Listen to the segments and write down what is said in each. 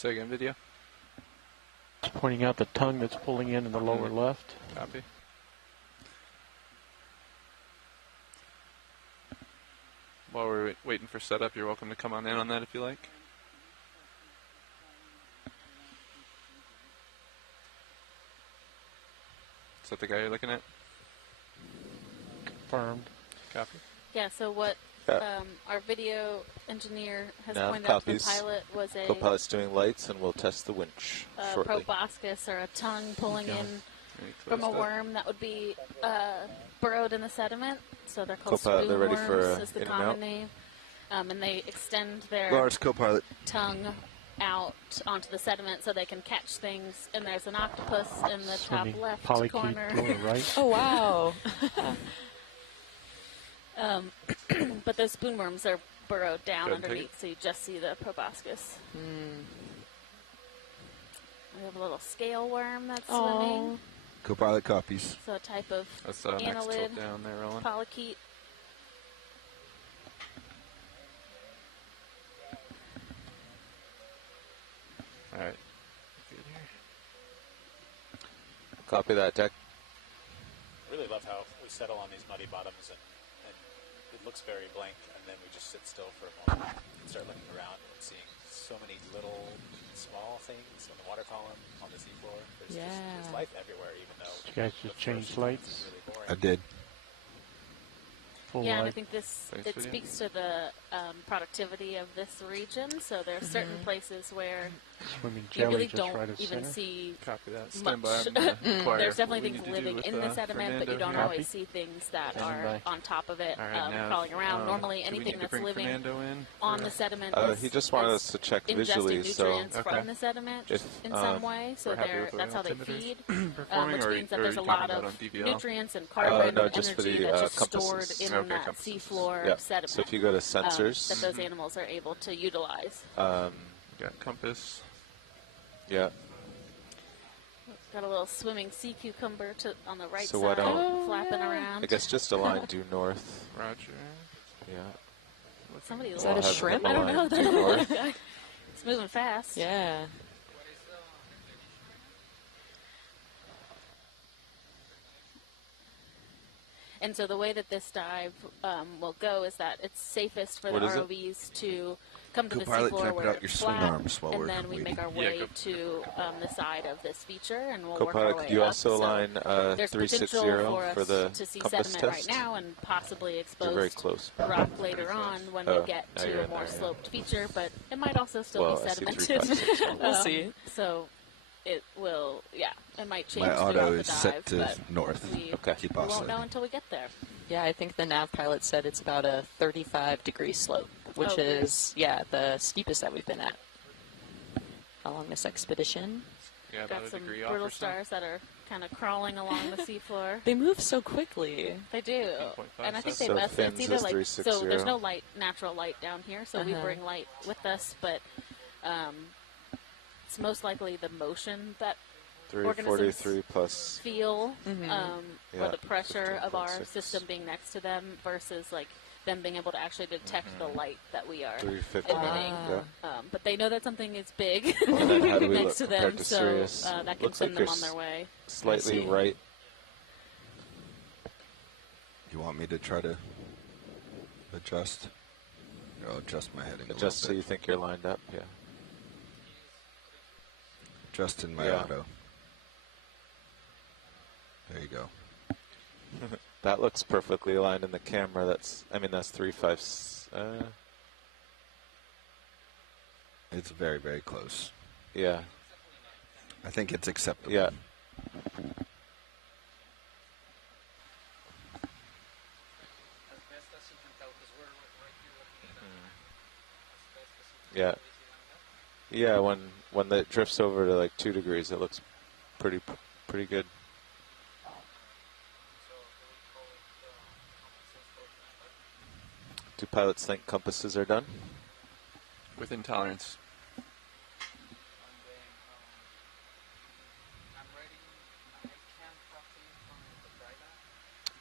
Say again, video. It's pointing out the tongue that's pulling in the lower left. Copy. While we're waiting for setup, you're welcome to come on in on that if you like. Is that the guy you're looking at? Confirmed. Copy. Yeah, so what our video engineer has Nav pointed out to the copies. pilot was a Co-pilot's doing lights, and we'll test the winch shortly. proboscis, or a tongue pulling in Any from a close worm that would be burrowed in the sediment. So they're called Co-pilot, spoon they're ready worms, for is the in and common out. name. And they extend their Lars, co-pilot. tongue out onto the sediment so they can catch things. And there's an octopus in the top Swimming left polychaete corner. going right. Oh, wow. But those spoon worms are burrowed down Go ahead and take underneath, so you just see the proboscis. We have a little scale worm that's swimming. Co-pilot copies. So a type of That's next annelid tilt down there, Roland. polychaete. All right. Good here. Copy that, Deck. I really love how we settle on these muddy bottoms, and it looks very blank, and then we just sit still for a moment and start looking around and seeing so many little, small things on the water column, on the seafloor. There's life everywhere, even though Did you guys just change lights? really boring. I did. Full Yeah, and I light. think this Thanks, it video. speaks to the productivity of this region. So there are certain places where Swimming you jelly really just don't right of even center. see Copy that. Stand by. much. I'm gonna inquire There's definitely what we things need to do living with, in the sediment, but you Fernando don't here. always see things that Standing are by. on top of it, All right, now, crawling around. Normally, do we anything need to that's bring living Fernando in on for- the sediment He just wanted us to check visually, ingesting so nutrients Okay. from the sediment If, in some way. So we're happy with the that's how they altimeter feed, performing, which or means that are there's you a talking lot about on of DVL? nutrients and carbon no, and just for energy the, that's just compasses. stored in Okay, that compasses. seafloor yeah. sediment. So if you go to sensors, that those animals are able to utilize. Got compass. yeah. Got a little swimming sea cucumber on the right So why side, don't- flapping around. I guess just align due north. Roger. Yeah. Somebody Is that a We'll have shrimp? him I don't know. align That due north. It's moving fast. Yeah. And so the way that this dive will go is that it's safest for What the is it? ROVs to come to the Co-pilot, seafloor can I put where out it's your swing flat, arms while and we're then we make waiting? our Yeah, way go. to the side of this feature, and we'll Co-pilot, work our way could you up. also So align there's 360 potential for for us the to see compass sediment test? right now and possibly You're very exposed close. rock later on when Oh, we get now you're to a in more there, yeah. sloped feature, but it might also still Well, be I see sedimented. 356. We'll see. So it will, it might change My throughout auto the is dive, set to but north. we, Okay. Keep we won't oscillating. know until we get there. Yeah, I think the nav pilot said it's about a 35-degree slope, which Okay. is, the steepest that we've been at along this expedition. Yeah, Got about a some degree off brittle or so. stars that are kind of crawling along the seafloor. They move so quickly. They do, 15.5 and I think they So must. fins It's either is like 360. so. There's no light, natural light down here, so we Uh-huh. bring light with us. But it's most likely the motion that 343 plus. feel, Mhm. or the pressure of our 15.6. system being next to them versus like them being able to actually detect the light that we are 350. emitting. Yeah. But they know that something is big And then how do we next look to compared them, to so Sirius? that can Looks send like them you're on their way. Slightly I see. right. You want me to try to adjust? I'll adjust my heading Just a so you little bit. think you're lined up. Yeah. Adjust in my Yeah. auto. There you go. That looks perfectly aligned in the camera. That's 3.5. It's very, very close. Yeah. I think it's acceptable. Yeah. Yeah. Yeah, when it drifts over to like 2 degrees, it looks pretty good. Do pilots think compasses are done? Within tolerance.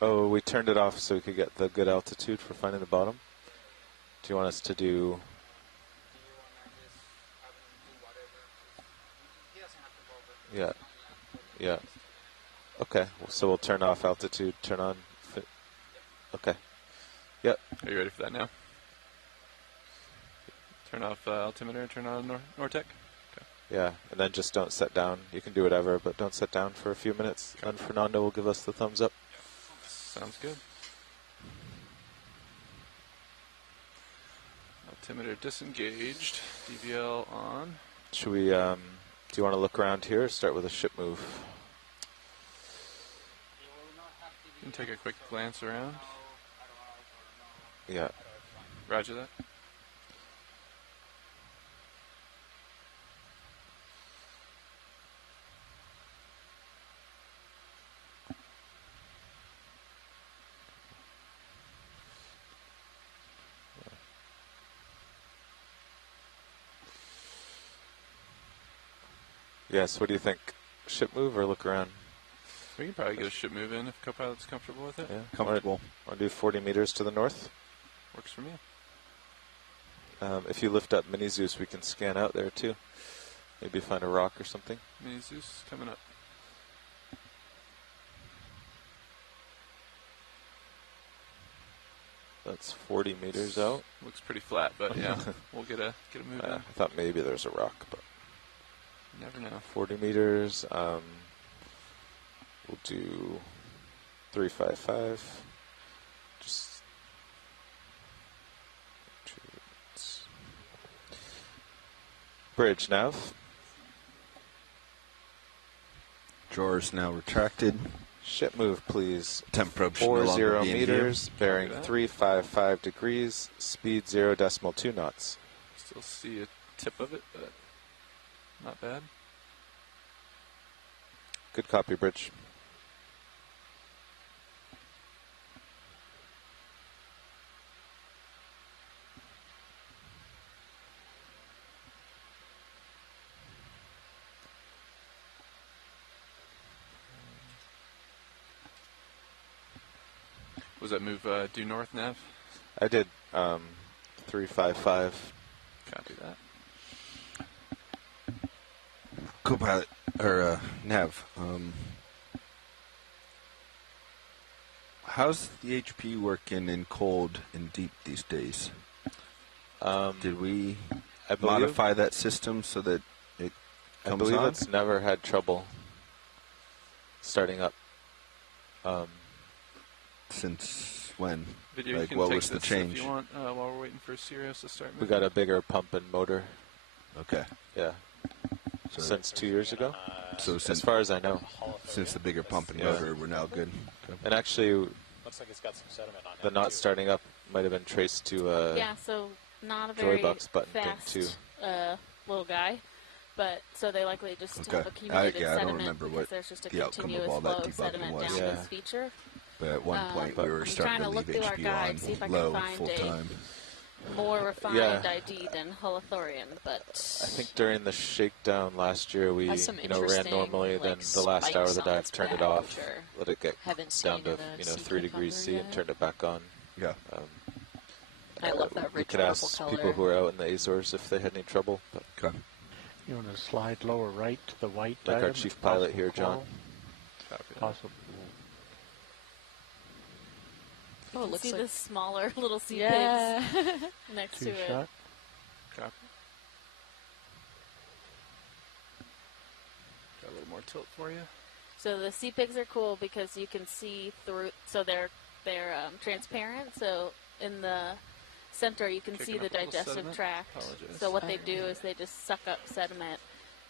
Oh, we turned it off so we could get the good altitude for finding the bottom. Do you want us to do? Yeah. Yeah. Okay. So we'll turn off altitude, turn on. Okay. Yep. Are you ready for that now? Turn off altimeter, turn on Nortec. Okay. Yeah. And then just don't set down. You can do whatever, but don't set down for a few minutes. Okay. And Fernando will give us the thumbs up. Sounds good. Altimeter disengaged. DVL on. Should we, do you want to look around here or start with a ship move? You can take a quick glance around. Yeah. Roger that. Yes, what do you think? Ship move or look around? We can probably get a ship move in if Copilot's comfortable with it. Yeah. Comfortable. Want to do 40 meters to the north? Works for me. If you lift up Mini Zeus, we can scan out there too. Maybe find a rock or something. Mini Zeus coming up. That's 40 meters out. Looks pretty flat, but yeah, we'll get a move in. I thought maybe there's a rock, but You never know. 40 meters. We'll do 355. Just bridge nav. Drawers now retracted. Ship move, please. Temp probe should no 40 longer be in here. meters, bearing Copy that. 355 degrees, speed 0.2 knots. Still see a tip of it, but not bad. Good copy, bridge. Was that move due north, Nav? I did 355. Copy that. Copilot, or Nav, how's the HP working in cold and deep these days? Did we I believe, modify that system so that it I comes believe on? it's never had trouble starting up. Since when? Video, you Like, can what take was the this change? if you want while we're waiting for Sirius to start We moving. got a bigger pump and motor. Okay. Yeah. So, Since 2 years ago, so as since, far as I know. since the bigger pump and Yeah. motor, we're now good. And actually, Looks like it's got some sediment on it. the not too. starting up might have been traced to Yeah, so not a very Joybuck's button thing fast too. little guy. But so they likely just Okay. have accumulated I don't sediment remember because what there's just a the outcome of continuous all that flow of debugging sediment was. down Yeah. this feature. But at one point, we were I'm starting trying to to look leave through our HP guide, on see if I can low find full a time. more refined Yeah. ID than Holothorian, but I think during the shakedown last year, we Has some ran interesting, normally. like, Then the last hour of the spikes on dive its turned it back, off, which are- let it get haven't seen down to in a 3 degrees cucumber C, and yet. turned it back on. Yeah. I love that We rich could purple ask color. people who are out in the Azores if they had any trouble. But Okay. You want to slide lower right to the white Like our item? chief It's pilot possible here, John. coral, Copy that. Possible. Oh, it you looks see like the smaller little sea yeah. pigs next to Two it. shot. Copy. Got a little more tilt for you. So the sea pigs are cool because you can see through. So they're transparent. So in the center, you can Kicking see the up a little digestive sediment. tract. Apologize. So what they do is they just suck up sediment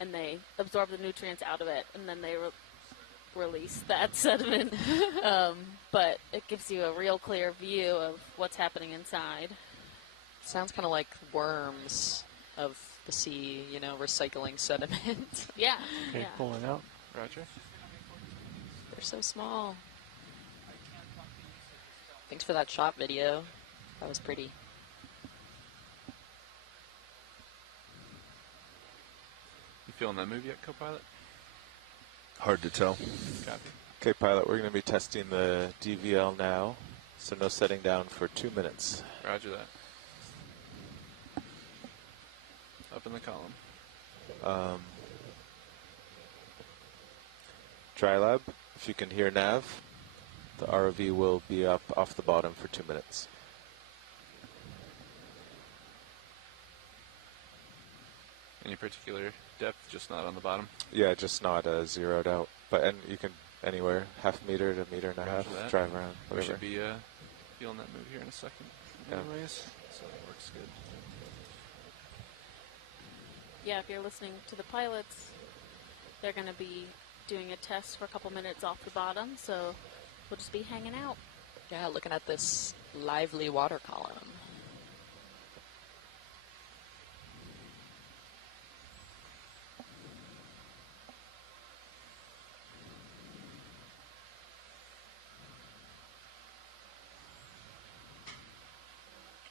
and they absorb the nutrients out of it, and then they release that sediment. But it gives you a real clear view of what's happening inside. Sounds kind of like worms of the sea, you know, recycling sediment. Yeah. Okay, Yeah. pulling out. Roger. They're so small. Thanks for that shot video. That was pretty. You feeling that move yet, Copilot? Hard to tell. Copy. okay, pilot, we're going to be testing the DVL now, so no setting down for 2 minutes. Roger that. Up in the column. Dry lab, if you can hear nav, the ROV will be up off the bottom for 2 minutes. Any particular depth, just not on the bottom? Yeah, just not zeroed out. But and you can anywhere, half meter to meter and a half, Roger that. drive around, We whatever. should be feeling that move here in a second. Yeah. Anyways, so that works good. Yeah, if you're listening to the pilots, they're going to be doing a test for a couple minutes off the bottom, so we'll just be hanging out. Yeah, looking at this lively water column.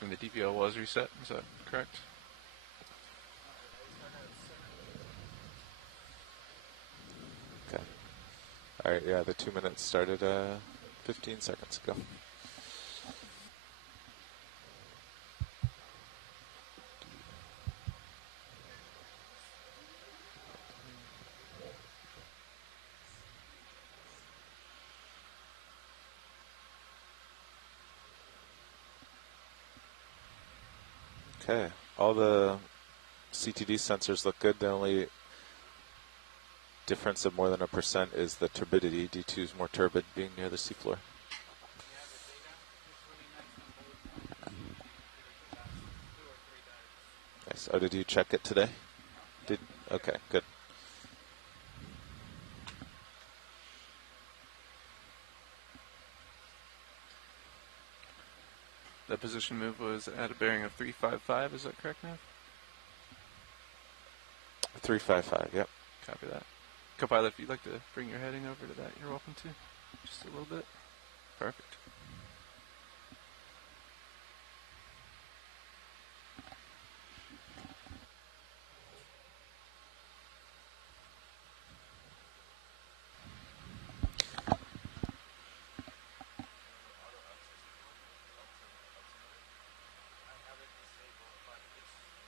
And the DVL was reset, is that correct? Okay. All right, yeah, the 2 minutes started 15 seconds ago. Okay, all the CTD sensors look good. The only difference of more than 1% is the turbidity. D2 is more turbid, being near the seafloor. Nice. Oh, did you check it today? Did okay, good. That position move was at a bearing of 355, is that correct now? 355. Yep. Copy that. Co-pilot, if you'd like to bring your heading over to that, you're welcome to. Just a little bit. Perfect.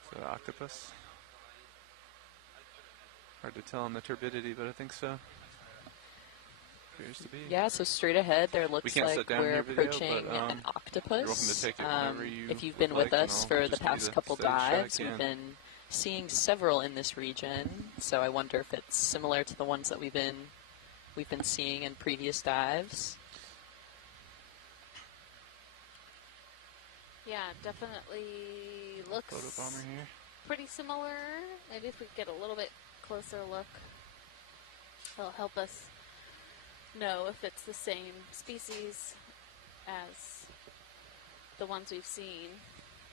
Is that an octopus? Hard to tell on the turbidity, but I think so. Appears to be. Yeah, so straight ahead there looks can't like sit down we're here video, approaching but, an octopus. you're welcome to take it whenever you if you've would been with like, and us I'll for the just give you past the couple steady shot I dives, we've can. been seeing several in this region. So I wonder if it's similar to the ones that we've been seeing in previous dives. Yeah, definitely looks Photo bomber here. pretty similar. Maybe if we get a little bit closer look, it'll help us know if it's the same species as the ones we've seen.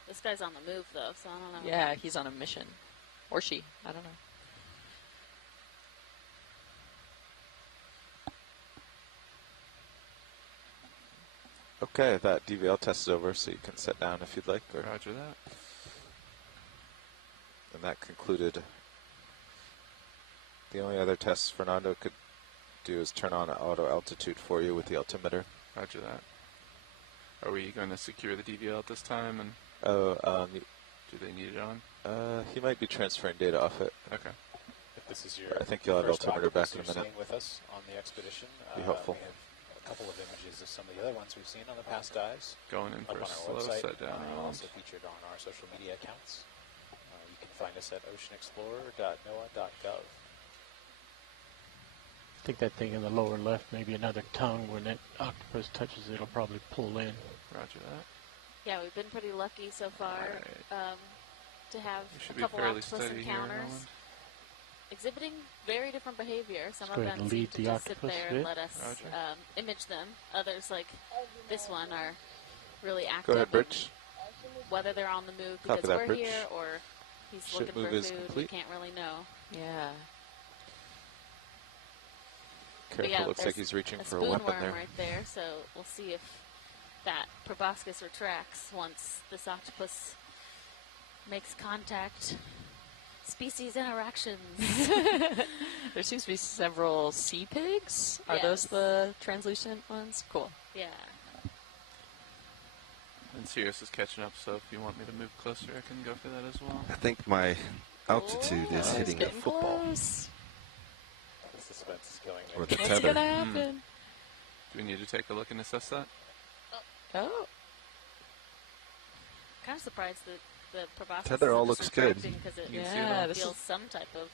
This guy's on the move, though, so I don't know. Yeah, he's on a mission. Or she, I don't know. Okay, that DVL test is over, so you can sit down if you'd like. Or, Roger that. and that concluded. The only other tests Fernando could do is turn on auto altitude for you with the altimeter. Roger that. Are we going to secure the DVL at this time? And do they need it on? He might be transferring data off it. Okay. If this is your I think you'll have first altimeter back octopus in a you're minute. seeing with us on the expedition, Be helpful. we have a couple of images of some of the other ones we've seen on the past dives Going in up for on a our slow website, set down. also featured on our social media accounts. You can find us at oceanexplorer.noaa.gov. I think that thing in the lower left, maybe another tongue. When that octopus touches it, it'll probably pull in. Roger that. Yeah, we've been pretty lucky so far to have We should a be couple fairly octopus steady here, encounters Roland. exhibiting very different behavior. Some Let's of go ahead them and seem lead to the just sit octopus there bit. and let us Roger. image them. Others, like this one, are really Go active. ahead, and Birch. whether they're on the move Copy because that, we're Birch. here or he's Ship looking move for is food, we complete. can't really know. Yeah. Careful, yeah, looks like there's he's reaching a for a weapon spoonworm there. right there, so we'll see if that proboscis retracts once this octopus makes contact. Species interactions. There seems to be several sea pigs. Are Yes. those the translucent ones? Cool. Yeah. And Sirius is catching up, so if you want me to move closer, I can go for that as well. I think my altitude is Oh, hitting the getting football. close. This is suspense is killing me. Or the What's tether. gonna happen? Do we need to take a look and assess that? Oh, Kind of surprised that the proboscis Tether all isn't looks just good. retracting because it You can see yeah. that? This feels is some type of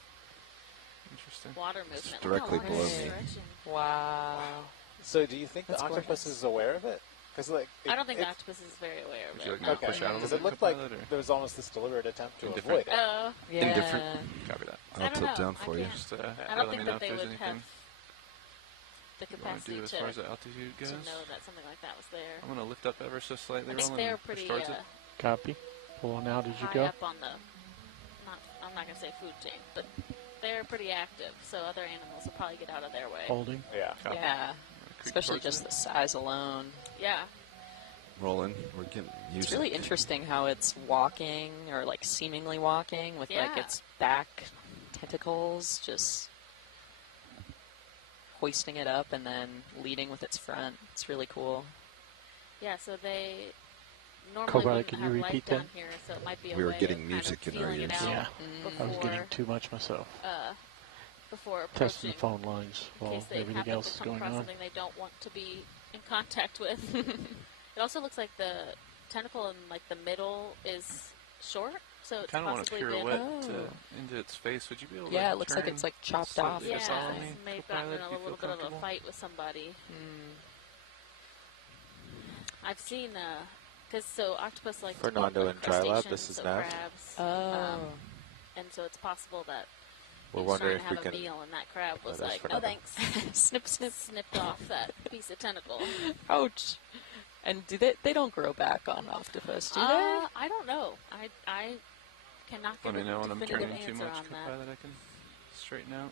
Interesting. water movement. directly Look how long below it's me. stretching. wow. So do you think That's the octopus gorgeous. is aware of it? Because like I don't think the octopus is very aware of Would you it. like me to no. push out a because little it bit, looked like Pilot, or there was almost this deliberate attempt to Indifferent. avoid it. Oh, Yeah. Indifferent. copy that? I I'll don't tilt know. down I for you. can't- Just I let don't me think know that if they there's would anything have the you want to capacity do as far as the altitude to goes. know that something like that was there. I'm going to lift up ever so slightly. I think roll, they're and pretty push towards it. Copy. Pulling out as you high go. up on the, I'm not going to say food chain, but they're pretty active, so other animals will probably get out of their way. Holding. Yeah. Copy. Yeah. Creep Especially towards just it. the size alone. Yeah. Rolling. We're getting music. It's really interesting how it's walking, or like seemingly walking, with like Yeah. its back tentacles just hoisting it up and then leading with its front. It's really cool. Yeah, so they normally Cobra, wouldn't can you have light repeat down that? here, so it might be a We were way getting of music kind in of our feeling it ears. out Yeah. before, I was getting too much myself. before Testing approaching, the phone lines in while case they everything happen else to is come going across on. something they don't want to be in contact with. It also looks like the tentacle in like the middle is short, so it's Kind of want to possibly been. pirouette Oh. into its face. Would you be able to Yeah, it looks like turn it's like chopped slightly off or Yeah, above something. me, may have Co-pilot, gotten in if a you feel little bit of a comfortable? fight with somebody. I've seen, because so octopus like to Fernando walk and Dry Lab, crustaceans, this is so Nav. crabs, Oh. and so it's possible that We're he was trying wondering to if we have a can. meal, and that crab was that's like, "No Fernando. thanks," Snip, snip. snipped off that piece of tentacle. Ouch. And do they don't grow back on octopus, do they? I don't know. I cannot Let get me a know when I'm definitive turning too answer much, on that. Co-pilot. I can straighten out.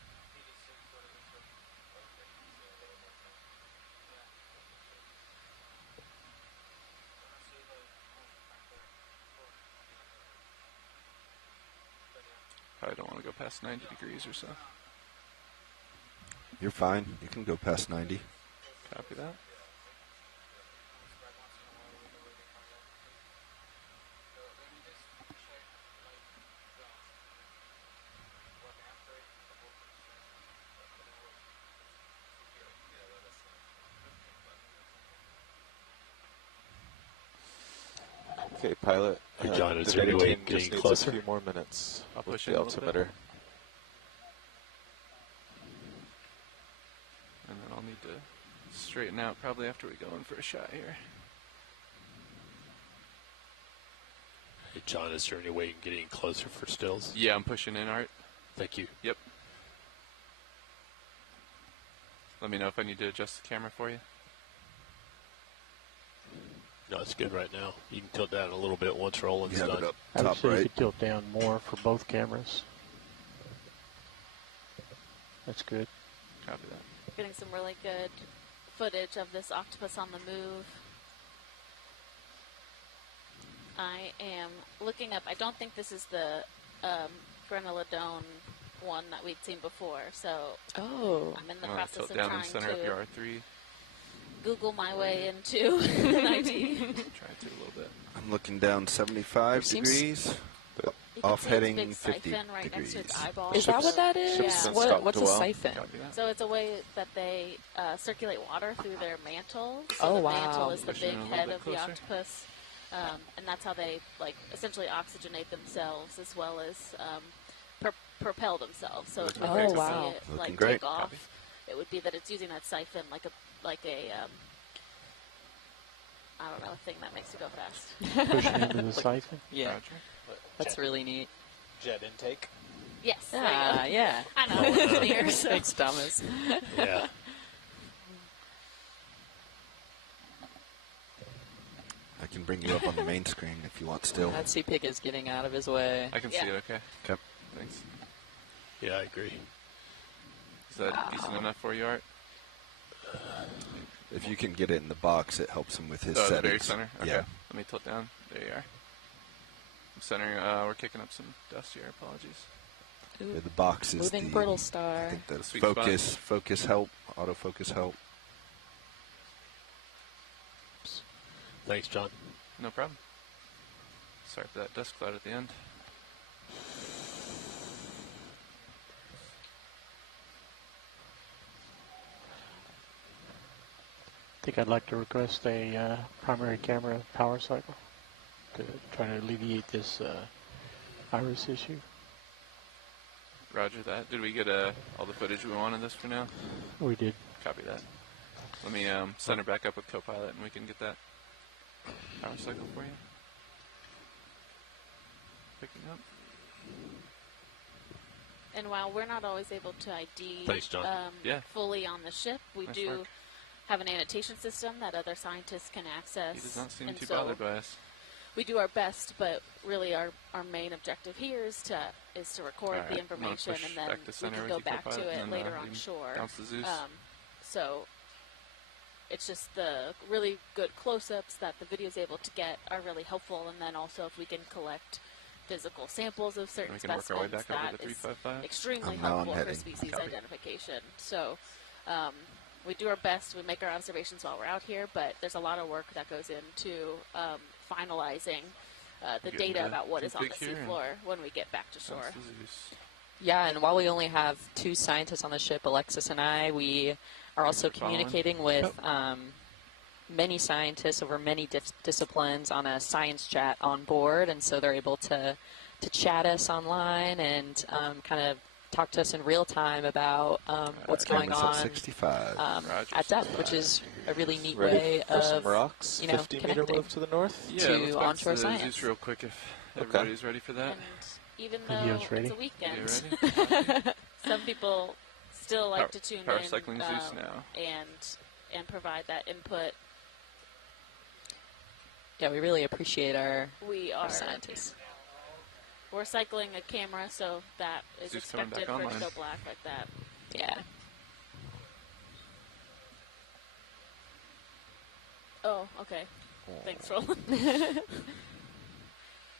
Probably don't want to go past 90 degrees or so. You're fine. You can go past 90. Copy that. Okay, pilot. Hey, John, is the there any Betty way team getting just needs closer? a few more minutes I'll with push the in a little bit. altimeter. And then I'll need to straighten out probably after we go in for a shot here. Hey, John, is there any way you can get any closer for stills? Yeah, I'm pushing in, Art. Thank you. Yep. Let me know if I need to adjust the camera for you. No, it's good right now. You can tilt down a little bit once Roland's You have done. it up I would top say you right. could tilt down more for both cameras. That's good. Copy that. Getting some really good footage of this octopus on the move. I am looking up. I don't think this is the granulodone one that we'd seen before, so Oh. I'm in the I'm gonna process tilt of down trying and center up to your R3. Google my way into an ID. Try to a little bit. I'm looking down 75 It seems- degrees. You can Off see its heading big 50 siphon right next to its degrees. eyeball. Is that So- what that is? Yeah. Don't stop What's to a well. siphon? Copy that. So it's a way that they circulate water through their mantle. So Oh, the wow. mantle is the Push in big a little head bit of the closer. octopus, and that's how they like essentially oxygenate themselves as well as propel themselves. So if you Oh, were to wow. see it Looking like great. take off, Copy. it would be that it's using that siphon like a I don't know, a thing that makes you go fast. Pushing into the siphon. Yeah, Roger. that's really neat. Jet intake. Yes. there you Ah, go. yeah. I know. I'm an engineer, so. Thanks, Thomas. Yeah. I can bring you up on the main screen if you want still. That sea pig is getting out of his way. I can see Yeah. it okay. Okay. Thanks. Yeah, I agree. Is that decent enough for you, Art? If you can get it in the box, it helps him with his Oh, the settings. very center? Okay. Yeah. Let me tilt down. There you are. I'm centering. We're kicking up some dust here. Apologies. Yeah, the box is Moving the brittle I star. think the The sweet focus help, autofocus help. Thanks, John. No problem. Sorry for that dust cloud at the end. think I'd like to request a primary camera power cycle to try to alleviate this iris issue. Roger that. Did we get all the footage we wanted this for now? We did. Copy that. Let me send her back up with Copilot, and we can get that power cycle for you. Picking up. And while we're not always able to ID Thanks, John. fully on the ship, we Nice do work. have an annotation system that other scientists can access. He does not seem and too so bothered by us. we do our best, but really our main objective here is to record All right, the I'm gonna information, push and then back to we center can with go you, back Copilot, to it and later you on can shore. bounce the Zeus. So it's just the really good close-ups that the video is able to get are really helpful, and then also if we can collect physical samples of certain we can work our way specimens, back over that to is 355. extremely Now I'm helpful for heading. species Copy. identification. So we do our best, we make our observations while we're out here, but there's a lot of work that goes into finalizing the Getting data the about what is on the config here and seafloor when we get back to shore. Bounce the Zeus. Yeah, and while we only have 2 scientists on the ship, Alexis and I, we are also Thanks for following. communicating with many scientists over many disciplines on a science chat on board, and so they're able to chat us online and kind of talk to us in real time about what's going Cameras at on 65. at depth, which is a really neat Ready way for some of rocks? 50 meter connecting. move to the north? Yeah, to let's bounce onshore the science. Zeus real quick if everybody's ready for that. And even Video's though ready. it's a weekend, You ready? some people still like to tune Power in cycling Zeus now. and provide that input. Yeah, we really appreciate our Scientists. We're cycling a camera, so that is Zeus coming expected back for it to online. go black like that. Yeah. Oh, okay. Thanks, Roland.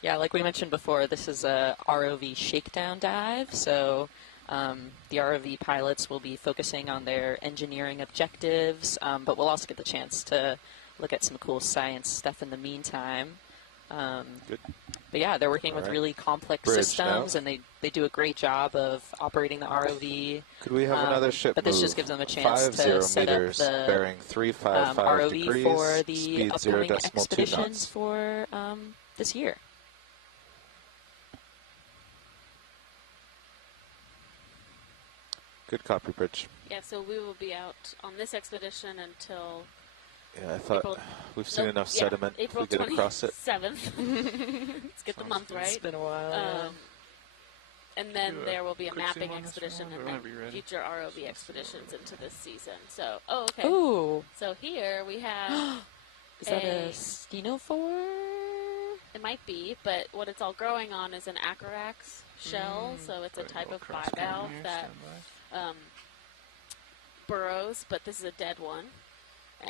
Yeah, like we mentioned before, this is a ROV shakedown dive, so the ROV pilots will be focusing on their engineering objectives, but we'll also get the chance to look at some cool science stuff in the meantime. Good. But yeah, they're working with All right. really complex Bridge systems, now. and they do a great job of operating the ROV. Could we have another ship But this move? just gives them a chance 50 to set up meters, the bearing 355 ROV degrees, for the speed upcoming 0.2 expeditions knots. for this year. Good copy, Bridge. Yeah, so we will be out on this expedition until Yeah, I thought April- we've seen nope, enough yeah, sediment if April we get across it. 27th. Let's get the Sounds month good. right. It's been a while. yeah. And then Do a there will be a quick mapping zoom on this expedition one, and or then whenever you're ready. future ROV expeditions into this season. So, okay. Ooh, So here we have, is that a stenophore? it might be, but what it's all growing on is an acrorax shell. So it's a Probably type little of cross bivalve here, that stand burrows, but this is a dead one.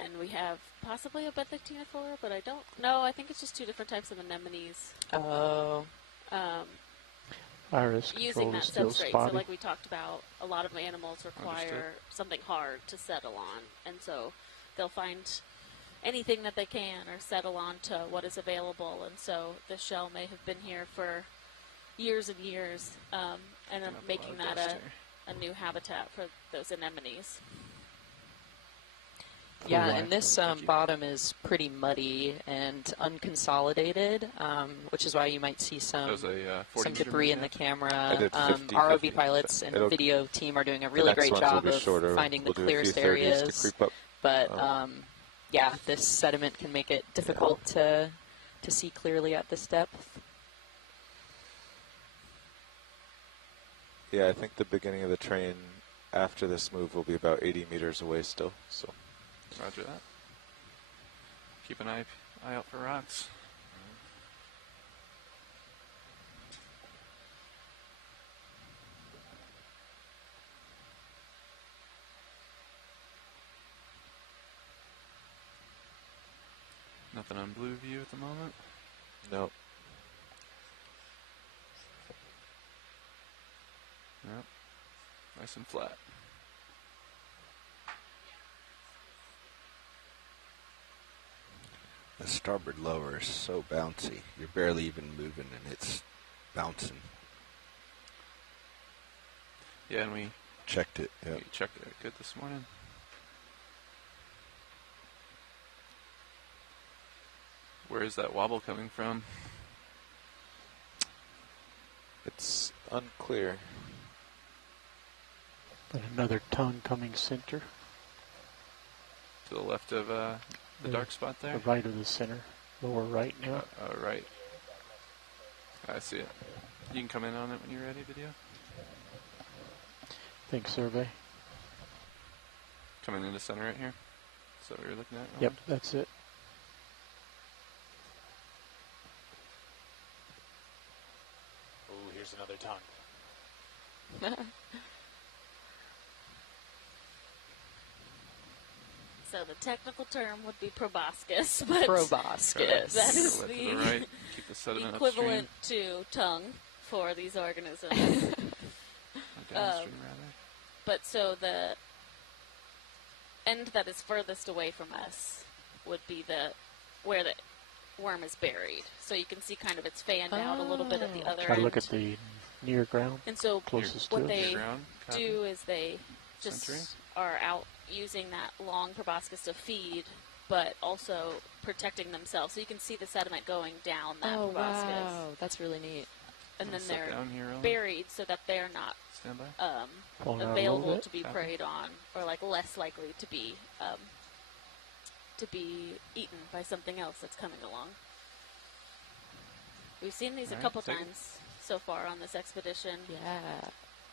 And we have possibly a benthic-ctenophora, but I don't know. I think it's just 2 different types of anemones. Oh, Iris Using control that is still substrate. spotty. So like we talked about, a lot of animals require Understood. something hard to settle on. And so they'll find anything that they can or settle on to what is available. And so the shell may have been here for years and years and Picking up a making lot of that dust a new habitat for those anemones. yeah, Right. and this bottom is pretty muddy and unconsolidated, which is why you might see That was a 40 some meter debris move, in the yeah. camera. I did 50, ROV 50. pilots and It'll- video team are doing a The really next great ones will job be of shorter. finding We'll the do a few clearest 30s areas. to creep up. But yeah, this sediment can make it difficult to see clearly at this depth. Yeah, I think the beginning of the train after this move will be about 80 meters away still. So Roger that. Keep an eye out for rocks. Nothing on blue view at the moment. no. Yep. Nice and flat. The starboard lower is so bouncy. You're barely even moving and it's bouncing. Yeah, and we Checked it. Yep. checked it good this morning. Where is that wobble coming from? It's unclear. And another tongue coming center. To the left of the dark spot there? The right of the center. Lower right now. Right. I see it. You can come in on it when you're ready, video. Think survey. Coming into center right here. Is that what you're looking at? Yep, that's it. Ooh, here's another tongue. So the technical term would be proboscis, but Proboscis. that is Go left to the the right. Keep the sediment equivalent to tongue for these organisms. upstream. Or downstream, rather. But so the end that is furthest away from us would be where the worm is buried. So you can see kind of it's fanned out a little bit at the other Try to end. look at the near ground. And so closest to what us. they Ground, copy. do is they just Century. are out using that long proboscis to feed, but also protecting themselves. So you can see the sediment going down that Oh, proboscis. wow. That's really neat. And then Sit they're down here, Ellen. buried so that they're not Stand by. Pulling out a little available bit. to be Copy. preyed on, or like less likely to be eaten by something else that's coming along. We've seen these a Alright, couple take it. times so far on this expedition, Yeah.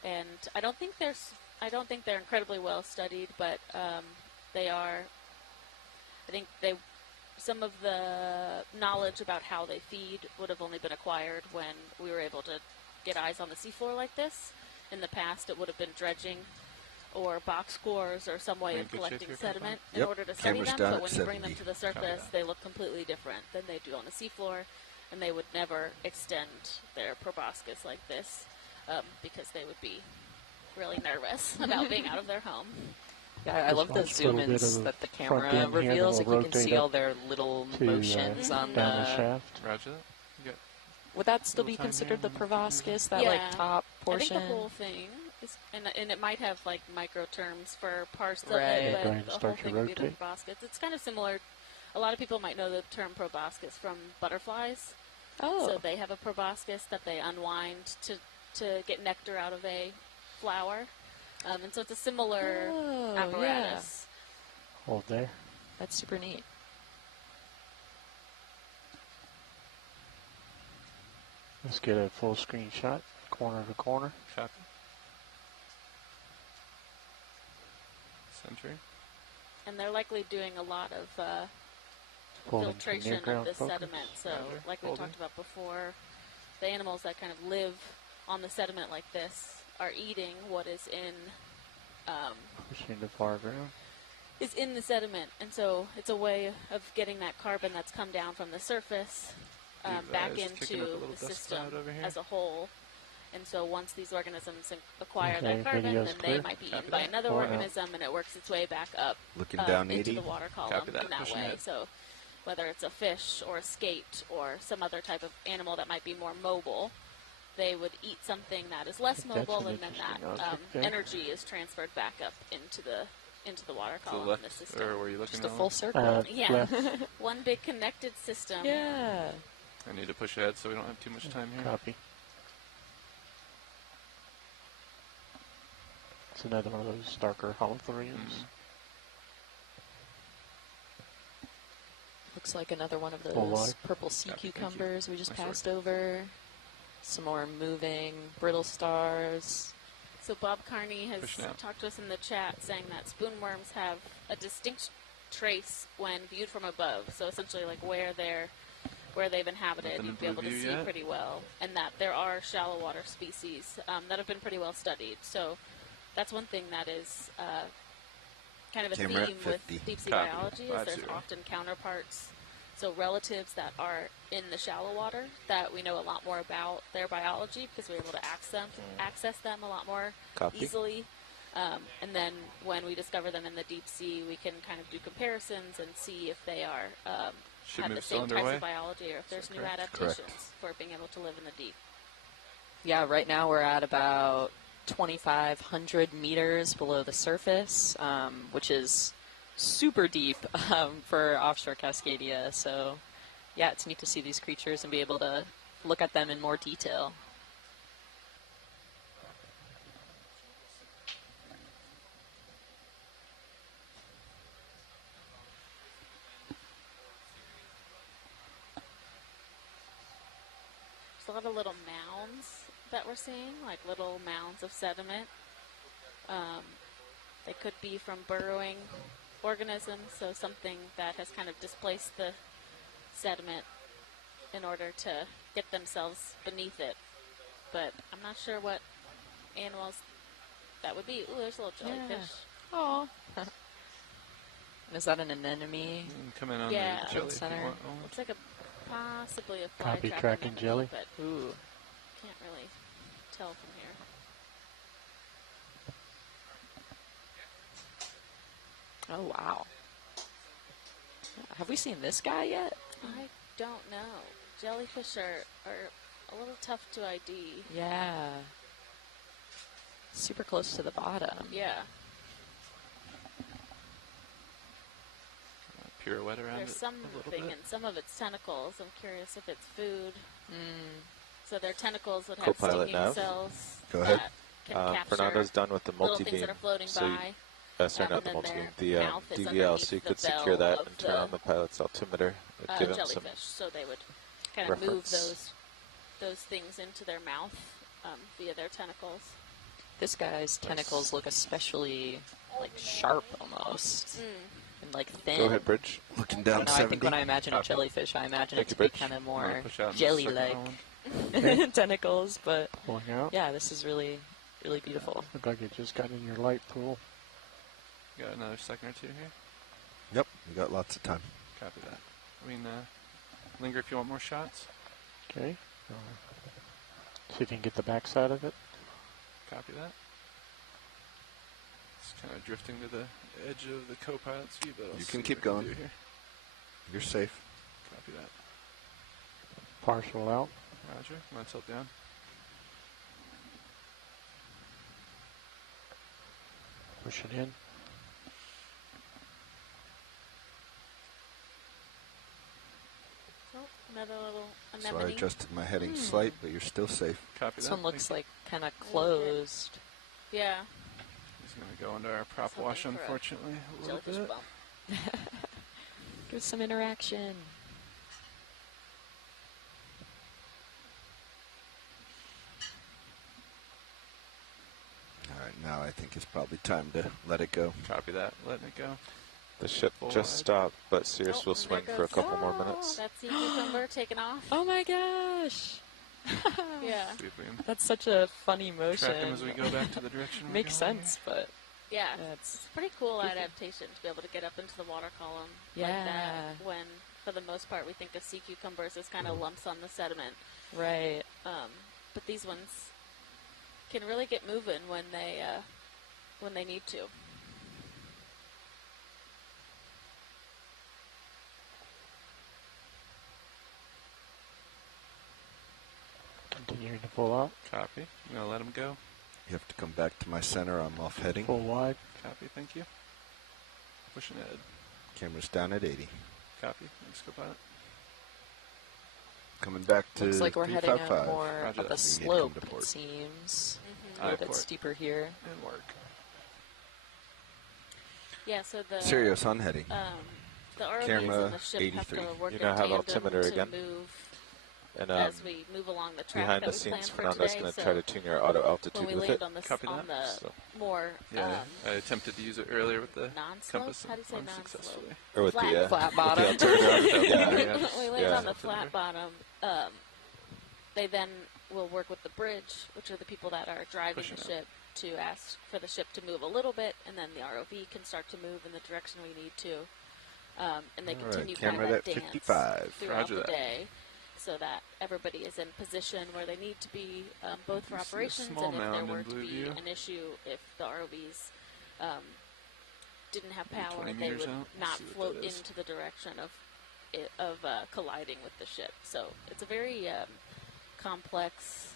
and I don't think they're incredibly well studied, but they are. I think some of the knowledge about how they feed would have only been acquired when we were able to get eyes on the seafloor like this. In the past, it would have been dredging or box cores or some way Are you of in good shape collecting here, sediment Papa? in Yep. order to study Camera's them, down but at when you bring them 70. to the surface, they look completely different than they do on the seafloor, and they would never extend their proboscis like this because they would be really nervous about being out of their home. Yeah, I Just love the watch a little bit zoom-ins of that the front camera end here, reveals. then Like we'll you can see rotate all up their little to motions on down the the. shaft. Roger that. You got Would that still be Little time considered here, the little time proboscis? That Yeah. like top portion. I think the whole thing is, and it might have like micro terms for parts of Right. it, Go ahead but and the whole start your thing would be the rotate. proboscis. It's kind of similar. A lot of people might know the term proboscis from butterflies. Oh. So they have a proboscis that they unwind to get nectar out of a flower, and so it's a similar Oh, apparatus. Hold there. Yeah. That's super neat. Let's get a full screen shot, corner to corner. copy. Century. And they're likely doing a lot of Pull into filtration near of ground this focus. sediment. So, Roger. like we Holding. talked about before, the animals that kind of live on the sediment like this are eating what is in Pushing to far ground. the sediment, and so it's a way of getting that carbon that's come down from the surface You've, back just kicking into up a little the dust system cloud over here. as a whole. And so once these organisms acquire Okay, that carbon, video's then clear. they might be eaten Copy by that. another Or out. organism, and it works its way back up Looking down into 80. the water column Copy that. in that Pushing way. ahead. So whether it's a fish or a skate or some other type of animal that might be more mobile, they would eat something that is less think that's mobile, an and then that interesting object there. energy is transferred back up into the water To the column in left, the system. or were you looking Just a Ellen? full circle. Yeah. Left. One big connected system. Yeah. I need to push ahead so we don't have too much time here. Copy. It's another one of those darker holothurians. Mhm. Looks like another one of Full those life. purple sea Copy, thank you. cucumbers we just Nice work. passed over. Some more moving brittle stars. So Bob Carney has Pushing out. talked to us in the chat saying that spoonworms have a distinct trace when viewed from above. So essentially like where they've inhabited, Nothing in you'd be able to blue see view yet? pretty well. And that there are shallow water species that have been pretty well studied. So that's one thing that is kind of a Camera at theme with 50. deep sea Copy. biology is there's 50. often counterparts. So relatives that are in the shallow water that we know a lot more about their biology because we're able to access them a lot more Copy. easily. And then when we discover them in the deep sea, we can kind of do comparisons and see if they are Ship have the move still same types underway? of biology or if there's that new correct? adaptations for being able to live in the deep. Yeah, right now we're at about 2,500 meters below the surface, which is super deep for offshore Cascadia. So yeah, it's neat to see these creatures and be able to look at them in more detail. There's a lot of little mounds that we're seeing, like little mounds of sediment. They could be from burrowing organisms, so something that has kind of displaced the sediment in order to get themselves beneath it. But I'm not sure what animals that would be. Ooh, there's a little jellyfish. Oh. Is that an anemone? Come in on Yeah. the jelly. Center. Looks like possibly a fly Copy trap tracking anemone, jelly. but Ooh. can't really tell from here. Oh, wow. Have we seen this guy yet? I don't know. Jellyfish are a little tough to ID. Yeah. Super close to the bottom. Yeah. Pirouette around There's it a something little bit. in some of its tentacles. I'm curious if it's food. Mm. So their tentacles would have Co-pilot stinging nav. cells Go ahead. that can capture Fernando's done with the little things multi-beam. that are floating So you, by. sorry, not the and then multi-beam, their the mouth is DVL, underneath so you the could secure bell that of and turn on the pilot's altimeter. It'd give him some jellyfish. So they would kind of move reference. those things into their mouth via their tentacles. This guy's tentacles look especially, like, sharp almost. And, like, thin. Go ahead, Bridge. Looking I down don't know, I 70. think when I imagine a jellyfish, I imagine Thank it to you, be Bridge. kind of I'm gonna more push out in the jelly-like second one. tentacles, but Pulling out. yeah, this is really, really beautiful. Look like it just got in your light pool. Got another second or two here. Yep, we got lots of time. Copy that. I mean, linger if you want more shots. Okay. See if you can get the backside of it. Copy that. It's kind of drifting to the edge of the co-pilot's view, but I'll You see can what keep I can going. do here. You're safe. Copy that. Partial out. Roger. I'm gonna tilt down. Push it in. Oh, another little So I anemone. adjusted my heading slight, but you're still safe. Copy This that. one looks Thank like kind of closed. Yeah. you. He's gonna go into our prop Something wash, for a unfortunately, a little Jellyfish bit. bump. Give some interaction. All right, now I think it's probably time to let it go. Copy that. Letting it go. The ship Full just wide. stopped, but Sirius Oh, will and swing there for a goes- couple more minutes. That's the cucumber taking off. Oh my gosh! Yeah. See if we can That's such a funny motion. track him as we go back to the direction we're Makes going sense, but Yeah. yeah, It's a pretty cool adaptation to be able to get up into the water column like Yeah. that when, for the most part, we think of sea cucumbers as kind of lumps on the sediment. right. But these ones can really get moving when they need to. Continuing to pull out. Copy. I'm gonna let him go. You have to come back to my center. I'm off heading. Full wide. Copy. Thank you. Pushing ahead. Camera's down at 80. Copy. Thanks, co-pilot. Coming back to Looks like we're heading out 355. more Roger up that. a We need to slope, come to it port. seems. A Aye, little bit port. steeper here. And work. Yeah, so the Sirius on heading. the ROVs Camera and the ship 83. have to work You in now have tandem altimeter to again. move And as we move along the track behind that the we planned scenes, for Fernando's today. going to So try to tune your auto when altitude we with land it. on the Copy on that. the So- more Yeah, I attempted to use it earlier with the non-slope. compass How do you say non-slope? unsuccessfully. Or with Flat. the Flat with bottom. the altimeter. Yeah, yeah. we land Yeah. on the flat bottom. They then will work with the bridge, which are the people that are driving Pushing the it. ship, to ask for the ship to move a little bit, and then the ROV can start to move in the direction we need to. And they All continue right, kind camera of at that dance 55. throughout Roger the that. day, so that everybody is in position where they need to be, both for You see a operations small and if there mound in were to blue be view. an issue if the ROVs didn't have power, 20 they meters would out. not See what float that is. into the direction of colliding with the ship. So it's a very complex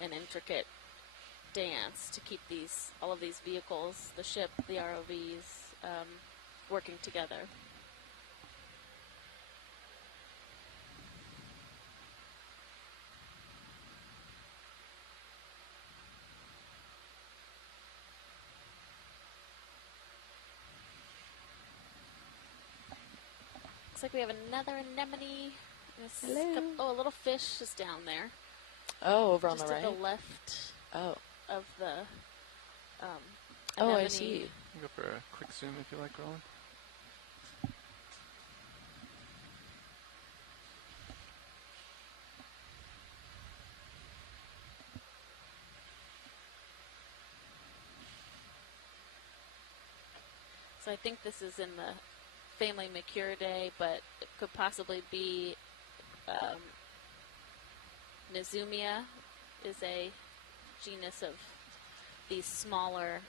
and intricate dance to keep all of these vehicles, the ship, the ROVs, working together. Looks like we have another anemone. Hello. Oh, a little fish is down there. Oh, over on Just the to right. the left Oh. of the Oh, anemone. I see. Go for a quick zoom if you like, Roland. So I think this is in the family Macuridae, but it could possibly be Nizumia is a genus of these smaller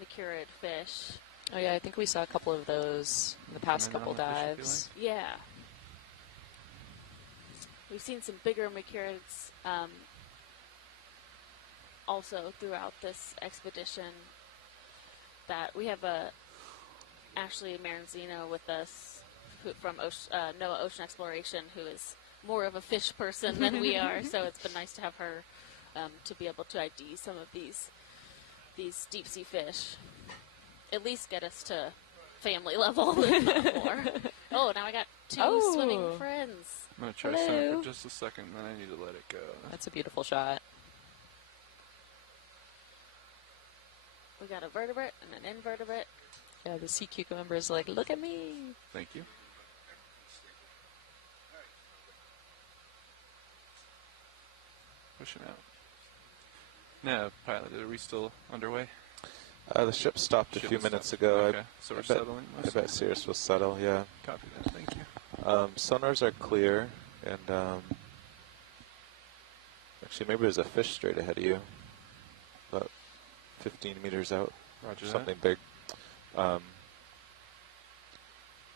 Macurid fish. Oh yeah, I think we saw a couple of those in the past couple dives. Yeah. We've seen some bigger Macurids also throughout this expedition. That we have Ashley Maranzino with us from NOAA Ocean Exploration, who is more of a fish person than we are. So it's been nice to have her to be able to ID some of these deep sea fish. At least get us to family level, if not more. Oh, now I got two swimming friends. I'm going to try some for just a second, then I need to let it go. That's a beautiful shot. We got a vertebrate and an invertebrate. Yeah, the sea cucumber is like, look at me. Thank you. Pushing out. Now, pilot, are we still underway? The ship stopped a few minutes ago. Okay, so we're settling. I bet Sirius will settle, yeah. Copy that, thank you. Sonars are clear, and actually maybe there's a fish straight ahead of you. About 15 meters out. Roger something big. And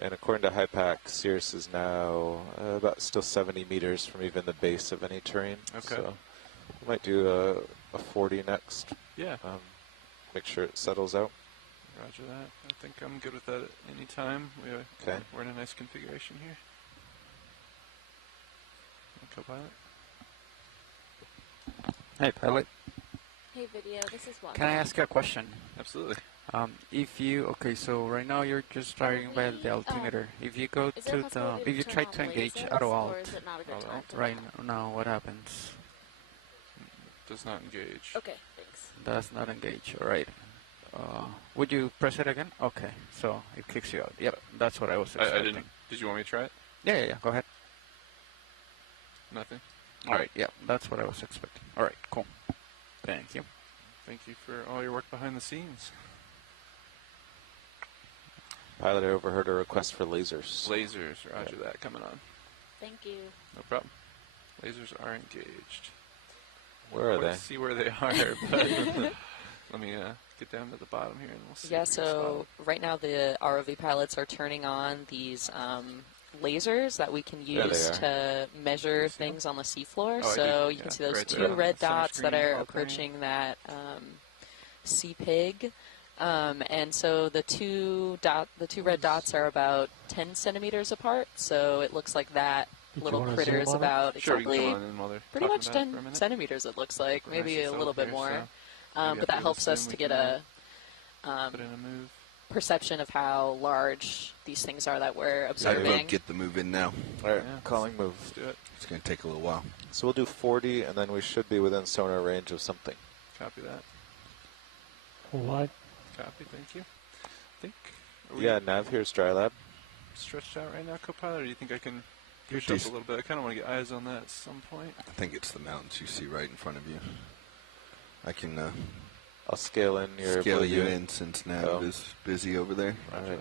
according to HYPAC, Sirius is now about still 70 meters from even the base of any terrain. Okay. So we might do a 40 next. Yeah. Make sure it settles out. Roger that. I think I'm good with that at any time. We're in a nice configuration here. Co-pilot. Hey, pilot. Hey, video. This is what. Can I ask you a question? Absolutely. So right now you're just driving by the altimeter. If you go to if you try to engage auto alt right now, what happens? Does not engage. Okay, thanks. Does not engage. All right. Would you press it again? Okay, so it kicks you out. Yep, that's what I was expecting. I didn't. Did you want me to try it? Yeah. Go ahead. Nothing. All right. Yeah, that's what I was expecting. All right. Cool. Thank you. Thank you for all your work behind the scenes. Pilot, I overheard a request for lasers. Lasers, roger that, coming on. Thank you. No problem. Lasers are engaged. Where are they? Let's see where they are, but let me get down to the bottom here and we'll see. Yeah, so right now the ROV pilots are turning on these lasers that we can use to measure things on the seafloor. So you can see those two red dots that are approaching that sea pig. And so the two red dots are about 10 centimeters apart. So it looks like that little critter is about exactly pretty much 10 centimeters. It looks like maybe a little bit more. But that helps us to get a perception of how large these things are that we're observing. Get the move in now. All right, calling move. Let's do it. It's going to take a little while. So we'll do 40, and then we should be within sonar range of something. Copy that. What? Copy, thank you. Nav here's dry lab. Stretched out right now, co-pilot, or do you think I can push up a little bit? I kind of want to get eyes on that at some point. I think it's the mountains you see right in front of you. I can I'll scale in your scale you in since Nav is busy over there. All right.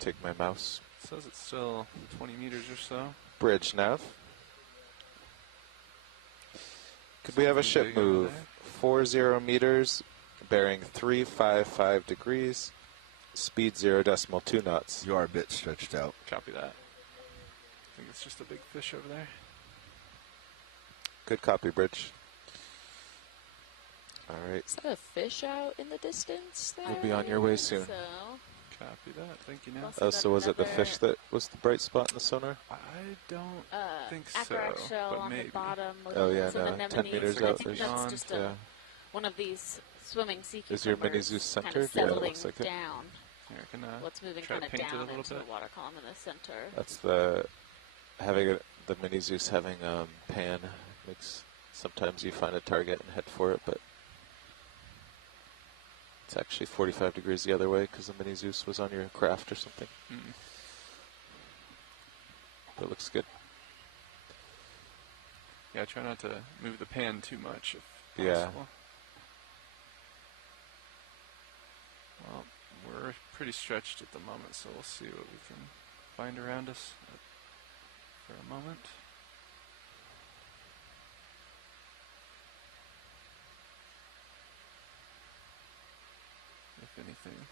Take my mouse. It says it's still 20 meters or so. Bridge, Nav. Could we have a ship move 40 meters, bearing 355 degrees, speed 0.2 knots. You are a bit stretched out. Copy that. I think it's just a big fish over there. Good copy, Bridge. All right. Is that a fish out in the distance there? We'll be on your way soon. So. Copy that. Thank you, Nav. Oh, so was it the fish that was the bright spot in the sonar? I don't think so, Acrorac shell but on maybe. the bottom. Oh, yeah, some no, anemones. 10 meters I out. think that's just one of these swimming sea cucumbers. Is your mini Zeus kind centered? of Yeah, it settling looks like it. down. Here, I can what's moving try kind to of paint it a down little into bit. the water column in the center. That's the mini Zeus having pan makes. Sometimes you find a target and head for it, but it's actually 45 degrees the other way because the mini Zeus was on your craft or something. Mm. But it looks good. Yeah, try not to move the pan too much if Yeah. possible. Well, we're pretty stretched at the moment, so we'll see what we can find around us for a moment. If anything.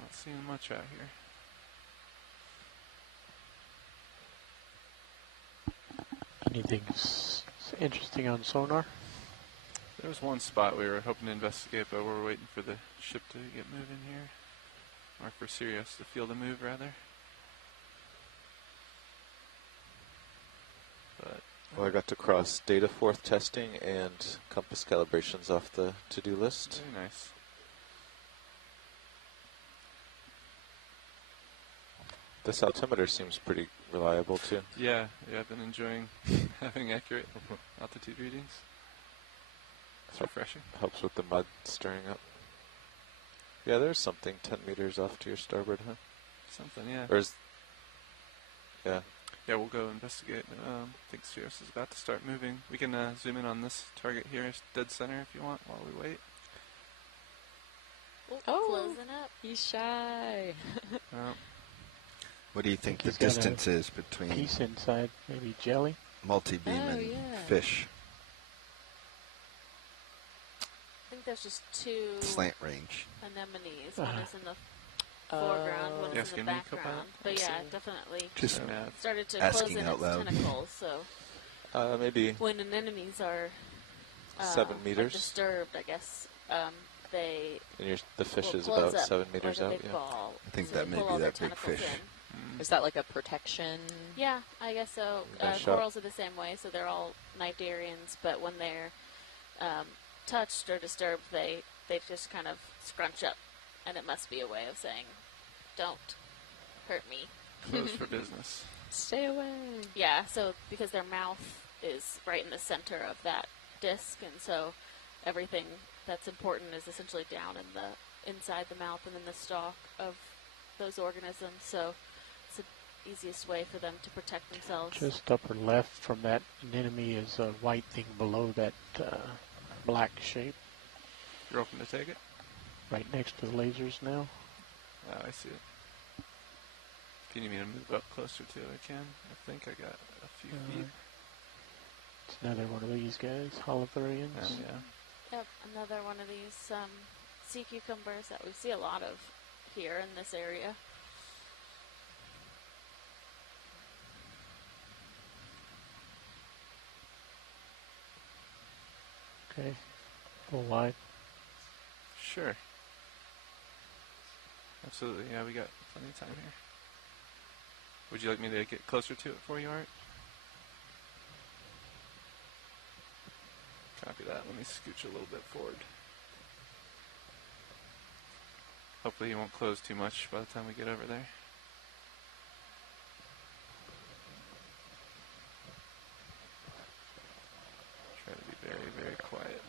Not seeing much out here. Anything interesting on sonar? There was one spot we were hoping to investigate, but we're waiting for the ship to get moving here. Or for Sirius to feel the move, rather. But Well, I got to cross data forth testing and compass calibrations off the to-do list. very nice. This altimeter seems pretty reliable too. Yeah, I've been enjoying having accurate altitude readings. It's refreshing. Helps with the mud stirring up. Yeah, there's something 10 meters off to your starboard, huh? Something, yeah. Or is, yeah. Yeah, we'll go investigate. I think Sirius is about to start moving. We can zoom in on this target here, dead center, if you want, while we wait. Oh, closing up. He's shy. Oh. What do you think the He's got a distance is between Piece inside, maybe jelly. multi-beam and fish? I think there's just two Slant range. anemones. One is in the foreground, one is in the background. But yeah, definitely Just started to asking close in out its loud. tentacles. So maybe when anemones are 7 meters. like disturbed, I guess they And the fish will is close about up 7 meters like a out. big Yeah. ball. I think So that they may pull be all their that big tentacles fish. in. Is that like a protection? Yeah, I guess so. Nice shot. Corals are the same way, so they're all cnidarians, but when they're touched or disturbed, they just kind of scrunch up, and it must be a way of saying, don't hurt me. Closed for business. Stay away. Yeah, so because their mouth is right in the center of that disc, and so everything that's important is essentially down in the inside the mouth and in the stalk of those organisms. So it's the easiest way for them to protect themselves. Just upper left from that anemone is a white thing below that black shape. You're open to take it? Right next to the lasers now. Oh, I see it. If you need me to move up closer to it, I can. I think I got a few feet. It's another one of these guys, holothurians. Yeah. Yep, another one of these sea cucumbers that we see a lot of here in this area. Okay, full wide. Sure. Absolutely, yeah, we got plenty of time here. Would you like me to get closer to it for you, Art? Copy that. Let me scooch a little bit forward. Hopefully he won't close too much by the time we get over there. Try to be very, very quiet.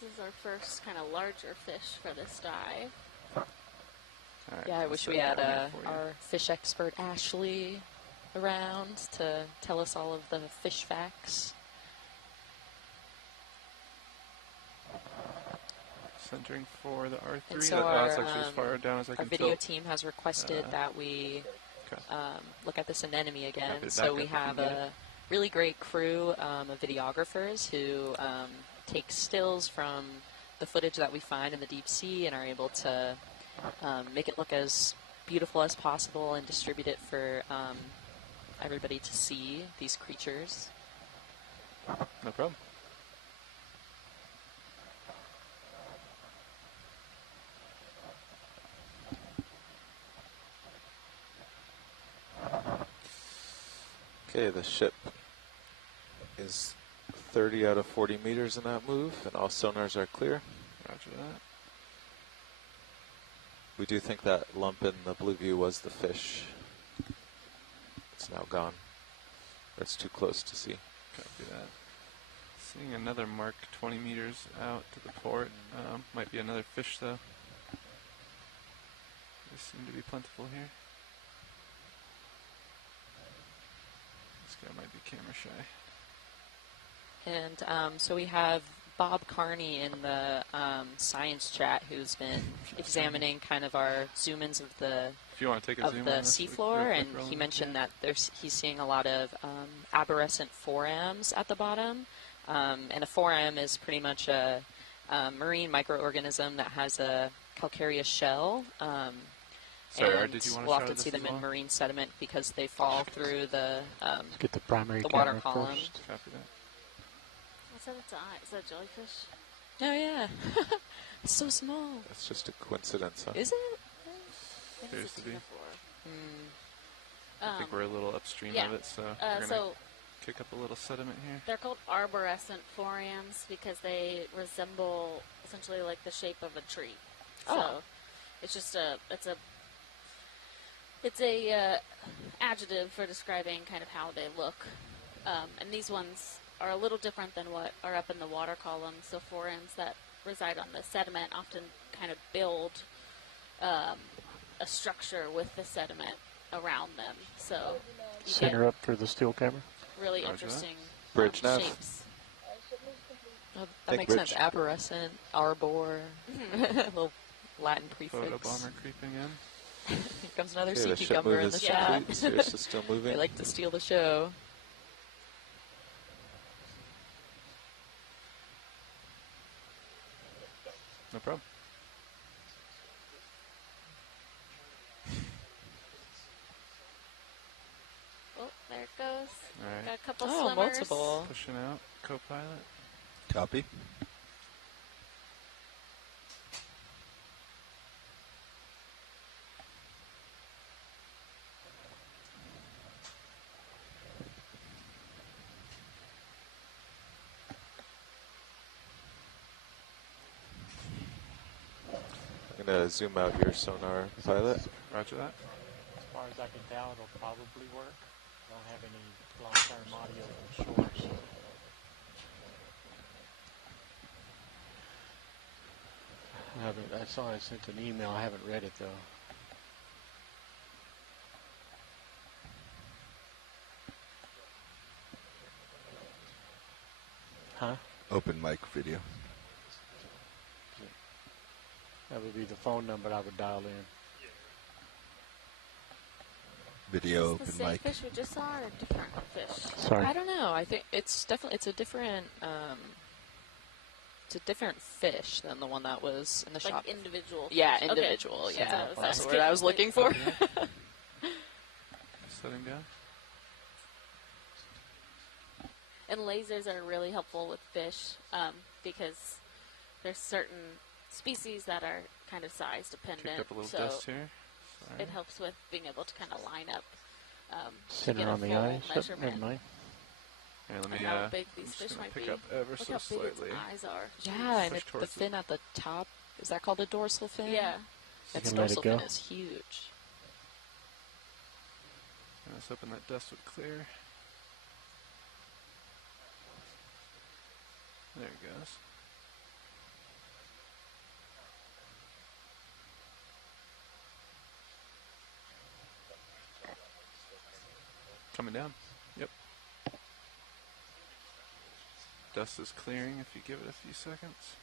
This is our first kind of larger fish for this dive. Right, Yeah, I I'll wish set we that had one for you. our fish expert Ashley around to tell us all of the fish facts. Centering for the R3. And so That's actually as far down as I our can video tilt. team has requested that we Okay. look at this anemone again. Copy it So back we up if you have need a really great crew of videographers who take stills from the footage that we find in the deep sea and are able to make it look as beautiful as possible and distribute it for everybody to see, these creatures. No problem. Okay, the ship is 30 out of 40 meters in that move, and all sonars are clear. Roger that. We do think that lump in the blue view was the fish. It's now gone. It's too close to see. Copy that. Seeing another mark 20 meters out to the port. Might be another fish though. They seem to be plentiful here. This guy might be camera shy. And so we have Bob Carney in the science chat who's been examining kind of our zoom-ins of the If you want to take a zoom on this seafloor, and real he quick, mentioned that he's seeing a lot of arborescent forams at the bottom. And a foram is pretty much a marine microorganism that has a calcareous shell. Sorry, and did you want to we'll show often this see them as well? in marine sediment because they fall through the Get the primary the water camera column. first. Copy that. What's that? Its eye? Is that a jellyfish? Oh yeah, it's so small. That's just a coincidence, huh? Is it? I think Appears it's to a be. ctenophore. I think we're a little upstream yeah. of it, so we're going to So kick up a little sediment here. they're called arborescent forams because they resemble essentially like the shape of a tree. So Oh. it's just it's a adjective for describing kind of how they look. And these ones are a little different than what are up in the water column. So forams that reside on the sediment often kind of build a structure with the sediment around them. So you Center up for the still camera. get really Roger that. interesting Bridge nav. shapes. Oh, that Thank makes sense. Rich. Arborescent, arbor, little Latin prefix. Photo bomber creeping in. Here comes another Okay, sea the ship cucumber move in is the chat. complete. Sirius is still moving. They like to steal the show. No problem. Oh, there it goes. All right. Got a couple Oh, swimmers. multiple. Pushing out. Co-pilot. Copy. I'm going to zoom out your sonar pilot. Roger that. As far as I can tell, it'll probably work. Don't have any long-term audio from shore. I saw I sent an email. I haven't read it though. Huh? Open mic video. That would be the phone number I would dial in. Video Is this open the same mic. fish we just saw or a different fish? Sorry. I don't know. I think it's definitely a different fish than the one that was in the Like shop. individual. Yeah, fish. individual. Okay. Yeah, That's what that's the I word I was looking for. Setting down. And lasers are really helpful with fish because there's certain species that are kind of size dependent. Kick up a little so dust here. Sorry. it helps with being able to kind of line up. To Center get a on the full eyes. Oh, measurement. never mind. Here, let me, And how big I'm these just fish gonna might pick be. up ever Look so how big slightly. its eyes are. Yeah, and Push the towards fin at the top, is that called a dorsal fin? Yeah. Its can let it dorsal go. fin is huge. And let's hoping that dust would clear. There it goes. Coming down. Yep. Dust is clearing if you give it a few seconds.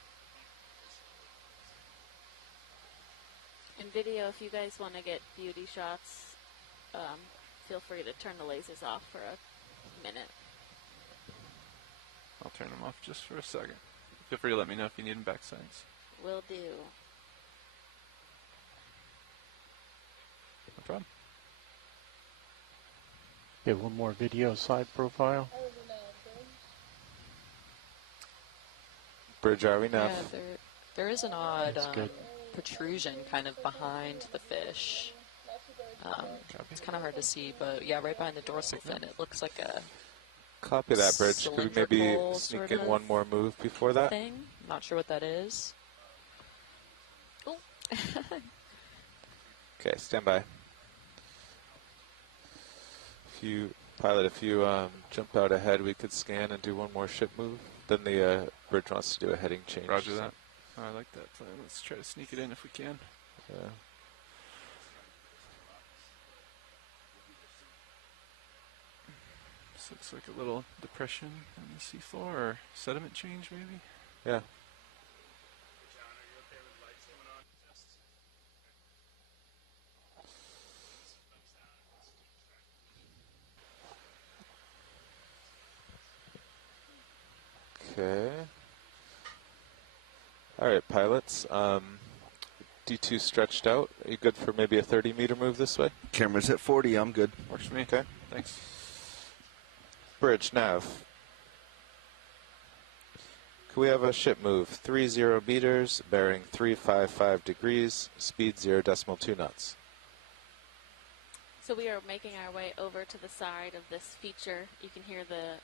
In video, if you guys want to get beauty shots, feel free to turn the lasers off for a minute. I'll turn them off just for a second. Feel free to let me know if you need them back signs. Will do. No problem. Yeah, one more video side profile. Bridge, are we now? Yeah, there is an odd That's good. protrusion kind of behind the fish. It's kind of hard to see, but yeah, right behind the dorsal fin, it looks like a Copy that, Bridge. Could we maybe cylindrical sneak sort in of one more move before that? thing. Not sure what that is. Oh. Okay, stand by. Pilot, if you jump out ahead, we could scan and do one more ship move. Then the bridge wants to do a heading change. Roger that. Oh, I like that plan. Let's try to sneak it in if we can. Yeah. This looks like a little depression in the seafloor, or sediment change, maybe? Yeah. Okay. All right, pilots. D2 stretched out. Are you good for maybe a 30-meter move this way? Camera's at 40. I'm good. Works for me. Okay. Thanks. Bridge, nav. Can we have a ship move? 30 meters, bearing 355 degrees, speed 0.2 knots. So we are making our way over to the side of this feature. You can hear the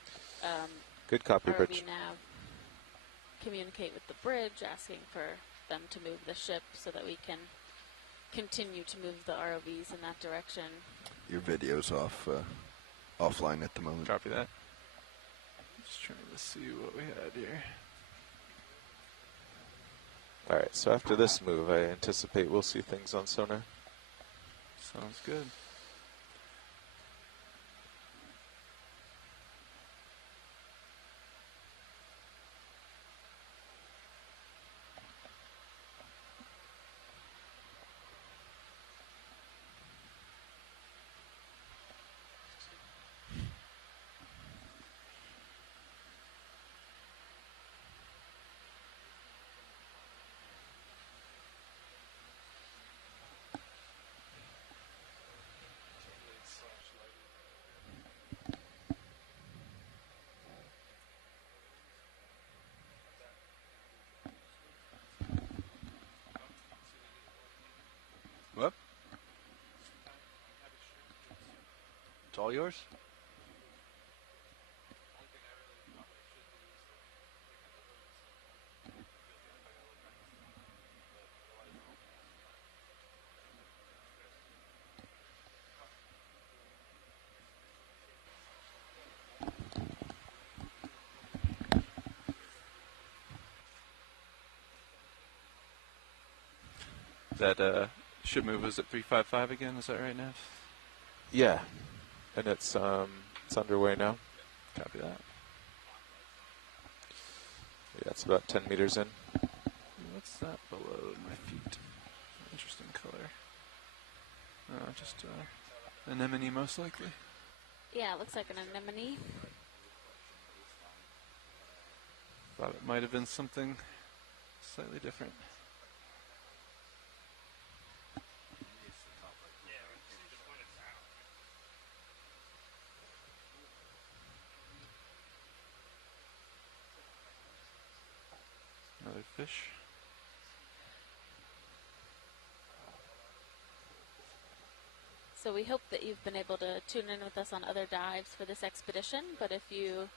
Good copy, ROV Bridge. nav communicate with the bridge, asking for them to move the ship so that we can continue to move the ROVs in that direction. Your video's off, offline at the moment. Copy that. Just trying to see what we had here. All right, so after this move, I anticipate we'll see things on sonar. Sounds good. What? It's all yours? That ship move was at 355 again, is that right, Nav? Yeah, and it's underway now. Copy that. Yeah, it's about 10 meters in. What's that below my feet? Interesting color. Just anemone, most likely. Yeah, it looks like an anemone. Thought it might have been something slightly different. Another fish. So we hope that you've been able to tune in with us on other dives for this expedition, but if you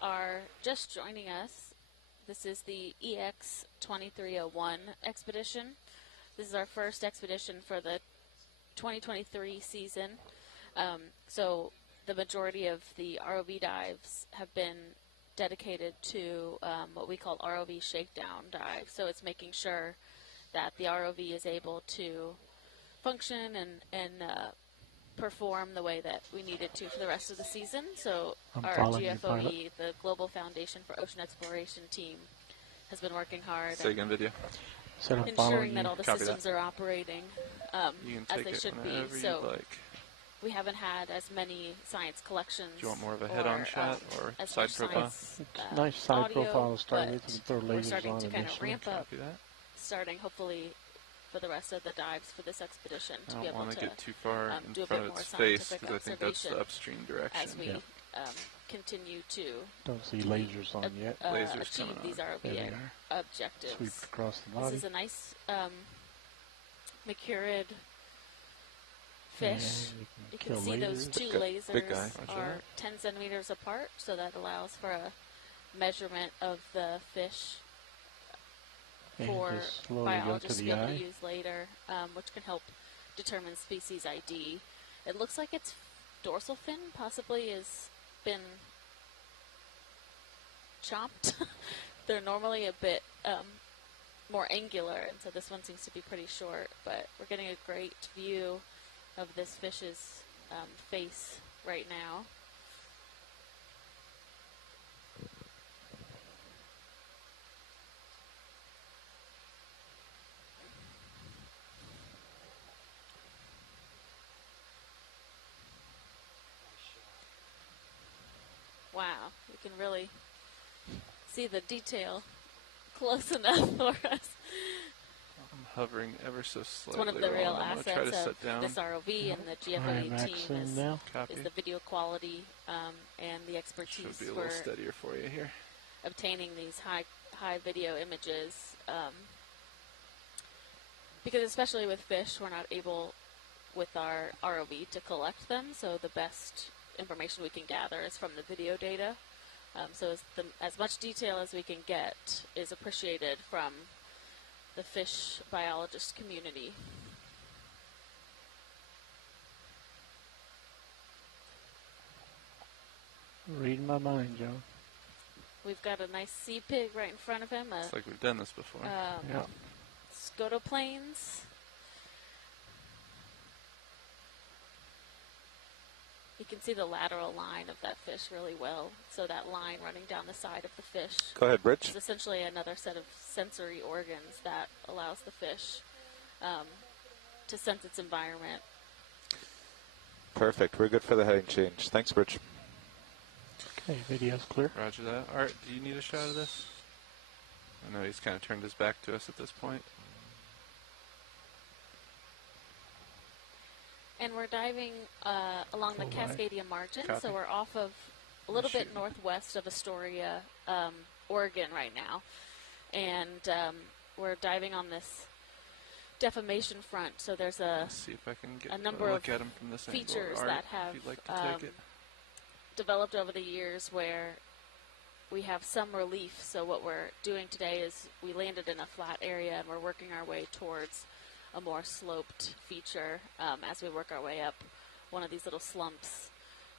are just joining us, this is the EX2301 expedition. This is our first expedition for the 2023 season. So the majority of the ROV dives have been dedicated to what we call ROV Shakedown dive. So it's making sure that the ROV is able to function and perform the way that we need it to for the rest of the season. So our GFOE, the Global Foundation for Ocean Exploration team, has been working hard. Say again, video. Ensuring that all the systems are operating as they should be. So like. We haven't had as many science collections. Do you want more of a head-on shot or side profile? Nice side profile to start with, and throw we're lasers starting on to kind of initially. ramp up, starting hopefully for the rest of the dives for this expedition to be able to I don't want to get too far in do a front bit of more its face scientific because I think that's the observation upstream direction. as we continue to Don't see lasers on yet. Lasers achieve coming these on. ROV objectives. Sweep across the body. This is a nice Mercurid fish. And You kill can see those lasers. two Big guy. lasers are 10 centimeters apart, so that allows for a measurement of the fish And for just slowly go to biologists to the be able to eye. use later, which can help determine species ID. It looks like its dorsal fin possibly has been chomped. They're normally a bit more angular, and so this one seems to be pretty short, but we're getting a great view of this fish's face right now. Wow, you can really see the detail close enough for us. I'm hovering ever so slightly. It's one of the real I'm gonna try to assets sit of down. this ROV and the I'm GFOA team maxing now. Copy. is the video quality and the expertise Should be a for little steadier for you here. obtaining these high video images. Because especially with fish, we're not able with our ROV to collect them, so the best information we can gather is from the video data. So as much detail as we can get is appreciated from the fish biologist community. Read my mind, Joe. We've got a nice sea pig right in front of him. It's like we've done this before. Yeah. Scotoplanes. You can see the lateral line of that fish really well. So that line running down the side of the fish Go ahead, Rich. is essentially another set of sensory organs that allows the fish to sense its environment. Perfect. We're good for the heading change. Thanks, Rich. Okay, video's clear. Roger that. Art, do you need a shot of this? I know he's kind of turned his back to us at this point. And we're diving along the Full wide. Cascadia margin, Copy. so we're off of a little bit Shoot. northwest of Astoria, Oregon right now. And we're diving on this deformation front, so there's Let's see if I can get a number a look of at him from this angle. features Art, that have if you'd like to take it. developed over the years where we have some relief. So what we're doing today is we landed in a flat area and we're working our way towards a more sloped feature as we work our way up one of these little slumps,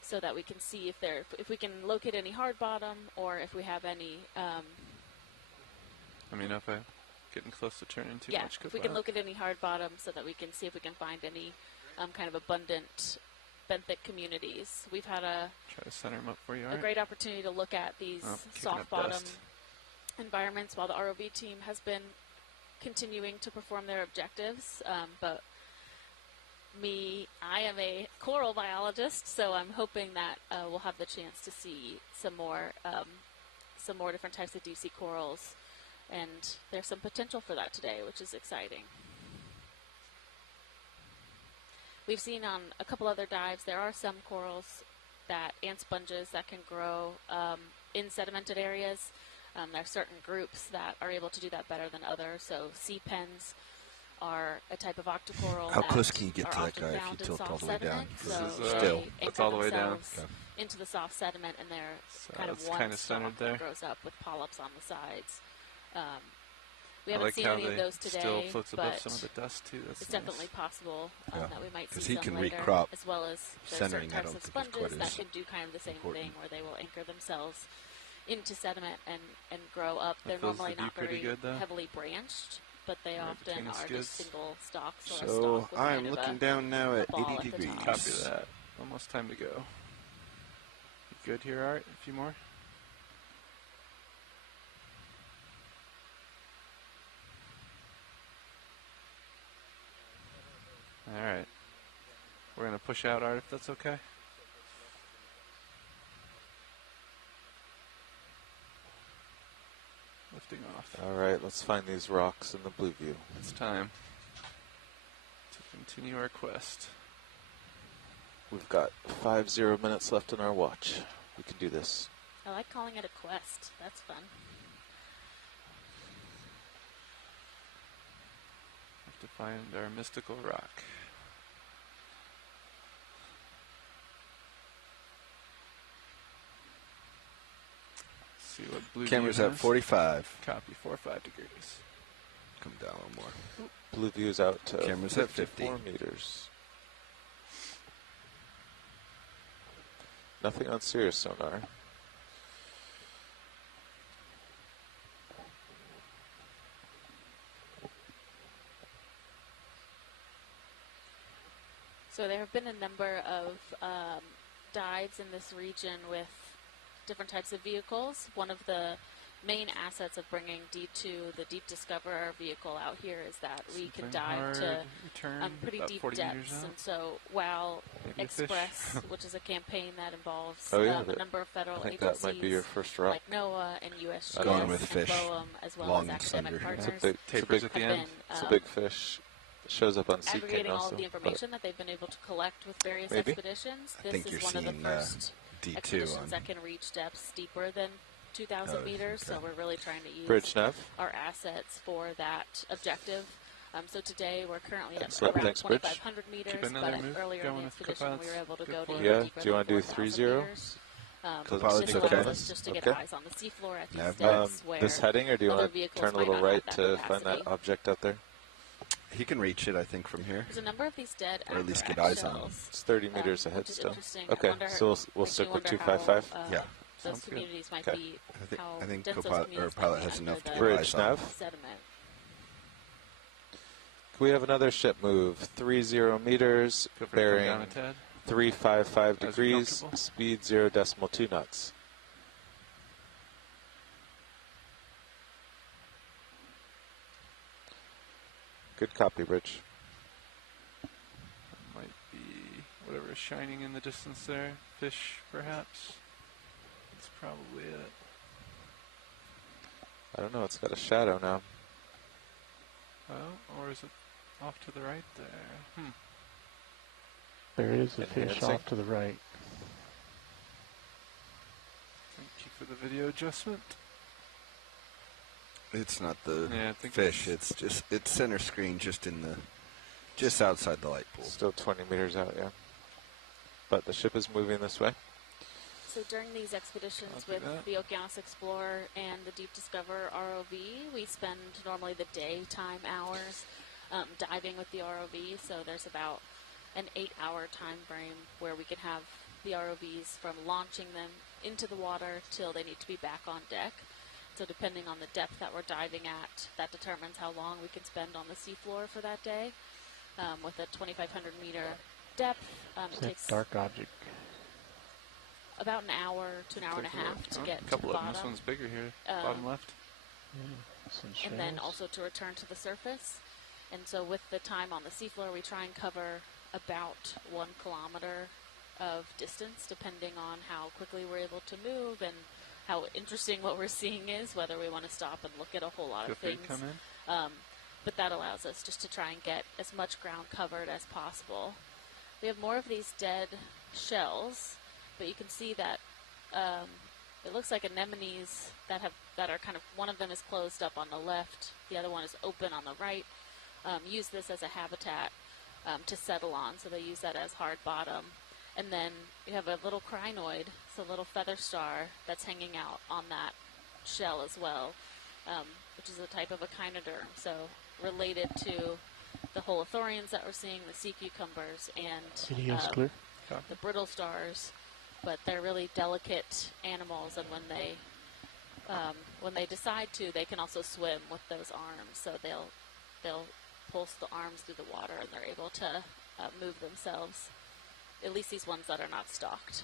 so that we can see if we can locate any hard bottom or if we have any. I mean, if I'm getting close to turning too Yeah, much. if we can loocate any hard bottom, so that we can see if we can find any kind of abundant benthic communities. We've had Try to center him up for you. a Art. great opportunity to look at these Kicking soft up bottom dust. environments while the ROV team has been continuing to perform their objectives. But I am a coral biologist, so I'm hoping that we'll have the chance to see some more different types of deep sea corals, and there's some potential for that today, which is exciting. We've seen on a couple other dives, there are some corals and sponges that can grow in sedimented areas. There are certain groups that are able to do that better than others. So sea pens are a type of octocoral. How that close can you get are to that often guy if you found in tilt soft all the way down? sediment. This So is, they Still. anchor That's all the way down. themselves into the soft sediment, and they're So kind of it's one kinda stalk centered that there. grows up with polyps on the sides. We I haven't like seen how any of they those still today, floats above but some of the dust too. That's it's nice. definitely possible Yeah. that we might 'Cause see he some can later, recrop. as well as there's Centering, certain I types don't of think is sponges quite that as can do kind of the same important. thing, where they will anchor themselves into sediment and grow up. That They're feels to normally be not pretty very good, though. heavily branched, but they Right often between the are skids. just single stalks or a So stalk with I kind am of looking a down now at ball 80 at the top. degrees. Copy that. Almost time to go. You good here, Art? A few more? Alright. We're going to push out, Art, if that's okay. Lifting off. All right, let's find these rocks in the blue view. It's time to continue our quest. We've got 50 minutes left in our watch. We can do this. I like calling it a quest. That's fun. Have to find our mystical rock. see what blue Camera's view at is. 45. Copy, 45 degrees. Come down a little more. Blue view's out to Camera's at 54 50. meters. Nothing on Sirius sonar. So there have been a number of dives in this region with different types of vehicles. One of the main assets of bringing D2, the Deep Discoverer vehicle, out here is that we can dive to pretty deep depths. And so WOW Express, which is a campaign that involves a number of federal I think agencies, that might be your first rock. like NOAA and USGS Going with and fish. BOEM, as well Long as academic and partners. Tapers at the end. It's a big fish. It shows up on Sea Aggregating all also. of the information that they've been able to collect with various Maybe. expeditions. I This think is you're one of the seeing first D2 expeditions on. that can reach depths deeper than 2,000 meters, so we're really trying to use Bridge nav. our assets for that objective. So today we're currently at Excellent. around Thanks, Bridge. 2,500 meters, Keep but another move earlier in going the with expedition we co-pilots. were able to Good go for to you. Yeah, deeper do you than want to do 4,000 3-0? meters. Co-pilots This go allows first. us just to get Okay. eyes on the seafloor at these Nav. depths where This heading, or do you other want to vehicles turn a might little not right have to that find that capacity. object out there? He can reach it, I think, from here. There's a number of these dead Or at least get Athabasca eyes on them. shells, It's 30 meters ahead which is still. interesting. I Okay, wonder- so we'll makes stick me with wonder 255. how, Yeah. those Sounds good. communities might Okay. be, how I think dense those co-pilot or communities might pilot be has under enough to the get Bridge eyes on. nav. sediment. Can we have another ship move? 30 meters, Feel free to come down bearing a tad. 355 As you're degrees, comfortable. speed 0.2 knots. Good copy, Bridge. Might be whatever is shining in the distance there. Fish, perhaps. That's probably it. I don't know, it's got a shadow now. Oh, or is it off to the right there? There is a fish Enhancing. off to the right. Thank you for the video adjustment. It's not the Yeah, I think fish. It's just it's center screen, just outside the light pool. Still 20 meters out, yeah. But the ship is moving this way. So during these expeditions I'll do with that. the Okeanos Explorer and the Deep Discoverer ROV, we spend normally the daytime hours diving with the ROV. So there's about an 8-hour time frame where we can have the ROVs from launching them into the water till they need to be back on deck. So depending on the depth that we're diving at, that determines how long we can spend on the seafloor for that day. With a 2,500 meter depth, It's it that takes dark object. about an hour to an hour and a half to get a to couple the of them. This bottom. one's bigger here. Um, Bottom left. Yeah, some And then shells. also to return to the surface. And so with the time on the seafloor, we try and cover about 1 kilometer of distance, depending on how quickly we're able to move and how interesting what we're seeing is, whether we want to stop and look at a whole lot Feel of free things. to come in. But that allows us just to try and get as much ground covered as possible. We have more of these dead shells, but you can see that it looks like anemones that are kind of, one of them is closed up on the left, the other one is open on the right. Use this as a habitat to settle on, so they use that as hard bottom. And then you have a little crinoid, it's a little feather star that's hanging out on that shell as well, which is a type of echinoderm, so related to the holothorians that we're seeing, the sea cucumbers, and Video's clear. the brittle stars, but they're really delicate animals, and when they decide to, they can also swim with those arms, so they'll pulse the arms through the water, and they're able to move themselves, at least these ones that are not stalked.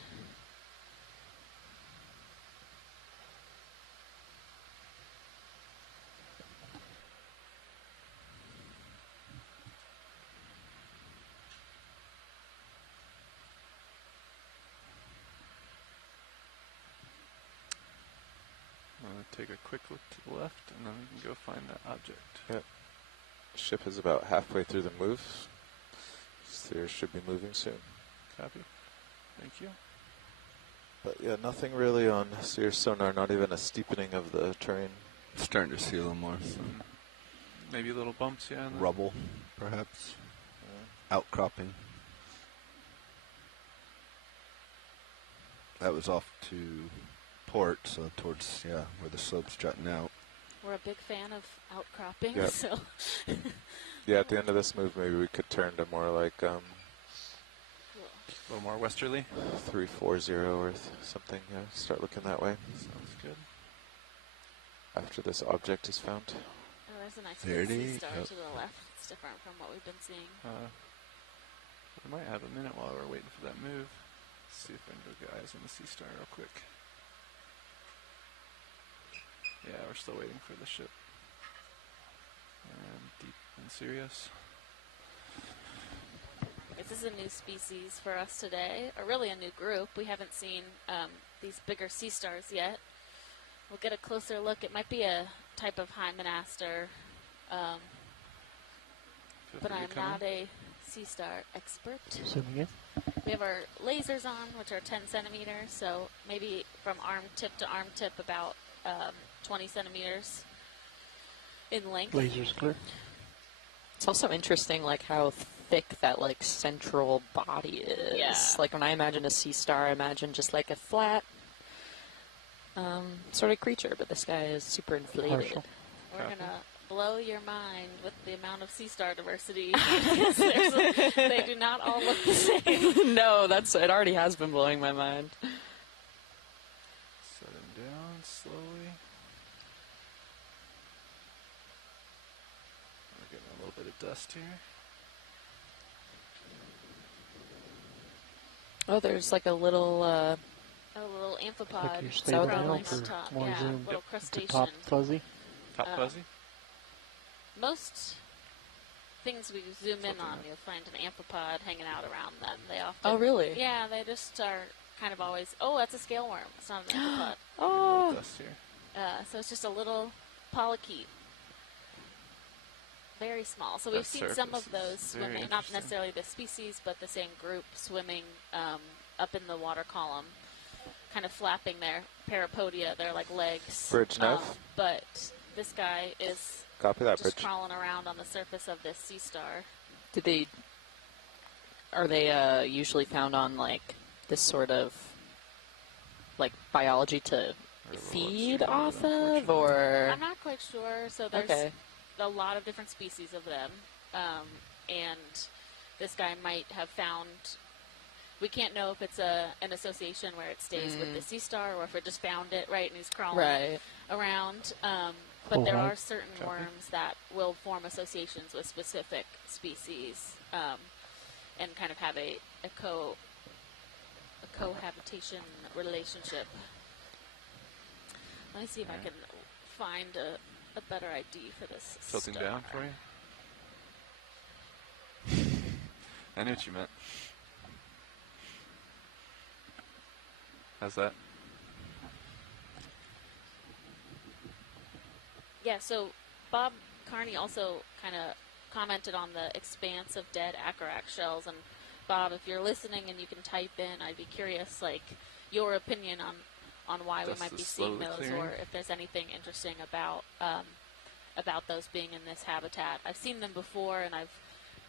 I'm going to take a quick look to the left, and then we can go find that object. Yep. Ship is about halfway through the move. So it should be moving soon. Copy. Thank you. But yeah, nothing really on Sirius sonar, not even a steepening of the terrain. Starting to see a little more Some maybe little bumps, yeah. and then- rubble, perhaps. Outcropping. That was off to port, so towards, where the slope's jutting out. We're a big fan of outcropping, Yep. so. Yeah, at the end of this move, maybe we could turn to more like A little more westerly. 340 or something. Yeah, start looking that way Sounds good. after this object is found. Oh, there's a nice There it sea is. star Yep. to the left. It's different from what we've been seeing. We might have a minute while we're waiting for that move. Let's see if I can go get eyes on the sea star real quick. Yeah, we're still waiting for the ship. And deep and serious. This is a new species for us today, or really a new group. We haven't seen these bigger sea stars yet. We'll get a closer look. It might be a type of Hymenaster, but I'm not a sea star expert. Zooming in. We have our lasers on, which are 10 centimeters, so maybe from arm tip to arm tip about 20 centimeters in length. Lasers clear. It's also interesting, like, how thick that, like, central body is. Yeah. Like, when I imagine a sea star, I imagine just, like, a flat sort of creature, but this guy is super inflated. Partial. We're going to blow your mind with the amount of sea star diversity. They do not all look the same. No, it already has been blowing my mind. Setting down slowly. We're getting a little bit of dust here. Oh, there's like a little, A little amphipod Like you're stable crawling down on for top. more Yeah, zoom little to crustacean. top fuzzy. Top fuzzy? Most things we zoom in on, you'll find an amphipod hanging out around them. They often. Oh, really? Yeah, they just are kind of always. Oh, that's a scale worm. It's not an amphipod. A little dust here. So it's just a little polychaete. Very small. So we've That seen some surface of those is very swimming, not interesting. necessarily the species, but the same group swimming up in the water column, kind of flapping their parapodia, their like legs. Bridge nav. But this guy is Copy that, just bridge. crawling around on the surface of this sea star. Are they usually found on, like, this sort of, like, biology to feed off of, or? I'm not quite sure. So there's a lot of different species of them, and this guy might have found. We can't know if it's an association where it stays with the sea star, or if it just found it right and he's crawling around. But there are certain worms that will form associations with specific species, and kind of have a cohabitation relationship. Let me see if I can find a better ID for this. Tilting star. down for you? I knew what you meant. How's that? Yeah, so Bob Carney also kind of commented on the expanse of dead Acrorax shells. And Bob, if you're listening and you can type in, I'd be curious, like, your opinion on why Dust we might is be seeing slowly those, clearing. or if there's anything interesting about those being in this habitat. I've seen them before, and I've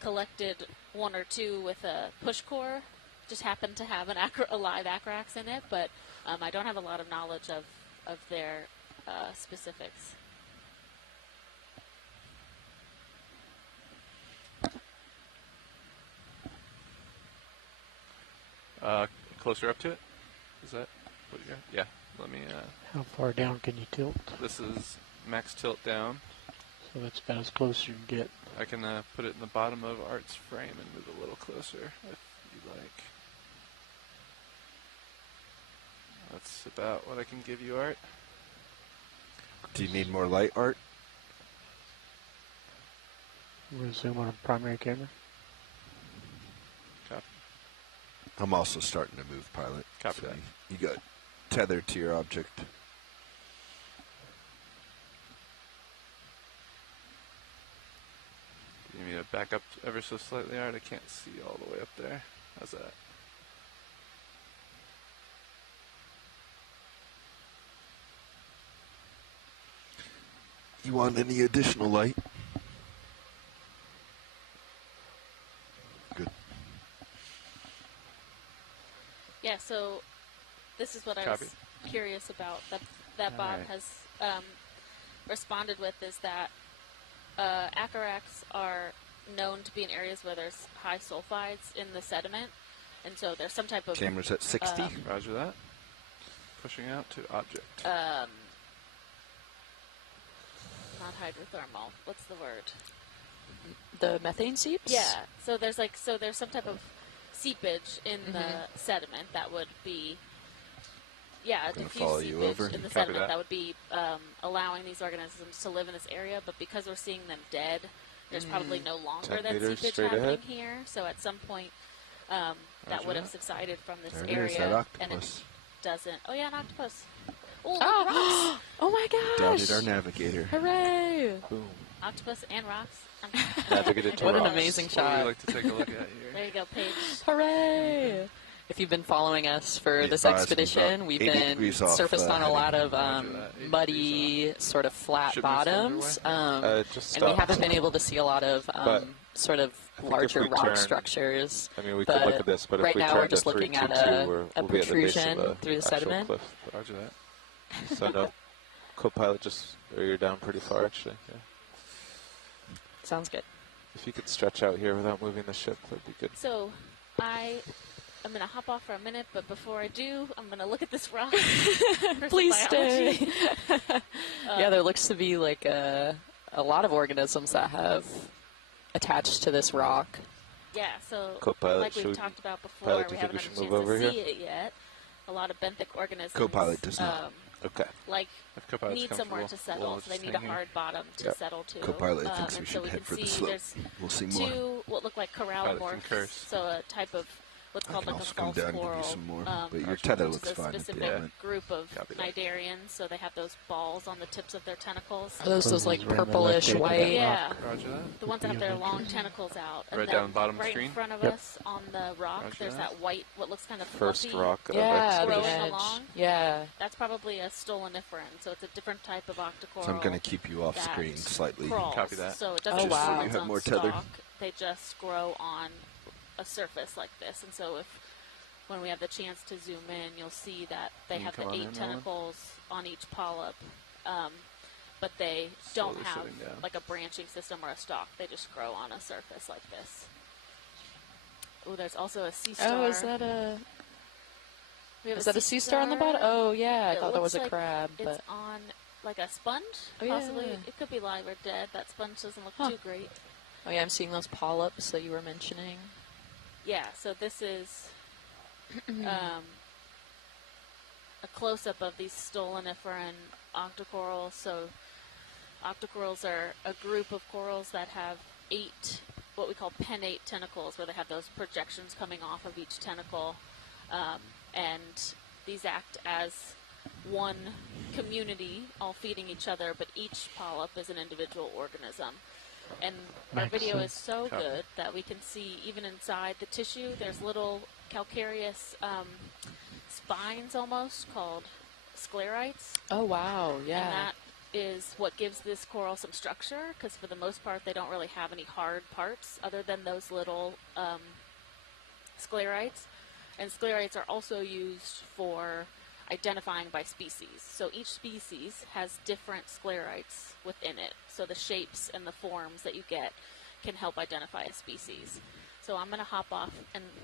collected one or two with a push core. Just happened to have a live Acrorax in it, but I don't have a lot of knowledge of their specifics. Closer up to it? Is that what you got? Yeah. Let me, How far down can you tilt? this is max tilt down. So that's about as close as you can get. I can put it in the bottom of Art's frame and move a little closer if you like. That's about what I can give you, Art. Do you need more light, Art? We're going to zoom on a primary camera. Copy. I'm also starting to move, pilot. Copy So that. You got tethered to your object. You need me to back up ever so slightly, Art? I can't see all the way up there. How's that? You want any additional light? Good. Yeah, so this is what I Copy. was curious about that Bob Alright. has responded with is that acaraks are known to be in areas where there's high sulfides in the sediment, and so there's some type of Camera's at 60. Roger that. Pushing out to object. not hydrothermal. What's the word? The methane seeps? Yeah. So there's some type of seepage in the sediment that would be diffuse follow you seepage over. in the Copy sediment that. would be allowing these organisms to live in this area. But because we're seeing them dead, there's probably no longer 10 that meters seepage straight happening ahead. here. So at some point, that Roger would have that. subsided from this There it is, area, that and it octopus. doesn't. Oh yeah, an octopus. Oh, look, Oh, rocks! oh my gosh! Doubted our navigator. Hooray! Boom. Octopus and rocks. Navigated to What an rocks. amazing What would shot. we like to take a look at here? There you go, Paige. Hooray! If you've been following us for Be this advised, expedition, about we've 80 been degrees off, surfaced on a lot of Roger that, 80 muddy, sort of flat Shipment's bottoms, Just and we stop. haven't been able to see a lot of But sort of think if larger we rock turn- structures. I mean, we But could look at this, but right if we now turn we're just to looking at 322, we'll a be at the base of protrusion the through the actual sediment. cliff. Roger that. So no, co-pilot, or you're down pretty far actually. Yeah. Sounds good. If you could stretch out here without moving the ship, that'd be good. So, I'm going to hop off for a minute, but before I do, I'm going to look at this rock. for Please some biology. stay. Yeah, there looks to be like a lot of organisms that have attached to this rock. Yeah, so Co-pilot, like should we've we- talked about before, pilot, do we you think haven't we had a should chance move over to here? see it yet. A lot of benthic organisms. Co-pilot does not. Okay. Like If co-pilot's need somewhere to comfortable, settle, we'll so they just need a hang hard bottom to Yep. settle to. Co-pilot thinks we and should so we head can for the see slope. there's We'll see more. two what look like Pilot corallimorphs, concurs. so a type of what's I called can like a also come false down and give you coral. some more, but your Roger. tether Which looks is a fine at the specific moment. group of Copy that. cnidarians, so they have those balls on the tips of their tentacles. Are those like Right on the left purplish edge of that white? Yeah. Roger that. The ones that have their long tentacles out. And Right then down bottom right screen? in front of Yep. us on the rock, Roger there's that. that white, what looks kind of First fluffy. rock of Yeah, the Growing expedition. edge. along. Yeah. That's probably a stoloniferan, so it's a different type of octocoral. So I'm going to keep you off that screen slightly. crawls. Copy that. So it doesn't Oh, grow wow. on You its have own more tether? stalk. They just grow on a surface like this, and so when we have the chance to zoom in, you'll see that they Can you have the come on 8 in, Nolan? tentacles on each polyp, but they don't Slowly have sitting down. like a branching system or a stalk. They just grow on a surface like this. Oh, there's also a sea star. Oh, is that a We have is that a sea star on the bottom? Oh, yeah. I It thought that was looks a like crab, It's but on like a sponge, Oh, yeah. possibly. It could be live or dead. That sponge doesn't look Huh. too great. oh yeah, I'm seeing those polyps that you were mentioning. Yeah, so this is a close-up of these stoloniferan octocorals. So octocorals are a group of corals that have 8, what we call pennate tentacles, where they have those projections coming off of each tentacle. And these act as one community, all feeding each other, but each polyp is an individual organism. And our video is so Copy. good that we can see even inside the tissue, there's little calcareous spines almost called sclerites. Oh, wow. And Yeah. that is what gives this coral some structure, because for the most part they don't really have any hard parts other than those little sclerites. And sclerites are also used for identifying by species. So each species has different sclerites within it. So the shapes and the forms that you get can help identify a species. So I'm going to hop off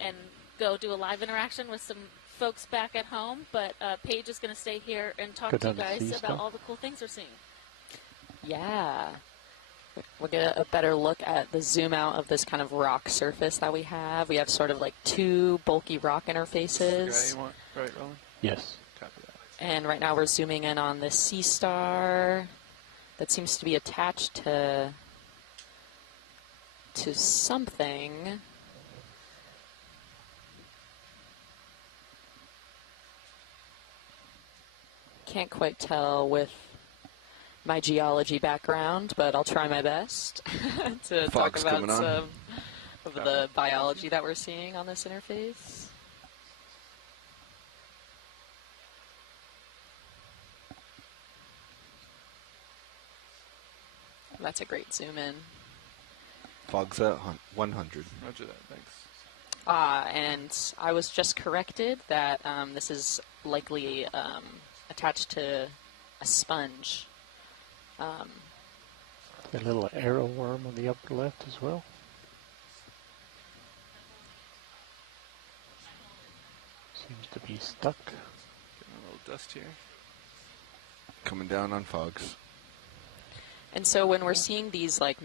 and go do a live interaction with some folks back at home, but Paige is going to stay here and talk Go to you down the guys sea about stuff. all the cool things we're seeing. Yeah. We'll get a better look at the zoom out of this kind of rock surface that we have. We have sort of like 2 bulky rock Guy interfaces. you want, right, Roland? Yes. Copy that. And right now we're zooming in on this sea star that seems to be attached to something. Can't quite tell with my geology background, but I'll try my best to talk Fog's about coming on. some of the biology that we're seeing on this interface. That's a great zoom in. Fog's at 100. Roger that. Thanks. And I was just corrected that this is likely attached to a sponge. A little arrow worm on the upper left as well. Seems to be stuck. Getting a little dust here. Coming down on fogs. And so when we're seeing these like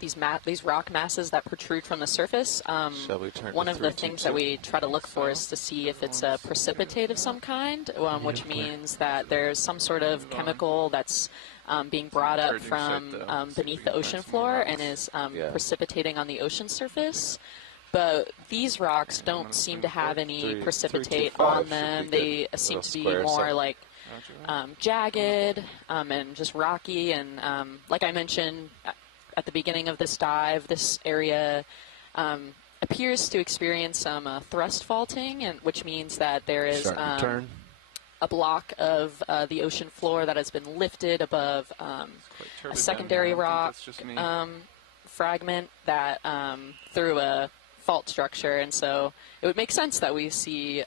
these rock masses that protrude from the surface, Shall we turn one to of the things that we try to look for is to see if it's a precipitate of some kind, which means that there's some sort of chemical that's being brought up from beneath the ocean floor and is precipitating on the ocean surface. But these rocks don't seem to have any precipitate on them. They seem to be more like jagged and just rocky. And like I mentioned at the beginning of this dive, this area appears to experience some thrust faulting, and which means that there is a block of the ocean floor that has been lifted above a secondary rock fragment that through a fault structure, and so it would make sense that we see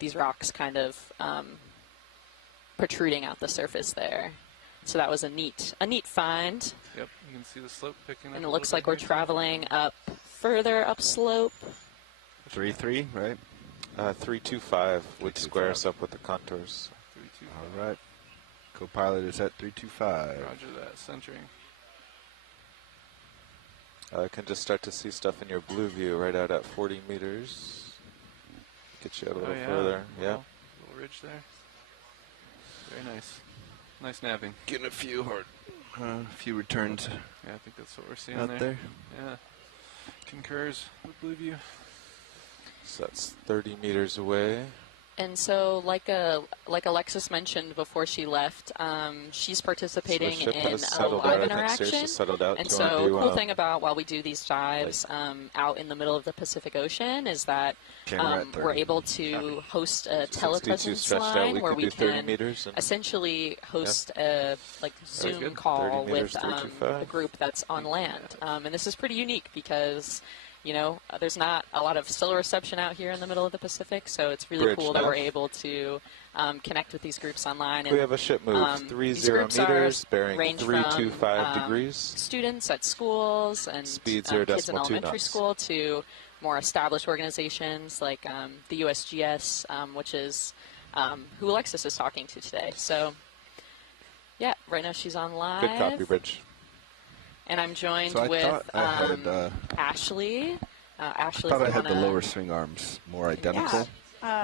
these rocks kind of protruding out the surface there. So that was a neat find. Yep, you can see the slope picking up. And it looks like we're traveling up further upslope. 3-3, right? 325 would square us up with the contours. 325. All right. Co-pilot is at 325. Roger that, centering. I can just start to see stuff in your blue view right out at 40 meters. Get you a little further. Yeah. Little ridge there. Very nice. Nice nabbing. Getting a few few returns. Yeah, I think that's what we're seeing out there. Yeah. Concurs with blue view. So that's 30 meters away. And so, like Alexis mentioned before she left, she's participating in a live interaction. And so, the cool thing about while we do these dives out in the middle of the Pacific Ocean is that we're able to host a telepresence line where we can essentially host a Zoom call with a group that's on land. And this is pretty unique because there's not a lot of still reception out here in the middle of the Pacific, so it's really cool that we're able to connect with these groups online. We have a ship move 30 meters, bearing 325 degrees. Students at schools and speed kids in elementary school to more established organizations like the USGS, which is who Alexis is talking to today. So, yeah, right now she's on live. Good copy, Bridge. And I'm joined with Ashley. Ashley, I thought I had the lower swing arms more identical.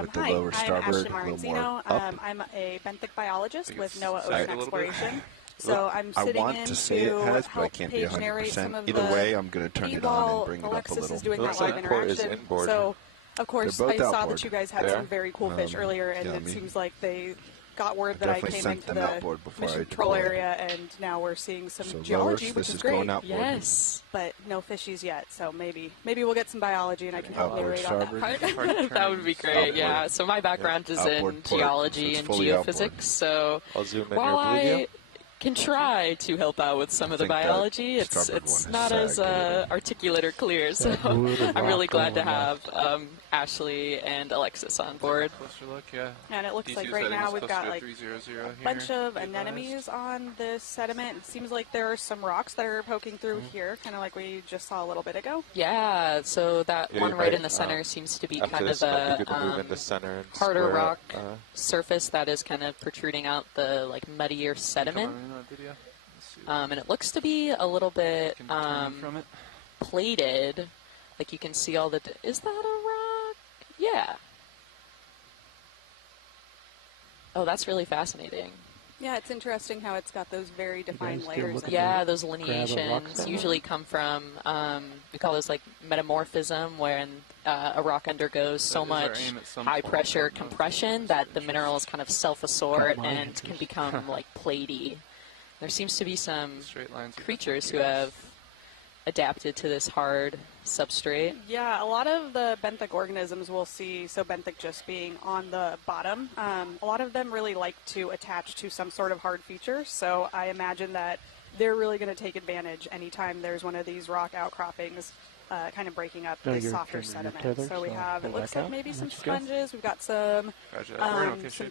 With the lower starboard, I'm Ashley a little more up. I'm a benthic biologist with NOAA Ocean Exploration. So I'm sitting in to say it has, but I can't be 100%. Either way, I'm going to turn it on and bring it up a little. Is doing that live interaction. So, of course, I saw that you guys had some very cool fish earlier, and it seems like they got word that I came into the mission control area, and now we're seeing some geology, which is great. Yes, but no fishies yet. So maybe we'll get some biology, and I can help narrate on that part. That would be great. Yeah. So my background is in geology and geophysics. So while I can try to help out with some of the biology, it's not as articulate or clear. So I'm really glad to have Ashley and Alexis on board. Closer look, yeah. And it looks like right now we've got like a bunch of anemones on this sediment. It seems like there are some rocks that are poking through here, kind of like we just saw a little bit ago. Yeah, so that one right in the center seems to be kind of a harder rock surface that is kind of protruding out the muddier sediment. And it looks to be a little bit plated. Like you can see all the... Is that a rock? Yeah. Oh, that's really fascinating. Yeah, it's interesting how it's got those very defined layers. Yeah, those lineations usually come from, we call those metamorphism, wherein a rock undergoes so much high-pressure compression that the minerals kind of self-assort and can become platey. There seems to be some creatures who have adapted to this hard substrate. Yeah, a lot of the benthic organisms we'll see, so benthic just being on the bottom, a lot of them really like to attach to some sort of hard feature, so I imagine that they're really going to take advantage anytime there's one of these rock outcroppings kind of breaking up the softer sediment. So we have, it looks like maybe some sponges. We've got some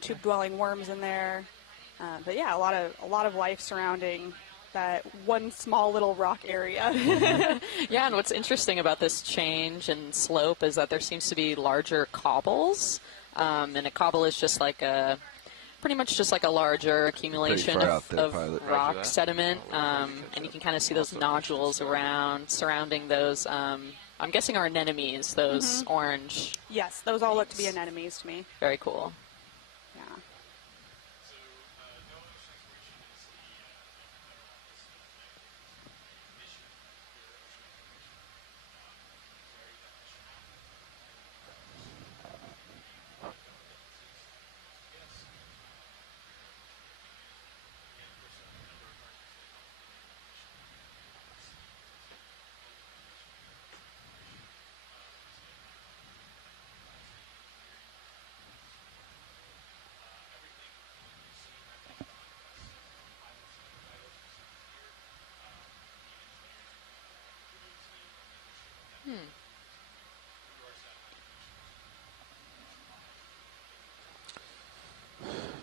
tube-dwelling worms in there. But yeah, a lot of life surrounding that one small little rock area. Yeah, and what's interesting about this change in slope is that there seems to be larger cobbles, and a cobble is just like pretty much just like a larger accumulation of rock sediment, and you can kind of see those nodules around surrounding those. I'm guessing are anemones, those orange. Yes, those all look to be anemones to me. Very cool. Yeah.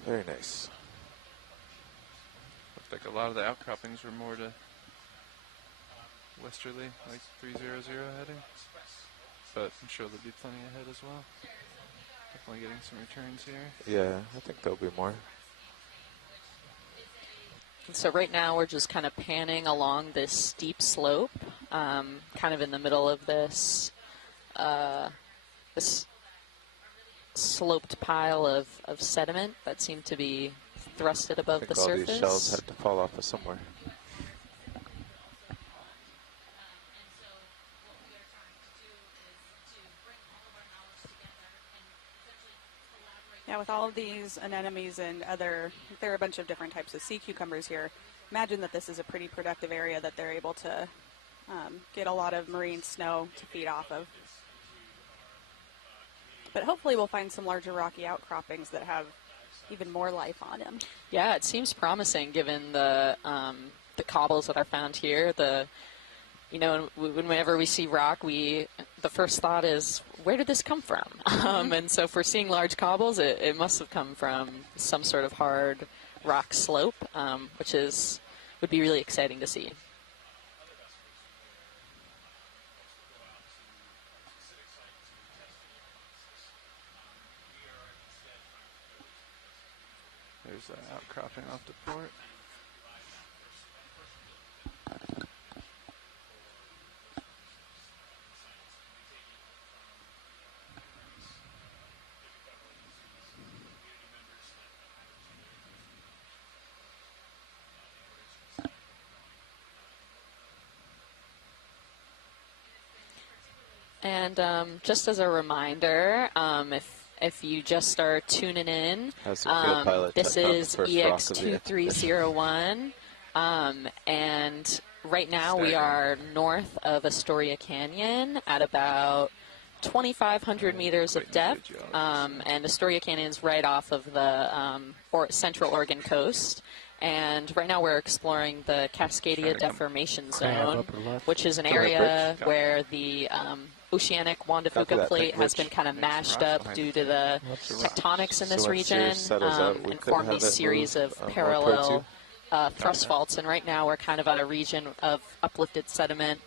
Very nice. Looked like a lot of the outcroppings were more to westerly, like 300 heading. But I'm sure there'll be plenty ahead as well. Definitely getting some returns here. Yeah, I think there'll be more. So right now we're just kind of panning along this steep slope, kind of in the middle of this this sloped pile of sediment that seemed to be thrusted above the surface. All these shells had to fall off of somewhere. Yeah, with all of these anemones and there are a bunch of different types of sea cucumbers here. Imagine that this is a pretty productive area that they're able to get a lot of marine snow to feed off of. But hopefully we'll find some larger rocky outcroppings that have even more life on them. Yeah, it seems promising given the cobbles that are found here. Whenever we see rock, the first thought is, where did this come from? And so if we're seeing large cobbles, it must have come from some sort of hard rock slope, which would be really exciting to see. There's an outcropping off the port. And just as a reminder, if you just are tuning in, this is EX2301, and right now we are north of Astoria Canyon at about 2,500 meters of depth, and Astoria Canyon's right off of the Central Oregon coast. And right now we're exploring the Cascadia deformation zone, which is an area where the oceanic Juan de Fuca plate has been kind of mashed up due to the tectonics in this region and formed these series of parallel thrust faults. And right now we're kind of at a region of uplifted sediment.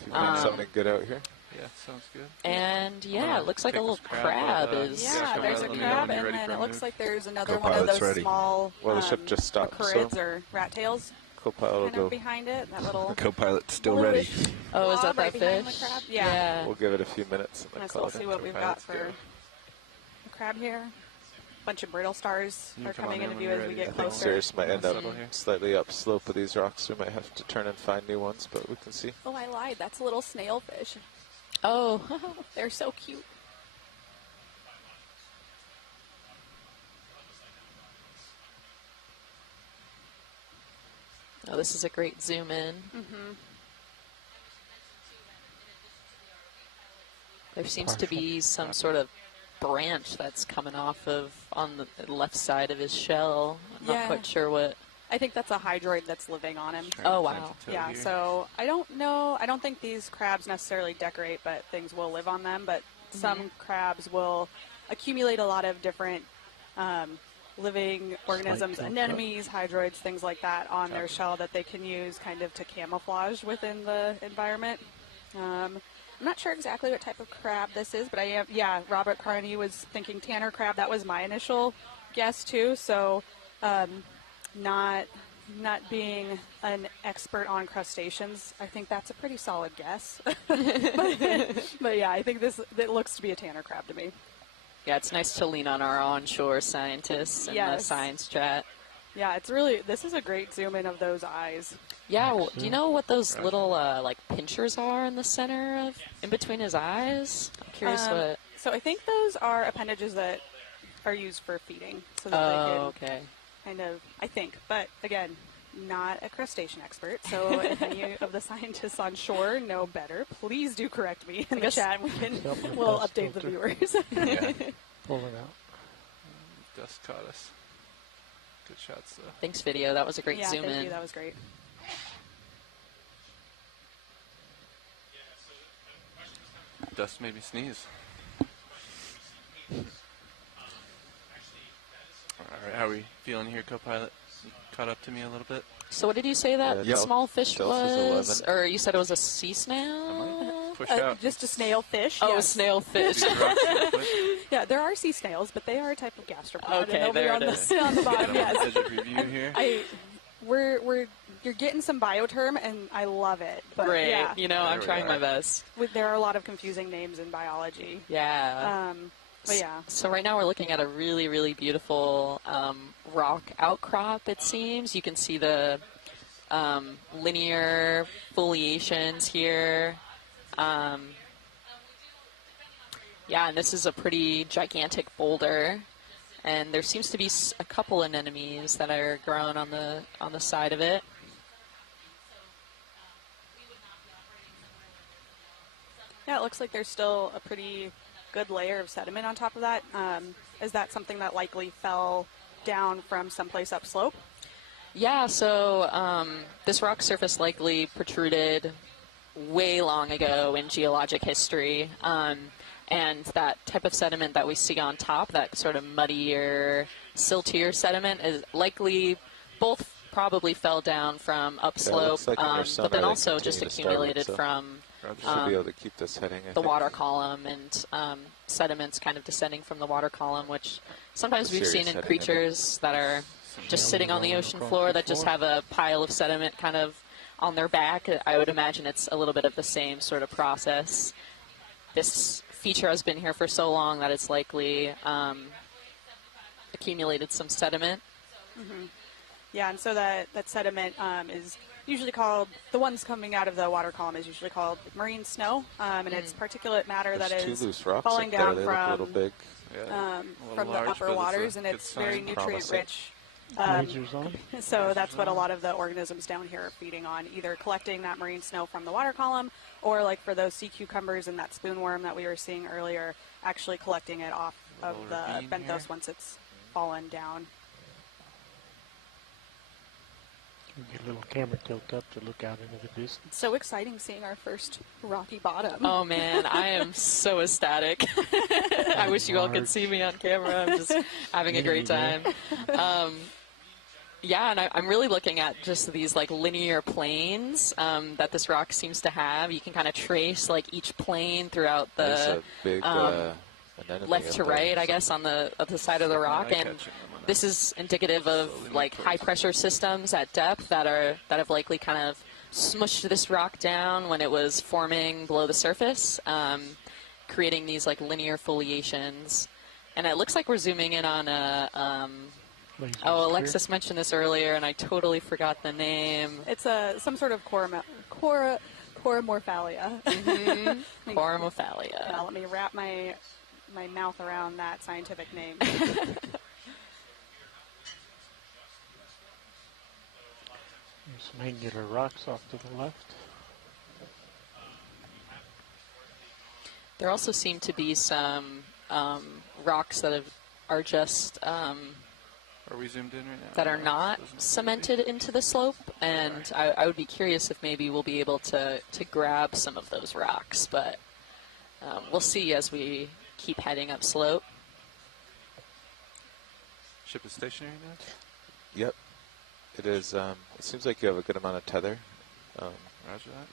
If you find something good out here. Yeah, sounds good. And yeah, it looks like a little crab is. Yeah, there's a crab, and then it looks like there's another one of those small the ship just stopped, corids or rat tails. Co-pilot will go behind it. That little co-pilot's still ready. Oh, is that right that fish? Yeah. We'll give it a few minutes. And then we'll see what we've got for the crab here. A bunch of brittle stars are coming into view as we get closer. I think Sirius might end up slightly upslope of these rocks. We might have to turn and find new ones, but we can see. Oh, I lied. That's a little snailfish. Oh, they're so cute. Oh, this is a great zoom in. There seems to be some sort of branch that's coming off of on the left side of his shell. I'm not quite sure what. I think that's a hydroid that's living on him. Oh, wow. Yeah, here. so I don't know. I don't think these crabs necessarily decorate, but things will live on them. But some crabs will accumulate a lot of different living organisms, anemones, hydroids, things like that on their shell that they can use kind of to camouflage within the environment. I'm not sure exactly what type of crab this is, but I am, Robert Carney was thinking tanner crab. That was my initial guess too, so not being an expert on crustaceans, I think that's a pretty solid guess. but yeah, I think it looks to be a tanner crab to me. Yeah, it's nice to lean on our onshore scientists in the science chat. Yeah, this is a great zoom in of those eyes. Yeah, well, do you know what those little like pinchers are in the center in between his eyes? I'm curious what. So I think those are appendages that are used for feeding, so that they can kind of, I think. But again, not a crustacean expert, so if any of the scientists on shore know better, please do correct me in the chat. We'll update the viewers. Pull it out. Dust caught us. Good shots, though. Thanks, video. That was a great zoom in. Thank you. That was great. Dust made me sneeze. Alright, how are we feeling here, co-pilot? You caught up to me a little bit? So what did you say that small fish was? Or you said it was a sea snail? Push out. Just a snail fish. Oh, a snail fish. Yeah, there are sea snails, but they are a type of gastropod. Okay, and there on it is. On the bottom, yes. Edge of review here. You're getting some bioterm, and I love it. But Great. yeah, I'm trying my best. there are a lot of confusing names in biology. Yeah. But yeah. So right now we're looking at a really, really beautiful rock outcrop, it seems. You can see the linear foliations here. Yeah, and this is a pretty gigantic boulder. And there seems to be a couple anemones that are growing on the side of it. Yeah, it looks like there's still a pretty good layer of sediment on top of that. Is that something that likely fell down from someplace upslope? Yeah, so this rock surface likely protruded way long ago in geologic history. And that type of sediment that we see on top, that sort of muddier, siltier sediment, is likely both probably fell down from upslope, but then also just accumulated from should be able to keep this heading, the water column and sediments kind of descending from the water column, which sometimes we've seen in creatures that are just sitting on the ocean floor that just have a pile of sediment kind of on their back. I would imagine it's a little bit of the same sort of process. This feature has been here for so long that it's likely accumulated some sediment. Mm-hmm. Yeah, and so that sediment is usually called, the ones coming out of the water column is usually called marine snow, and it's particulate matter that is falling down from the upper waters, and it's very nutrient-rich. So that's what a lot of the organisms down here are feeding on, either collecting that marine snow from the water column, or like for those sea cucumbers and that spoonworm that we were seeing earlier, actually collecting it off of the benthos once it's fallen down. Get a little camera tilt up to look out into the distance. So exciting seeing our first rocky bottom. Oh man, I am so ecstatic. I wish you all could see me on camera. I'm just having a great time. Yeah, and I'm really looking at just these like linear planes that this rock seems to have. You can kind of trace like each plane throughout the left to right, I guess, on the side of the rock, and this is indicative of like high pressure systems at depth that have likely kind of smushed this rock down when it was forming below the surface, creating these like linear foliations. And it looks like we're zooming in on a Alexis mentioned this earlier, and I totally forgot the name. It's some sort of Coramorphalia. Mm-hmm. Coramorphalia. Yeah, let me wrap my mouth around that scientific name. There's some angular rocks off to the left. There also seem to be some rocks that are just Are we zoomed in right now? that are not cemented into the slope, and I would be curious if maybe we'll be able to grab some of those rocks, but we'll see as we keep heading up slope. Ship is stationary now? Yep. It is. It seems like you have a good amount of tether. Roger that.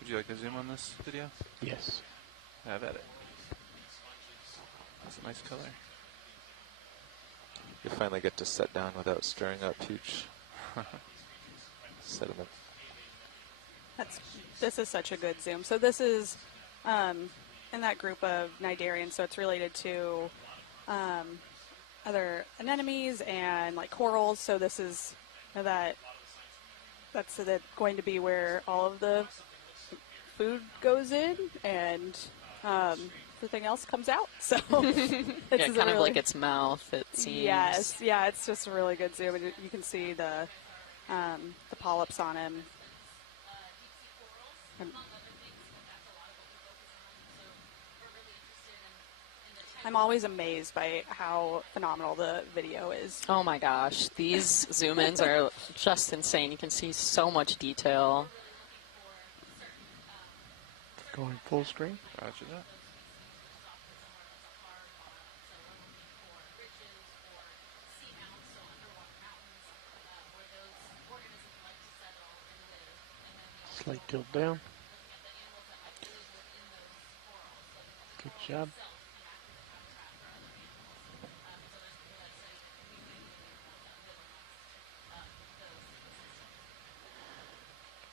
Would you like to zoom on this video? Yes. Have at it. That's a nice color. You finally get to set down without stirring up huge sediment. This is such a good zoom. So this is in that group of cnidarians, so it's related to other anemones and like corals. So this is that's going to be where all of the food goes in, and everything else comes out. So it's kind of like its mouth, it seems. Yes, yeah, it's just a really good zoom. And you can see the polyps on him. I'm always amazed by how phenomenal the video is. Oh my gosh, these zoom-ins are just insane. You can see so much detail. Going full screen. Roger that. Slight tilt down. Good job.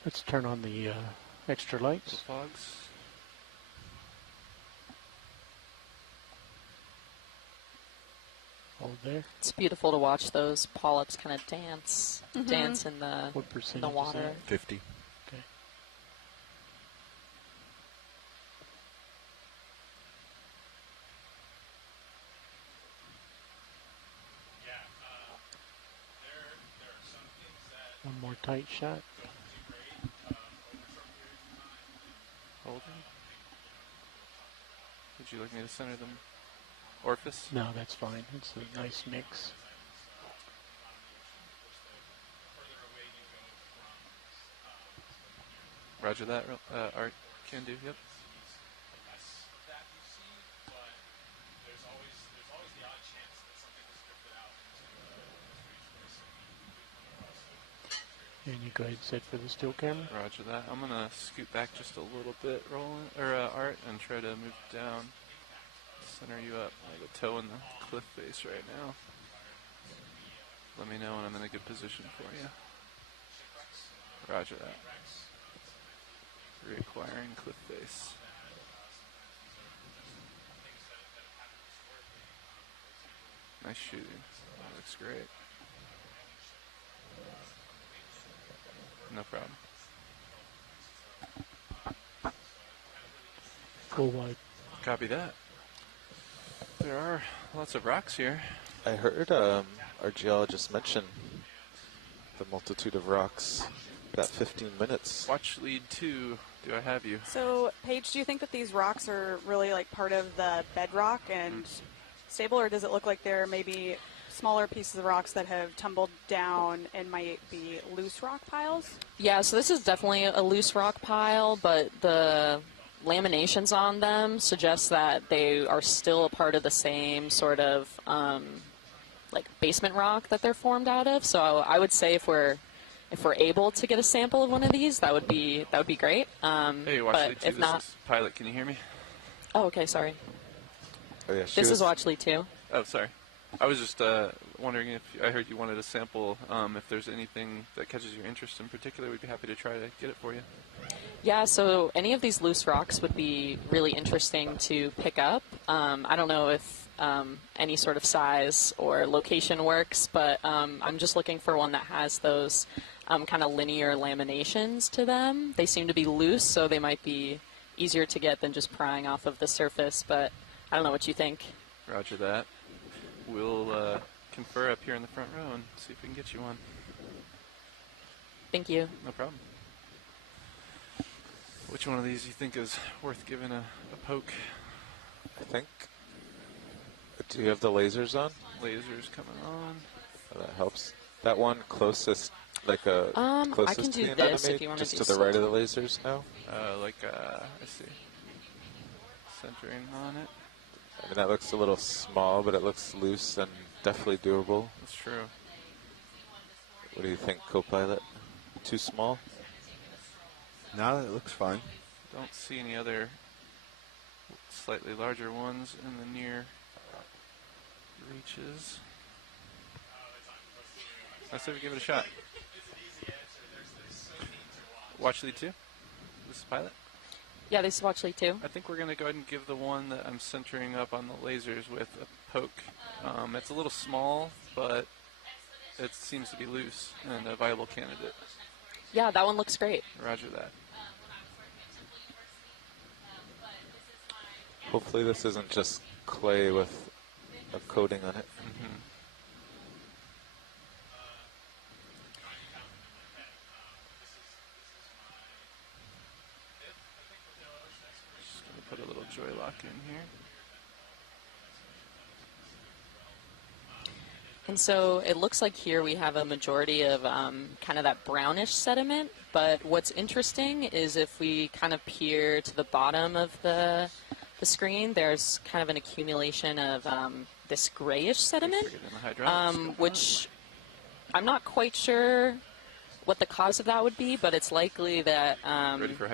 Let's turn on the extra lights. The fogs. Hold there. It's beautiful to watch those polyps kind of dance in the water. 50. Okay. One more tight shot. Holding. Would you like me to center them? Orifice? No, that's fine. It's a nice mix. Roger that. Art can do. Yep. And you go ahead and set for the still camera. Roger that. I'm gonna scoot back just a little bit, Art, and try to move down. Center you up. I have a toe in the cliff face right now. Let me know when I'm in a good position for you. Roger that. Reacquiring cliff face. Nice shooting. That looks great. No problem. Full wide. Copy that. There are lots of rocks here. I heard our geologist mention the multitude of rocks. About 15 minutes. Watch lead 2. Do I have you? So, Paige, do you think that these rocks are really like part of the bedrock and stable, or does it look like they're maybe smaller pieces of rocks that have tumbled down and might be loose rock piles? Yeah, so this is definitely a loose rock pile, but the laminations on them suggest that they are still a part of the same sort of like basement rock that they're formed out of. So I would say if we're able to get a sample of one of these, that would be great. Hey, watch but lead 2. if not, this is Pilot, can you hear me? Oh, okay, sorry. Oh, yeah, This is watch lead 2. Oh, sorry. I was just wondering if I heard you wanted a sample. If there's anything that catches your interest in particular, we'd be happy to try to get it for you. Yeah, so any of these loose rocks would be really interesting to pick up. I don't know if any sort of size or location works, but I'm just looking for one that has those kind of linear laminations to them. They seem to be loose, so they might be easier to get than just prying off of the surface, but I don't know what you think. Roger that. We'll confer up here in the front row and see if we can get you one. Thank you. No problem. Which one of these you think is worth giving a poke? I think. Do you have the lasers on? Lasers coming on. Oh, that helps. That one closest, like closest I can do to the this enemy, if you want to just do to the right of the lasers now. I see. Centering on it. I mean, that looks a little small, but it looks loose and definitely doable. That's true. What do you think, co-pilot? Too small? No, it looks fine. Don't see any other slightly larger ones in the near reaches. I say we give it a shot. Watch lead 2? This is pilot? Yeah, this is watch lead 2. I think we're going to go ahead and give the one that I'm centering up on the lasers with a poke. It's a little small, but it seems to be loose and a viable candidate. Yeah, that one looks great. Roger that. Hopefully this isn't just clay with a coating on it. Mm-hmm. Just going to put a little joy lock in here. And so it looks like here we have a majority of kind of that brownish sediment, but what's interesting is if we kind of peer to the bottom of the screen, there's kind of an accumulation of this grayish sediment, which I'm not quite sure what the cause of that would be, but it's likely that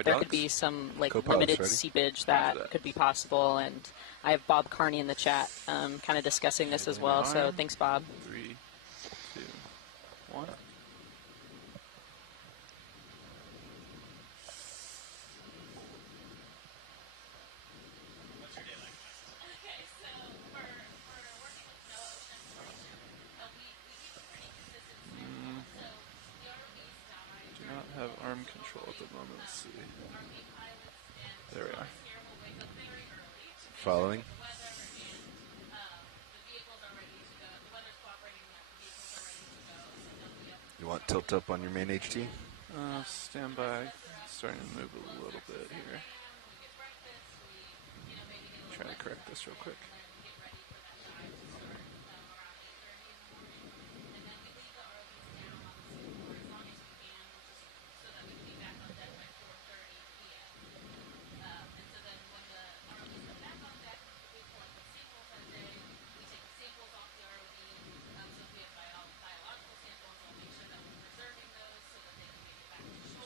there could be some like limited seepage that could be possible. And I have Bob Carney in the chat kind of discussing this as well, so thanks, Bob. 3, 2, 1. Do not have arm control at the moment. Let's see. There we are. Following. You want tilt up on your main HT? Stand by. Starting to move a little bit here. Try to correct this real quick.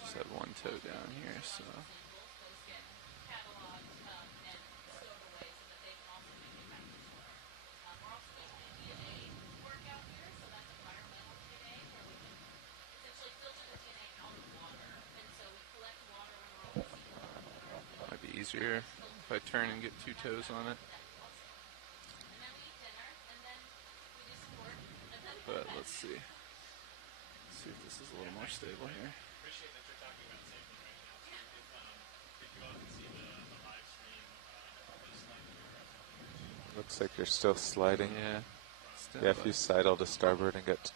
Just have one toe down here, so. Might be easier if I turn and get 2 toes on it. But let's see. Let's see if this is a little more stable here. Looks like you're still sliding. Yeah. Yeah, if you sidle to starboard and get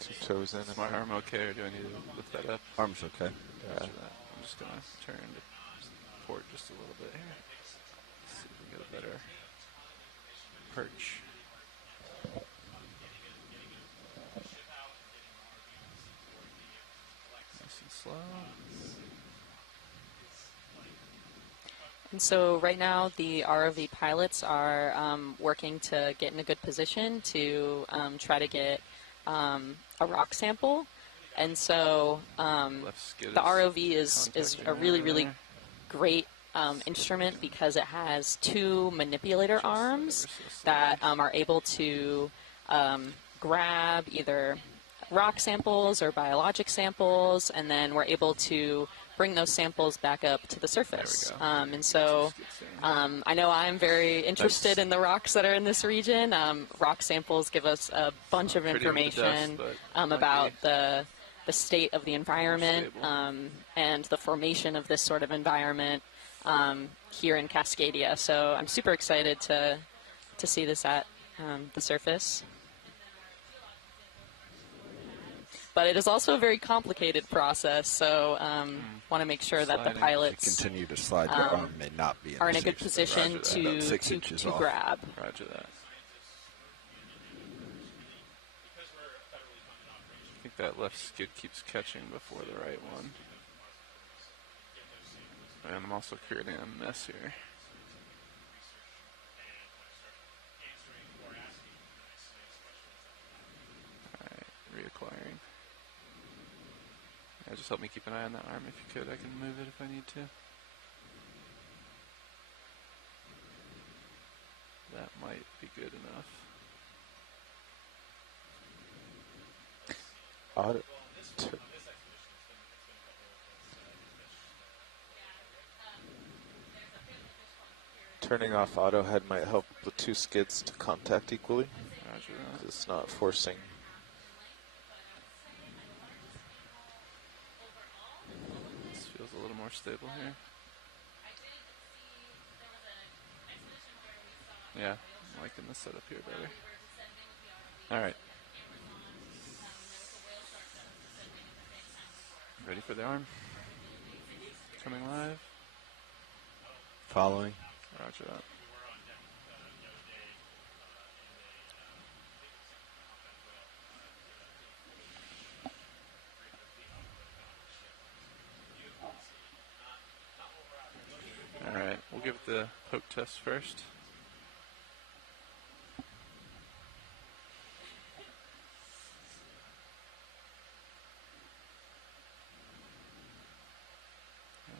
2 toes in. Is my arm okay, or do I need to lift that up? Arm's okay. Yeah. I'm just going to turn to port just a little bit here. See if we can get a better perch. Nice and slow. And so right now the ROV pilots are working to get in a good position to try to get a rock sample. And so the ROV is a really, really great instrument because it has 2 manipulator arms that are able to grab either rock samples or biologic samples, and then we're able to bring those samples back up to the surface. And so I know I'm very interested in the rocks that are in this region. Rock samples give us a bunch of information about the state of the environment and the formation of this sort of environment here in Cascadia. So I'm super excited to see this at the surface. but it is also a very complicated process. So want to make sure that the pilots continue to slide. Your arm may not be are in a good position to grab. Roger that. I think that left skid keeps catching before the right one. And I'm also creating a mess here. Alright, reacquiring. Yeah, just help me keep an eye on that arm if you could. I can move it if I need to. That might be good enough. Turning off auto head might help the two skids to contact equally. Roger that. It's not forcing. This feels a little more stable here. Yeah, I'm liking the setup here better. Alright. Ready for the arm? Coming live. Following. Roger that. Alright, we'll give it the poke test first.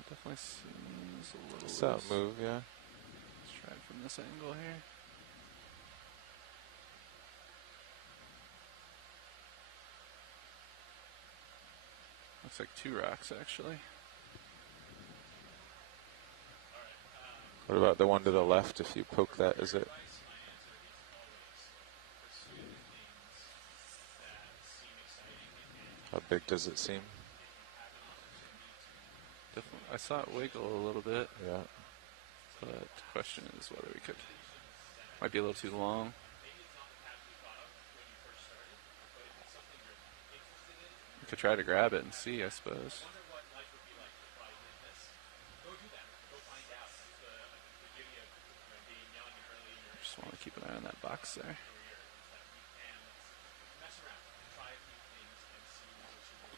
Definitely seems a little It's that loose. move, yeah. Let's try it from this angle here. Looks like two rocks, actually. What about the one to the left? If you poke that, is it? How big does it seem? I saw it wiggle a little bit. Yeah. But the question is whether we could. Might be a little too long. We could try to grab it and see, I suppose. Just want to keep an eye on that box there.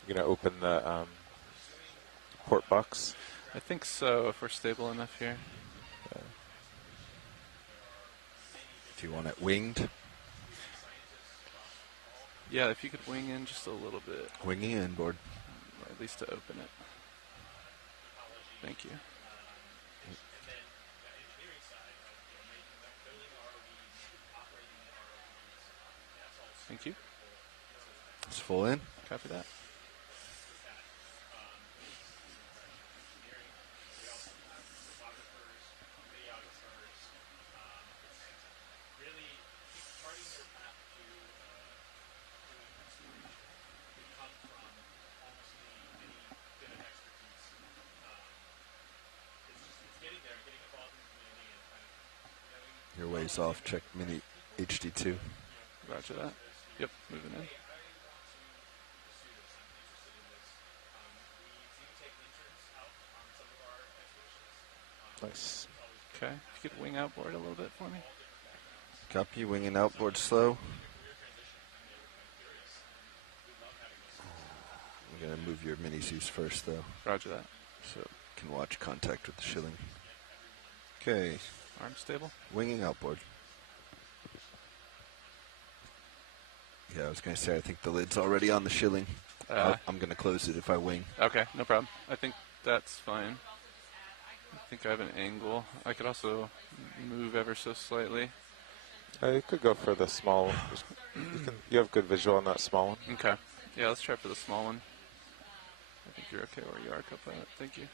You're gonna open the port box? I think so, if we're stable enough here. Yeah. Do you want it winged? Yeah, if you could wing in just a little bit. Winging inboard. At least to open it. Thank you. Thank you. It's full in. Copy that. Your ways off. Check mini HD2. Roger that. Yep, moving in. Nice. Okay, if you could wing outboard a little bit for me. Copy, winging outboard slow. I'm going to move your mini Zeus first, though. Roger that. So you can watch contact with the shilling. Okay. Arm stable. Winging outboard. Yeah, I was going to say, I think the lid's already on the shilling. I'm going to close it if I wing. Okay, no problem. I think that's fine. I think I have an angle. I could also move ever so slightly. You could go for the small. You have good visual on that small one. Okay. Yeah, let's try for the small one. I think you're okay where you are, co-pilot. Thank you.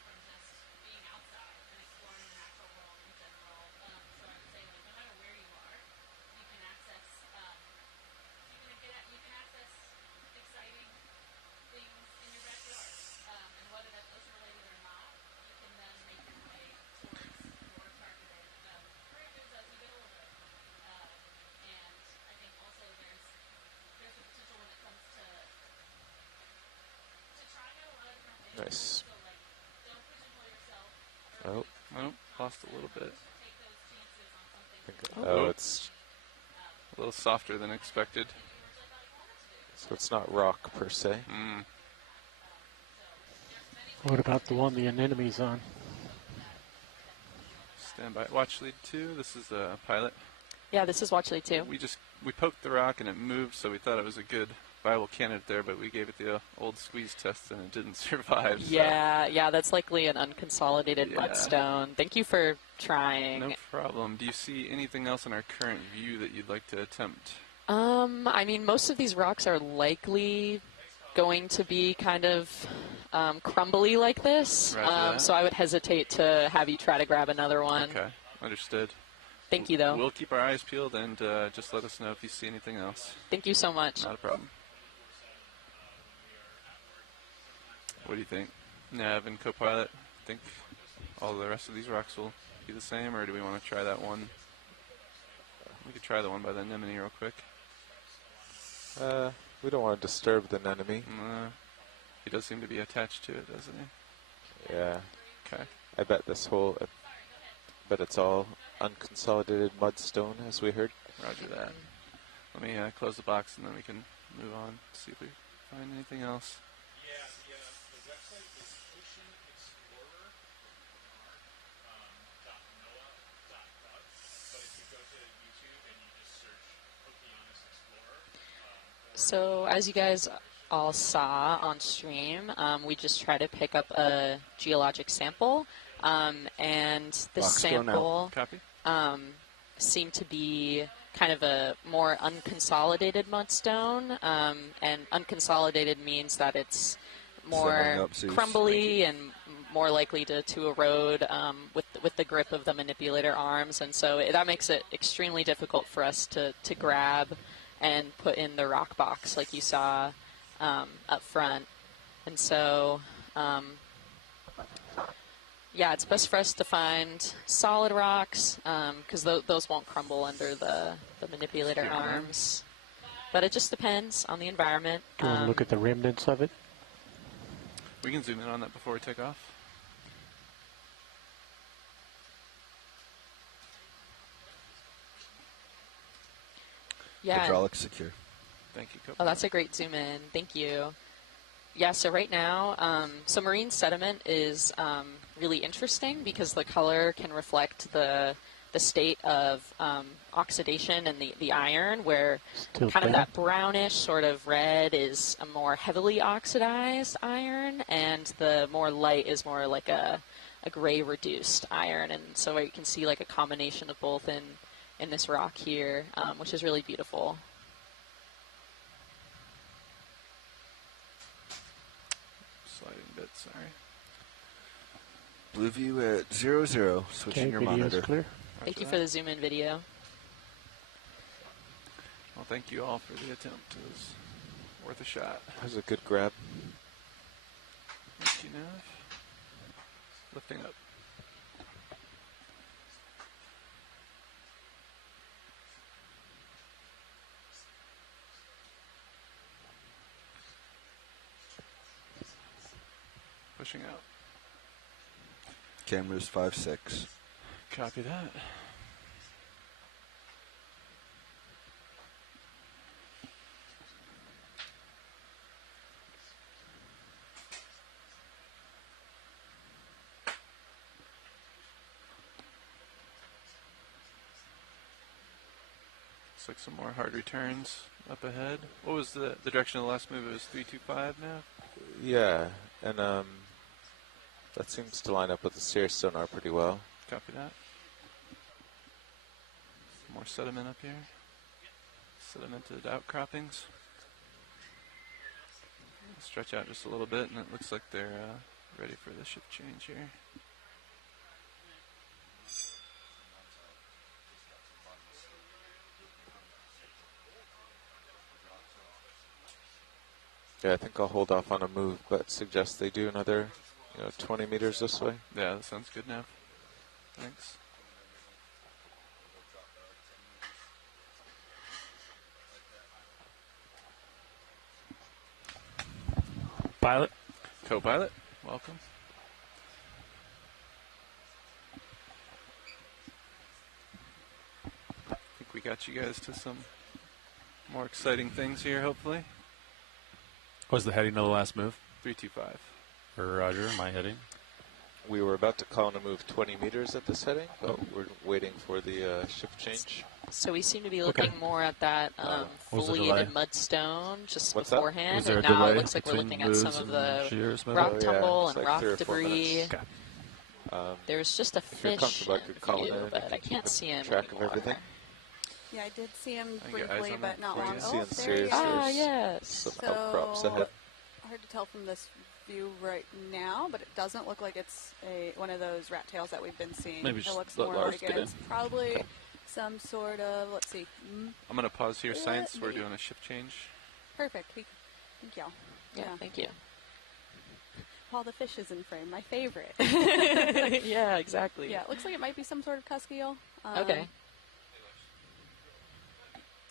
Nice. Oh. Oh, lost a little bit. Oh, it's a little softer than expected. So it's not rock per se. Mm. What about the one the anemone's on? Stand by. Watch lead 2. This is a pilot. Yeah, this is watch lead 2. We poked the rock and it moved, so we thought it was a good viable candidate there, but we gave it the old squeeze test and it didn't survive. Yeah, that's likely an unconsolidated mudstone. Thank you for trying. No problem. Do you see anything else in our current view that you'd like to attempt? I mean, most of these rocks are likely going to be kind of crumbly like this, so I would hesitate to have you try to grab another one. Okay, understood. Thank you, though. We'll keep our eyes peeled and just let us know if you see anything else. Thank you so much. Not a problem. What do you think? Nav and co-pilot, think all the rest of these rocks will be the same, or do we want to try that one? We could try the one by the anemone real quick. We don't want to disturb the anemone. He does seem to be attached to it, doesn't he? Yeah. Okay. I bet it's all unconsolidated mudstone, as we heard. Roger that. Let me close the box and then we can move on, see if we find anything else. The website is oceanexplorer.noaa.gov, but if you go to YouTube and you just search Okeanos Explorer. So as you guys all saw on stream, we just try to pick up a geologic sample, and this sample seemed to be kind of a more unconsolidated mudstone, and unconsolidated means that it's more crumbly and more likely to erode with the grip of the manipulator arms, and so that makes it extremely difficult for us to grab and put in the rock box like you saw up front. And so yeah, it's best for us to find solid rocks because those won't crumble under the manipulator arms. But it just depends on the environment. Do you want to look at the remnants of it? We can zoom in on that before we take off. Yeah. Hydraulic secure. Thank you, Oh, that's a great zoom in. Thank you. Yeah, so right now, so marine sediment is really interesting because the color can reflect the state of oxidation and the iron, where kind of that brownish sort of red is a more heavily oxidized iron, and the more light is more like a gray reduced iron. And so you can see like a combination of both in this rock here, which is really beautiful. Sliding bit, sorry. Blue view at 00, switching your monitor. Clear. Thank you for the zoom in video. Well, thank you all for the attempt. It was worth a shot. That was a good grab. Thank you, Nav. Lifting up. Pushing out. Cameras 5-6. Copy that. Looks like some more hard returns up ahead. What was the direction of the last move? It was 325 now? Yeah, and that seems to line up with the Cirrus sonar pretty well. Copy that. More sediment up here. Sedimented outcroppings. Stretch out just a little bit, and it looks like they're ready for the shift change here. Yeah, I think I'll hold off on a move, but suggest they do another 20 meters this way. Yeah, that sounds good now. Thanks. Pilot? Co-pilot, Welcome. I think we got you guys to some more exciting things here, hopefully. What's the heading of the last move? 325. Roger, my heading. We were about to call in a move 20 meters at this heading, but we're waiting for the shift change. So we seem to be looking more at that foliated mudstone just What's beforehand, Was there and a now delay it looks like we're looking at some of the rock tumble and like rock 3 or 4 debris. minutes. There's just a If you're fish comfortable, I could call view, in but and I can't see him track of anymore. everything. Yeah, I did see him I get eyes briefly, on but that not for long. you. See in Oh, there Sears, he is. Ah, there's yes. some outcrops ahead. Hard to tell from this view right now, but it doesn't look like it's one of those rat tails that we've been seeing. Maybe it just looks let more Lars like get in. it's probably some sort of, let's see. I'm going to pause here, Science. We're me- doing a shift change. Perfect. Thank y'all. Yeah, thank you. All the fish is in frame. My favorite. Yeah, exactly. Yeah, it looks like it might be some sort of cusk eel. Okay.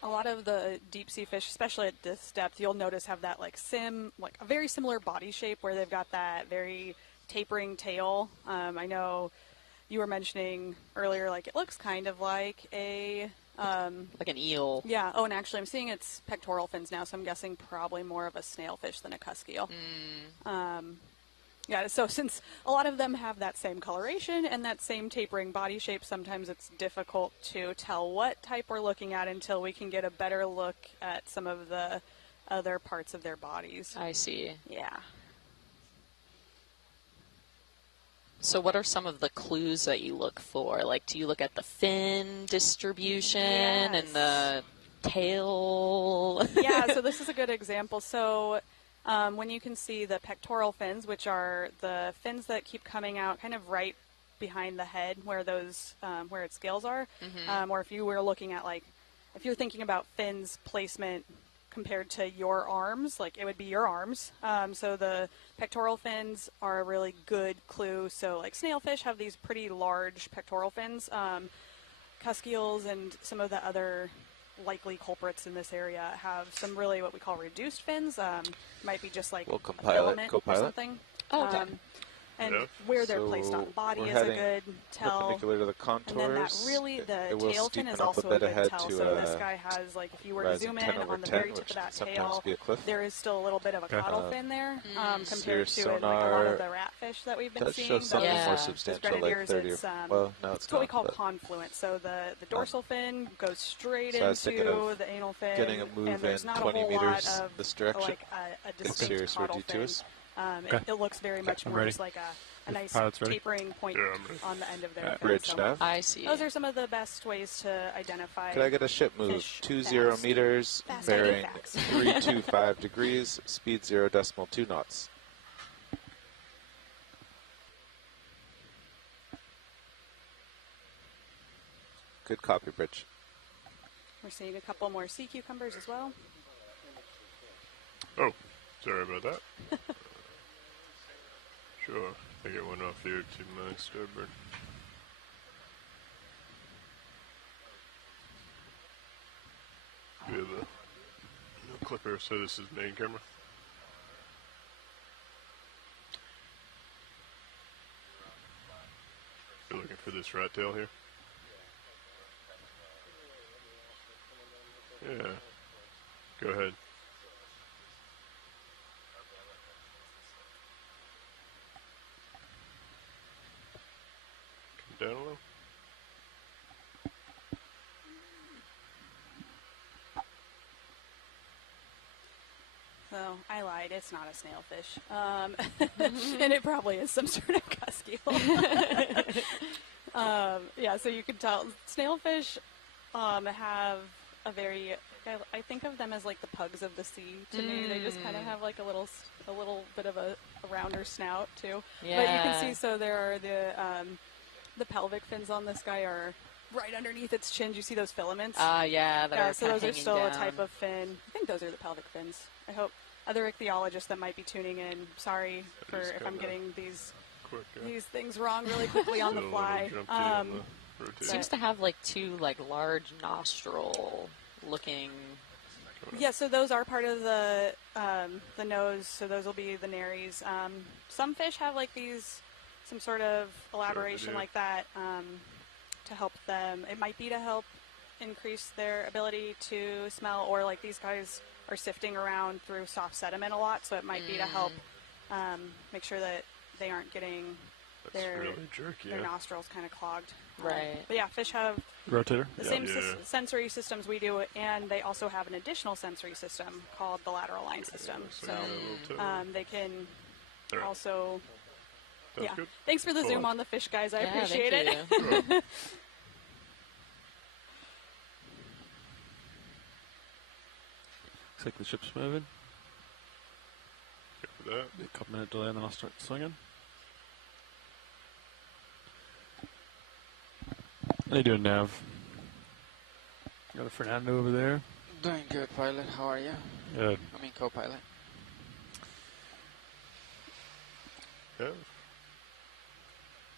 A lot of the deep sea fish, especially at this depth, you'll notice have that like a very similar body shape where they've got that very tapering tail. I know you were mentioning earlier, like it looks kind of like a like an eel. Yeah. Oh, and actually, I'm seeing its pectoral fins now, so I'm guessing probably more of a snailfish than a cusk eel. Yeah, so since a lot of them have that same coloration and that same tapering body shape, sometimes it's difficult to tell what type we're looking at until we can get a better look at some of the other parts of their bodies. I see. Yeah. So what are some of the clues that you look for? Like, do you look at the fin distribution and the tail? Yeah, so this is a good example. So when you can see the pectoral fins, which are the fins that keep coming out kind of right behind the head where those where its scales are, or if you were looking at if you're thinking about fins placement compared to your arms, like it would be your arms. So the pectoral fins are a really good clue. So like snailfish have these pretty large pectoral fins. Cusk eels and some of the other likely culprits in this area have some really what we call reduced fins. Might be just like a filament or something. Oh, okay. And where they're placed on body is a good tell. Perpendicular to the contours. And then that really, the it will tail fin steepen is up also a bit good ahead tell. to So this guy has, like, if you were to zoom in on the very tip of that tail, there is still a little bit of a caudal fin there compared to like, a lot of the ratfish that we've been seeing. Show something more substantial, like 30 or, well, no, it's what we call confluent. So the dorsal fin goes straight so into the anal fin. Getting a move and there's in not 20 a whole meters lot of, this direction. like a distinct caudal fin. It looks very much more just like a nice tapering point on the end of their bridge nav. I see. Those are some of the best ways to identify. Could I get a ship move? 20 meters, bearing 325 degrees, speed 0.2 knots. Good copy, bridge. We're seeing a couple more sea cucumbers as well. Oh, sorry about that. Sure, I think it went off here to my starboard. We have a clipper, so this is main camera. You're looking for this rat tail here? Yeah, go ahead. Come down a little. So I lied. It's not a snailfish, and it probably is some sort of cusk eel. Yeah, so you can tell snailfish have a very. I think of them as like the pugs of the sea to me. They just kind of have like a little bit of a rounder snout too. Yeah. But you can see, so there are the pelvic fins on this guy are right underneath its chin. Do you see those filaments? Yeah, that are so those are still down. a type of fin. I think those are the pelvic fins. I hope other ichthyologists that might be tuning in, sorry for if I'm getting these things wrong really quickly on the fly. Seems to have like two like large nostril looking Yeah, so those are part of the nose, so those will be the nares. Some fish have like these, some sort of elaboration like that to help them. It might be to help increase their ability to smell, or like these guys are sifting around through soft sediment a lot, so it might be to help make sure that they aren't getting their nostrils kind of clogged. Right. But yeah, fish have rotator. The same sensory systems we do, and they also have an additional sensory system called the lateral line system. So they can also. That's yeah. good. Thanks for the zoom on the fish, guys. I appreciate thank it. you. Looks like the ship's moving. Good for that. A couple minute delay, and then I'll start swinging. How you doing, Nav? Got a Fernando over there. Doing good, pilot. How are you? Good. I mean, co-pilot. Yeah.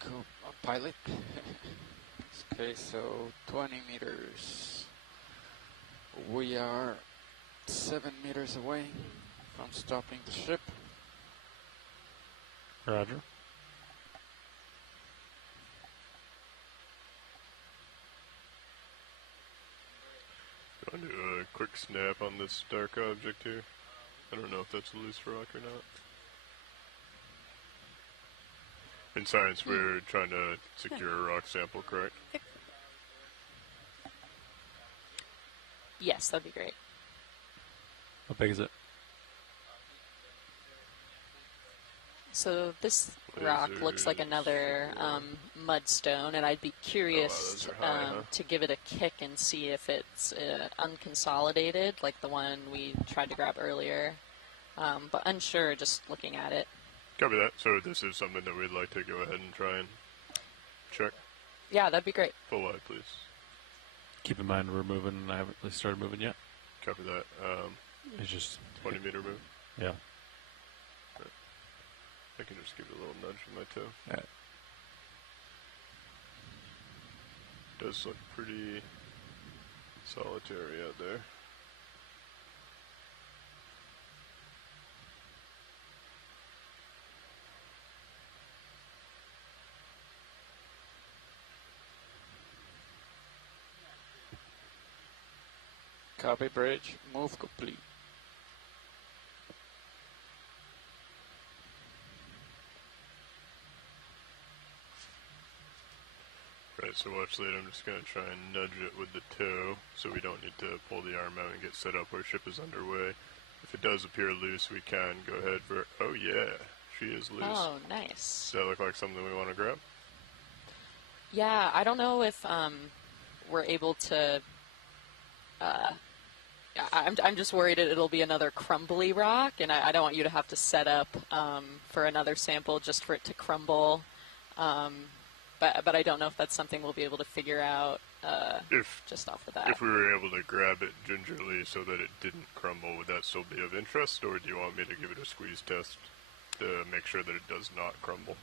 Co-pilot. Okay, so 20 meters. We are 7 meters away from stopping the ship. Roger. I'll do a quick snap on this dark object here. I don't know if that's a loose rock or not. In science, we're trying to secure a rock sample, correct? Yes, that'd be great. How big is it? So this rock looks like another mudstone, and I'd be curious to give it a kick and see if it's unconsolidated, like the one we tried to grab earlier, but unsure just looking at it. Copy that. So this is something that we'd like to go ahead and try and check. Yeah, that'd be great. Full wide, please. Keep in mind we're moving, and I haven't really started moving yet. Copy that. It's just 20 meter move. Yeah. I can just give it a little nudge with my toe. Yeah. Does look pretty solitary out there. Copy, bridge. Move complete. Right, so watch lead. I'm just going to try and nudge it with the toe so we don't need to pull the arm out and get set up where ship is underway. If it does appear loose, we can go ahead. Oh, yeah, she is loose. Oh, nice. Does that look like something we want to grab? Yeah, I don't know if we're able to... I'm just worried it'll be another crumbly rock, and I don't want you to have to set up for another sample just for it to crumble. But I don't know if that's something we'll be able to figure out just off the bat. If we were able to grab it gingerly so that it didn't crumble, would that still be of interest, or do you want me to give it a squeeze test to make sure that it does not crumble?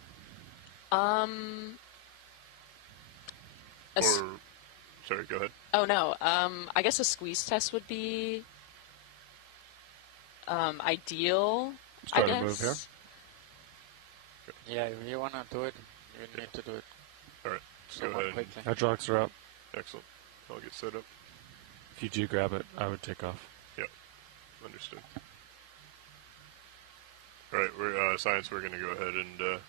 Sorry, go ahead. Oh, no. I guess a squeeze test would be ideal, Start I guess. a move here. Yeah, if you want to do it, you need to do it. All right, go ahead. Quickly. Hydraulics are up. Excellent. I'll get set up. If you do grab it, I would take off. Yep, understood. All right, we're science. We're going to go ahead and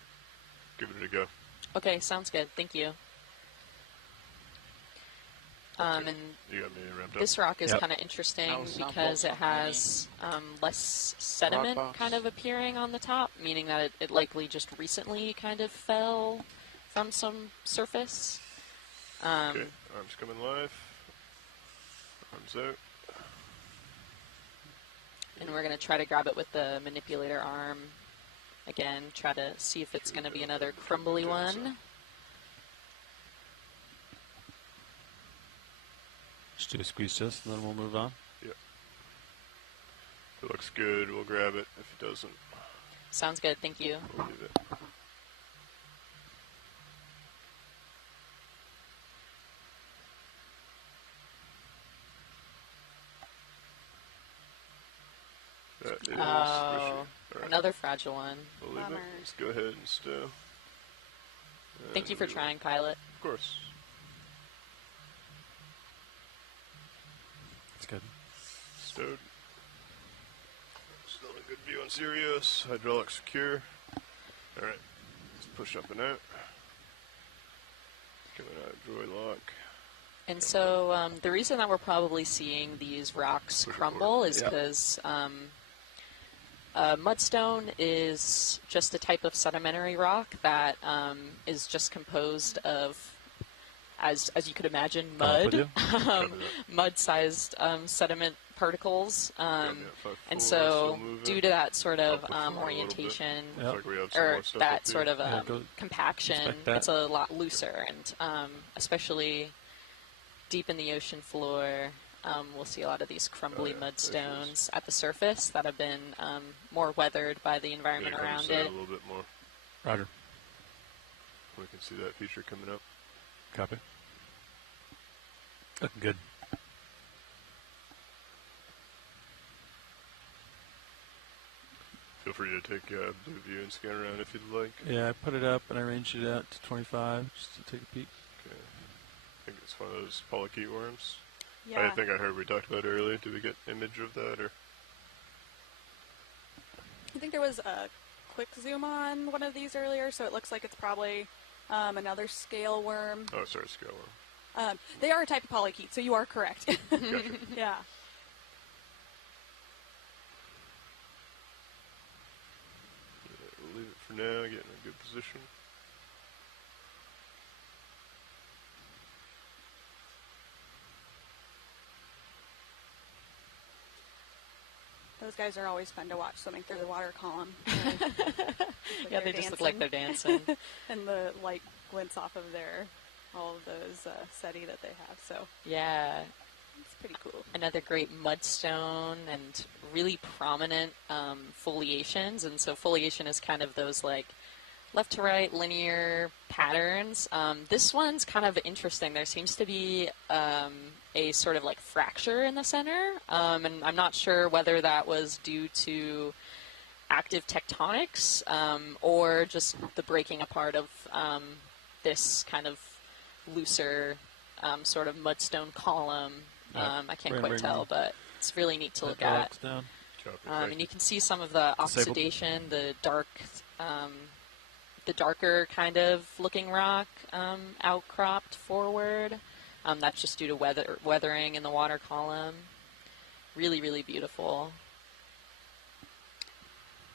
give it a go. Okay, sounds good. Thank you. And You got me ramped up. this rock is kind of interesting because it has less sediment kind of appearing on the top, meaning that it likely just recently kind of fell from some surface. Okay, arms coming live. Arms out. And we're going to try to grab it with the manipulator arm. Again, try to see if it's going to be another crumbly one. Just do a squeeze test, and then we'll move on. Yep. If it looks good, we'll grab it. If it doesn't, Sounds good. Thank you. we'll leave it. That is Oh, squishy. Right. another fragile one. We'll leave it. Let's go ahead and stow. Thank you for trying, pilot. Of course. That's good. Stowed. Still a good view on Sirius. Hydraulic secure. Alright. Let's push up and out. Coming out of joy lock. And so the reason that we're probably seeing these rocks crumble is because mudstone is just a type of sedimentary rock that is just composed of, as you could imagine, mud, mud-sized sediment particles. And so due to that sort of orientation, or that sort of compaction, it's a lot looser. And especially deep in the ocean floor, we'll see a lot of these crumbly mudstones at the surface that have been more weathered by the environment around it. A little bit more. Roger. We can see that feature coming up. Copy. Looking good. Feel free to take blue view and scan around if you'd like. Yeah, I put it up and I ranged it out to 25 just to take a peek. Okay. I think it's one of those polychaete worms. Yeah. I think I heard we talked about it earlier. Did we get image of that, or? I think there was a quick zoom on one of these earlier, so it looks like it's probably another scale worm. Oh, sorry, scale worm. They are a type of polychaete, so you are correct. Gotcha. Yeah. We'll leave it for now, get in a good position. Those guys are always fun to watch swimming through the water column. Yeah, they just look like they're dancing. And the light glints off of all of those SETI that they have. So yeah, it's pretty cool. Another great mudstone and really prominent foliations. And so foliation is kind of those like left to right linear patterns. This one's kind of interesting. There seems to be a sort of like fracture in the center, and I'm not sure whether that was due to active tectonics or just the breaking apart of this kind of looser sort of mudstone column. I can't quite tell, but it's really neat to look at. And you can see some of the oxidation, the darker kind of looking rock outcropped forward. That's just due to weathering in the water column. Really, really beautiful.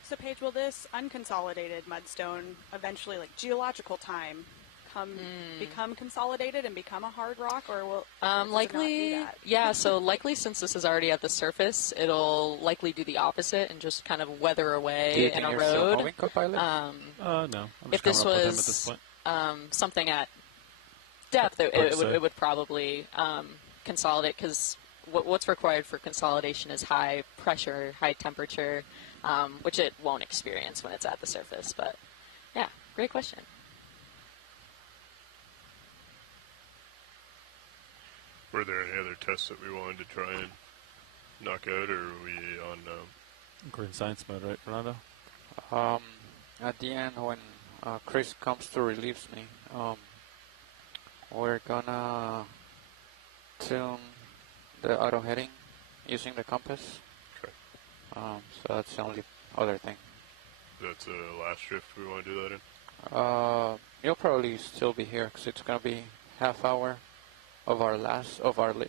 So, Paige, will this unconsolidated mudstone eventually, like geological time, become consolidated and become a hard rock, or will likely? It not do that? Yeah. So likely, since this is already at the surface, it'll likely do the opposite and just kind of weather away and erode. No. I'm if this was something at depth, it would probably consolidate, because what's required for consolidation is high pressure, high temperature, which it won't experience when it's at the surface. But yeah, great question. Were there any other tests that we wanted to try and knock out, or are we on? We're in science mode, right, Fernando? At the end, when Chris comes to relieve me, we're gonna tune the auto heading using the compass. Okay. So that's the only other thing. That's the last shift we want to do that in? You'll probably still be here because it's gonna be half hour of our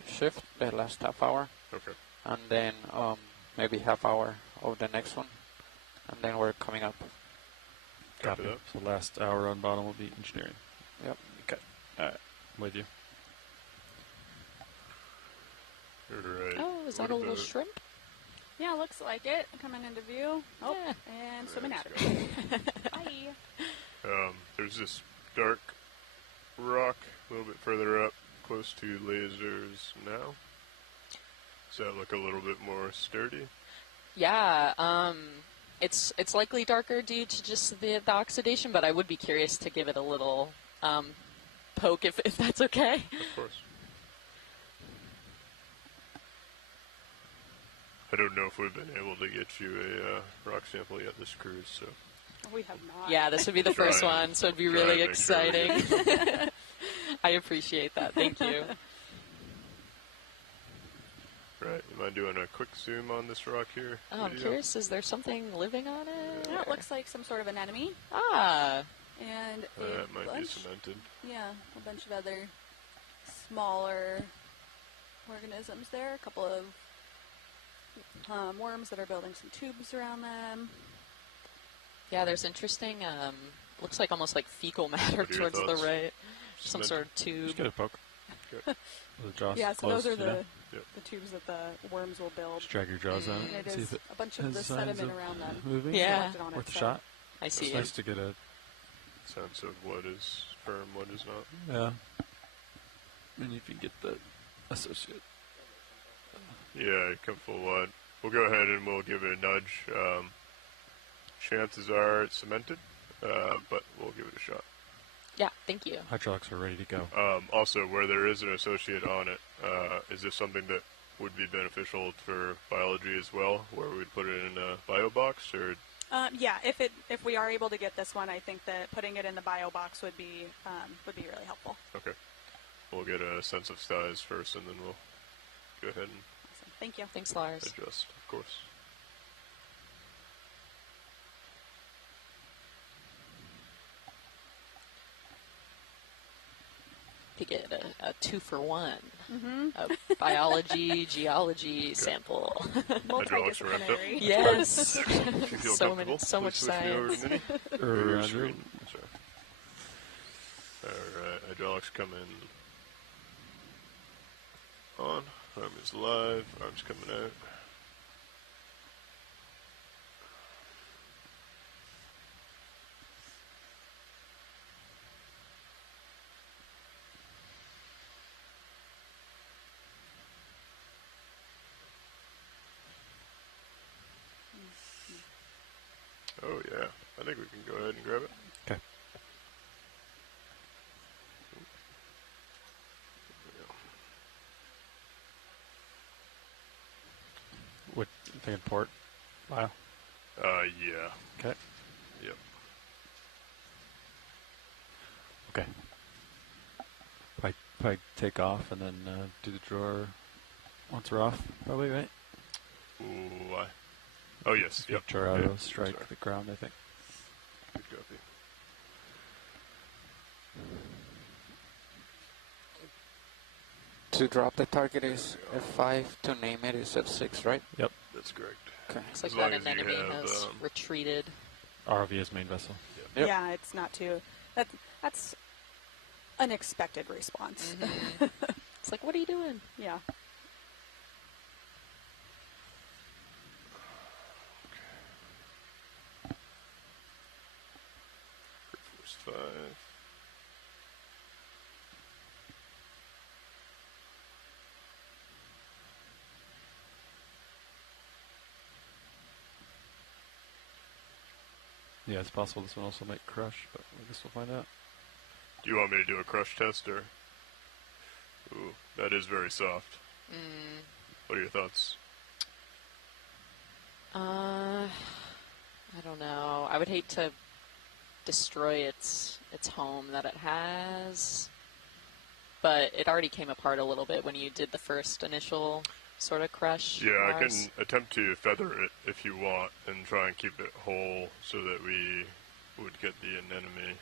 shift, the last half hour. Okay. And then maybe half hour of the next one, and then we're coming up. Copy. So last hour on bottom will be engineering. Yep. Okay. All right. I'm with you. Right. Oh, is that a little shrimp? Yeah, looks like it. Coming into view. Oh, yeah. And swimming out. Bye. There's this dark rock a little bit further up, close to lasers now. Does that look a little bit more sturdy? Yeah, it's likely darker due to just the oxidation, but I would be curious to give it a little poke if that's okay. Of course. I don't know if we've been able to get you a rock sample yet this cruise, so. We have not. Yeah, this would be the first one, so it'd be really exciting. Sure I appreciate that. Thank you. Right. Am I doing a quick zoom on this rock here? Oh, I'm curious, is there something living on it? Yeah, it looks like some sort of anemone. Ah. And that might be cemented. Yeah, a bunch of other smaller organisms there. A couple of worms that are building some tubes around them. Yeah, there's interesting, looks like almost like fecal matter towards the right. Some sort of tube. Just get a poke. Okay. The jaws yeah, so closed, those are the tubes that the worms will build. Just drag your jaws out. And it see is if it a bunch of the sediment around them. Moving. Yeah. Worth a shot. I see. It's nice to get a sense of what is firm, what is not. Yeah. And if you get the associate. Yeah, come full wide. We'll go ahead and we'll give it a nudge. Chances are it's cemented, but we'll give it a shot. Yeah, thank you. Hydraulics are ready to go. Also, where there is an associate on it, is this something that would be beneficial for biology as well, where we'd put it in a bio box, or? Yeah, if we are able to get this one, I think that putting it in the bio box would be really helpful. Okay, we'll get a sense of size first, and then we'll go ahead and. Awesome. Thank you. Thanks, Lars. Adjust, of course. To get a 2-for-1 a biology, geology sample. Multidisciplinary. Yes. so much science. Roger. Alright, hydraulics coming on. Arm is live. Arm's coming out. Oh yeah, I think we can go ahead and grab it. Okay. What thinking port? Wow. Yeah. Okay. Yep. Okay. Probably take off and then do the drawer once we're off, probably, right? Ooh, why? Oh, yes. Yep. Drawer out of strike the ground, I think. Good copy. To drop the target is F5, to name it is F6, right? Yep. That's correct. Okay. Looks like that anemone has retreated. ROV is main vessel. Yep. Yeah, it's not too... That's an expected response. Mm-hmm. It's like, what are you doing? Yeah. Force 5. Yeah, it's possible this one also might crush, but I guess we'll find out. Do you want me to do a crush test, or? Ooh, that is very soft. What are your thoughts? I don't know. I would hate to destroy its home that it has, but it already came apart a little bit when you did the first initial sort of crush. Yeah, I can attempt to feather it if you want and try and keep it whole so that we would get the anemone.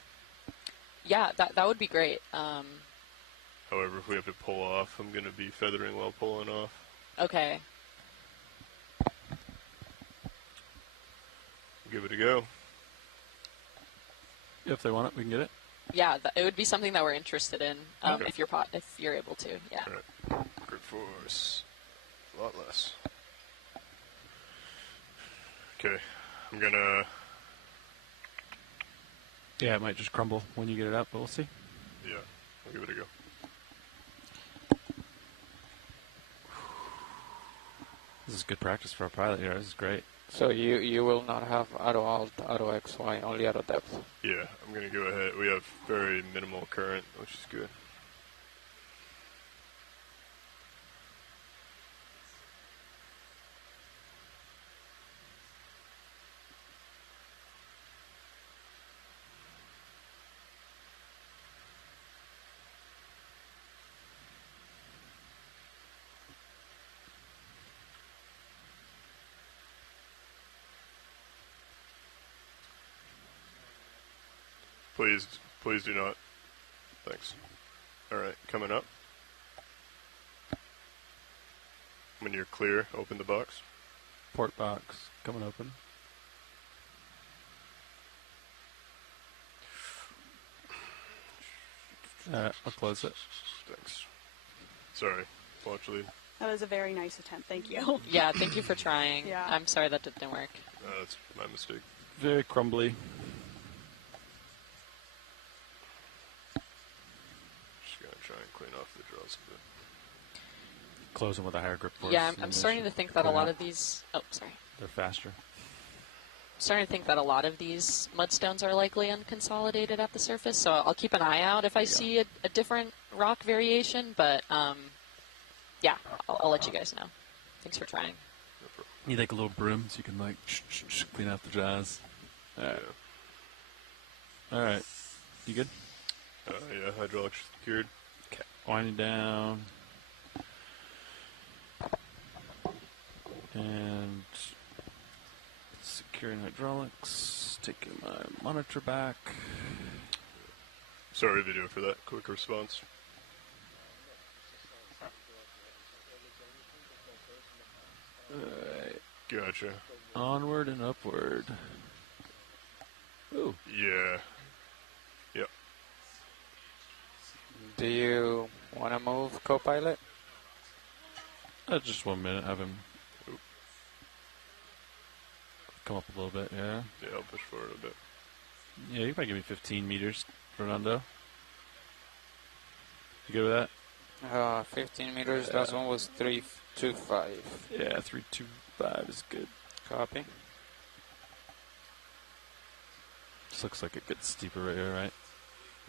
Yeah, that would be great. However, if we have to pull off, I'm going to be feathering while pulling off. Okay. Give it a go. If they want it, we can get it. Yeah, it would be something that we're interested in if you're able to. Yeah. All right. Grip force. A lot less. Okay. I'm going to... Yeah, it might just crumble when you get it out, but we'll see. Yeah, I'll give it a go. This is good practice for our pilot here. This is great. So you will not have auto alt, auto XY, only auto depth. Yeah, I'm going to go ahead. We have very minimal current, which is good. Please do not. Thanks. All right, coming up. When you're clear, open the box. Port box coming open. I'll close it. Thanks. Sorry. Watch lead. That was a very nice attempt. Thank you. Yeah, thank you for trying. Yeah. I'm sorry that didn't work. That's my mistake. Very crumbly. Just gonna try and clean off the draws a bit. Close them with a higher grip force. Yeah, I'm starting to think that a lot of these... Oh, sorry. They're faster. I'm starting to think that a lot of these mudstones are likely unconsolidated at the surface, so I'll keep an eye out if I see a different rock variation, but yeah, I'll let you guys know. Thanks for trying. You like a little broom so you can like clean out the jaws. All right. Yeah. All right. You good? Yeah, hydraulics secured. Okay. Winding down. And securing hydraulics. Taking my monitor back. Sorry, video, for that quick response. Alright. Gotcha. Onward and upward. Ooh. Yeah. Yep. Do you want to move, co-pilot? Just 1 minute. Have him come up a little bit, yeah? Yeah, I'll push forward a bit. Yeah, you can probably give me 15 meters, Fernando. You good with that? 15 meters, last one was 325. Yeah, 325 is good. Copy. This looks like it gets steeper right here, right?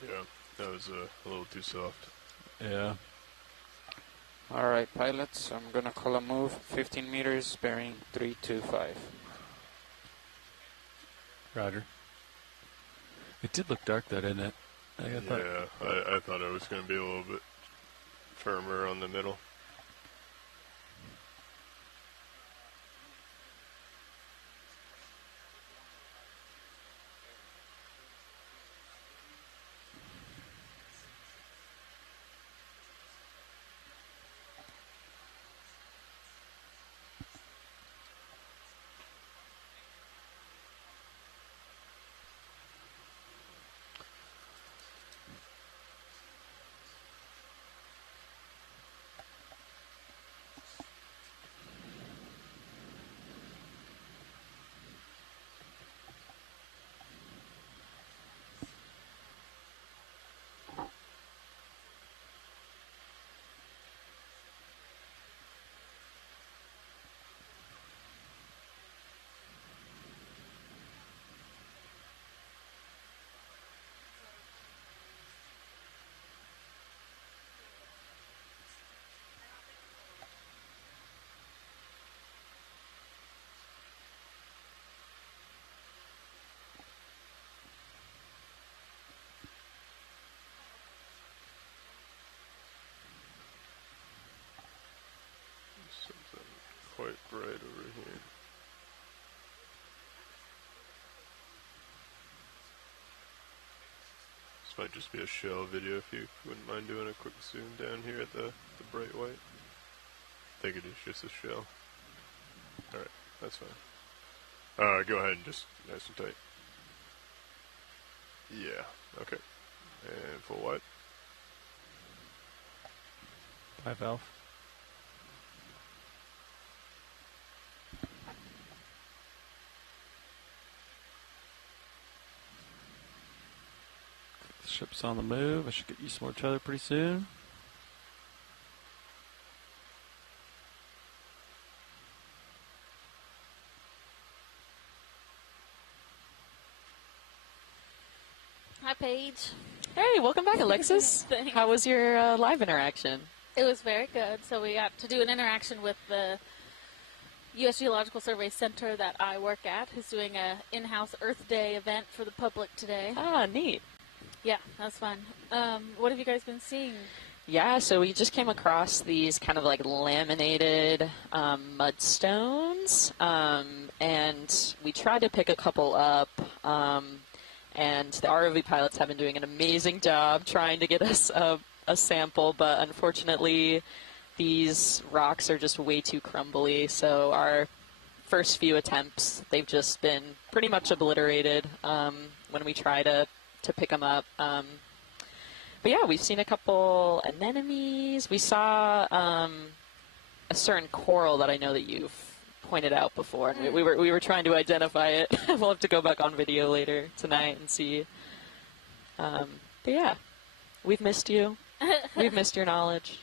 Yeah, that was a little too soft. Yeah. Alright, pilots, I'm gonna call a move, 15 meters, bearing 325. Roger. It did look dark though, didn't it? I thought it was going to be a little bit firmer on the middle. Something quite bright over here. This might just be a shell video if you wouldn't mind doing a quick zoom down here at the bright white. I think it is just a shell. Alright, that's fine. Go ahead and just nice and tight. Yeah, okay. And full white. 5 valve. The ship's on the move. I should get you some more tether pretty soon. Hi, Paige. Hey, welcome back, Alexis. How was your live interaction? It was very good. So we got to do an interaction with the U.S. Geological Survey Center that I work at, who's doing a in-house Earth Day event for the public today. Ah, neat. Yeah, that was fun. What have you guys been seeing? Yeah, so we just came across these kind of like laminated mudstones, and we tried to pick a couple up, And the ROV pilots have been doing an amazing job trying to get us a sample, but unfortunately these rocks are just way too crumbly, so our first few attempts, they've just been pretty much obliterated when we try to pick them up. But yeah, we've seen a couple anemones. We saw a certain coral that I know that you've pointed out before, and we were trying to identify it. We'll have to go back on video later tonight and see. But yeah, we've missed you. We've missed your knowledge.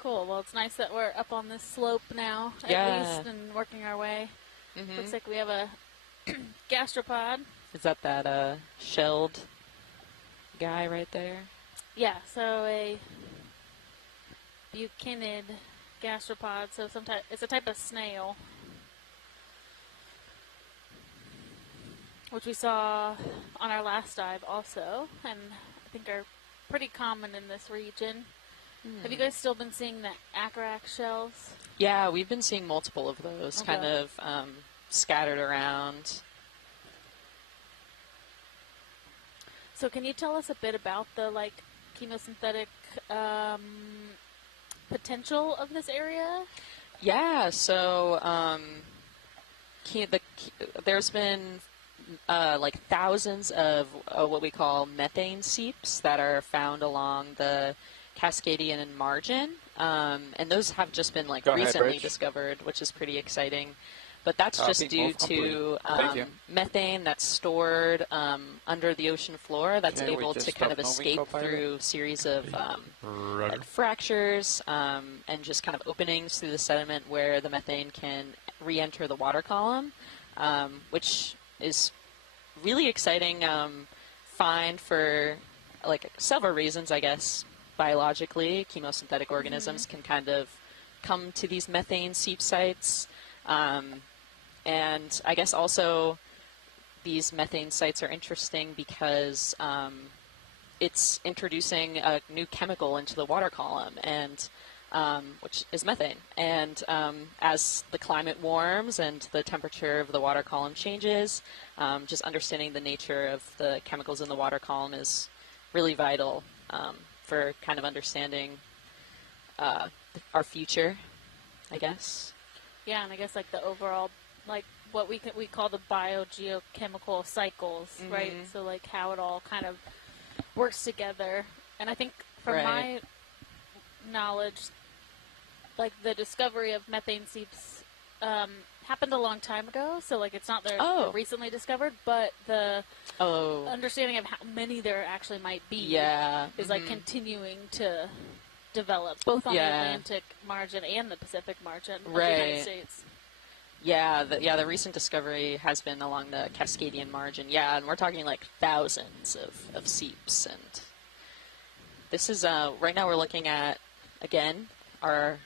Cool. Well, it's nice that we're up on this slope now, at least, and working our way. Looks like we have a gastropod. Is that shelled guy right there? Yeah, so a buccinid gastropod. So it's a type of snail, which we saw on our last dive also, and I think are pretty common in this region. Have you guys still been seeing the acroac shells? Yeah, we've been seeing multiple of those kind of scattered around. So can you tell us a bit about the chemosynthetic potential of this area? Yeah, so there's been thousands of what we call methane seeps that are found along the Cascadian margin, and those have just been recently discovered, which is pretty exciting. But that's just due to methane that's stored under the ocean floor that's able to kind of escape through series of fractures and just kind of openings through the sediment where the methane can re-enter the water column, which is really exciting find for several reasons, I guess. Biologically, chemosynthetic organisms can kind of come to these methane seep sites. And I guess also these methane sites are interesting because it's introducing a new chemical into the water column, and which is methane. And as the climate warms and the temperature of the water column changes, just understanding the nature of the chemicals in the water column is really vital for kind of understanding our future, I guess. Yeah, and I guess the overall, what we call the biogeochemical cycles, right? So how it all kind of works together. And I think from my knowledge, the discovery of methane seeps happened a long time ago. So it's not they're recently discovered, but the understanding of how many there actually might be is continuing to develop, both on the Atlantic margin and the Pacific margin of the United States. Yeah, the recent discovery has been along the Cascadian margin. Yeah, and we're talking thousands of seeps. And this is, right now we're looking at, again, our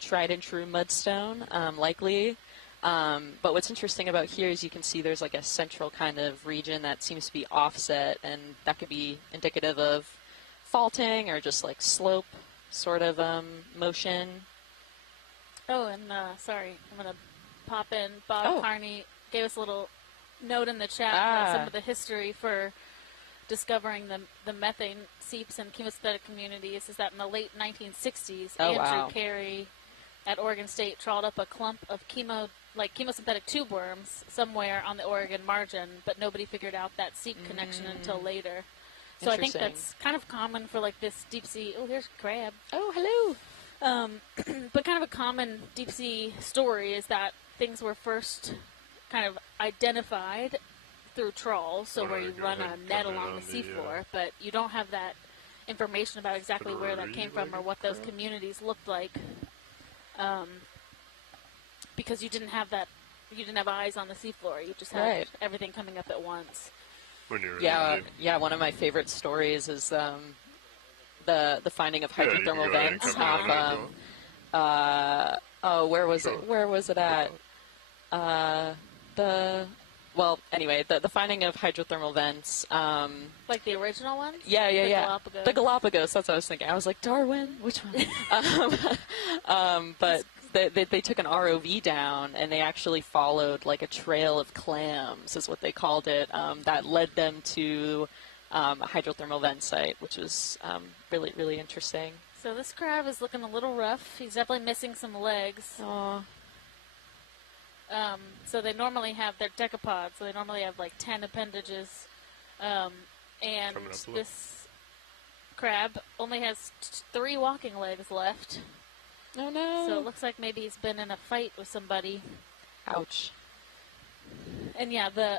tried and true mudstone, likely. But what's interesting about here is you can see there's a central kind of region that seems to be offset, and that could be indicative of faulting or just slope sort of motion. Oh, and sorry, I'm going to pop in. Bob Carney gave us a little note in the chat about some of the history for discovering the methane seeps in chemosynthetic communities. Is that in the late 1960s, Andrew Carey at Oregon State trawled up a clump of chemosynthetic tube worms somewhere on the Oregon margin, but nobody figured out that seep connection until later. So I think that's kind of common for this deep sea. Oh, here's a crab. Oh, hello. But kind of a common deep sea story is that things were first kind of identified through trawls, so where you run a net along the seafloor, but you don't have that information about exactly where that came from or what those communities looked like, because you didn't have eyes on the seafloor. You just had everything coming up at once. One of my favorite stories is the finding of hydrothermal vents off. Where was it at? The finding of hydrothermal vents. The original ones? Yeah. Galapagos. The Galapagos. That's what I was thinking. I was like, Darwin? Which one? But they took an ROV down and they actually followed like a trail of clams, is what they called it, that led them to a hydrothermal vent site, which was really, really interesting. So this crab is looking a little rough. He's definitely missing some legs. Aww. So they normally have their decapods, so they normally have like 10 appendages. And this crab only has 3 walking legs left. Oh no. So it looks like maybe he's been in a fight with somebody. Ouch. And yeah, the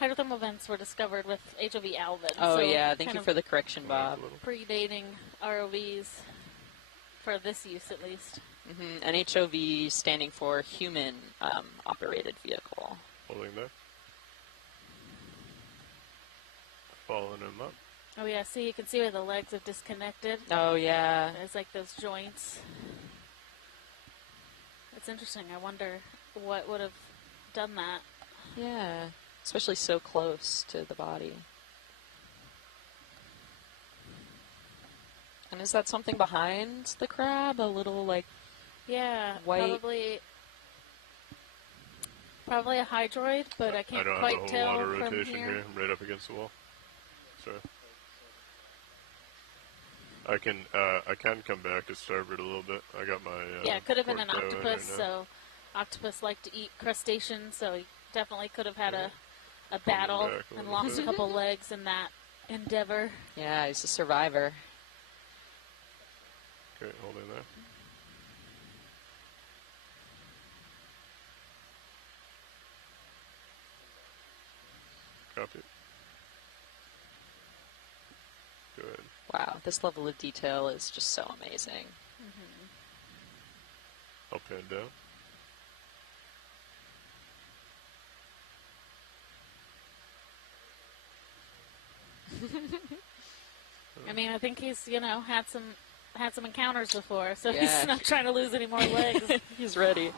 hydrothermal vents were discovered with HOV Alvin. Oh so yeah, thank you for the correction, Bob. Predating ROVs, for this use at least. Mm-hmm. And HOV standing for human operated vehicle. Holding there. Following him up. Oh yeah, see, you can see where the legs have disconnected. Oh yeah. There's like those joints. It's interesting. I wonder what would have done that. Yeah, especially so close to the body. And is that something behind the crab? A little like white. Probably a hydroid, but I can't quite tell I don't have a whole lot of from rotation here. I'm right up against the wall. Sorry. I can come back to starboard a little bit. I got my yeah, it could have been an port bow in octopus. right now. So octopus like to eat crustaceans, so he definitely could have had a battle and lost a couple legs in that endeavor. Yeah, he's a survivor. Okay, holding there. Copy. Go ahead. Wow, this level of detail is just so amazing. Mm-hmm. Up and down. I mean, I think he's, had some encounters before, so he's not trying to lose any more legs. He's ready.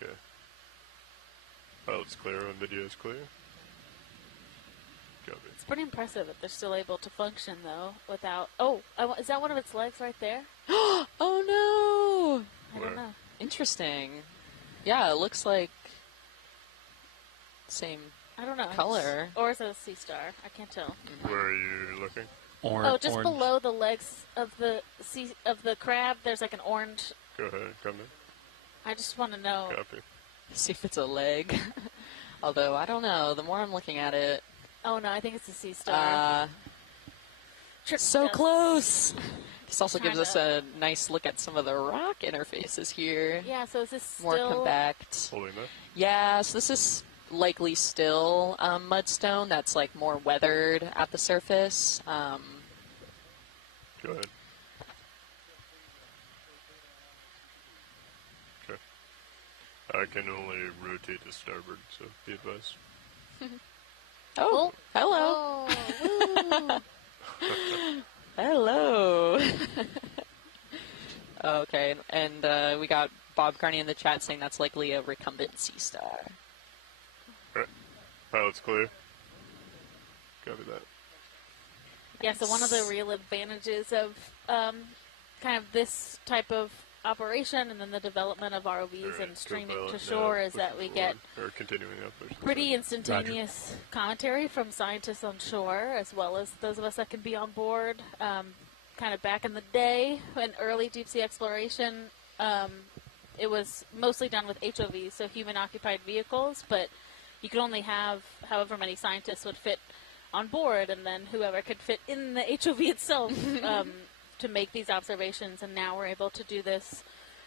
Okay. Pilot's clear when video is clear. Copy. It's pretty impressive that they're still able to function, though, without... Oh, is that one of its legs right there? Oh, no! I don't know. Interesting. Yeah, it looks like same I don't know. color. Or is it a sea star? I can't tell. Where are you looking? Just orange. Below the legs of the crab, there's like an orange... Go ahead, come in. I just want to know... Copy. See if it's a leg. Although, I don't know. The more I'm looking at it... Oh, no, I think it's a sea star. So close! This also gives us a nice look at some of the rock interfaces here. Yeah, so is this more still... compact? Holding that? Yeah, so this is likely still mudstone that's like more weathered at the surface. Go ahead. Okay. I can only rotate to starboard, so be advised. Oh, hello. Oh, hello. Okay, and we got Bob Carney in the chat saying that's likely a recumbent sea star. Alright. Pilot's clear. Copy that. Yeah, so one of the real advantages of kind of this type of operation and then the development of ROVs and streaming to shore is that we get pretty instantaneous commentary from scientists on shore, as well as those of us that can be on board. Kind of back in the day, in early deep sea exploration, it was mostly done with HOVs, so human-occupied vehicles, but you could only have however many scientists would fit on board, and then whoever could fit in the HOV itself to make these observations, and now we're able to do this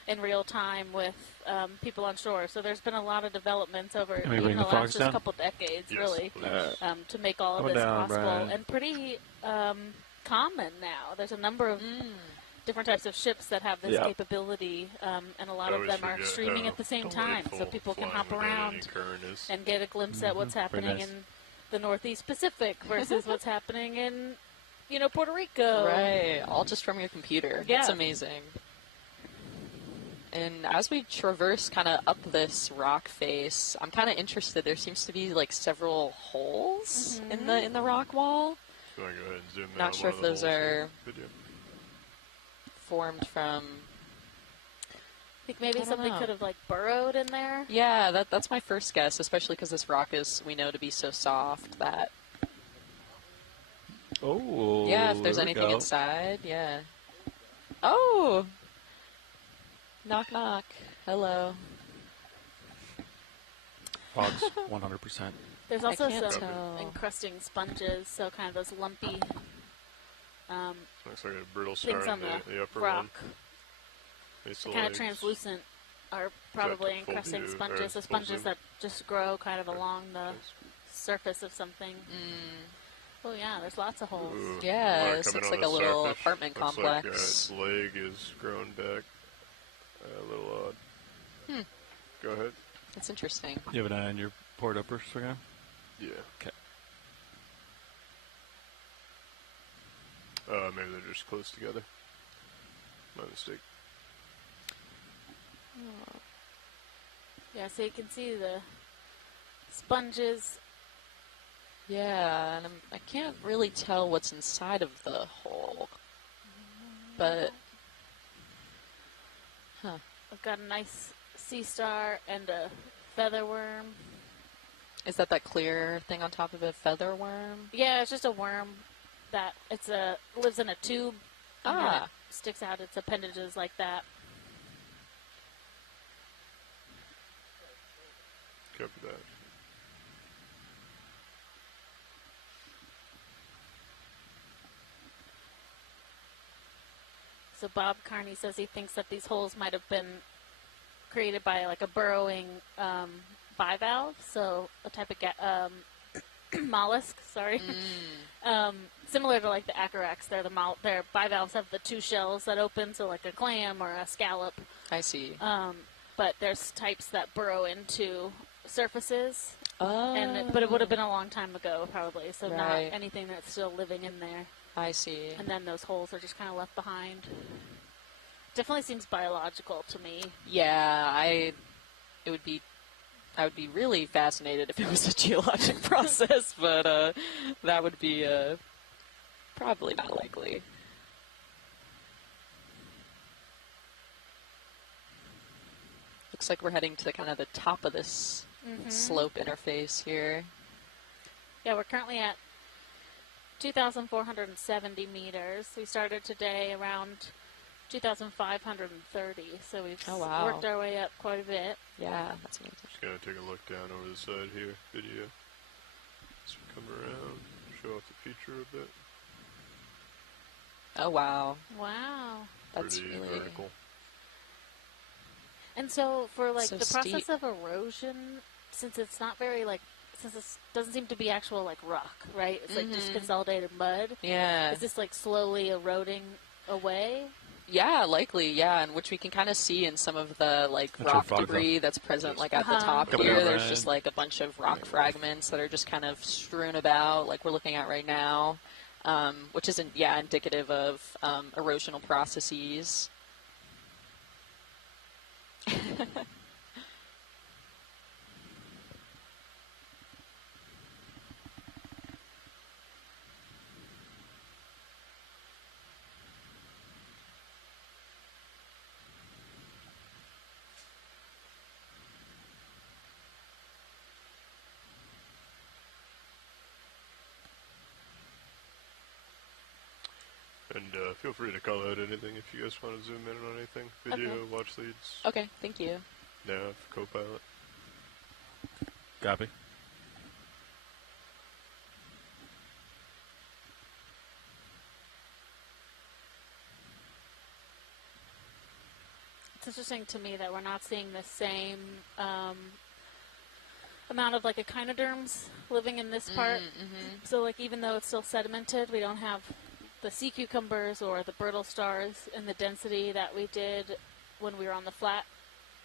in real time with people on shore. So there's been a lot of developments over even the last just couple decades, really, to make all of this possible, and pretty common now. There's a number of different types of ships that have this capability, and a lot of them are streaming at the same time, so people can hop around and get a glimpse at what's happening in the Northeast Pacific versus what's happening in, Puerto Rico. Right, all just from your computer. Yeah. It's amazing. And as we traverse kind of up this rock face, I'm kind of interested. There seems to be like several holes in the rock wall. So I go ahead and zoom in. Not sure if those are formed from think maybe something could have like burrowed in there. Yeah, that's my first guess, especially because this rock is, we know to be so soft that. Oh. Yeah, if there's anything inside, yeah. Oh. Knock knock. Hello. Fogs, 100%. There's also some encrusting sponges, so kind of those lumpy. Looks like a brittle star things on the upper rock. One. Kind of translucent are probably encrusting sponges. The sponges that just grow kind of along the surface of something. Oh yeah, there's lots of holes. Ooh, yeah, this looks like a little apartment complex. Like, its leg is grown back a little odd. Go ahead. That's interesting. You have an eye on your port uppers again? Yeah. Okay. Maybe they're just close together. My mistake. Yeah, so you can see the sponges. Yeah, and I can't really tell what's inside of the hole. But, I've got a nice sea star and a feather worm. Is that clear thing on top of it, feather worm? Yeah, it's just a worm that lives in a tube. And it sticks out its appendages like that. Copy that. So Bob Carney says he thinks that these holes might have been created by like a burrowing bivalve, so a type of mollusk. Sorry, similar to like the acarax. Their bivalves have the two shells that open, so like a clam or a scallop. I see. But there's types that burrow into surfaces. Oh. But it would have been a long time ago, probably. So Right. not anything that's still living in there. I see. And then those holes are just kind of left behind. Definitely seems biological to me. Yeah, I would be really fascinated if it was a geologic process, but that would be probably not likely. Looks like we're heading to kind of the top of this slope interface here. Yeah, we're currently at 2,470 meters. We started today around 2,530, so we've worked our way up quite a bit. Yeah, that's amazing. Just gonna take a look down over the side here, video. As we come around, show off the feature a bit. Oh wow! Wow, that's pretty really vertical. And so for like so the steep. process of erosion, since it's not very like, since it doesn't seem to be actual like rock, right? It's like just consolidated mud. Yeah. Is this like slowly eroding away? Yeah, likely, yeah, and which we can kind of see in some of the like rock debris that's present like at the top here. There's just like a bunch of rock fragments that are just kind of strewn about, like we're looking at right now, which isn't, indicative of erosional processes. And feel free to call out anything if you guys want to zoom in on anything. Video, watch leads. Okay, thank you. Nav, Copilot. Copy. It's interesting to me that we're not seeing the same amount of like echinoderms living in this part. So like even though it's still sedimented, we don't have the sea cucumbers or the brittle stars in the density that we did when we were on the flat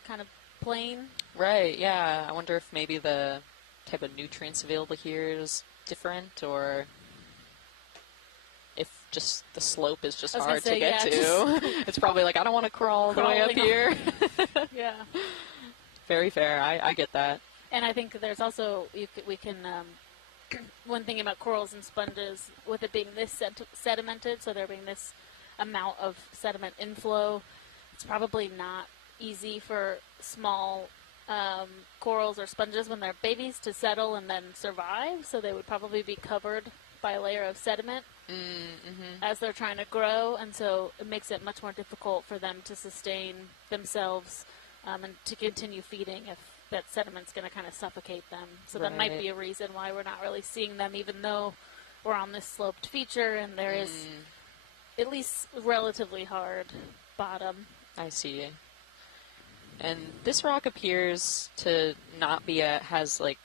kind of plain. Right, yeah. I wonder if maybe the type of nutrients available here is different, or if just the slope is just hard to get to. It's probably like, I don't want to crawl all the way up here. Yeah. Very fair. I get that. And I think there's also, we can, one thing about corals and sponges, with it being this sedimented, so there being this amount of sediment inflow, it's probably not easy for small corals or sponges when they're babies to settle and then survive, so they would probably be covered by a layer of sediment as they're trying to grow, and so it makes it much more difficult for them to sustain themselves and to continue feeding if that sediment's going to kind of suffocate them. So that might be a reason why we're not really seeing them, even though we're on this sloped feature and there is at least relatively hard bottom. I see. And this rock appears to not be has like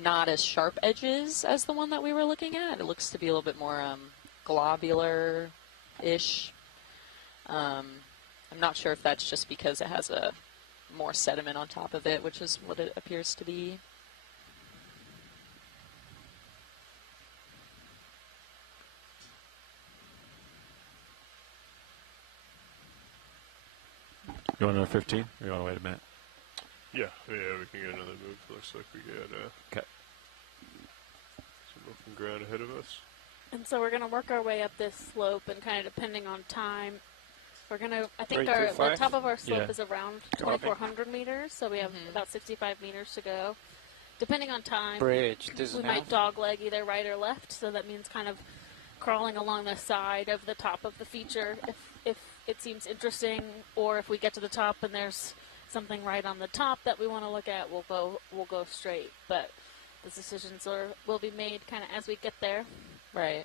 not as sharp edges as the one that we were looking at. It looks to be a little bit more globular-ish. I'm not sure if that's just because it has a more sediment on top of it, which is what it appears to be. You want another 15? Or you want to wait a minute? Yeah, we can get another move. Looks like we got some open ground ahead of us. And so we're going to work our way up this slope, and kind of depending on time, we're going to, I think the top of our slope is around 2,400 meters, so we have about 65 meters to go. Depending on time, we might dogleg either right or left, so that means kind of crawling along the side of the top of the feature if it seems interesting, or if we get to the top and there's something right on the top that we want to look at, we'll go straight. But the decisions will be made kind of as we get there. Right.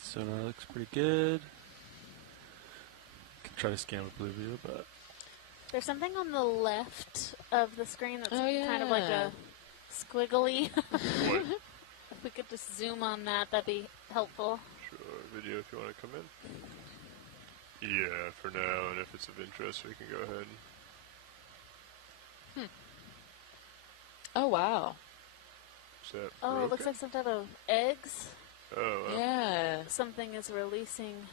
Sonar looks pretty good. Can try to scan with blue view, but there's something on the left of the screen that's kind of like a squiggly. If we could just zoom on that, that'd be helpful. Sure, video if you want to come in. Yeah, for now, and if it's of interest, we can go ahead. Oh, wow. Is that it looks like some type of eggs. Oh, wow. Yeah. Something is releasing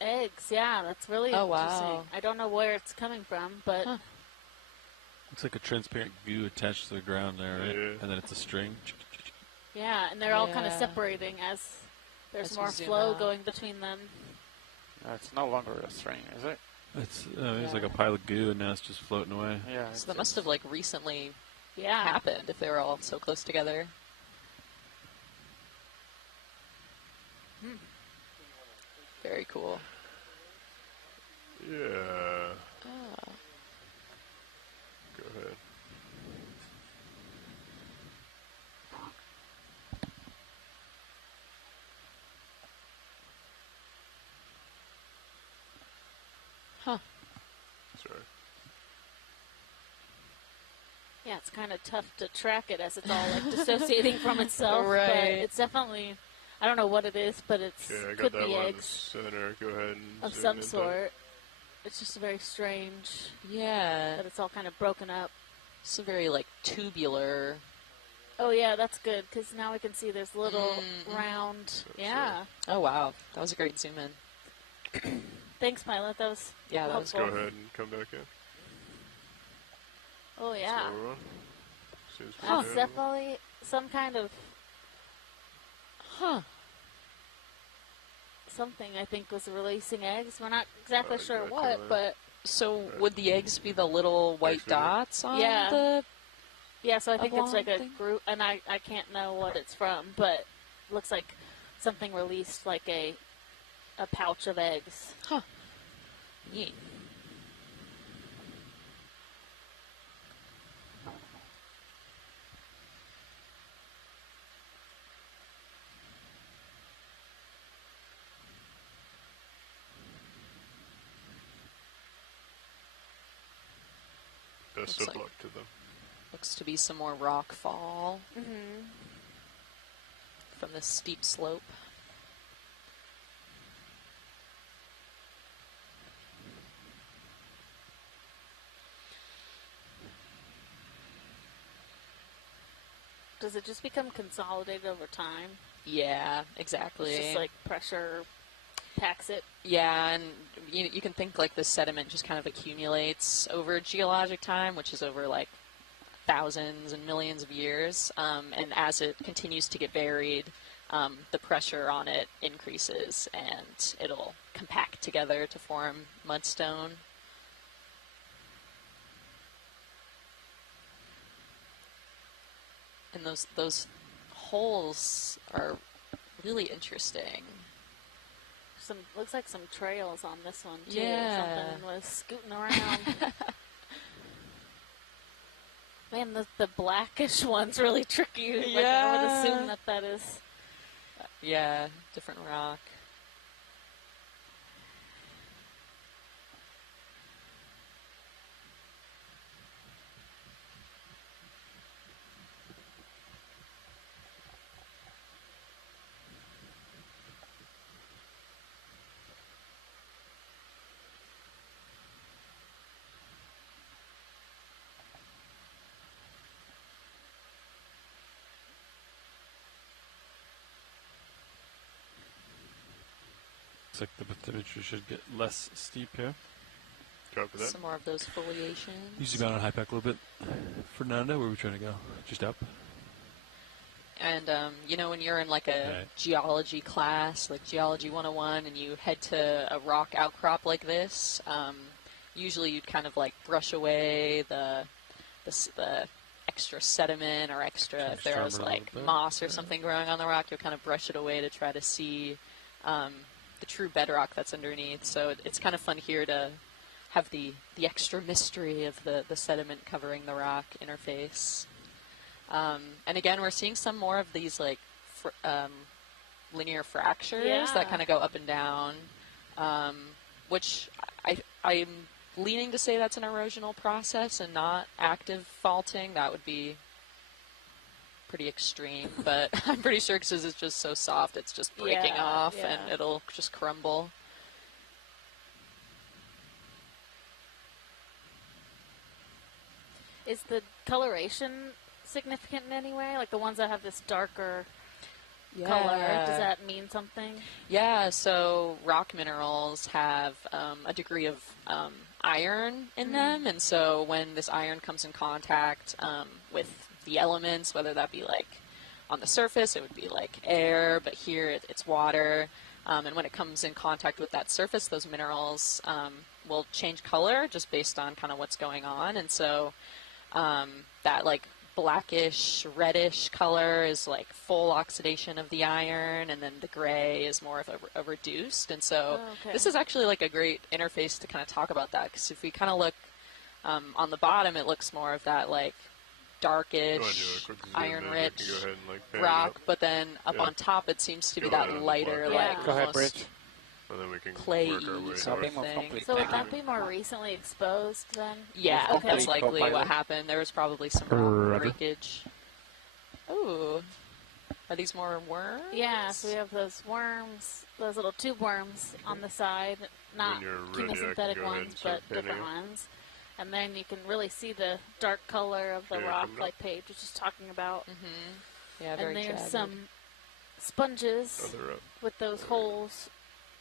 eggs. Yeah, that's really interesting. Wow. I don't know where it's coming from, but... looks like a transparent goo attached to the ground there, right? Yeah. And then it's a string. Yeah, and they're all kind of separating as there's more flow going between them. It's no longer a string, is it? It's like a pile of goo, and now it's just floating away. Yeah. So that must have like recently happened if they were all so close together. Very cool. Yeah. Go ahead. Huh. Sorry. Yeah, it's kind of tough to track it as it's all like dissociating from itself. Right. But it's definitely, I don't know what it is, but it's could be eggs in the center. Go ahead and of some sort. It's just very strange. Yeah. That it's all kind of broken up. It's a very like tubular. Oh yeah, that's good because now we can see there's little round. Yeah. Oh wow, that was a great zoom in. Thanks, pilot. That was that helpful. was Go ahead and come back in. Oh yeah. Seems That's definitely some kind of something. I think was releasing eggs. We're not exactly sure what, but so would the eggs be the little white dots on the? Yeah, so I think it's like a group, and I can't know what it's from, but it looks like something released like a pouch of eggs. Huh. Neat. Best of luck to them. Looks to be some more rock fall from this steep slope. Does it just become consolidated over time? Yeah, exactly. It's just like pressure packs it. Yeah, and you can think like the sediment just kind of accumulates over geologic time, which is over like thousands and millions of years. And as it continues to get buried, the pressure on it increases and it'll compact together to form mudstone. And those holes are really interesting. Looks like some trails on this one too. Yeah. Something was scooting around. Man, the blackish one's really tricky. Like, Yeah. I would assume that is. Yeah, different rock. Looks like the bathymetry should get less steep here. Copy that. Some more of those foliations. You zoom out on high pack a little bit. Fernando, where are we trying to go? Just up? And, you know, when you're in like a geology class, like Geology 101, and you head to a rock outcrop like this, usually you'd kind of like brush away the extra sediment or extra, if there was like moss or something growing on the rock, you'll kind of brush it away to try to see the true bedrock that's underneath. So it's kind of fun here to have the extra mystery of the sediment covering the rock interface. And again, we're seeing some more of these like linear fractures that kind of go up and down, which I'm leaning to say that's an erosional process and not active faulting. That would be pretty extreme, but I'm pretty sure because it's just so soft, it's just breaking off and it'll just crumble. Is the coloration significant in any way? Like the ones that have this darker color, does that mean something? Yeah, so rock minerals have a degree of iron in them, and so when this iron comes in contact with the elements, whether that be like on the surface, it would be like air, but here it's water, and when it comes in contact with that surface, those minerals will change color just based on kind of what's going on, and so that like blackish, reddish color is like full oxidation of the iron, and then the gray is more of a reduced. And so this is actually like a great interface to kind of talk about that, because if we kind of look on the bottom, it looks more of that like darkish, iron-rich rock, but then up on top it seems to be that lighter, like almost and then we can clay work our way sort of thing. So would that be more recently exposed then? Yeah, that's likely what happened. There was probably some rock breakage. Ooh. Are these more worms? Yeah, so we have those worms, those little tube worms on the side, not chemosynthetic ones, but different ones. And then you can really see the dark color of the rock, like Paige was just talking about. Yeah, very and there's jagged. some sponges with those holes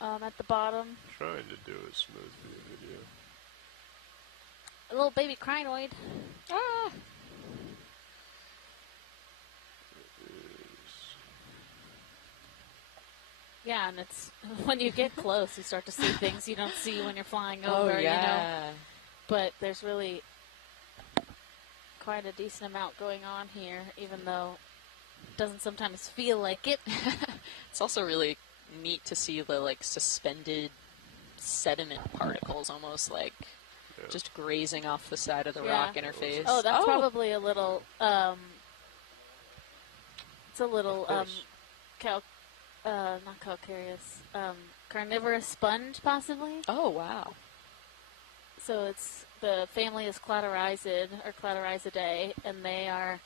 at the bottom. Trying to do a smooth video. A little baby crinoid. Ah! Yeah, and it's when you get close, you start to see things you don't see when you're flying over, you know. But there's really quite a decent amount going on here, even though it doesn't sometimes feel like it. It's also really neat to see the like suspended sediment particles, almost like just grazing off the side of the rock interface. Oh, that's probably a little. It's a little not calcareous, carnivorous sponge, possibly. Oh wow! So it's the family is Cladorizid or Cladorizidae, and they are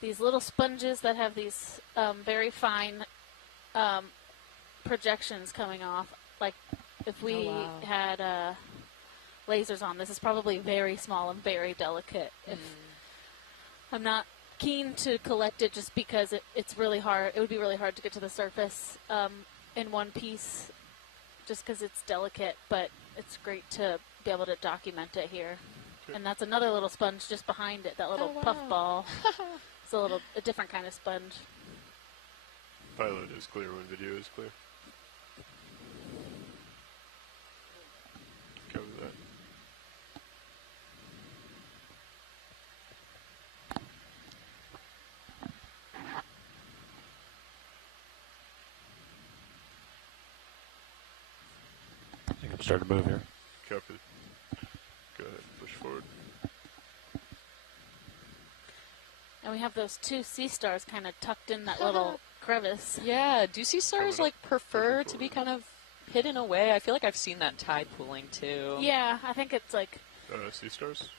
these little sponges that have these very fine projections coming off. Like if we had lasers on, this is probably very small and very delicate. If I'm not keen to collect it just because it's really hard. It would be really hard to get to the surface in one piece just because it's delicate, but it's great to be able to document it here. And that's another little sponge just behind it, that little puff ball. It's a different kind of sponge. Pilot is clear when video is clear. Cover that. I think I'm starting to move here. Copy. Go ahead, push forward. And we have those two sea stars kind of tucked in that little crevice. Yeah, do sea stars like prefer to be kind of hidden away? I feel like I've seen that tide pooling too. Yeah, I think it's like Sea stars?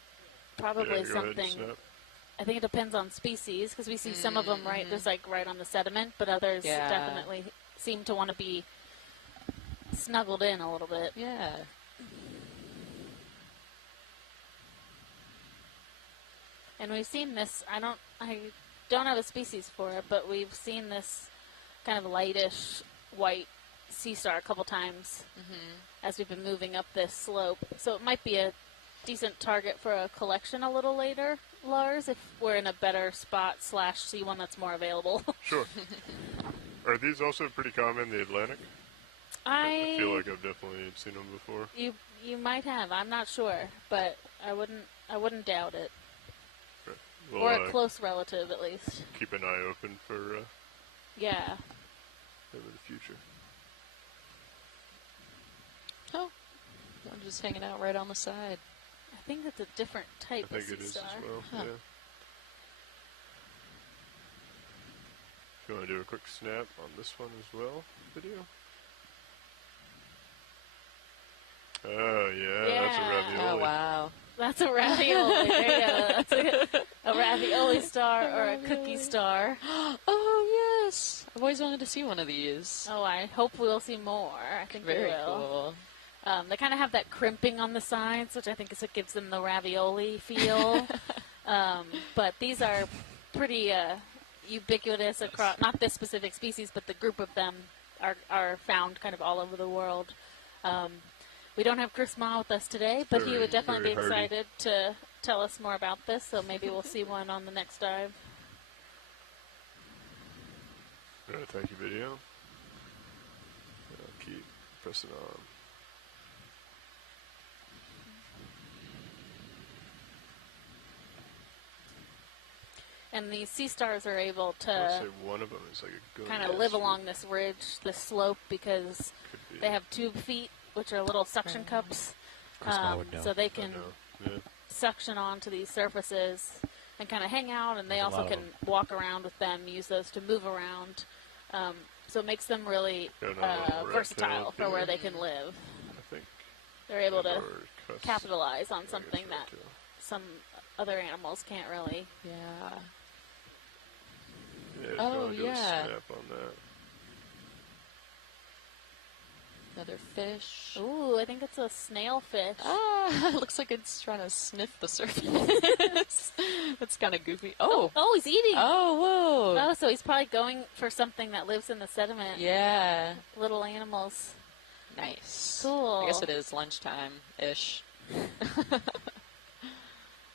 probably Yeah, go ahead, something. snap. I think it depends on species because we see some of them right there's like right on the sediment, but others definitely seem to want to be snuggled in a little bit. Yeah. And we've seen this. I don't have a species for it, but we've seen this kind of lightish white sea star a couple times as we've been moving up this slope. So it might be a decent target for a collection a little later, Lars, if we're in a better spot / see one that's more available. Sure. Are these also pretty common in the Atlantic? I feel like I've definitely seen them before. You might have. I'm not sure, but I wouldn't doubt it. Well, or a close relative, at least. Keep an eye open for yeah. them in the future. Oh, I'm just hanging out right on the side. I think it's a different type of sea star. As well, yeah. If you want to do a quick snap on this one as well, video. Oh, yeah, that's a ravioli. Oh, wow. That's a ravioli. That's a ravioli star or a cookie star. Oh, yes. I've always wanted to see one of these. Oh, I hope we'll see more. I think we will. Very cool. They kind of have that crimping on the sides, which I think is what gives them the ravioli feel. But these are pretty ubiquitous across, not this specific species, but the group of them are found kind of all over the world. We don't have Chris Ma with us today, but he would definitely be excited to tell us more about this, so maybe we'll see one on the next dive. Thank you, video. I'll keep pressing on. And these sea stars are able to I'd say one of them is like a kind of live along this ridge, this slope, because they have tube feet, which are little suction cups, so they can suction onto these surfaces and kind of hang out, and they also can walk around with them, use those to move around. So it makes them really versatile for where they can live. I think they're able to capitalize on something that some other animals can't really. Yeah. Oh, yeah. Snap on that. Another fish. Ooh, I think it's a snailfish. Ah, it looks like it's trying to sniff the surface. That's kind of goofy. Oh, he's eating. Oh, whoa. Oh, so he's probably going for something that lives in the sediment. Yeah. Little animals. Nice. Cool. I guess it is lunchtime-ish.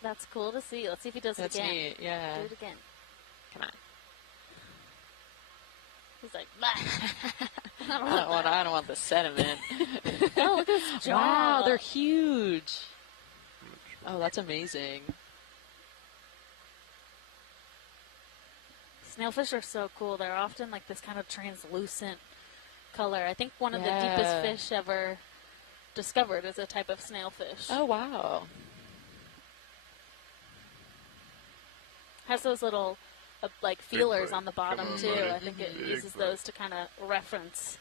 That's cool to see. Let's see if he does it again. That's neat, yeah. Do it again. Come on. He's like, bah. I don't want the sediment. Oh, look at his jaw. Wow, they're huge. Oh, that's amazing. Snailfish are so cool. They're often like this kind of translucent color. I think one of the deepest fish ever discovered is a type of snailfish. Oh, wow. Has those little like feelers on the bottom too. I think it uses those to kind of reference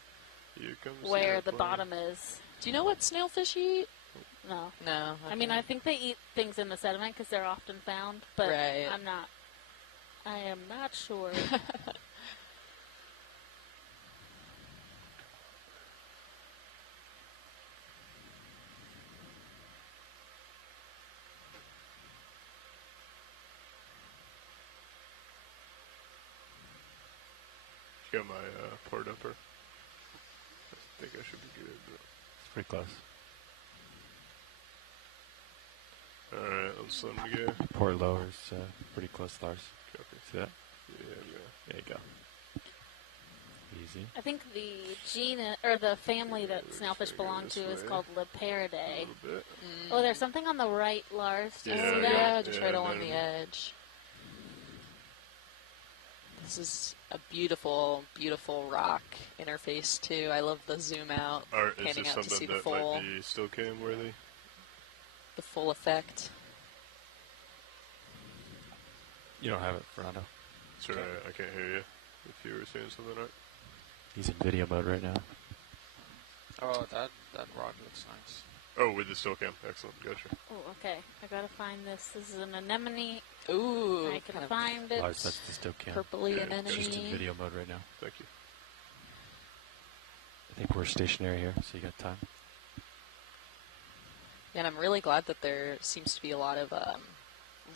where the bottom is. Do you know what snailfish eat? No. No. Okay. I mean, I think they eat things in the sediment because they're often found, but I am not sure. Got my port upper. I think I should be good. It's pretty close. Alright, let's let him go. Port lower's pretty close, Lars. Copy. See that? Yeah, There you go. easy. I think the genus or the family that snailfish belong to is called Leperidae. Oh, there's something on the right, Lars. Do you see that? Yeah, just right along the edge. This is a beautiful, beautiful rock interface too. I love the zoom out, Art, panning is this out to see something the that full, might be still cam worthy? the full effect. You don't have it, Fernando. Sorry, I can't hear you. If you were saying something, Art. He's in video mode right now. Oh, that rock looks nice. Oh, with the still cam. Excellent. Gotcha. Oh, okay. I gotta find this. This is an anemone. Ooh, I can find it. Lars, that's the still cam. Purpley anemone. It's just in video mode right now. Thank you. I think we're stationary here, so you got time. And I'm really glad that there seems to be a lot of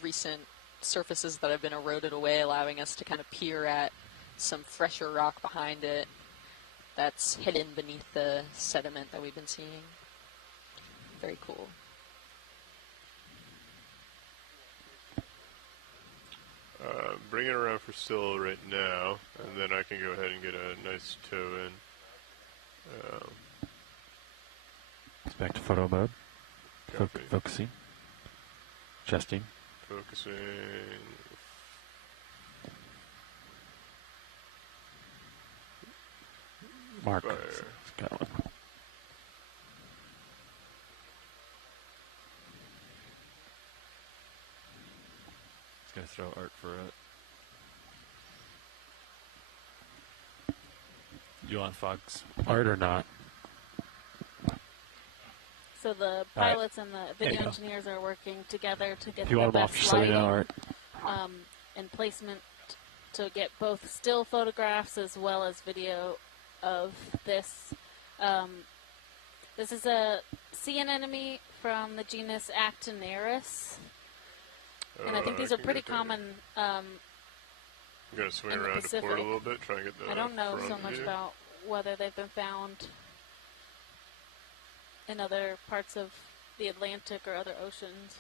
recent surfaces that have been eroded away, allowing us to kind of peer at some fresher rock behind it that's hidden beneath the sediment that we've been seeing. Very cool. Bring it around for still right now, and then I can go ahead and get a nice toe in. It's back to photo mode. Focusing. Adjusting. Focusing. Mark. Fire. It's got one. It's going to throw Art for it. You want Fox Art or not? So the pilots and the video engineers are working together to get the best lighting and placement to get both still photographs as well as video of this. This is a sea anemone from the genus Actinaris. And I think these are pretty common I'm going to swing in the around Pacific. to port a little bit, try and get the I don't know so front much view. about whether they've been found in other parts of the Atlantic or other oceans.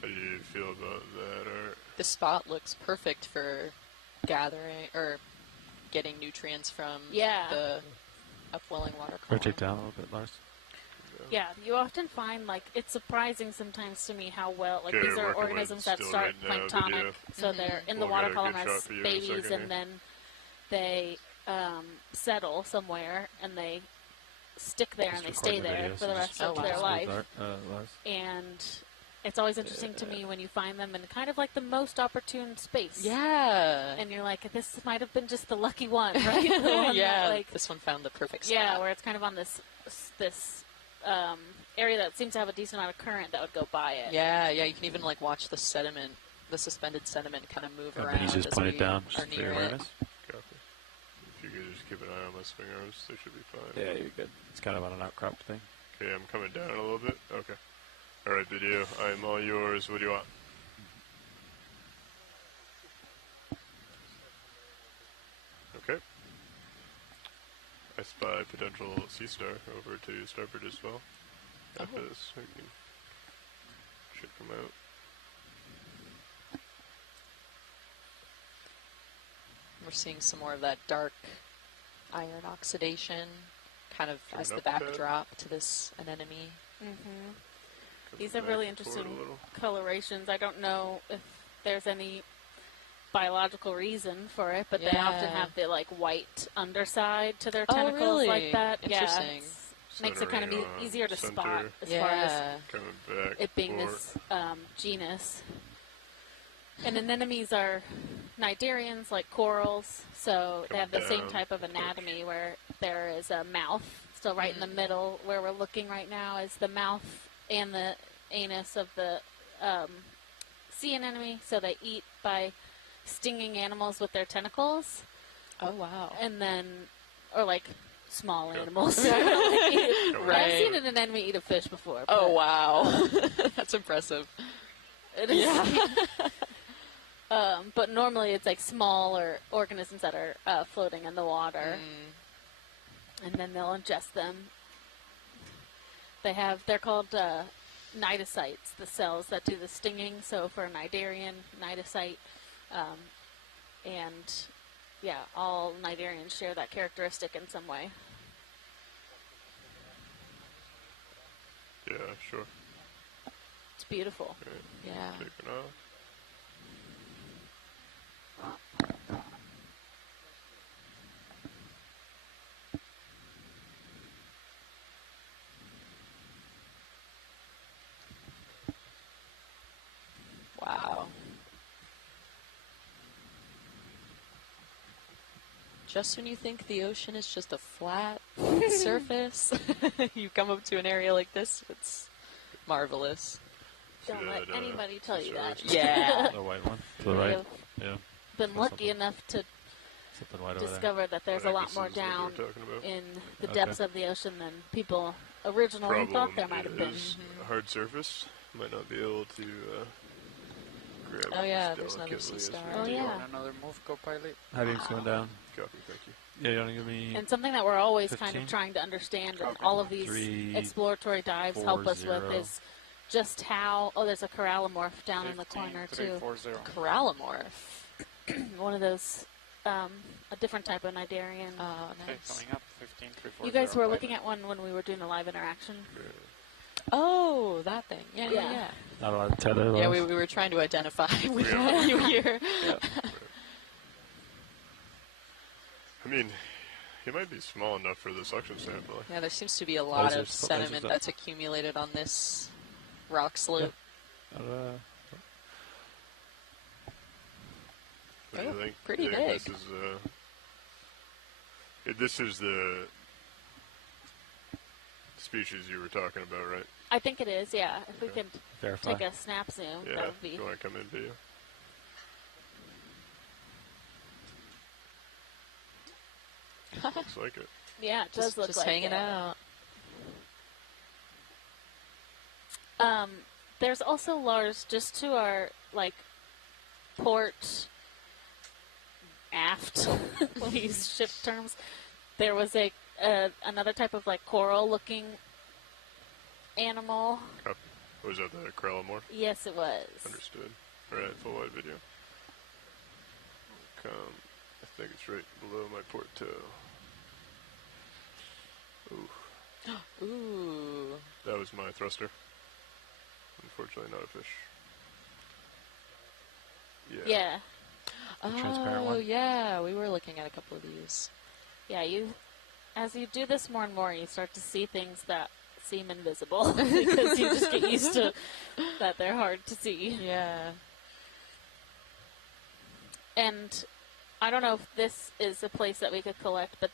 How do you feel about that, Art? This spot looks perfect for gathering or getting nutrients from the upwelling water column. Rotate down a little bit, Lars. Yeah, you often find, like, it's surprising sometimes to me how well, like, these are organisms that start planktonic, so they're in the water column as babies, and then they settle somewhere, and they stick there, and they stay there for the rest of their life. And it's always interesting to me when you find them in kind of like the most opportune space. Yeah. And you're like, this might have been just the lucky one, right? The one yeah, that, like, this one found the perfect spot. Yeah, where it's kind of on this area that seems to have a decent amount of current that would go by it. Yeah, you can even like watch the sediment, the suspended sediment kind of move around. He's just pointed down just for your awareness. Copy. If you could just keep an eye on my swing arms, they should be fine. Yeah, you're good. It's kind of on an outcrop thing. Okay, I'm coming down a little bit. Okay. Alright, video. I'm all yours. What do you want? Okay. I spy potential sea star over to starboard as well. After this, we can check them out. We're seeing some more of that dark iron oxidation, kind of as the backdrop to this anemone. These are really interesting colorations. I don't know if there's any biological reason for it, but they often have the like white underside to their tentacles like that. Interesting. Makes it kind of easier to spot as far as it being this genus. And anemones are cnidarians, like corals, so they have the same type of anatomy where there is a mouth. So right in the middle where we're looking right now is the mouth and the anus of the sea anemone. So they eat by stinging animals with their tentacles. Oh, wow. And then, or like small animals. Right. I've seen an anemone eat a fish before. Oh, wow. That's impressive. It is. Yeah. But normally it's like smaller organisms that are floating in the water. And then they'll ingest them. They're called cnidocytes, the cells that do the stinging. So for a cnidarian, cnidocyte, and all Nigerians share that characteristic in some way. Yeah, sure. It's beautiful. Right. Yeah. Taking off. Wow. Just when you think the ocean is just a flat surface, you come up to an area like this, it's marvelous. Don't let anybody tell you that. Yeah. The white one to the right. Yeah. Been lucky enough to discover that there's a lot more down in the depths of the ocean than people originally thought there might have been. A hard surface. Might not be able to grab Oh yeah, as there's another sea star. Oh yeah. Another move, co-pilot. Heading's going down. Copy, thank you. Yeah, you want to give me... And something that we're always 15? kind of trying to understand, and all of these 3, exploratory dives help us 4, 0. with, is just how... Oh, there's a corallimorph down in the corner, too. 340. Corallimorph. One of those, a different type of Nidarian. Oh, Okay, nice. coming up, 15340. You guys were looking at one when we were doing the live interaction. Oh, that thing. Yeah. Not a lot of tether. Yeah, we were trying to identify with you here. I mean, he might be small enough for the suction sample. Yeah, there seems to be a lot of sediment that's accumulated on this rock slope. What do you think? Pretty You think big. This is the species you were talking about, right? I think it is, yeah. If we could Verify. take a snap zoom, Yeah. that would be... Do you want to come in, video? Looks like it. Yeah, it does look just like hanging it. out. There's also, Lars, just to our, like, port aft, we use ship terms, there was another type of, like, coral-looking animal. Was that the corallimorph? Yes, it was. Understood. Alright, full wide video. I think it's right below my port toe. Ooh. Ooh. That was my thruster. Unfortunately, not a fish. Yeah. transparent Oh, one. yeah. We were looking at a couple of these. Yeah, as you do this more and more, you start to see things that seem invisible because you just get used to that they're hard to see. Yeah. And I don't know if this is a place that we could collect, but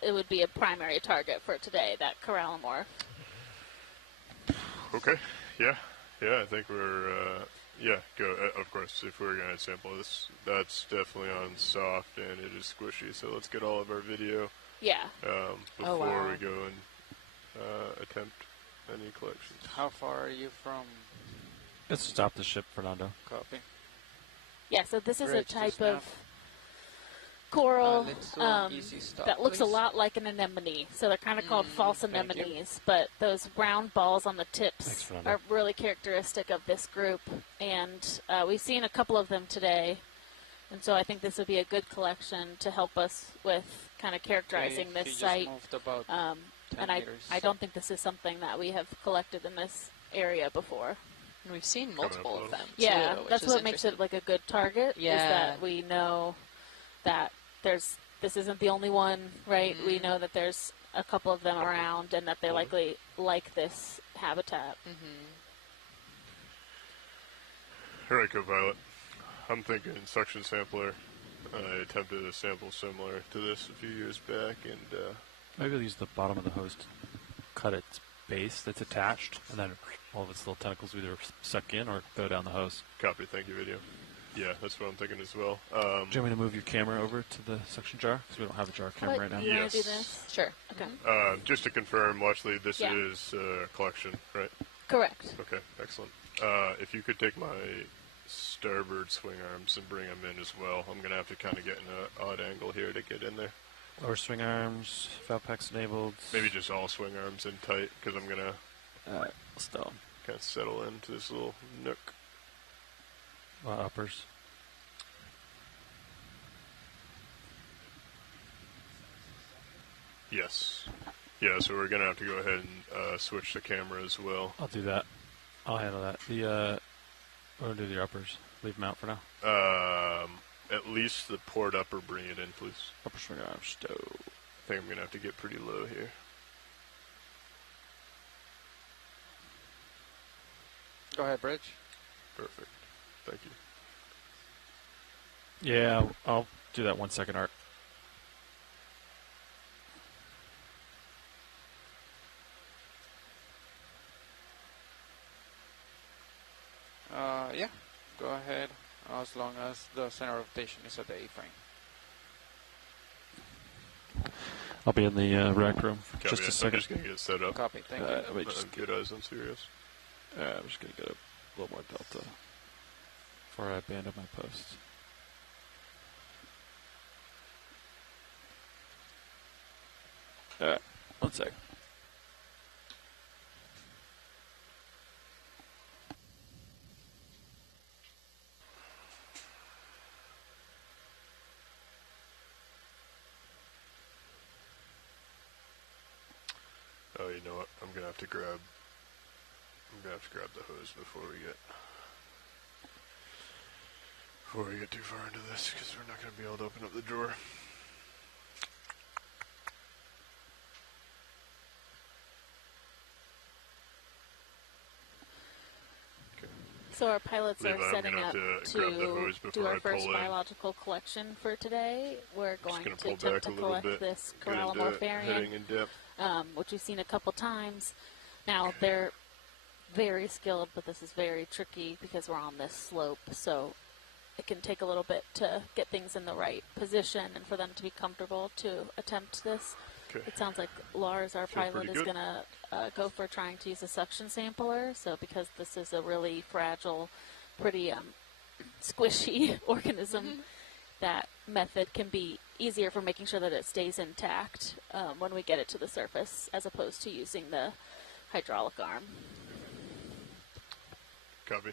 it would be a primary target for today, that corallimorph. Okay. Yeah. I think we're. Go. Of course, if we're gonna sample this, that's definitely on soft and it is squishy. So let's get all of our video. Yeah. Before we go and attempt any collections. How far are you from? Let's stop the ship, Fernando. Copy. Yeah, so this is a Rich, type just now. of coral let's do an easy stop, that looks a please. lot like an anemone. So they're kind of called false thank you. anemones, but those round balls on the tips Thanks, Fernando. are really characteristic of this group. And we've seen a couple of them today. And so I think this would be a good collection to help us with kind of characterizing Okay, this he just site. moved about 10 And meters. I don't think this is something that we have collected in this area before. And we've seen multiple of them. Yeah, too, which that's is what makes it interesting. like a good target. Yeah. Is that we know that this isn't the only one, right? We know that there's a couple of them around, and that they likely like this habitat. All right, co-pilot. I'm thinking suction sampler. I attempted a sample similar to this a few years back, and Maybe we'll use the bottom of the hose to cut its base that's attached, and then all of its little tentacles either suck in or go down the hose. copy. Thank you, video. Yeah, that's what I'm thinking as well. Do you want me to move your camera over to the suction jar? Because we don't have a jar camera right now. You want to do Yes. this? Sure. Okay. Just to confirm, Watchley, this Yeah. is collection, right? Correct. Okay, excellent. If you could take my starboard swing arms and bring them in as well. I'm going to have to kind of get in an odd angle here to get in there. Lower swing arms, valve packs enabled. Maybe just all swing arms in tight, because I'm going to Alright, still. kind of settle into this little nook. Uppers. Yes. Yeah, so we're going to have to go ahead and switch the camera as well. I'll do that. I'll handle that. We'll do the uppers. Leave them out for now. At least the port upper, bring it in, please. Upper swing arm stow. I think I'm going to have to get pretty low here. Go ahead, Bridge. Perfect. Thank you. Yeah, I'll do that 1 second, Art. Yeah, go ahead, as long as the center of rotation is at the A-frame. I'll be in the rack room for Copy. just a second. I'm just going to get set up. Copy, thank you. Let me just good eyes on Sirius. I'm just going to get a little more delta before I abandon my post. Alright, 1 sec. Oh, you know what? I'm going to have to grab the hose before we get too far into this, because we're not going to be able to open up the drawer. So our pilots Levi, are setting up grab the hose to do before our I first pull in. biological collection for today. We're going to pull attempt back to a little collect bit, this get into corallimorpharian, heading in depth. which we've seen a couple times. Now, they're very skilled, but this is very tricky because we're on this slope, so it can take a little bit to get things in the right position and for them to be comfortable to attempt this. Okay. It sounds like Lars, our Feel pilot, pretty is good. going to go for trying to use a suction sampler. So because this is a really fragile, pretty squishy organism, that method can be easier for making sure that it stays intact when we get it to the surface, as opposed to using the hydraulic arm. Copy.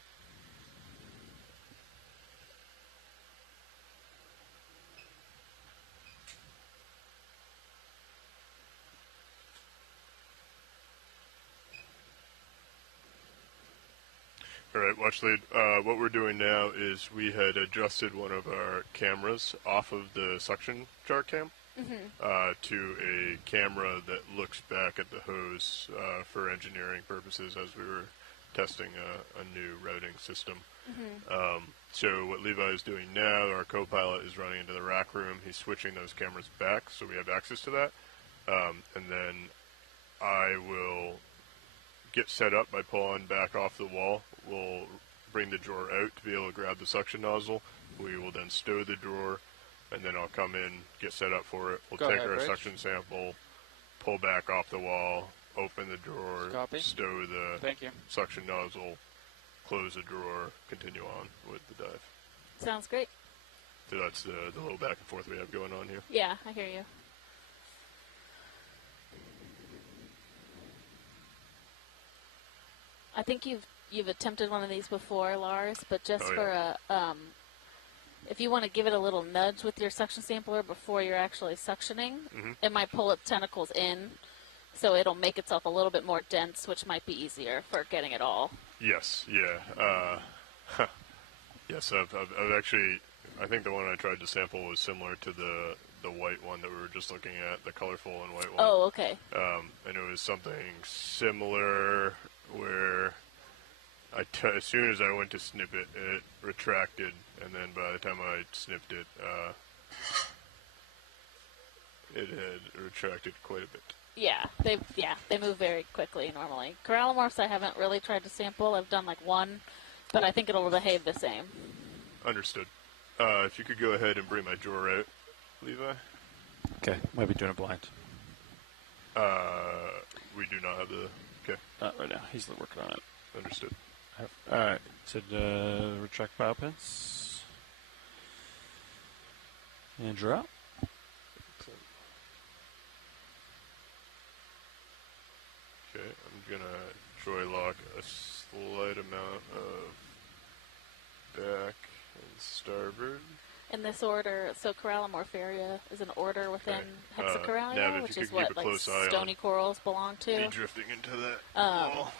All right, watch lead. What we're doing now is we had adjusted one of our cameras off of the suction jar cam to a camera that looks back at the hose for engineering purposes as we were testing a new routing system. So what Levi is doing now, our co-pilot is running into the rack room. He's switching those cameras back so we have access to that. And then I will get set up by pulling back off the wall. We'll bring the drawer out to be able to grab the suction nozzle. We will then stow the drawer, and then I'll come in, get set up for it. We'll take our suction sample, pull back off the wall, open the drawer, stow the suction nozzle, close the drawer, continue on with the dive. Sounds great. So that's the little back and forth we have going on here. Yeah, I hear you. I think you've attempted one of these before, Lars, but just for a if you want to give it a little nudge with your suction sampler before you're actually suctioning, it might pull its tentacles in, so it'll make itself a little bit more dense, which might be easier for getting it all. Yes, yeah. Yes, I've actually, I think the one I tried to sample was similar to the white one that we were just looking at, the colorful and white one. Oh, okay. And it was something similar where as soon as I went to snip it, it retracted, and then by the time I snipped it, it had retracted quite a bit. Yeah, they move very quickly normally. Corallimorphs I haven't really tried to sample. I've done like one, but I think it'll behave the same. Understood. If you could go ahead and bring my drawer out, Levi. Okay, might be doing it blind. We do not have the... Okay. Not right now. He's working on it. Understood. Alright, said retract biopins. And drop. Okay, I'm going to joy lock a slight amount of back and starboard. in this order, so Corallimorpharia is an order within Hexacorallia, Nav, which is what like stony corals belong to. Me drifting into that wall.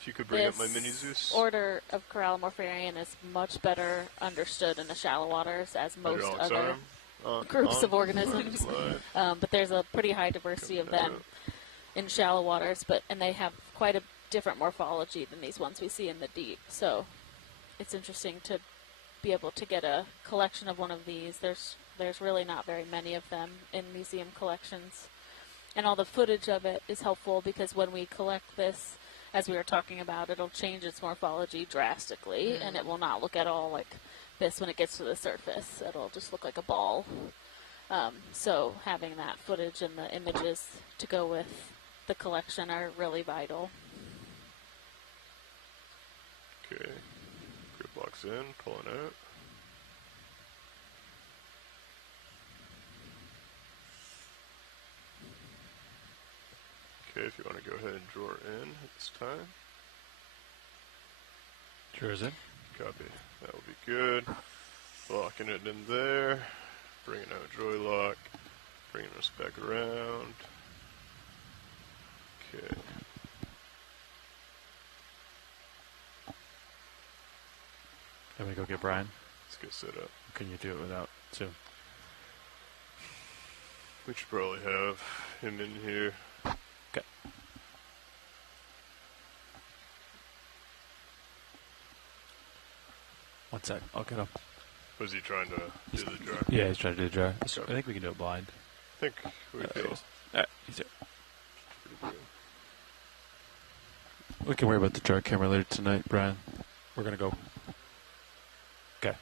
If you could bring up my mini Zeus. Order of Corallimorpharian is much better understood in the shallow waters as most other groups of organisms. But there's a pretty high diversity of them in shallow waters, and they have quite a different morphology than these ones we see in the deep. So it's interesting to be able to get a collection of one of these. There's really not very many of them in museum collections. And all the footage of it is helpful because when we collect this, as we were talking about, it'll change its morphology drastically, and it will not look at all like this when it gets to the surface. It'll just look like a ball. So having that footage and the images to go with the collection are really vital. Okay. Grip locks in, pulling out. Okay, if you want to go ahead and draw in at this time. Drawers in. Copy. That will be good. Locking it in there. Bringing out joy lock. Bringing us back around. Okay. Let me go get Brian. Let's get set up. Can you do it without Zoom? We should probably have him in here. Okay. One sec. I'll get him. Was he trying to do the jar? Yeah, he's trying to do the jar. I think we can do it blind. I think we can. He's here. We can worry about the jar camera later tonight, Brian. We're going to go. Okay.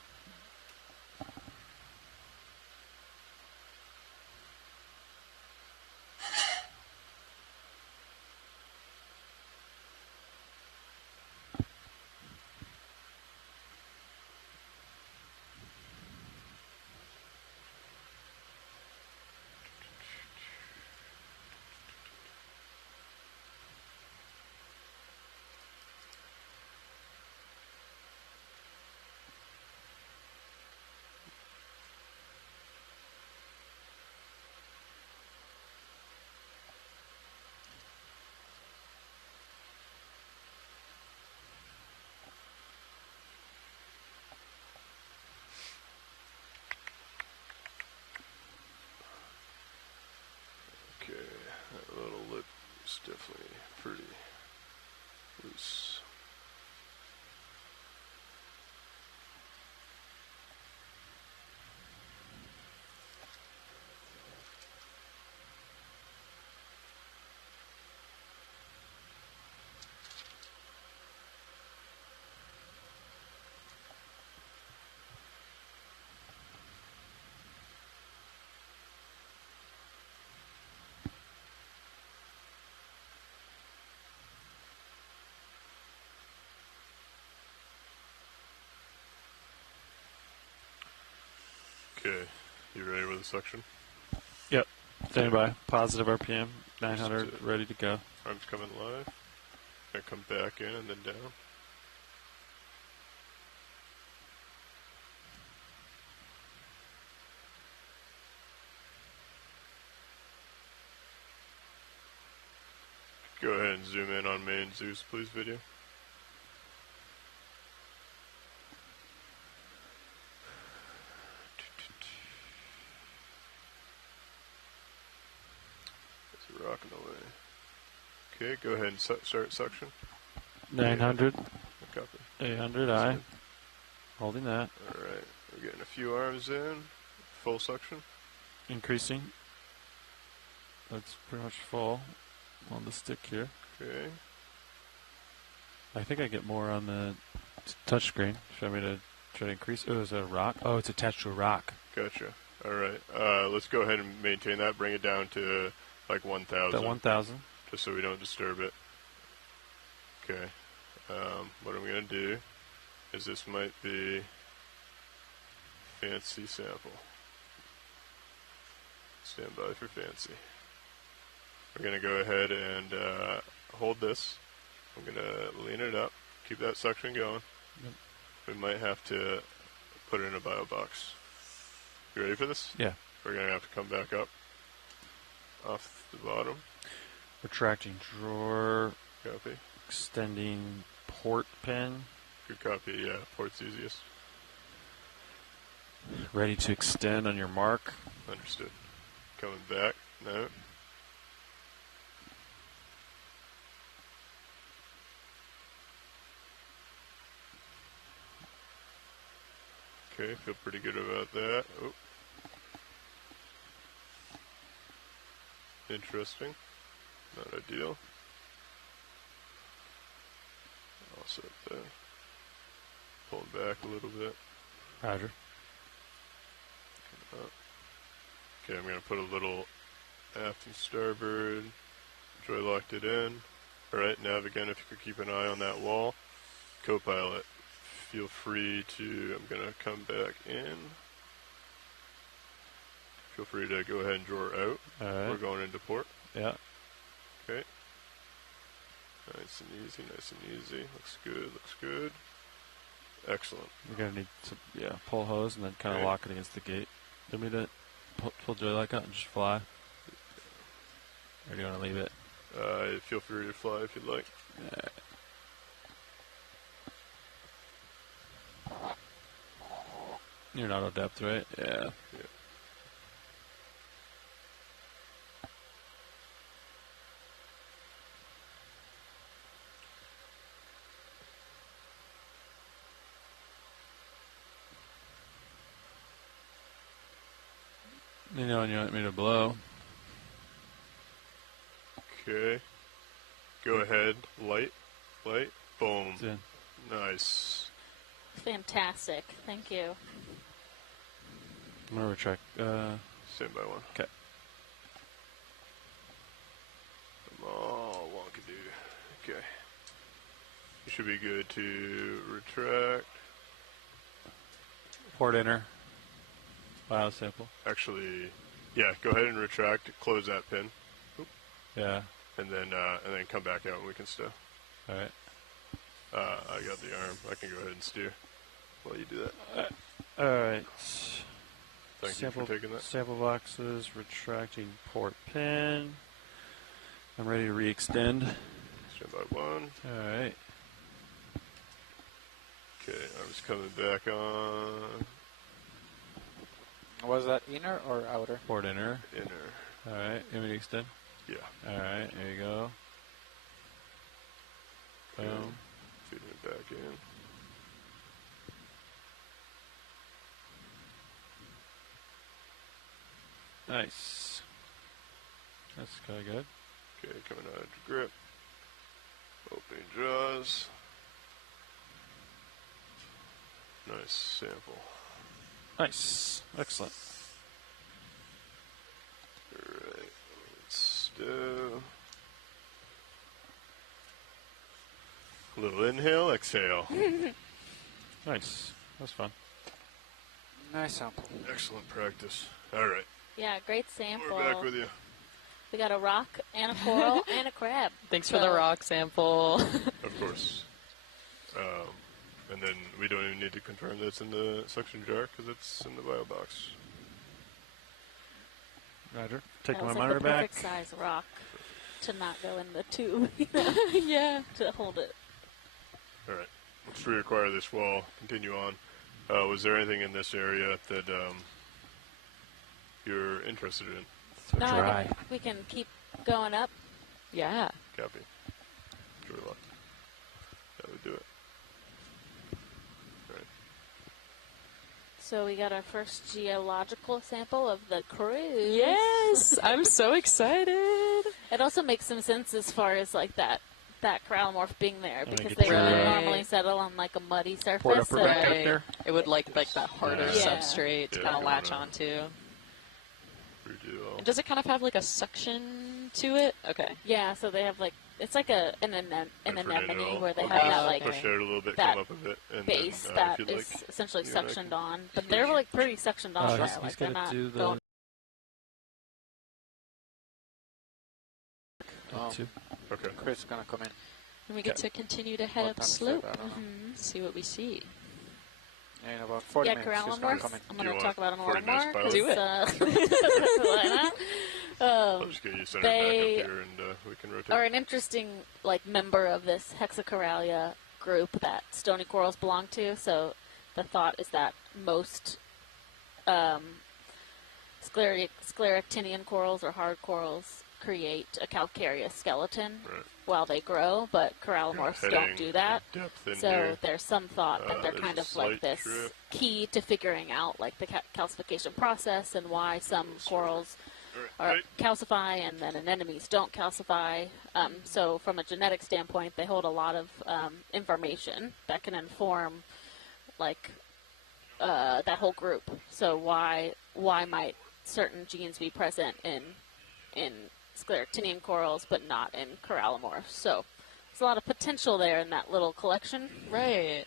Okay, that little lip is definitely pretty loose. Okay, you ready with the suction? Yep. Standing by. Positive RPM, 900, ready to go. Arms coming live. Gonna come back in and then down. Go ahead and zoom in on main Zeus, please, video. Rocking away. Okay, go ahead and start suction. 900. Copy. 800, aye. Holding that. Alright, we're getting a few arms in. Full suction. Increasing. That's pretty much full on the stick here. Okay. I think I get more on the touch screen. Show me to try to increase. Oh, is that a rock? Oh, it's attached to a rock. Gotcha. Alright, let's go ahead and maintain that. Bring it down to like 1,000. That 1,000. Just so we don't disturb it. Okay. What I'm going to do is this might be fancy sample. Stand by for fancy. We're going to go ahead and hold this. I'm going to lean it up. Keep that suction going. Yep. We might have to put it in a bio box. You ready for this? Yeah. We're going to have to come back up off the bottom. Retracting drawer. Copy. Extending port pin. Good copy, yeah. Port's easiest. Ready to extend on your mark. Understood. Coming back. No. Okay, feel pretty good about that. Oh. Interesting. Not ideal. I'll set that. Pull back a little bit. Roger. Okay, I'm going to put a little aft and starboard. Joy locked it in. Alright, nav again if you could keep an eye on that wall. Co-pilot, feel free to, I'm going to come back in. Feel free to go ahead and draw out. Alright. We're going into port. Yeah. Okay. Nice and easy, nice and easy. Looks good, looks good. Excellent. We're going to need to, pull hose and then kind of lock it against the gate. Do you want me to pull joy lock out and just fly? Or do you want to leave it? Feel free to fly if you'd like. You're not auto depth, right? Yeah. You know when you want me to blow. Okay. Go ahead. Light. Light. Boom. It's in. Nice. Fantastic. Thank you. I'm going to retract. Stand by one. Okay. Come on, wonkadoo. Okay. You should be good to retract. Port inner. Bio sample. Actually, yeah, go ahead and retract. Close that pin. Oop. Yeah. And then come back out and we can stow. Alright. I got the arm. I can go ahead and steer while you do that. Alright. Thank you for taking that. Sample boxes, retracting port pin. I'm ready to re-extend. Stand by one. Alright. Okay, arm's coming back on. Was that inner or outer? Port inner. Inner. Alright, you want me to extend? Yeah. Alright, there you go. Okay. Boom. Feeding it back in. Nice. That's kind of good. Okay, coming out of grip. Opening jaws. Nice sample. Nice. Excellent. Alright, let's do a little inhale, exhale. Nice. That's fun. Nice sample. Excellent practice. Alright. Yeah, great sample. We're back with you. We got a rock and a coral and a crab. Thanks for the rock sample. Of course. And then we don't even need to confirm that it's in the suction jar because it's in the bio box. Roger. Take That my was monitor like the back. perfect size rock to not go in the tube. Yeah. To hold it. All right. Let's reacquire this wall. Continue on. Was there anything in this area that you're interested in? No, I think we can keep going up. Yeah. Copy. Joy lock. That would do it. All right. So we got our first geological sample of the cruise. Yes, I'm so excited. It also makes some sense as far as like that corallomorph morph being there because get they would Right. normally settle on like a muddy surface. Port upper so back up Right. there. It would like that harder Yeah. substrate to Yeah, kind of go latch on. onto. Redo all. And does it kind of have like a suction to it? Okay. yeah, so they have like it's like an anemone where they Okay. have that like Push out a little bit, that come up a bit, and base then, that if you'd is like, essentially you and I suctioned can on, but they're like pretty suctioned on. he's Like they're gotta not do the- going. Two. Okay. Chris is gonna come in. And we get to continue to head What up time is it? slope. I don't know. See what we see. Yeah, in about 40 minutes. Corral She's gonna Morse. come in. I'm going to talk about them a little 40 minutes more. pilot? Do it. Why not? I'll just get you centered back up here and we can rotate. Are an interesting member of this Hexacoralia group that stony corals belong to. So the thought is that most scleractinian corals or hard corals create a calcareous skeleton while they grow, but corallomorphs don't do that. So here. there's some thought that they're there's kind a of like slight this drift. key to figuring out the calcification process and why some corals calcify and then anemones don't calcify. So from a genetic standpoint, they hold a lot of information that can inform that whole group. So why might certain genes be present in scleractinian corals but not in corallomorphs? So there's a lot of potential there in that little collection. Right.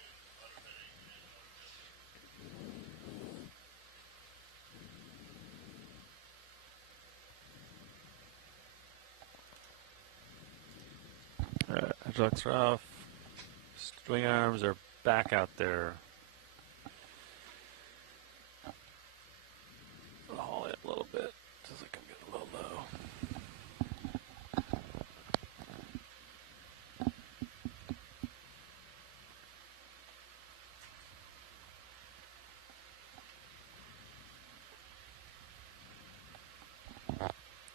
Ducks are off. Swing arms are back out there. I'll haul it a little bit. Just like I'm getting a little low.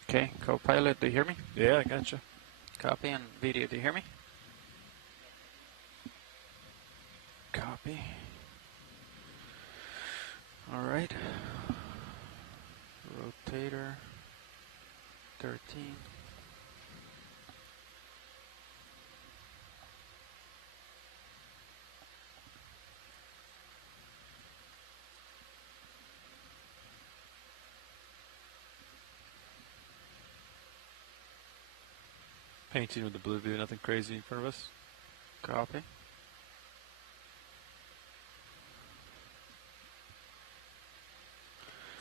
Okay, co-pilot, do you hear me? Yeah, I gotcha. Copy, and video, do you hear me? Copy. All right. Rotator 13. Painting with the blue view, nothing crazy in front of us. Copy.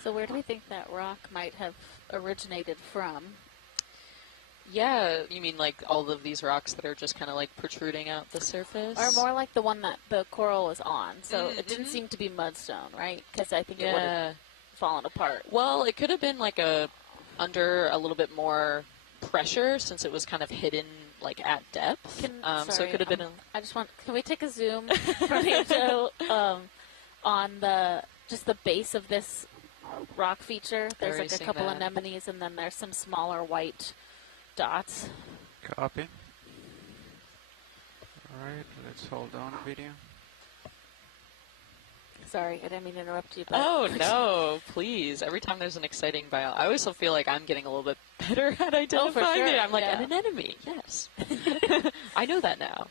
So where do we think that rock might have originated from? Yeah, you mean like all of these rocks that are just kind of like protruding out the surface? Or more like the one that the coral was on. So it didn't seem to be mudstone, right? Because I think it would have fallen apart. Well, it could have been like under a little bit more pressure since it was kind of hidden like at depth. So it could have been can we take a zoom from the show on just the base of this rock feature? There's like a couple anemones and then there's some smaller white dots. Copy. All right, let's hold on video. Sorry, I didn't mean to interrupt you. But oh, no, please. Every time there's an exciting bio, I always feel like I'm getting a little bit better at identifying it. I'm like, an anemone, yes. I know that now.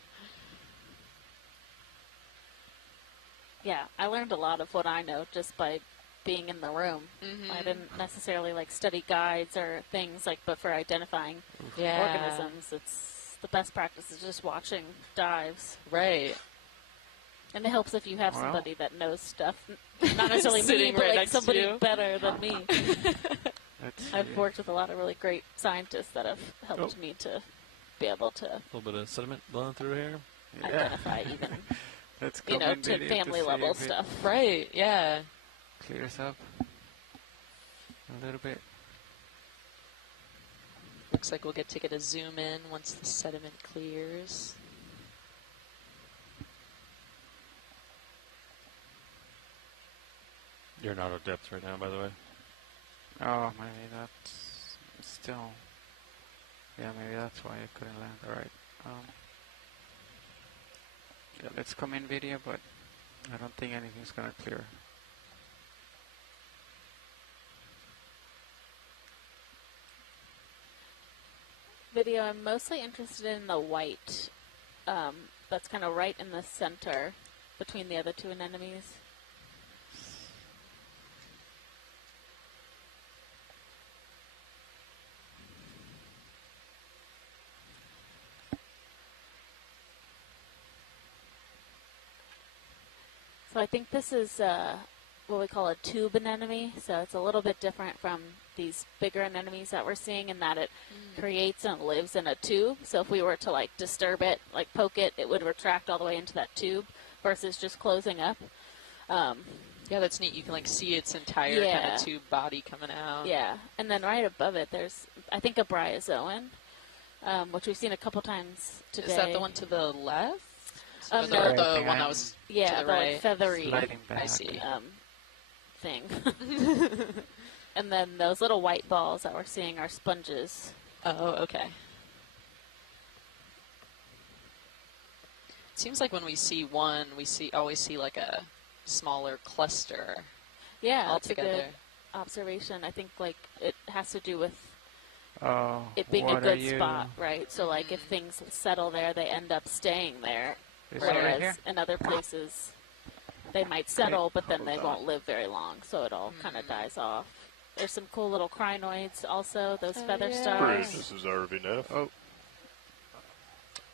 Yeah, I learned a lot of what I know just by being in the room. I didn't necessarily study guides or things but for identifying organisms, it's the best practice is just watching dives. Right. And it helps if you have somebody that knows stuff. Not necessarily me, but somebody better than me. I've worked with a lot of really great scientists that have helped me to be able to A little bit of sediment blowing through here. identify even, Let's to family level stuff. Right, yeah. Clears up a little bit. Looks like we'll get a zoom in once the sediment clears. You're not at depth right now, by the way. Oh, maybe that's still... Yeah, maybe that's why I couldn't land. Alright. Yeah, let's come in video, but I don't think anything's gonna clear. Video, I'm mostly interested in the white that's kind of right in the center between the other two anemones. So I think this is what we call a tube anemone. So it's a little bit different from these bigger anemones that we're seeing in that it creates and lives in a tube. So if we were to disturb it, poke it, it would retract all the way into that tube versus just closing up. Yeah, that's neat. You can like see its entire kind of tube body coming out. Yeah, and then right above it, there's I think a bryozoan, which we've seen a couple times today. Is that the one to the left? No, the one that was to the right. like feathery. I see. Thing. And then those little white balls that we're seeing are sponges. Oh, okay. It seems like when we see one, we always see like a smaller cluster. Yeah, altogether. that's a good observation. I think like it has to do with Oh, it being a good spot, right? So like if things settle there, they end up staying there. Is it right Whereas here? in other places, they might settle, but then they won't live very long, so it all kind of dies off. There's some cool little crinoids also, those feather stars. Great, this is RVNF. Oh.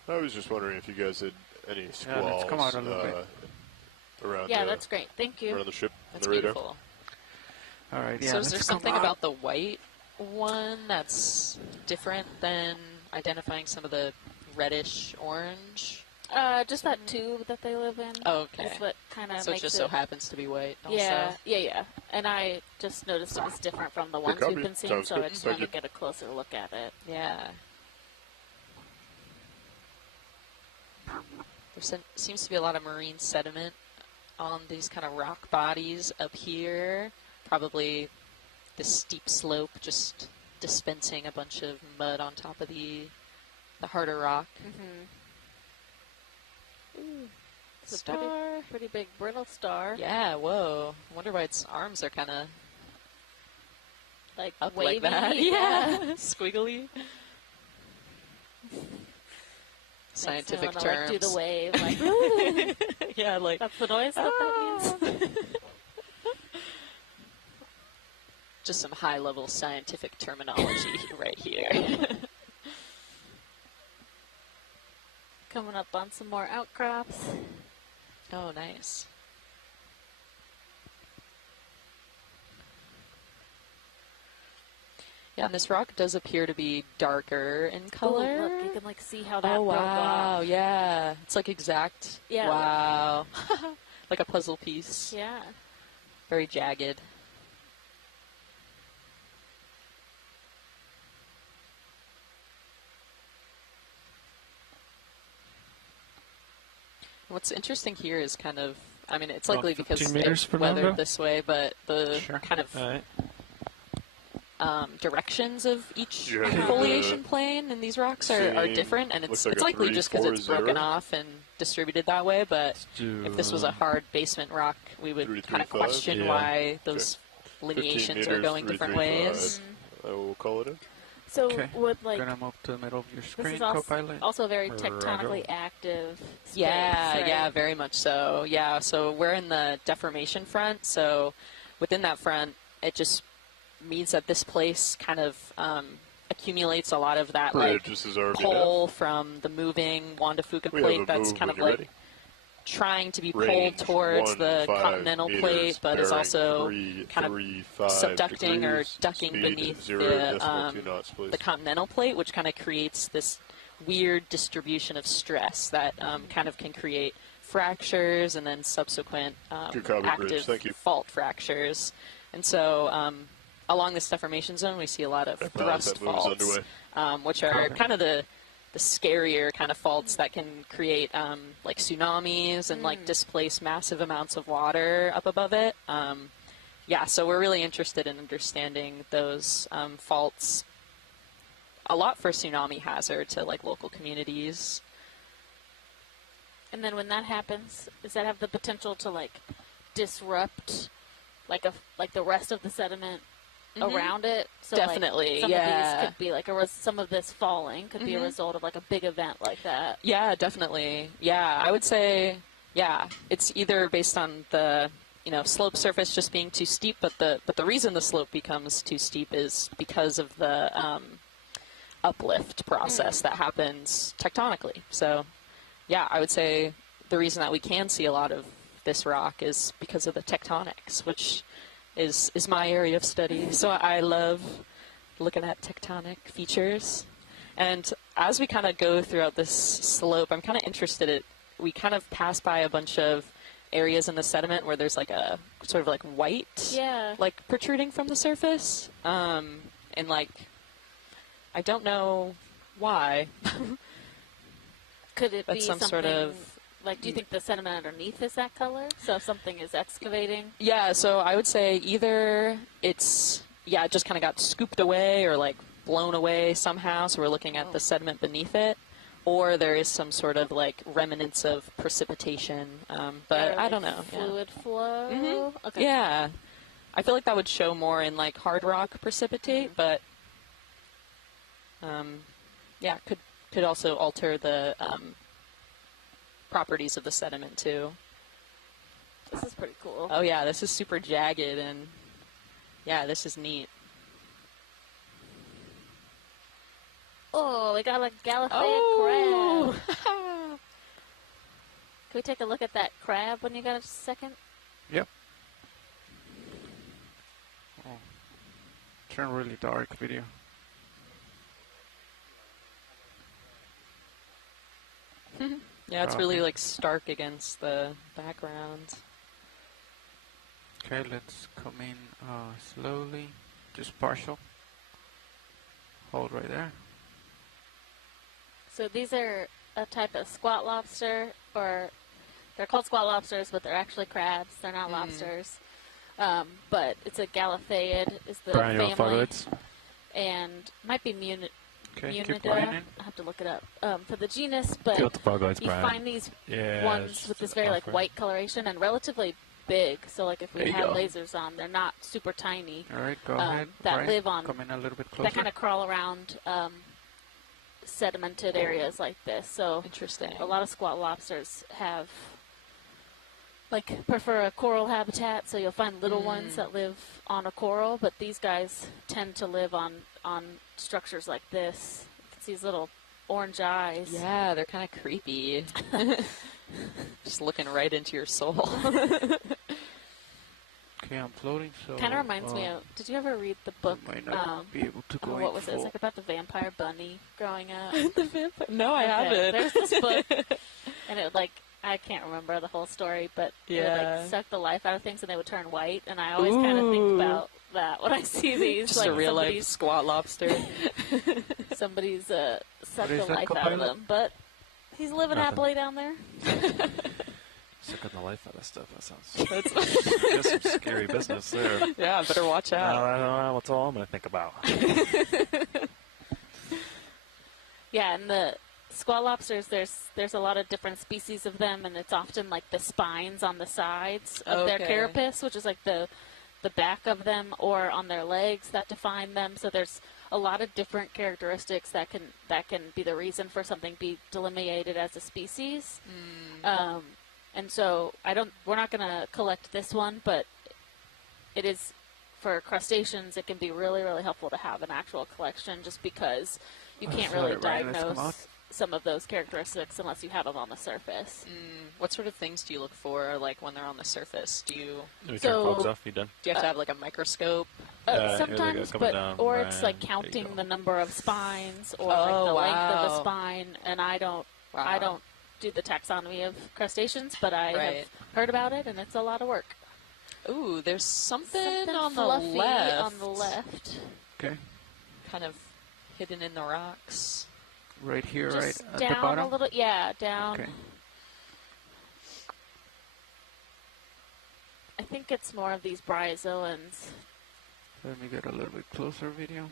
I was just wondering if you guys had any squalls let's come out a little bit. around. Yeah, that's great. Thank you. Around the ship, That's on the radar. beautiful. All right. Yeah. So is there let's come something out. about the white one that's different than identifying some of the reddish orange? Just that tube that they live in. Oh, okay. Is what kind of So it makes just so happens to be white also? Yeah. And I just noticed it was different from the ones copy. we've been seeing, Sounds so good. I just Thank wanted to you. get a closer look at it. Yeah. There seems to be a lot of marine sediment on these kind of rock bodies up here. Probably the steep slope just dispensing a bunch of mud on top of the harder rock. Ooh, it's a Star. pretty big brittle star. Yeah, whoa. I wonder why its arms are kind of Like up wavy. like that. Yeah, squiggly. Scientific Makes me wanna, terms. like, do the wave. Like, yeah, like that's the noise that means. just some high-level scientific terminology right here. Coming up on some more outcrops. Oh, nice. Yeah, and this rock does appear to be darker in color. Ooh, look, you can like see how that Oh, broke wow, off. yeah. It's like exact. Yeah. Wow. Like a puzzle piece. Yeah. Very jagged. What's interesting here is kind of, I mean, it's likely because 15 meters it's per weathered number? this way, but the kind of All right. directions of each You have foliation plane in these rocks are same- different, and looks it's like it's a likely 3, just because 4, it's broken 0. off and distributed that way. But do, if this was a hard basement rock, we would 3, kind of 3, 5. question Yeah. why those 15 lineations are meters, going 3, different 3, 5. ways. I will call it in. So Okay. would like Gonna move to the middle of your this screen, is also, co-pilot. also a very tectonically active space, Yeah, right? yeah, very much so. Yeah, so we're in the deformation front. So within that front, it just means that this place kind of accumulates a lot of that like Bridge, this is RVNF. pull from the moving Wanda Fuca We have plate a that's move kind when of you're like ready. trying to be Range, pulled towards 1, the 5 continental meters, plate, but is bearing also 3, kind of 3, 5 subducting or degrees, ducking speed beneath 0.2 knots, please. the continental plate, which kind of creates this weird distribution of stress that kind of can create fractures and then subsequent Good copy, Bridge. active Thank you. fault fractures. And so along this deformation zone, we see a lot of thrust that move's faults, underway. which are kind of the scarier kind of faults that can create like tsunamis and like displace massive amounts of water up above it. Yeah, so we're really interested in understanding those faults a lot for tsunami hazard to like local communities. And then when that happens, does that have the potential to like disrupt like the rest of the sediment around it? So Definitely, like, some yeah. of these could be like some of this falling could be a result of like a big event like that. Yeah, definitely. Yeah, I would say, yeah, it's either based on the slope surface just being too steep, but the reason the slope becomes too steep is because of the uplift process that happens tectonically. So, yeah, I would say the reason that we can see a lot of this rock is because of the tectonics, which is my area of study. So I love looking at tectonic features. And as we kind of go throughout this slope, I'm kind of interested we kind of pass by a bunch of areas in the sediment where there's like a sort of like white, like protruding from the surface, and like I don't know why. Could it be some something sort of like? Do you think the sediment underneath is that color? So if something is excavating. Yeah, so I would say either it's it just kind of got scooped away or like blown away somehow. So we're looking at the sediment beneath it. Or there is some sort of like remnants of precipitation, but I don't know. Fluid flow. Mm-hmm. Okay. Yeah, I feel like that would show more in like hard rock precipitate, but could also alter the properties of the sediment too. This is pretty cool. Oh yeah, this is super jagged and this is neat. Oh, we got a Gallifreyan crab. Can we take a look at that crab when you got a second? Yep. Oh, turn really dark video. Yeah, it's really like stark against the background. Okay, let's come in slowly, just partial. Hold right there. So these are a type of squat lobster, or they're called squat lobsters, but they're actually crabs. They're not lobsters. But it's a Gallifreyan is the family. And might be Munida. I have to look it up for the genus, but you find these ones with this very like white coloration and relatively big. So like if we have lasers on, they're not super tiny. All right, go ahead. That live on. Come in a little bit closer. That kind of crawl around sedimented areas like this. So interesting. A lot of squat lobsters have prefer a coral habitat, so you'll find little ones that live on a coral, but these guys tend to live on structures like this. You can see these little orange eyes. Yeah, they're kind of creepy. Just looking right into your soul. Okay, I'm floating. So kind of reminds me of. Did you ever read the book? Might not be able to go what was it? It's like about the vampire bunny growing up. The vampire? No, I haven't. There's this book, and it I can't remember the whole story, but it would suck the life out of things, and they would turn white. And I always kind of think about that when I see these. Just a real life squat lobster. Somebody's sucked the life out of them, but he's living happily down there. Sucking the life out of stuff. That sounds that's some scary business there. Yeah, better watch out. I don't know. That's all I'm going to think about. Yeah, and the squat lobsters, there's a lot of different species of them, and it's often like the spines on the sides of their carapace, which is like the back of them, or on their legs that define them. So there's a lot of different characteristics that can be the reason for something be delineated as a species. And so we're not going to collect this one, but it is for crustaceans. It can be really, really helpful to have an actual collection, just because you can't really diagnose some of those characteristics unless you have them on the surface. What sort of things do you look for, like when they're on the surface? Do you turn fogs off? You done? Do you have to have like a microscope? Sometimes, it's like counting the number of spines or like the length of a spine. And I don't do the taxonomy of crustaceans, but I have heard about it, and it's a lot of work. Ooh, there's something on the fluffy left. on the left. Okay. Kind of hidden in the rocks. Right here, just right at down the bottom? a little, down. Okay. I think it's more of these bryozoans. Let me get a little bit closer video.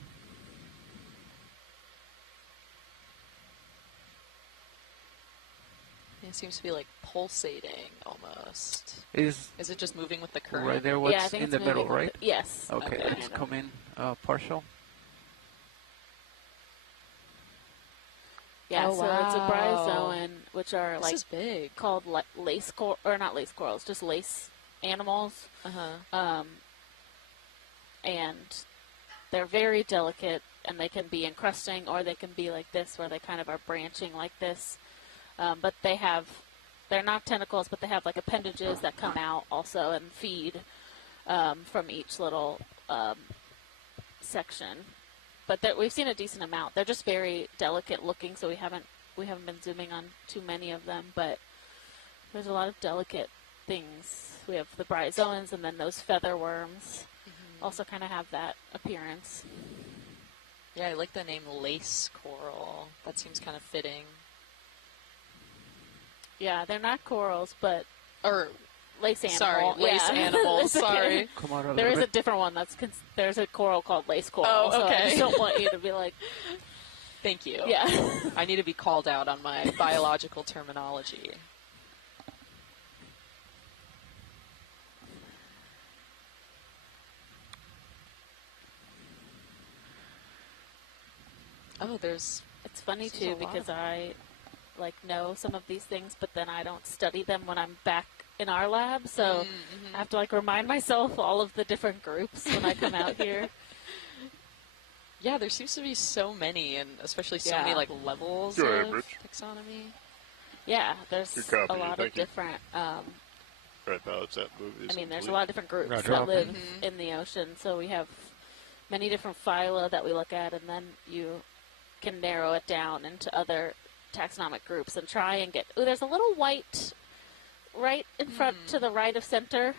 It seems to be like pulsating almost. Is it just moving with the current? Right there, what's in the middle, right? Yes. Okay, let's come in partial. Yeah, so it's a bryozoan, which are this is big. called lace coral, or not lace corals, just lace animals. And they're very delicate, and they can be encrusting, or they can be like this, where they kind of are branching like this. But they're not tentacles, but they have like appendages that come out also and feed from each little section. But we've seen a decent amount. They're just very delicate looking, so we haven't been zooming on too many of them. But there's a lot of delicate things. We have the bryozoans, and then those feather worms also kind of have that appearance. Yeah, I like the name lace coral. That seems kind of fitting. Yeah, they're not corals, but lace animal. Sorry, lace animals. Sorry. There is a different one there's a coral called lace coral. Oh, okay. So I just don't want you to be like. Thank you. Yeah. I need to be called out on my biological terminology. Oh, it's funny too because I know some of these things, but then I don't study them when I'm back in our lab, so I have to remind myself all of the different groups when I come out here. Yeah, there seems to be so many, and especially so many levels of taxonomy. Yeah, there's a lot of different. Right now, it's that movie. I mean, there's a lot of different groups that live in the ocean, so we have many different phyla that we look at, and then you can narrow it down into other taxonomic groups and try and get. There's a little white right in front to the right of center.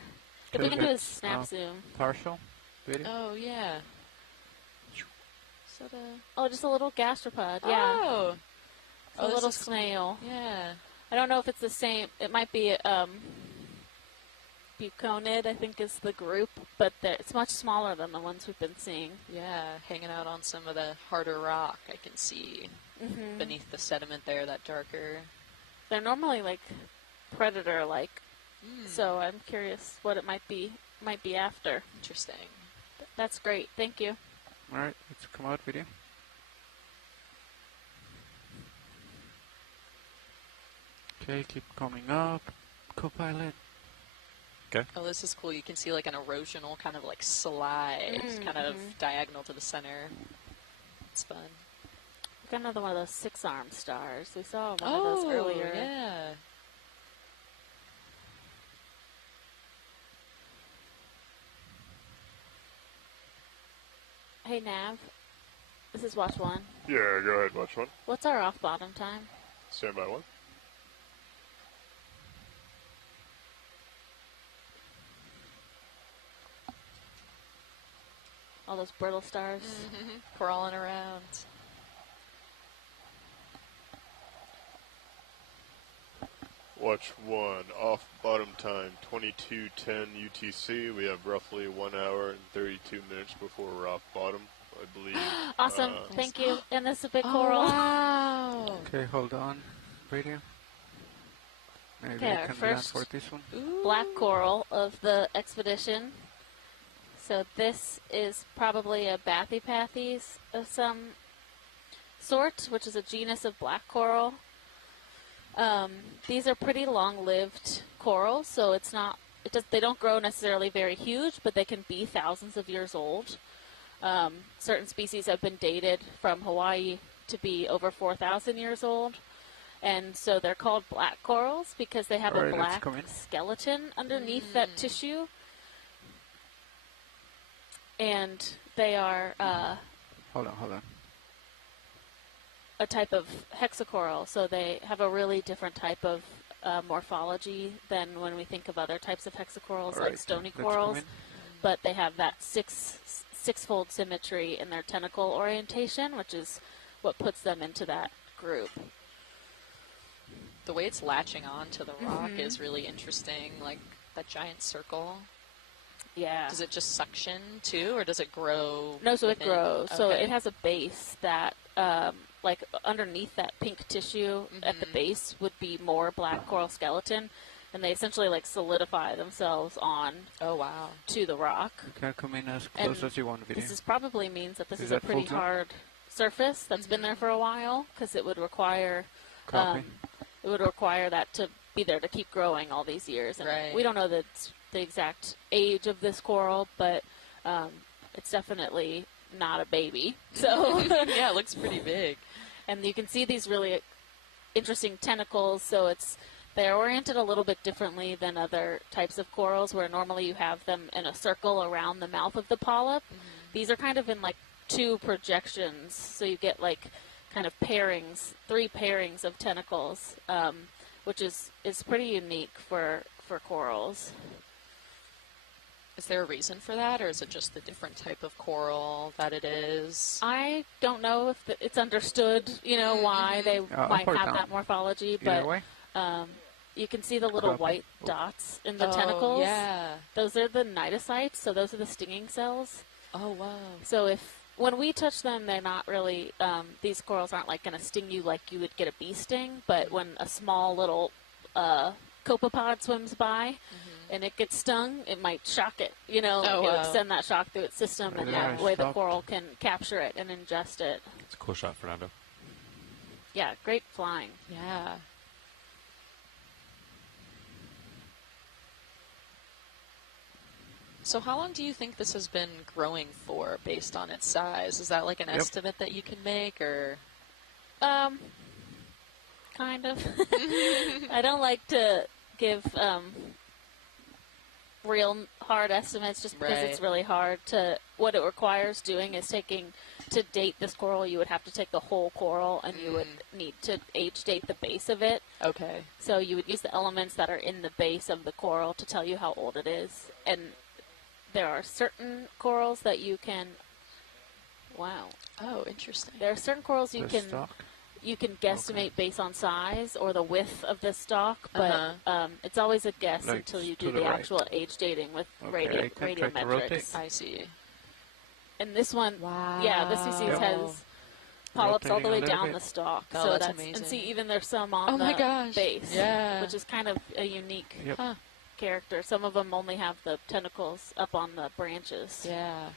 If we can do a snap zoom. Partial video. Oh yeah. Just a little gastropod. Yeah. Oh. A little snail. Yeah. I don't know if it's the same. It might be buconid, I think is the group, but it's much smaller than the ones we've been seeing. Yeah, hanging out on some of the harder rock. I can see beneath the sediment there, that darker. They're normally predator-like, so I'm curious what it might be after. Interesting. That's great. Thank you. All right, let's come out video. Okay, keep coming up. Copilot. Okay. Oh, this is cool. You can see an erosional kind of slide, kind of diagonal to the center. It's fun. We've got another one of those 6-arm stars. We saw one of those earlier. Yeah. Hey, Nav. This is watch 1. Yeah, go ahead, watch 1. What's our off-bottom time? Stand by 1. All those brittle stars crawling around. Watch 1, off bottom time, 22:10 UTC. We have roughly 1 hour and 32 minutes before we're off bottom, I believe. Awesome, thank you. And this is a big coral. Wow. Okay, hold on. Radio. Maybe Okay, I our can first for this one. black coral of the expedition. So this is probably a Bathypathes of some sort, which is a genus of black coral. These are pretty long-lived corals, so they don't grow necessarily very huge, but they can be thousands of years old. Certain species have been dated from Hawaii to be over 4,000 years old, and so they're called black corals because they have a black skeleton underneath that tissue. And they are hold on. A type of hexacoral, so they have a really different type of morphology than when we think of other types of hexacorals like stony corals. But they have that six-fold symmetry in their tentacle orientation, which is what puts them into that group. The way it's latching on to the rock is really interesting, like that giant circle. Yeah. Does it just suction too, or does it grow? No, so within? It grows. Okay. So it has a base that, underneath that pink tissue at the base would be more black coral skeleton, and they essentially solidify themselves on. Oh wow. To the rock. You can come in as close as you want. Video. This probably means that this is a pretty hard surface that's been there for a while, because it would require. It would require that to be there to keep growing all these years. And we don't know the exact age of this coral, but it's definitely not a baby. So yeah, it looks pretty big. And you can see these really interesting tentacles. So they're oriented a little bit differently than other types of corals, where normally you have them in a circle around the mouth of the polyp. These are kind of in two projections, so you get kind of pairings, 3 pairings of tentacles, which is pretty unique for for corals. Is there a reason for that, or is it just the different type of coral that it is? I don't know if it's understood, why they might have that morphology, but you can see the little white dots in the tentacles. Yeah. Those are the cnidocytes, so those are the stinging cells. Oh, wow. So when we touch them, they're not really, these corals aren't like going to sting you like you would get a bee sting, but when a small little copepod swims by and it gets stung, it might shock it. It would send that shock through its system, and that way the coral can capture it and ingest it. It's a cool shot, Fernando. Yeah, great flying. Yeah. So how long do you think this has been growing for based on its size? Is that like an estimate that you can make, or? Kind of. I don't like to give real hard estimates just because it's really hard to, what it requires doing is to date this coral, you would have to take the whole coral and you would need to age date the base of it. Okay. So you would use the elements that are in the base of the coral to tell you how old it is. And there are certain corals that you can, wow. Oh, interesting. There are certain corals you can guesstimate based on size or the width of the stalk, but it's always a guess until you do the actual age dating with radiometrics. I see. And this one, this species has polyps all the way down the stalk. Oh, so that's amazing. And see, even there's some on the base, which is kind of a unique character. Some of them only have the tentacles up on the branches. Yeah.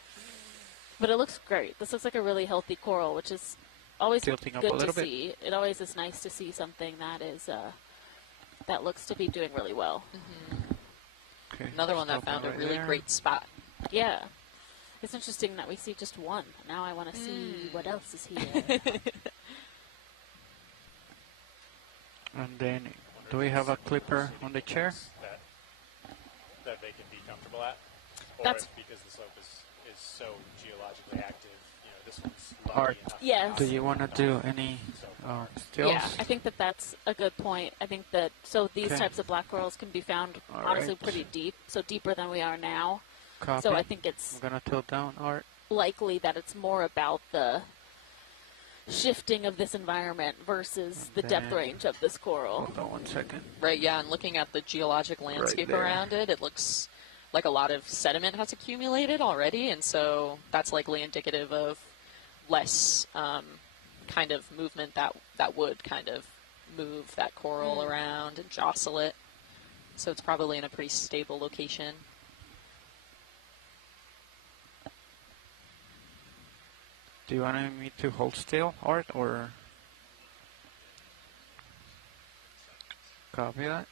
But it looks great. This looks like a really healthy coral, which is always good to see. It always is nice to see something that is that looks to be doing really well. Okay. Another one that found a really great spot. Yeah. It's interesting that we see just one. Now I want to see what else is here. And then, do we have a clipper on the chair? That they can be comfortable at? Or That's if because the slope is so geologically active, this one's Art. Yes. Do you want to do any stills? Yeah, I think that's a good point. I think that, these types of black corals can be found honestly pretty deep, so deeper than we are now. Copy. So I think it's I'm going to tilt down, Art. likely that it's more about the shifting of this environment versus the depth range of this coral. Hold on 1 second. Right, yeah, and looking at the geologic landscape around it, it looks like a lot of sediment has accumulated already, and so that's likely indicative of less kind of movement that would kind of move that coral around and jostle it. So it's probably in a pretty stable location. Do you want me to hold still, Art, or copy that?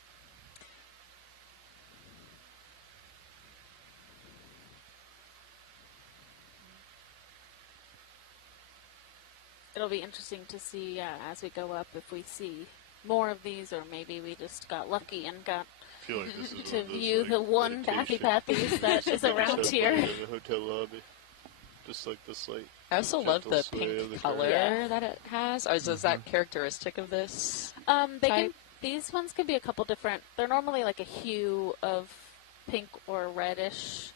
It'll be interesting to see as we go up if we see more of these, or maybe we just got lucky and got to view the one Bathy Pathies that is around here. In the hotel lobby. Just like this light. I also love the pink color that it has. Is that characteristic of this type? These ones can be a couple different. They're normally like a hue of pink or reddish,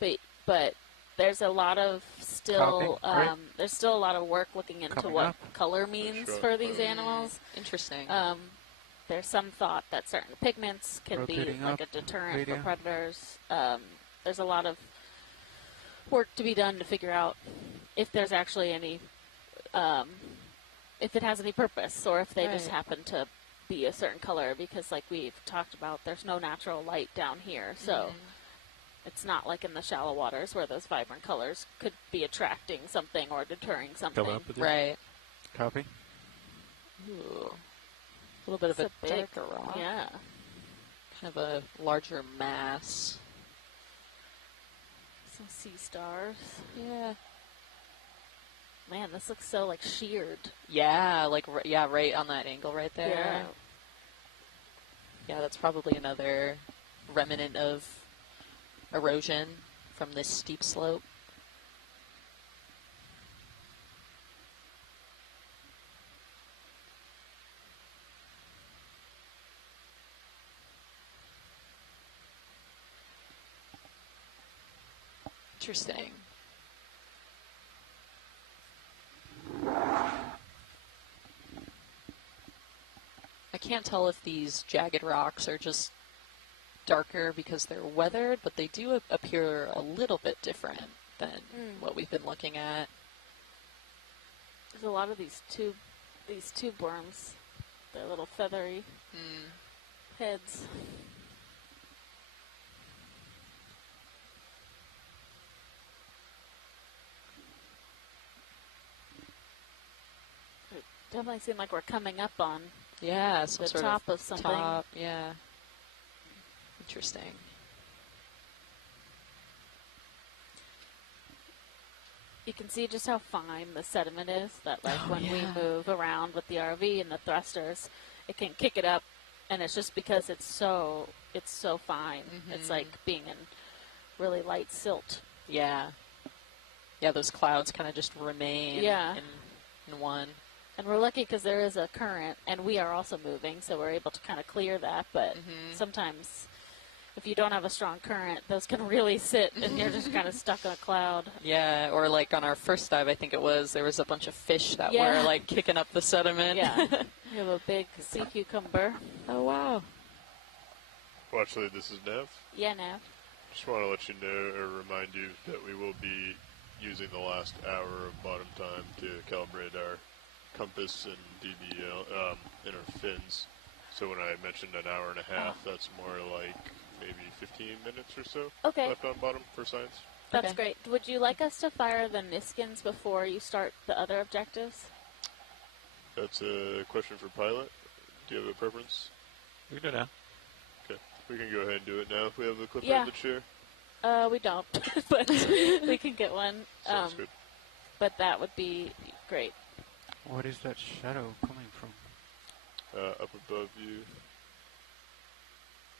but there's a lot of there's still a lot of work looking into what color means for these animals. Interesting. There's some thought that certain pigments can be like a deterrent for predators. There's a lot of work to be done to figure out if there's actually any, if it has any purpose, or if they just happen to be a certain color, because like we've talked about, there's no natural light down here, so it's not like in the shallow waters where those vibrant colors could be attracting something or deterring something. Right. Copy. Ooh. A little bit of a darker rock. Yeah. Kind of a larger mass. Some sea stars. Yeah. Man, this looks so like sheared. Yeah, like right on that angle right there. Yeah. Yeah, that's probably another remnant of erosion from this steep slope. Interesting. I can't tell if these jagged rocks are just darker because they're weathered, but they do appear a little bit different than what we've been looking at. There's a lot of these tube worms. They're little feathery heads. It definitely seems like we're coming up on some the sort top of something. Yeah. Interesting. You can see just how fine the sediment is, that like when we move around with the RV and the thrusters, it can kick it up, and it's just because it's so fine. It's like being in really light silt. Yeah, those clouds kind of just remain in one. And we're lucky because there is a current, and we are also moving, so we're able to kind of clear that, but sometimes if you don't have a strong current, those can really sit, and you're just kind of stuck in a cloud. Yeah, or like on our first dive, I think it was, there was a bunch of fish that were like kicking up the sediment. Yeah, you have a big sea cucumber. Oh, wow. Well, actually, this is Nav. Yeah, Nav. Just want to let you know or remind you that we will be using the last hour of bottom time to calibrate our compass and DBL in our fins. So when I mentioned an hour and a half, that's more like maybe 15 minutes or so left on bottom for science. That's great. Would you like us to fire the niskins before you start the other objectives? That's a question for pilot. Do you have a preference? We can do it now. Okay. We can go ahead and do it now if we have the clipper in the chair. We don't, but we can get one. Sounds good. But that would be great. What is that shadow coming from? Up above you.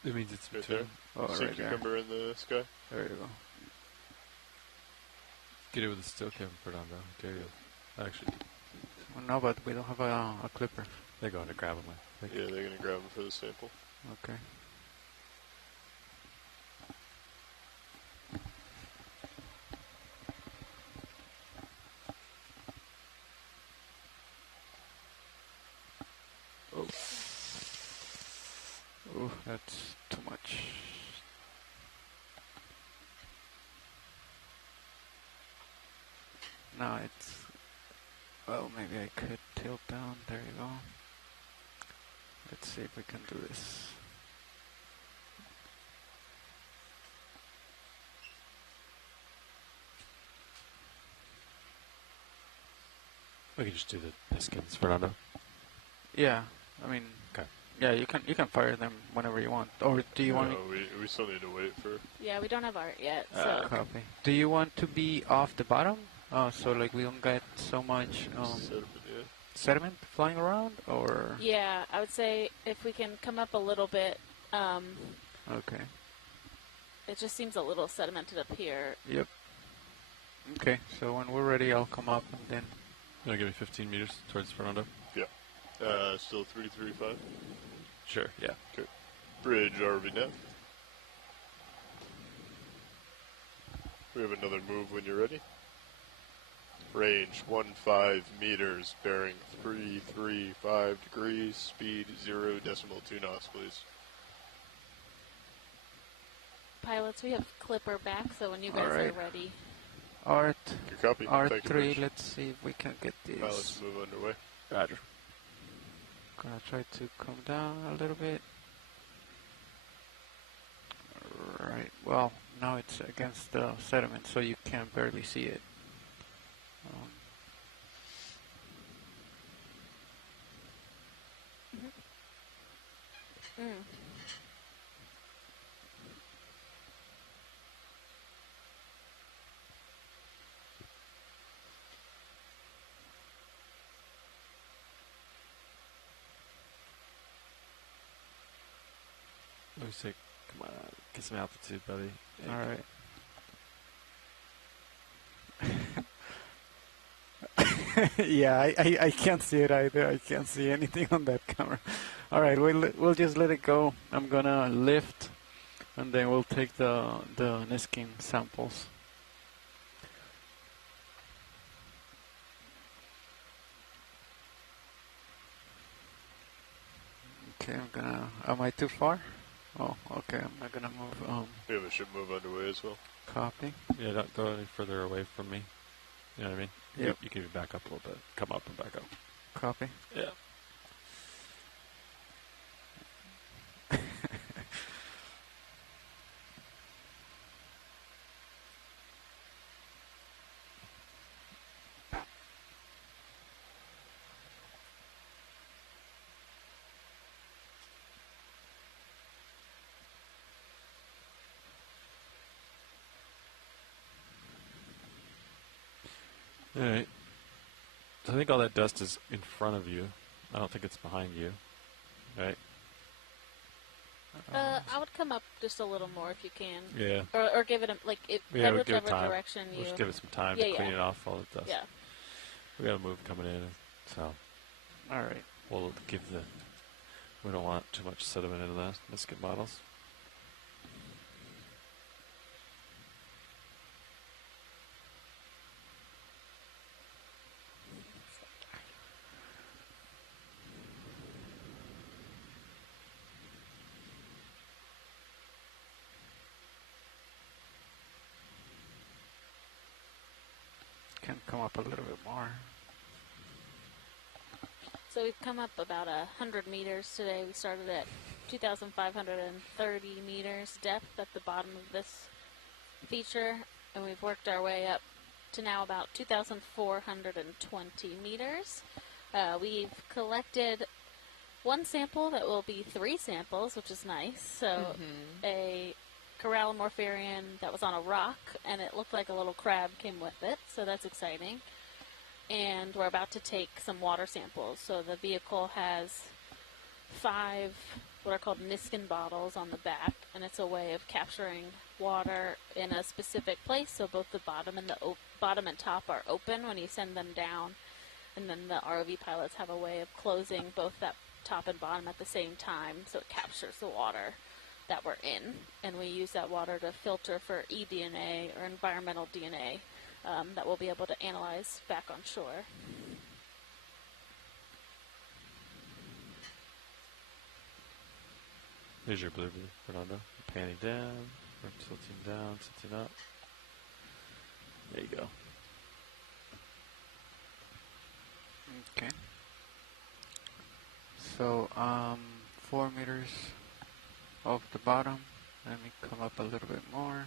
It means it's right between. there. Oh, sea right cucumber there. in the sky. There you go. Get it with a still cam, Fernando. There you go. Actually. Well, no, but we don't have a clipper. They're going to grab them. I think. Yeah, they're going to grab them for the sample. Okay. Oh, that's too much. Now it's... Well, maybe I could tilt down. There you go. Let's see if we can do this. We can just do the niskins, Fernando. Yeah, I mean... Okay. Yeah, you can fire them whenever you want. Or do you want... No, we still need to wait for... Yeah, we don't have art yet, so... Copy. Do you want to be off the bottom? So like we don't get so much sediment flying around, or... Yeah, I would say if we can come up a little bit, okay. It just seems a little sedimented up here. Yep. Okay, so when we're ready, I'll come up and then... You want to give me 15 meters towards Fernando? Yeah. Still 335? Sure, yeah. Okay. Bridge RV net. We have another move when you're ready. Range 15 meters, bearing 335 degrees, speed 0.2 knots, please. Pilots, we have Clipper back, so when you guys are ready. Art. Good copy. R3, let's see if we can get this. Pilots move underway. Roger. Gonna try to come down a little bit. Right, well, now it's against the sediment, so you can barely see it. Let me see. Come on, get some altitude, buddy. All right. Yeah, I can't see it either. I can't see anything on that camera. All right, we'll just let it go. I'm gonna lift, and then we'll take the niskin samples. Okay, am I too far? Oh, okay, I'm not gonna move, We have a ship move underway as well. Copy. Yeah, don't go any further away from me. You know what I mean? Yep. You can back up a little bit. Come up and back up. Copy. Yeah. All right. So I think all that dust is in front of you. I don't think it's behind you, right? I would come up just a little more if you can. Yeah. Or give it a, like, head whichever direction you... We'll just give it some time Yeah, to yeah. clean it off, all the dust. Yeah. We got a move coming in, so All right. we'll give the... We don't want too much sediment into the niskin bottles. Can come up a little bit more. So we've come up about 100 meters today. We started at 2,530 meters depth at the bottom of this feature, and we've worked our way up to now about 2,420 meters. We've collected one sample that will be 3 samples, which is nice. So a Corallimorpharian that was on a rock, and it looked like a little crab came with it, so that's exciting. And we're about to take some water samples. So the vehicle has 5 what are called niskin bottles on the back, and it's a way of capturing water in a specific place. So both the bottom and the bottom and top are open when you send them down, and then the ROV pilots have a way of closing both that top and bottom at the same time, so it captures the water that we're in, and we use that water to filter for eDNA or environmental DNA that we'll be able to analyze back on shore. Here's your blue, Fernando. Panning down, or tilting down, tilting up. There you go. Okay. So, 4 meters off the bottom. Let me come up a little bit more.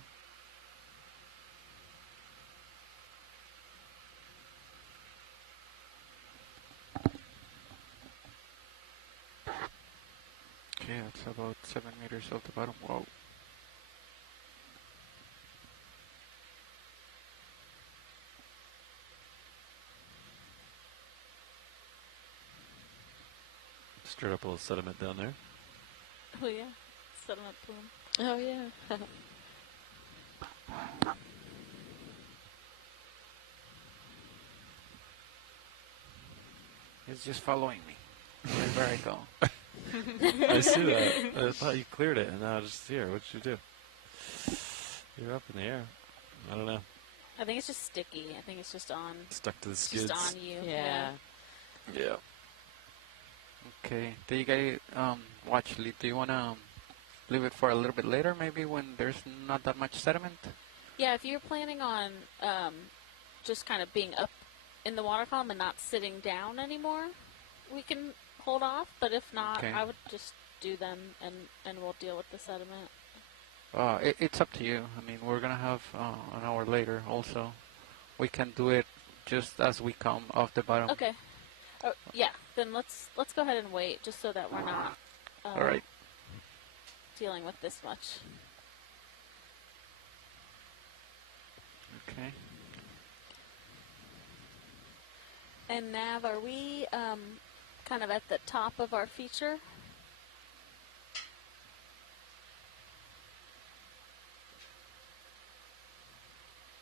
Okay, that's about 7 meters off the bottom. Whoa. Stirred up a little sediment down there. Oh yeah, sediment plume. Oh yeah. He's just following me. Wherever I go. I see that. I thought you cleared it, and now just here. What did you do? You're up in the air. I don't know. I think it's just sticky. I think it's just on. Stuck to the skids. Just on you. Yeah. Yeah. Okay. Do you guys watch? Do you wanna leave it for a little bit later, maybe when there's not that much sediment? Yeah, if you're planning on just kind of being up in the water column and not sitting down anymore, we can hold off. But if not, Okay. I would just do them, and we'll deal with the sediment. It's up to you. I mean, we're gonna have an hour later. Also, we can do it just as we come off the bottom. Okay. Oh, yeah. Then let's go ahead and wait, just so that we're not All right. dealing with this much. Okay. And Nav, are we kind of at the top of our feature?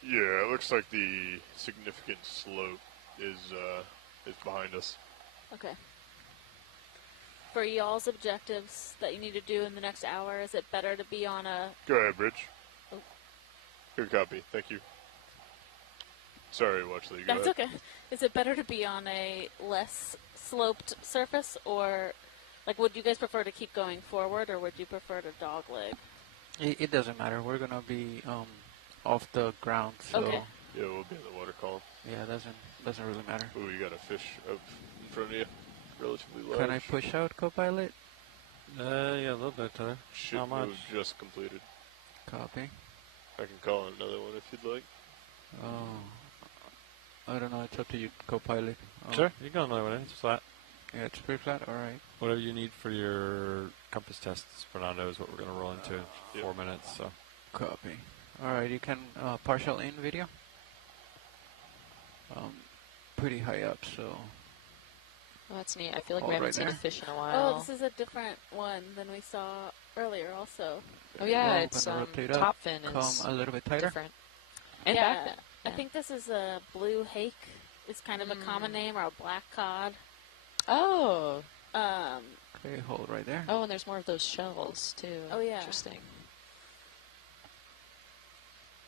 Yeah, it looks like the significant slope is behind us. Okay. For y'all's objectives that you need to do in the next hour, is it better to be on a... Go ahead, Bridge. Oh. Good copy. Thank you. Sorry, Watchley. Go That's ahead. okay. Is it better to be on a less sloped surface or Like, would you guys prefer to keep going forward, or would you prefer to dogleg? It doesn't matter. We're gonna be off the ground, so Okay. Yeah, we'll be in the water column. yeah, doesn't really matter. Ooh, you got a fish up in front of you, relatively large. Can I push out, co-pilot? Yeah, a little bit, Tyler. Ship How much? move just completed. Copy. I can call another one if you'd like. Oh, I don't know. It's up to you, co-pilot. Sure, you can go another way. It's flat. Yeah, it's pretty flat. All right. Whatever you need for your compass tests, Fernando, is what we're going to roll into in 4 minutes. So. Copy. All right, you can partial in video. Pretty high up, so. Oh, that's neat. I feel like All we haven't right seen there. a fish in a while. Oh, this is a different one than we saw earlier also. Oh, yeah, Well, it's gonna rotate up, top fin come is a little bit tighter. different. And yeah, back fin. I Yeah. think this is a blue hake. It's kind of a common name, or a black cod. Oh. Okay, hold right there. Oh, and there's more of those shells, too. Oh, yeah. Interesting.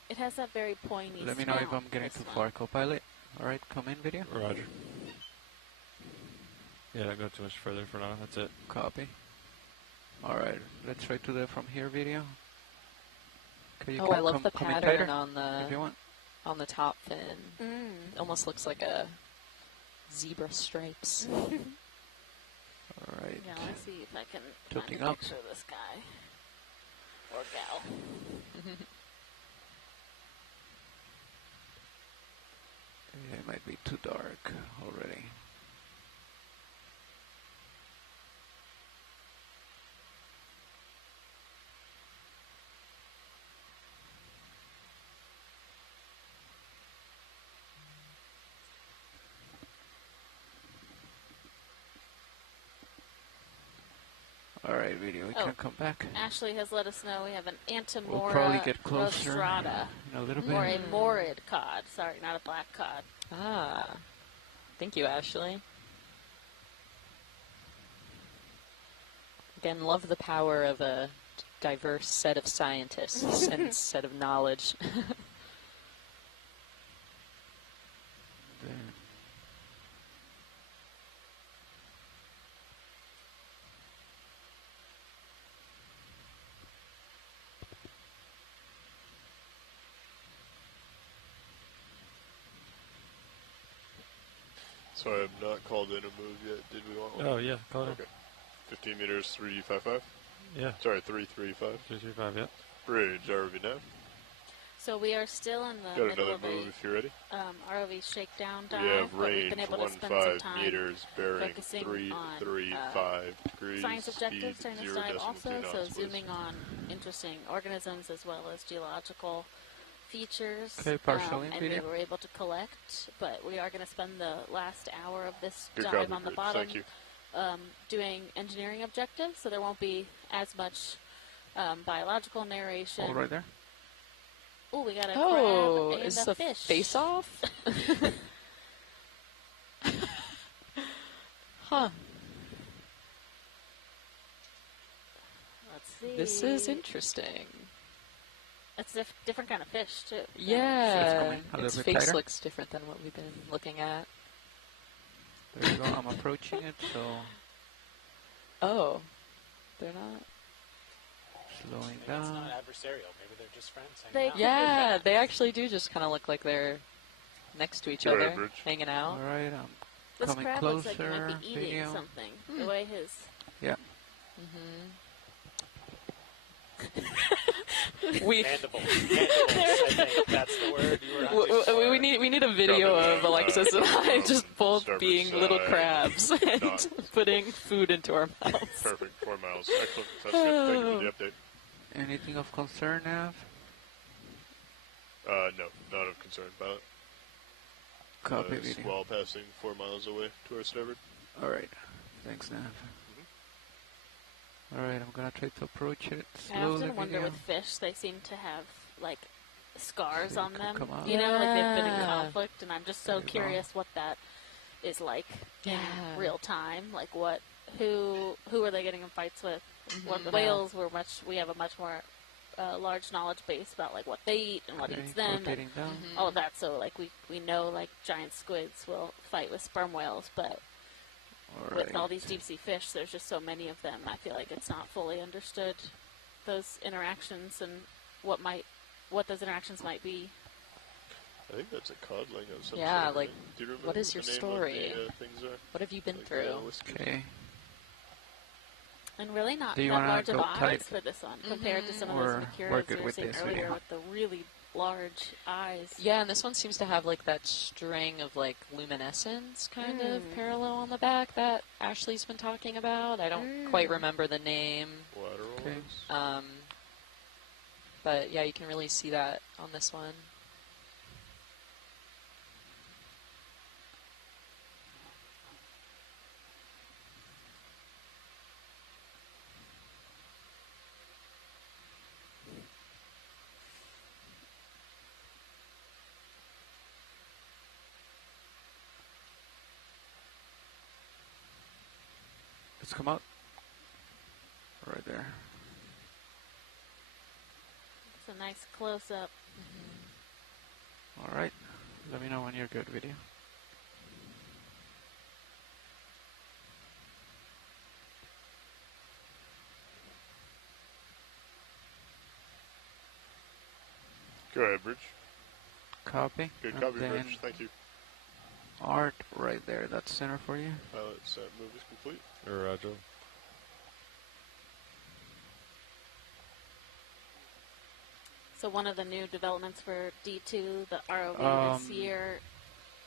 It has that very pointy Let me know if snout, I'm getting this too one. far, co-pilot. All right, come in video. Roger. Yeah, don't go too much further for now. That's it. Copy. All right, let's try to do from here video. Okay, you Oh, can I love the come in pattern tighter on if you want. the top fin. Almost looks like a zebra stripes. All right. Yeah, let's see if I can Tilting find a up. picture of this guy. Or gal. Yeah, it might be too dark already. All right, video, we Oh. can come back. Ashley has let us know we have an Antimora We'll probably get closer rostrata, in a little bit. or a morid cod. Sorry, not a black cod. Ah. Thank you, Ashley. Again, love the power of a diverse set of scientists and set of knowledge. There. So I have not called in a move yet. Did we want one? Oh, yeah, call it in. Okay. 15 meters, 355? Yeah. Sorry, 335. 335, yeah. Bridge, ROV now. So we are still in the Got middle another of move if you're ready. ROV shakedown dive, We have but we've range been able to spend some 15 time meters, bearing focusing 335 degrees. science objectives speed during this dive 0.2 also, knots, so please. zooming on interesting organisms as well as geological features. Okay, partial in and video. we were able to collect, but we are going to spend the last hour of this Good dive copy, on the Bridge. bottom Thank you. doing engineering objectives, so there won't be as much biological narration. Hold right there. Oh, we got a Oh, crab and is a the fish. face-off? Huh. Let's see. This is interesting. It's a different kind of fish, too. Yeah, coming a its little bit face tighter. looks different than what we've been looking at. There you go. I'm approaching it, so Oh, they're not. slowing Maybe it's down. not adversarial. Maybe they're just friends They hanging out. Yeah, they actually do just kind of look like they're next to each Go other, ahead, Bridge. hanging out. All right, I'm This coming crab closer. looks like he might be eating video. something. The way his... Yeah. We Mandibles. I think that's the word you were on. we need a video of Alexis and I just both starboard being little side, crabs and not. putting food into our mouths. Perfect, 4 miles. Excellent. That's good. Thank you for the update. Anything of concern, Nav? No, not of concern, pilot. Copy video. While passing 4 miles away to our starboard. All right. Thanks, Nav. All right, I'm gonna try to approach it I slowly. often wonder video. with fish, they seem to have, like, scars They on can them. come out. You know, like they've been in Yeah. conflict, and I'm just so There you go. curious what that is like in Yeah. real time. Like, who are they getting in fights with? What whales we have a much more large knowledge base about, like, what they eat and what Okay, eats them, rotating and down. all of that. So, like, we know, like, giant squids will fight with sperm whales, but with all these deep sea fish, there's just so many of them. I feel like it's not fully understood, those interactions and what those interactions might be. I think that's a codling of some Yeah, sort. like, Do you remember what is your the name story? Of the, things are? What have you been Like, through? Okay. And really not Do you that wanna large of go eyes tight? for this one compared to some of Or those we're Mercurials good we were with seeing this earlier video? with the really large eyes. Yeah, and this one seems to have like that string of like luminescence kind of parallel on the back that Ashley's been talking about. I don't quite remember the name. Lateral. But yeah, you can really see that on this one. Let's come out. Right there. It's a nice close-up. All right. Let me know when you're good, video. Go ahead, Bridge. Copy. Good And copy, then Bridge. Thank you. Art right there. That's center for you. Pilot set move is complete. Roger. So one of the new developments for D2, the ROV this year,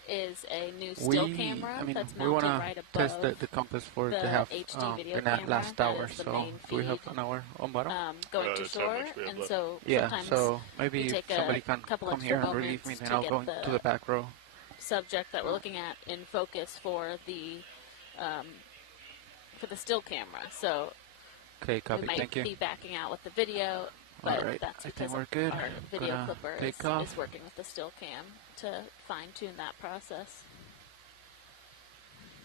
is a new still camera that's we mounted wanna right above test the compass for it to have HD video the camera last that hour. is the So main do we have feed, an hour on bottom? going to That's how shore, much we have and left. so Yeah. sometimes So maybe we if take somebody a can couple come extra here and relieve me, moments then to I'll get go into the back row. subject that we're looking at in focus for the still camera. So Okay, copy. we might Thank you. be backing out with the video, but Alright, that's I think because we're good. our video Gonna clipper take off. is working with the still cam to fine-tune that process.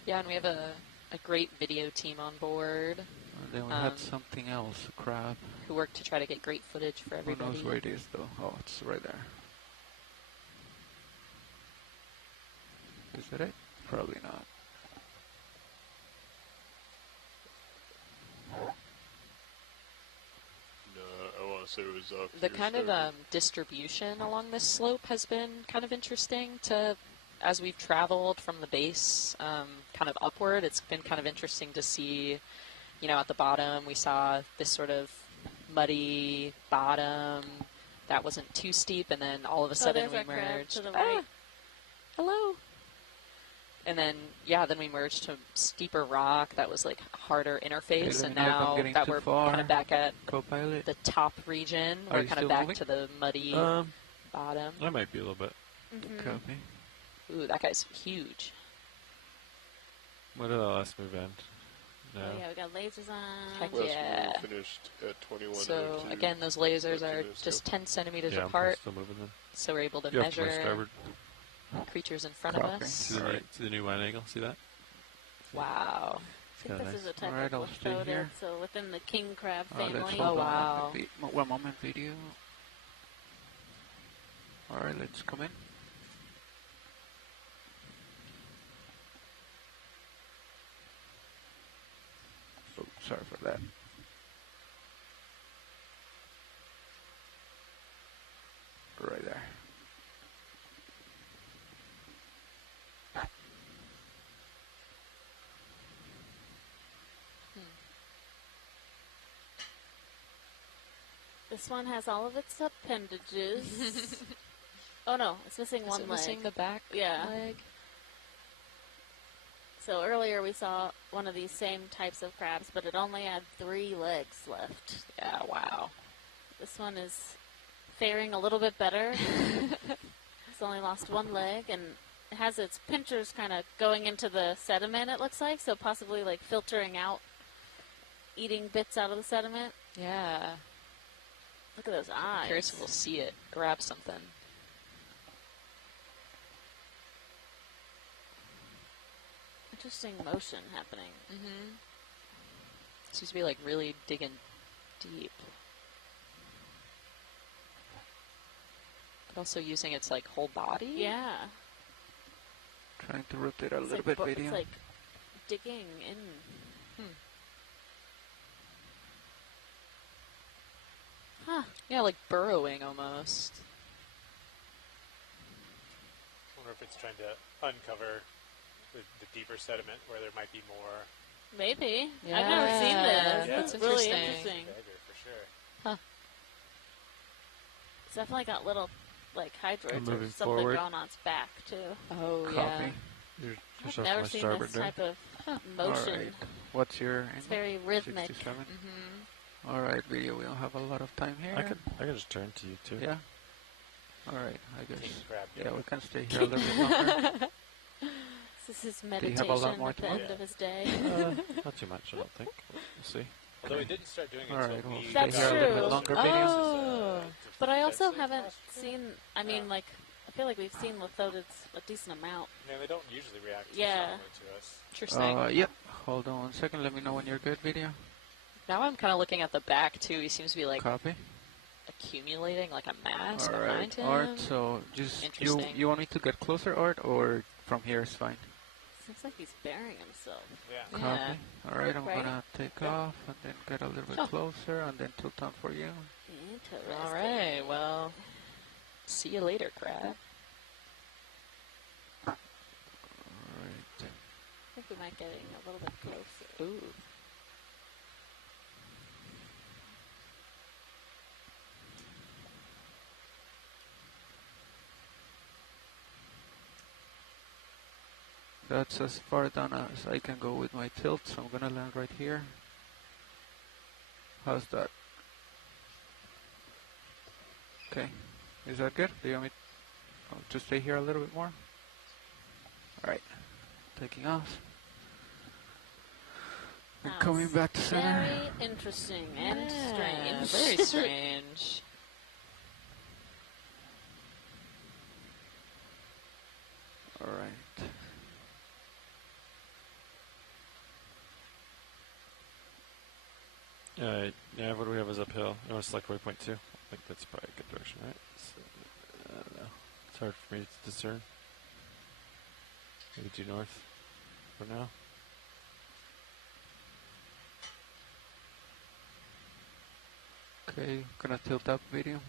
Yeah, and we have a great video team on board. And then we had something else, a crab. Who worked to try to get great footage for everybody. Who knows where it is, though? Oh, it's right there. Is that it? Probably not. No, I want to say it was off. The kind of distribution along this slope has been kind of interesting to, as we've traveled from the base kind of upward, it's been kind of interesting to see, you know, at the bottom we saw this sort of muddy bottom that wasn't too steep, and then all of a sudden we merged. To the right. Hello. And then, yeah, then we merged to steeper rock that was like harder interface, Okay, and now now that we're kind of back at Co-pilot. the top region, Are we're you kind of still back moving? to the muddy bottom. I might be a little bit. Copy. Ooh, that guy's huge. What did the last move end? No. Oh yeah, we got lasers on. Heck Last yeah. move finished at 21. So again, those lasers are just 10 centimeters apart, I'm still moving then. so we're able to You have to my measure starboard. creatures in front of Copy. us. See the new wide angle? See that? Wow. I think this is a type Alright, of I'll stay lithoid, here. so within the king crab Let's family. hold on. wow. One moment, video. Alright, let's come in. Oh, sorry for that. Right there. This one has all of its appendages. Oh no, it's missing one leg. Missing the back Yeah. leg. So earlier we saw one of these same types of crabs, but it only had 3 legs left. Yeah, wow. This one is faring a little bit better. It's only lost 1 leg, and it has its pinchers kind of going into the sediment, it looks like, so possibly like filtering out, eating bits out of the sediment. Yeah. Look at those eyes. I'm curious if we'll see it grab something. Interesting motion happening. Mm-hmm. Seems to be like really digging deep. But also using its like whole body. Yeah. Trying to rotate a It's little like bit, video. It's like digging in. Huh. Yeah, like burrowing almost. I wonder if it's trying to uncover the deeper sediment where there might be more. Maybe. Yeah. I've never seen this. Yeah. That's really interesting. Bigger, for sure. Huh. It's definitely got little, like, hydroids or Moving something forward. drawn on its back, too. Oh, Copy. yeah. You're just I've off never my seen starboard this there. type of motion. All right. What's your It's angle? very rhythmic. 67? Mm-hmm. All right, video. We don't have a lot of time here. I could just turn to you too. Yeah. All right. I guess. King crab Yeah, yoga. we can stay here a little bit longer. This is his Do you have meditation a lot more at the to end do? of his day. Not too much, I don't think. We'll see. Although we didn't start doing it All until right, we'll we stay That's here a little bit true. longer. Oh. But I also fencing haven't possibly? seen, I mean, like, I feel like we've seen lithotids a decent amount. Yeah, they don't usually react too Yeah. strongly to us. Interesting. Yep. Hold on 1 second. Let me know when you're good, video. Now I'm kind of looking at the back, too. He seems to be, like, Copy. accumulating, like, a mass All behind right, him. Art. So just Interesting. you want me to get closer, Art, or from here is fine? Seems like he's burying himself. Yeah. Copy. All right, I'm Right. gonna take off and then get a little bit Oh. closer and then tilt on for you. Interesting. All right, well, see you later, crab. All right. I think we might get a little bit closer. Ooh. That's as far down as I can go with my tilt, so I'm gonna land right here. How's that? Okay. Is that good? Do you want me to stay here a little bit more? Alright. Taking off. And That coming was back to center. Very interesting and Yeah, strange. very strange. Alright. Yeah, what do we have as uphill? You want to select waypoint 2? I think that's probably a good direction, right? So, I don't know. It's hard for me to discern. Maybe due north for now. Okay, gonna tilt up video.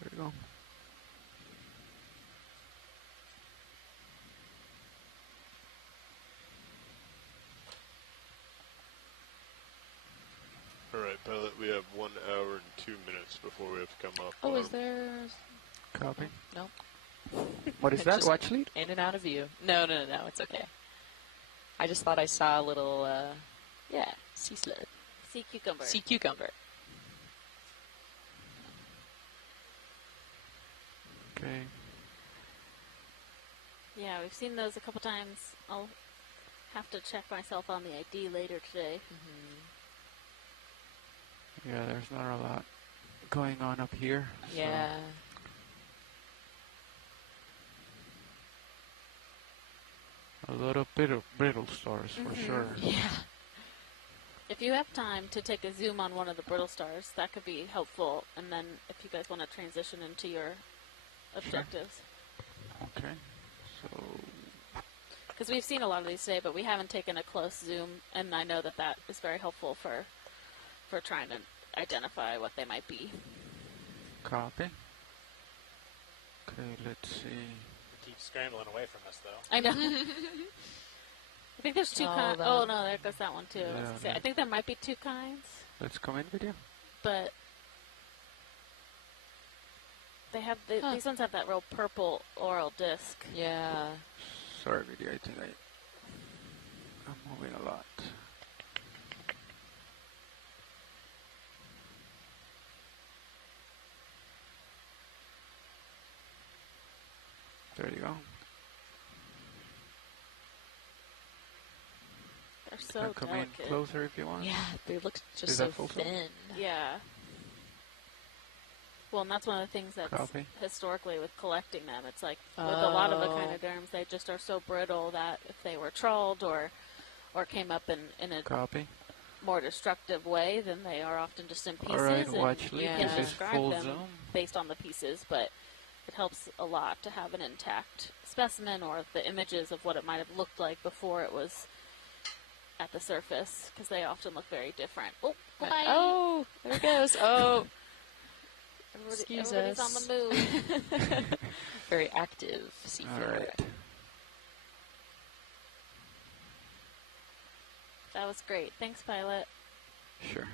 There we go. Alright, pilot, we have 1 hour and 2 minutes before we have to come up. Oh, is there... Copy. No. What is that? Just Watch lead? in and out of view. No, it's okay. I just thought I saw a little, sea slug. Sea cucumber. Sea cucumber. Okay. Yeah, we've seen those a couple times. I'll have to check myself on the ID later today. Yeah, there's not a lot going on up here. so- Yeah. A little bit of brittle stars for sure. Yeah. If you have time to take a zoom on one of the brittle stars, that could be helpful. And then if you guys want to transition into your objectives. Okay. So Because we've seen a lot of these today, but we haven't taken a close zoom. And I know that that is very helpful for trying to identify what they might be. copy. Okay, let's see. They keep scrambling away from us, though. I know. I think there's two Oh, kinds. that- Oh, no, there goes that one, too. I was Yeah, gonna say, that- I think there might be two kinds, Let's come in video. but they have these ones have that real purple oral disc. Yeah. Sorry, video. I think I'm moving a lot. There you go. They're Can so come delicate. in closer if you want. Yeah, they look just Is so that full zoom? thin. Yeah. Well, and that's one of the things that's Copy. historically with collecting them. It's like with a lot of Oh. echinoderms, they just are so brittle that if they were trawled or came up in a Copy. more destructive way, then they are often just in pieces. All right, and watch you lead. can Yeah. This is describe full them zoom. based on the pieces, but it helps a lot to have an intact specimen or the images of what it might have looked like before it was at the surface, because they often look very different. Oh, bye. Oh, there it goes. Oh, everybody's on the move. Very active seafarer. All right. That was great. Thanks, pilot. Sure.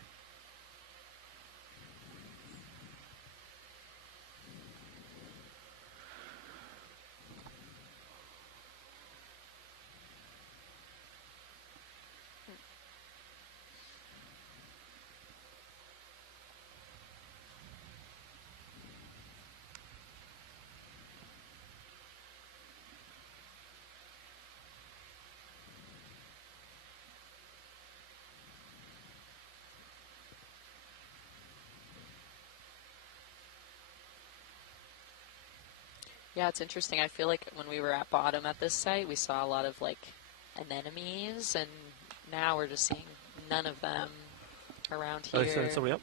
Yeah, it's interesting. I feel like when we were at bottom at this site, we saw a lot of like anemones, and now we're just seeing none of them around here. Are they sending somebody up?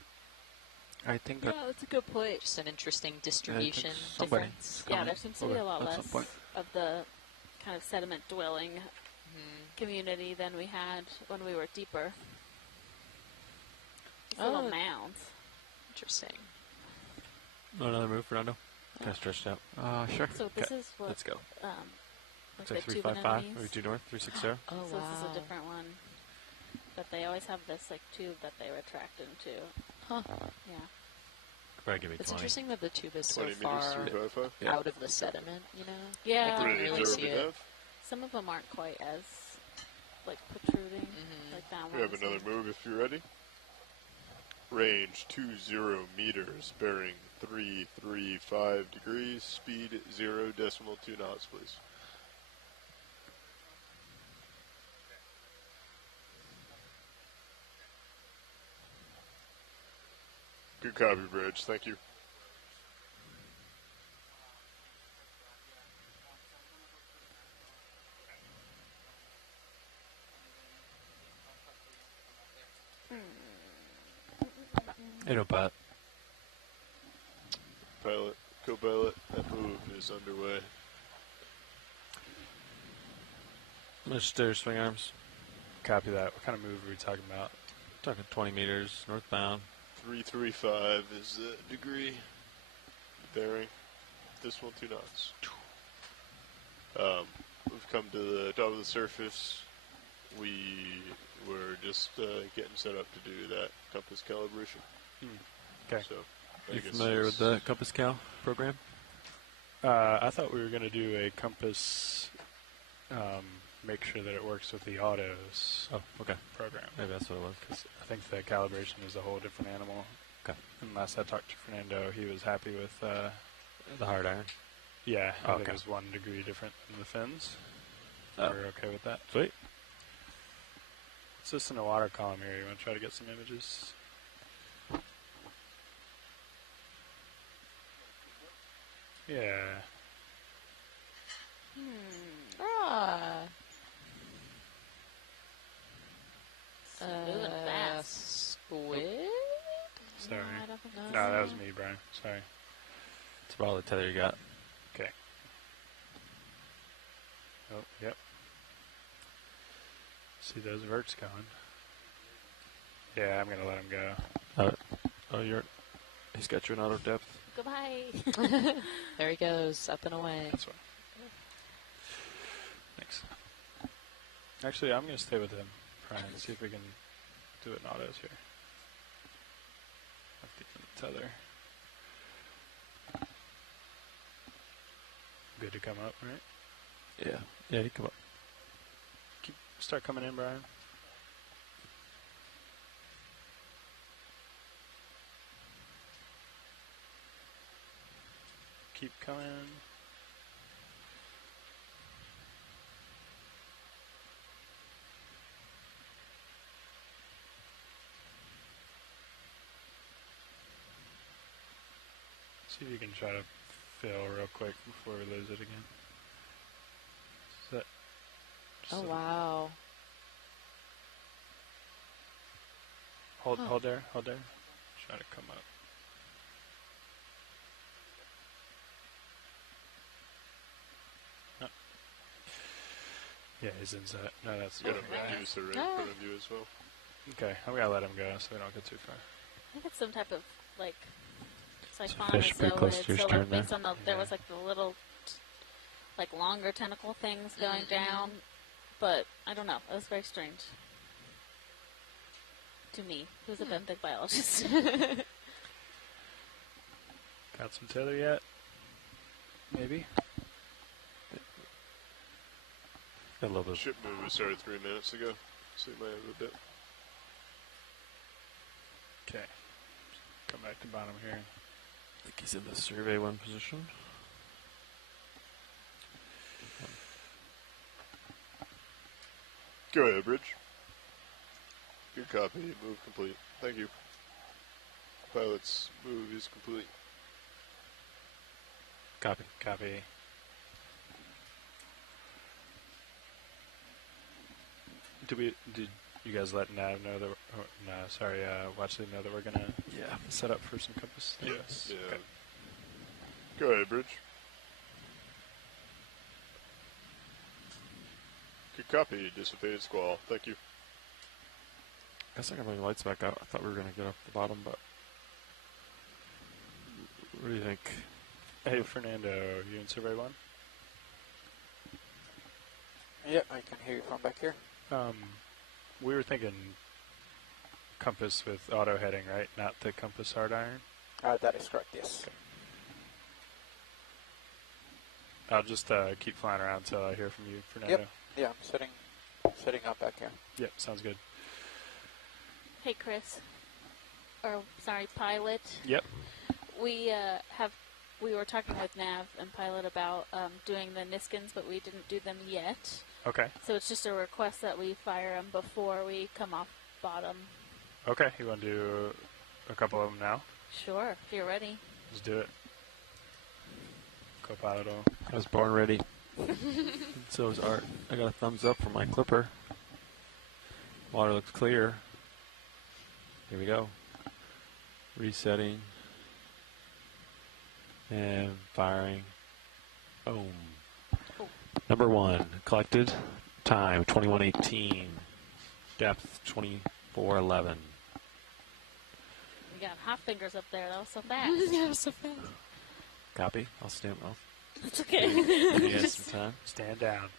I think Yeah, that's a good point. Just an interesting distribution somebody difference. Yeah, there seems to be a lot less of the kind of sediment-dwelling community than we had when we were deeper. These little mounds. Interesting. Oh, another move, Fernando? Kind of stretched out. Sure. So this is what... Let's go. Looks like like 355 or due north, 360. Oh, wow. So this is a different one. But they always have this like tube that they retract into. Huh. Yeah. Probably give me It's 20. interesting that the tube is so 20 meters, far 355? out of the sediment, you know? Yeah. Like, you can really see it. Some of them aren't quite as like protruding like that one. We have another move if you're ready. Range 20 meters, bearing 335 degrees, speed 0.2 knots, please. Good copy, Bridge. Thank you. Hey, no, Pat. Pilot, co-pilot, that move is underway. Mr. Swing Arms. Copy that. What kind of move are we talking about? Talking 20 meters northbound. 335 is the degree bearing. This one 2 knots. We've come to the top of the surface. We were just getting set up to do that compass calibration. Okay. So, You familiar with the Compass Cal program? I thought we were going to do a compass, make sure that it works with the autos program. Maybe that's what it was. Because I think the calibration is a whole different animal. Okay. And last I talked to Fernando, he was happy with... the hard iron? Yeah, I think Okay. it was 1 degree different than the fins. Oh. We're okay with that. Sweet. It's just in a water column here. You want to try to get some images? Yeah. Ah. Moving fast. Squid? Sorry. No, I don't think so. No, that was me, Brian. Sorry. It's about all the tether you got. Okay. Oh, yep. See those verts going. Yeah, I'm going to let him go. He's got you in auto depth. Goodbye. There he goes, up and away. That's right. Thanks. Actually, I'm going to stay with him, Brian, and see if we can do it in autos here. Have to get the tether. Good to come up, right? Yeah. Yeah, you come up. Start coming in, Brian. Keep coming. See if you can try to fill real quick before we lose it again. Is that Oh, wow. Hold there, Try to come up. Yeah, he's inside. No, that's got him reduced right in front of you as well. Okay, I'm gonna let him go so we don't get too far. I think it's some type of like Fish pretty close to your so stern like there. based on there was like the little like longer tentacle things going down, but I don't know. It was very strange to me, who's a benthic biologist. Got some tether yet? Maybe. A little bit. Ship move was started 3 minutes ago, so you might have a bit. Okay. Come back to bottom here. I think he's in the survey 1 position. Go ahead, Bridge. Good copy. Move complete. Thank you. Pilot's move is complete. Copy. Copy. Did you guys let Nav know that? Watchley know that we're gonna set up for some compass? Yes. Yeah. Okay. Go ahead, Bridge. Good copy. Dissipated squall. Thank you. I guess I can bring the lights back out. I thought we were going to get off the bottom, but what do you think? Hey, Fernando, you in survey 1? Yeah, I can hear you from back here. We were thinking compass with auto heading, right? Not the compass hard iron? That is correct, yes. Okay. I'll just keep flying around until I hear from you, Fernando. Yep. Yeah, I'm setting up back here. Yep, sounds good. Hey, Chris. Or, sorry, Pilot. Yep. We were talking with Nav and Pilot about doing the niskins, but we didn't do them yet. Okay. So it's just a request that we fire them before we come off bottom. Okay, you want to do a couple of them now? Sure, if you're ready. Let's do it. Co-pilot. I was born ready. So is Art. I got a thumbs up from my clipper. Water looks clear. Here we go. Resetting. And firing. Boom. Oh. Number 1, collected time 21:18. Depth 24:11. We got hot fingers up there. That was so fast. That was so fast. Copy. I'll stand off. It's okay. You guys some time. Stand down.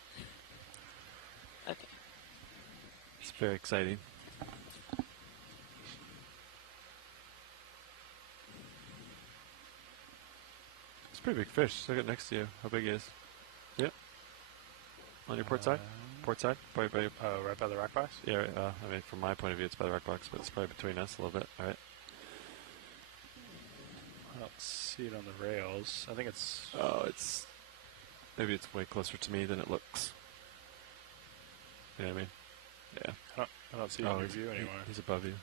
Okay. It's very exciting. It's a pretty big fish. Look at it next to you. How big he is? Yep. On your port side? Port side? Probably right by the rock box? Yeah, I mean, from my point of view, it's by the rock box, but it's probably between us a little bit. All right. I don't see it on the rails. I think it's... Oh, it's... Maybe it's way closer to me than it looks. You know what I mean? Yeah. I don't see it in your view anymore. He's above you.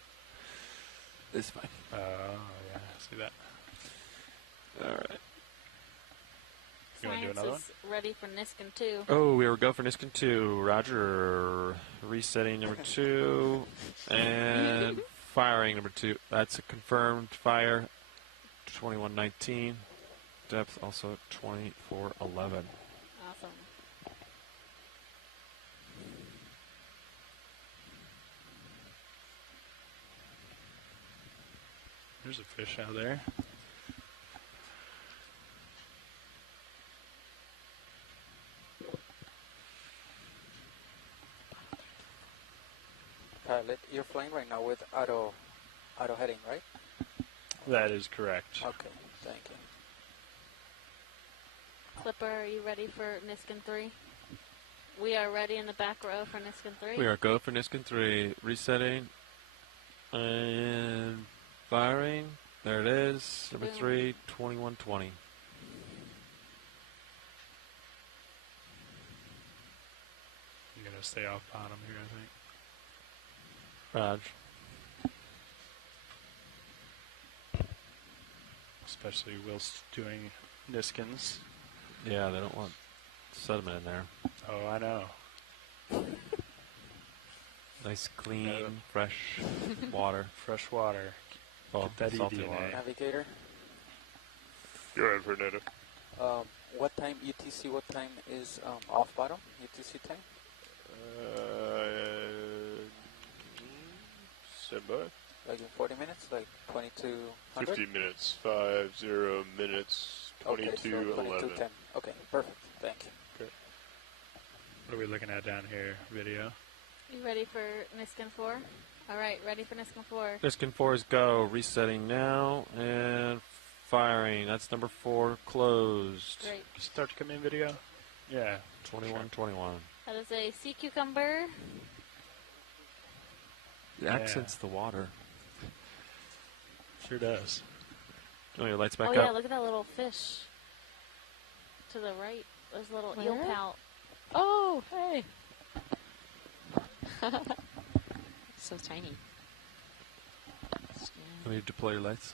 It's fine. Oh, yeah. I see that. All right. You want to do Science another one? is ready for Niskin 2. Oh, we were go for Niskin 2. Roger. Resetting number 2. And firing number 2. That's a confirmed fire. 21:19. Depth also 24:11. Awesome. There's a fish out there. Pilot, you're flying right now with auto heading, right? That is correct. Okay, thank you. Clipper, are you ready for Niskin 3? We are ready in the back row for Niskin 3. We are go for Niskin 3. Resetting. And firing. There it is. Number 3, 21:20. You're going to stay off bottom here, I think. Raj. Especially whilst doing niskins. Yeah, they don't want sediment in there. Oh, I know. Nice, clean, fresh water. Fresh water. Well, Get that salty eDNA. water. Navigator, Go ahead, Fernando. what time UTC, what time is off bottom, UTC time? Stand by. Like in 40 minutes, like 2200? 50 minutes. 50 minutes. 2211. Okay, so 2210. Okay, perfect. Thank you. Okay. What are we looking at down here? Video? You ready for Niskin 4? All right, ready for Niskin 4. Niskin 4 is go. Resetting now and firing. That's number 4 closed. Great. Start to come in video? Yeah. 2121. That is a sea cucumber. It accents the water. Sure does. Oh, your lights back up. Oh, yeah, up. look at that little fish. To the right, there's a little eel pout. Oh, hey. So tiny. Let me deploy your lights.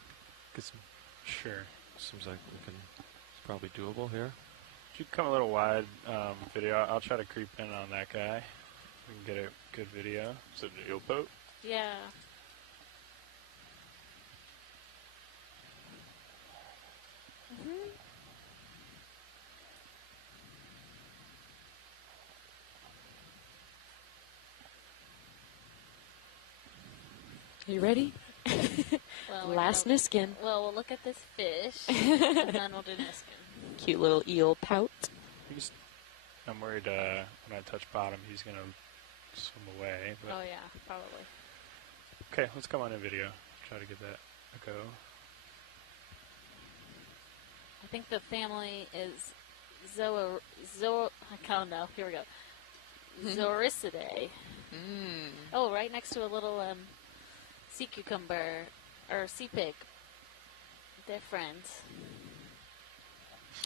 Get some. Sure. Seems like we can. It's probably doable here. If you come a little wide video, I'll try to creep in on that guy. We can get a good video. Is it an eel boat? Yeah. You ready? Well, Last Niskin. Well, we'll look at this fish, and then we'll do Niskin. Cute little eel pout. I'm worried when I touch bottom, he's going to swim away. But Oh, yeah, probably. okay, let's come on in video. Try to get that a go. I think the family is I don't know. Here we go. Zoricidae. Oh, right next to a little sea cucumber or sea pig. They're friends.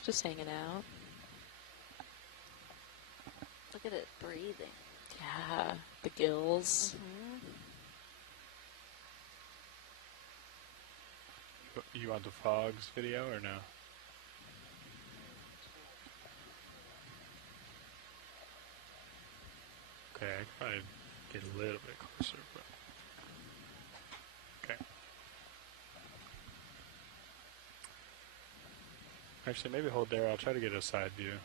Just hanging out. Look at it breathing. Yeah, the gills. You want the fogs video or no? Okay, I can probably get a little bit closer, but okay. Actually, maybe hold there. I'll try to get a side view.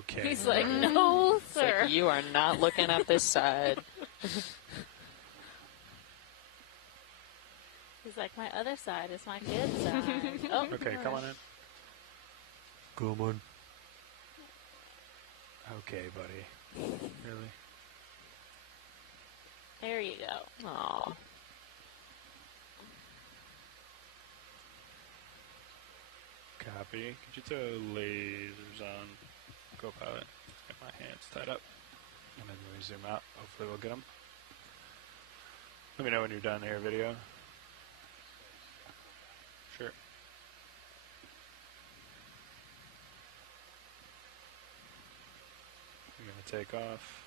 Okay. He's like, no, It's sir. like, you are not looking at this side. He's like, my other side is my good side. Oh, okay, come on in. Come on. Okay, buddy. Really? There you go. Aw. Copy. Could you throw lasers on Copilot? Get my hands tied up. And then we zoom out. Hopefully we'll get them. Let me know when you're done here, video. Sure. I'm going to take off.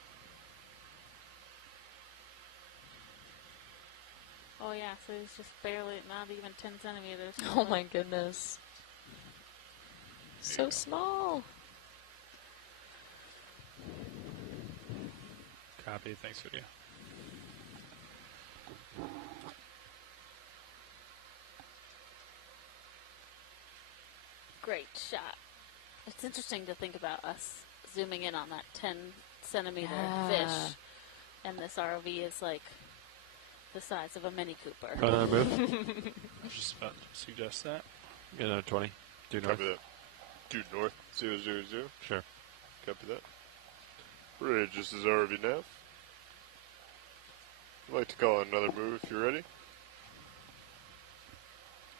Oh, yeah, so he's just barely, not even 10 centimeters. Oh my goodness. So small. Copy. Thanks, video. Great shot. It's interesting to think about us zooming in on that 10 centimeter fish, and this ROV is like the size of a Mini Cooper. Another move. I was just about to suggest that. Get another 20. Due north. Copy that. Due north, 000. Sure. Copy that. Bridge, this is RV nav. I'd like to call another move if you're ready.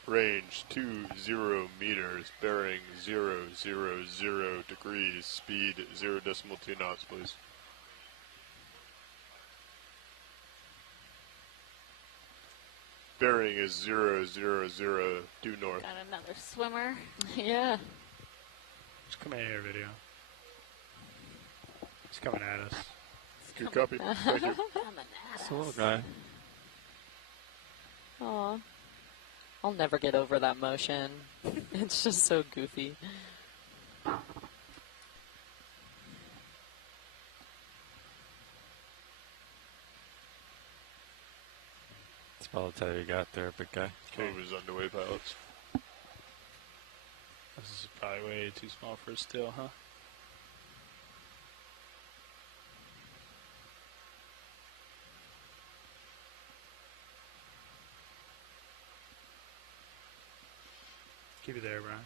Range 20 meters, bearing 000 degrees, speed 0.2 knots, please. Bearing is 000 due north. Got another swimmer. Yeah. Just come in here, video. He's coming at us. Good copy. Thank you. Coming at It's a little guy. Aw. I'll never get over that motion. It's just so goofy. That's all the time you got there, big guy. Cave is underway, pilots. This is probably way too small for a still, huh? Keep it there, Brian.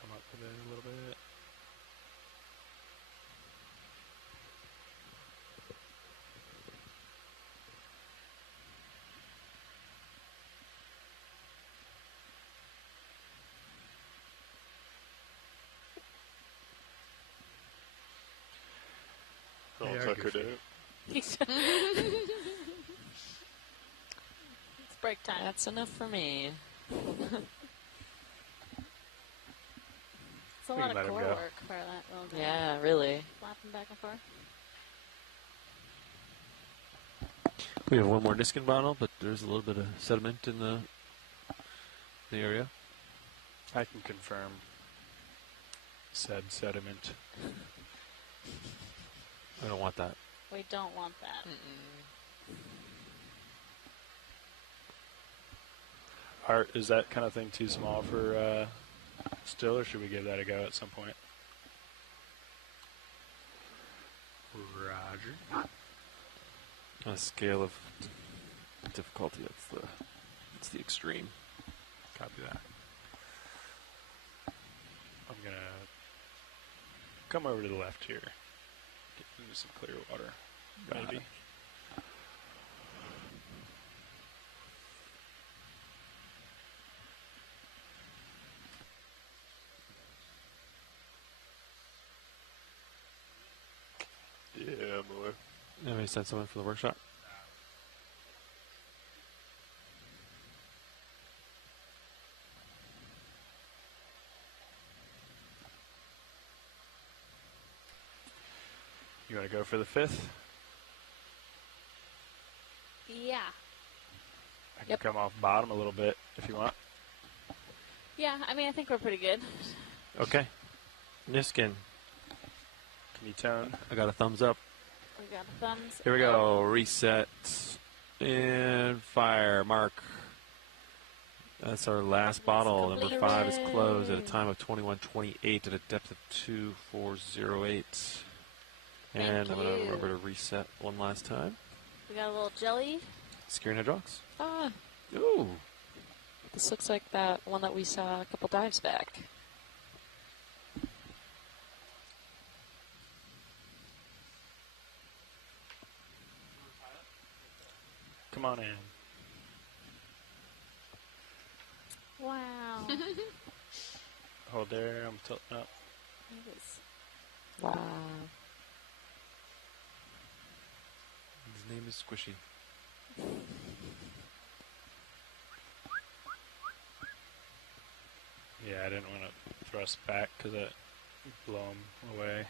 Come up with it a little bit. I'll tuck her down. It's break time. That's enough for me. It's a lot of core work for that little guy. Yeah, really. Flapping back and forth. We have one more niskin bottle, but there's a little bit of sediment in the area. I can confirm said sediment. I don't want that. We don't want that. Art, is that kind of thing too small for still, or should we give that a go at some point? Roger. On a scale of difficulty, that's the extreme. Copy that. I'm gonna come over to the left here. Get into some clear water, maybe. Yeah, I'm aware. Anybody send someone for the workshop? You want to go for the 5th? Yeah. I can come off bottom a little bit if you want. Yeah, I mean, I think we're pretty good. Okay. Niskin. Can you tone? I got a thumbs up. We got a thumbs Here we go. Reset. And fire. Mark. That's our last bottle. Number 5 is closed at a time of 21:28 at a depth of 2408. And I'm going to remember to reset one last time. We got a little jelly. Securing hydraulics. Ah. Ooh. This looks like that one that we saw a couple dives back. Come on in. Wow. Hold there. I'm tilting up. Wow. His name is Squishy. Yeah, I didn't want to thrust back because it blow him away.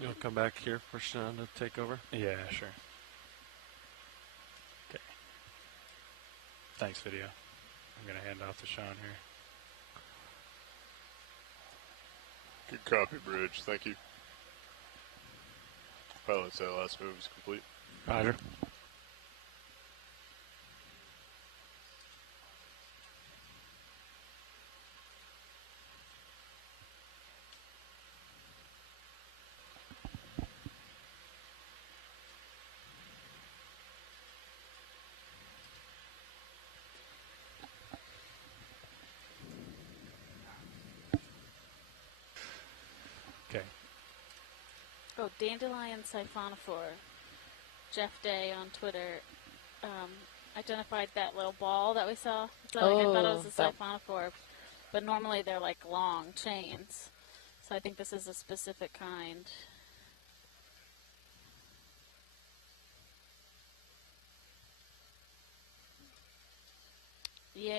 You'll come back here for Sean to take over? Yeah, sure. Okay. Thanks, video. I'm going to hand off to Sean here. Good copy, Bridge. Thank you. Pilots, that last move is complete. Roger. Okay. Oh, dandelion siphonophore. Jeff Day on Twitter identified that little ball that we saw. So I thought it was a siphonophore, but normally they're like long chains. So I think this is a specific kind. Yeah.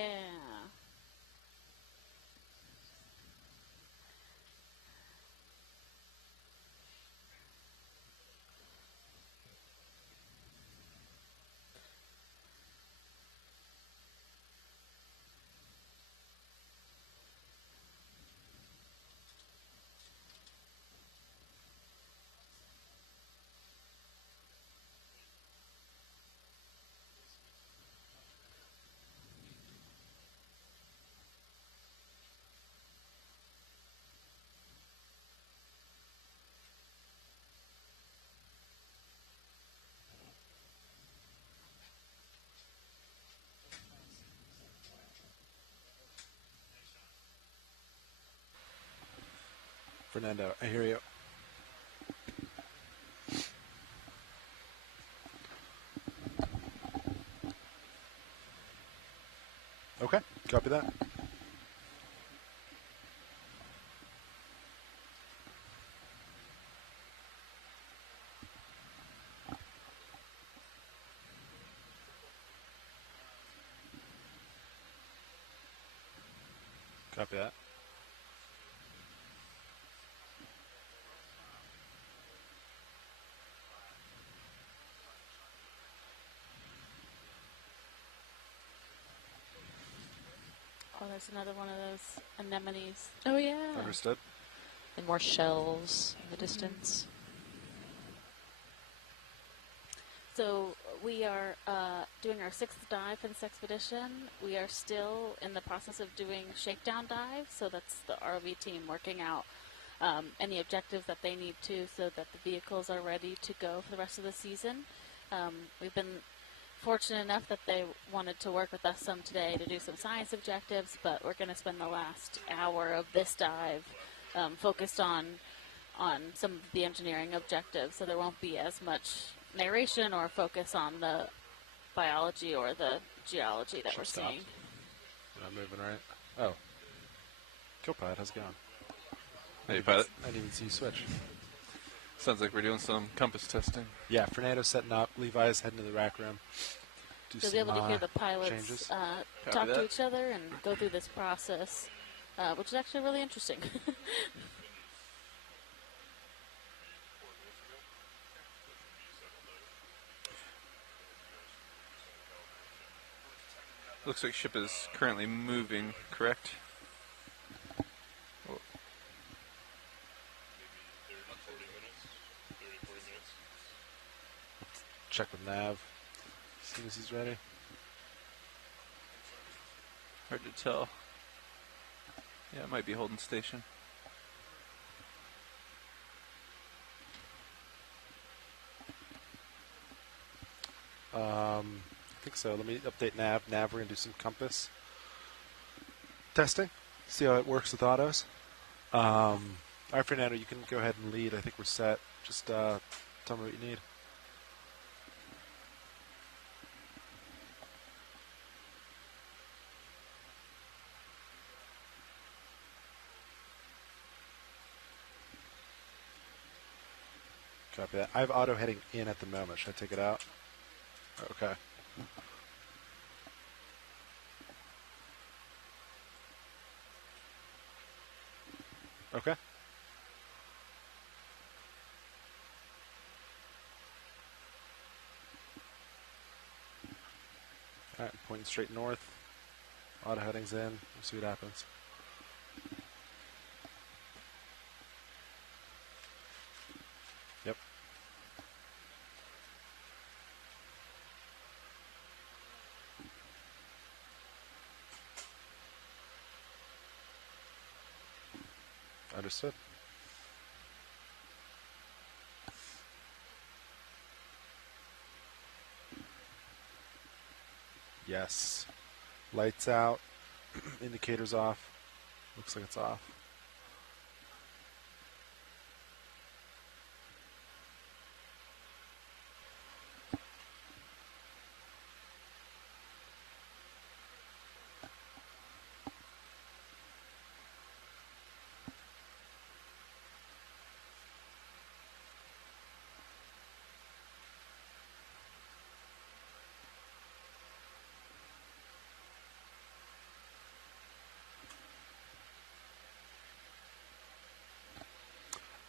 Fernando. I hear you. Okay, copy that. Copy that. Oh, there's another one of those anemones. Oh, yeah. Understood. And more shells in the distance. So we are doing our 6th dive for this expedition. We are still in the process of doing shakedown dives, so that's the ROV team working out any objectives that they need to so that the vehicles are ready to go for the rest of the season. We've been fortunate enough that they wanted to work with us some today to do some science objectives, but we're going to spend the last hour of this dive focused on some of the engineering objectives, so there won't be as much narration or focus on the biology or the geology that we're seeing. Not moving right. Oh. Copilot, how's it going? Hey, pilot. I didn't even see you switch. Sounds like we're doing some compass testing. Yeah, Fernando's setting up. Levi's heading to the rack room. You'll be able to hear the pilots talk to each other and go through this process, which is actually really interesting. Looks like ship is currently moving, correct? Oh. Check with Nav as soon as he's ready. Hard to tell. Yeah, it might be holding station. I think so. Let me update Nav. Nav, we're going to do some compass testing. See how it works with autos. All right, Fernando, you can go ahead and lead. I think we're set. Just tell me what you need. Copy that. I have auto heading in at the moment. Should I take it out? Okay. Okay. All right, pointing straight north. Auto headings in. We'll see what happens. Yep. Understood. Yes. Lights out. Indicators off. Looks like it's off.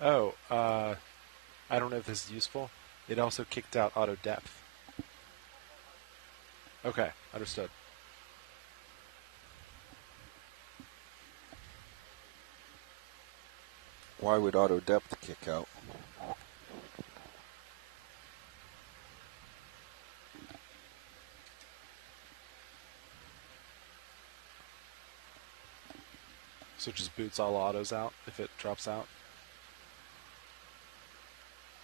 Oh, I don't know if this is useful. It also kicked out auto depth. Okay, understood. Why would auto depth kick out? So it just boots all autos out if it drops out?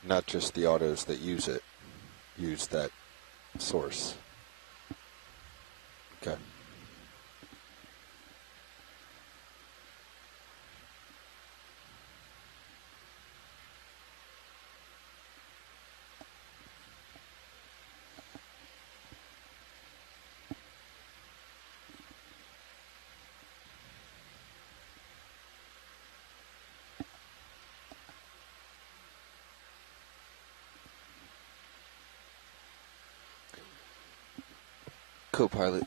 Not just the autos that use it. Use that source. Okay. Co-pilot,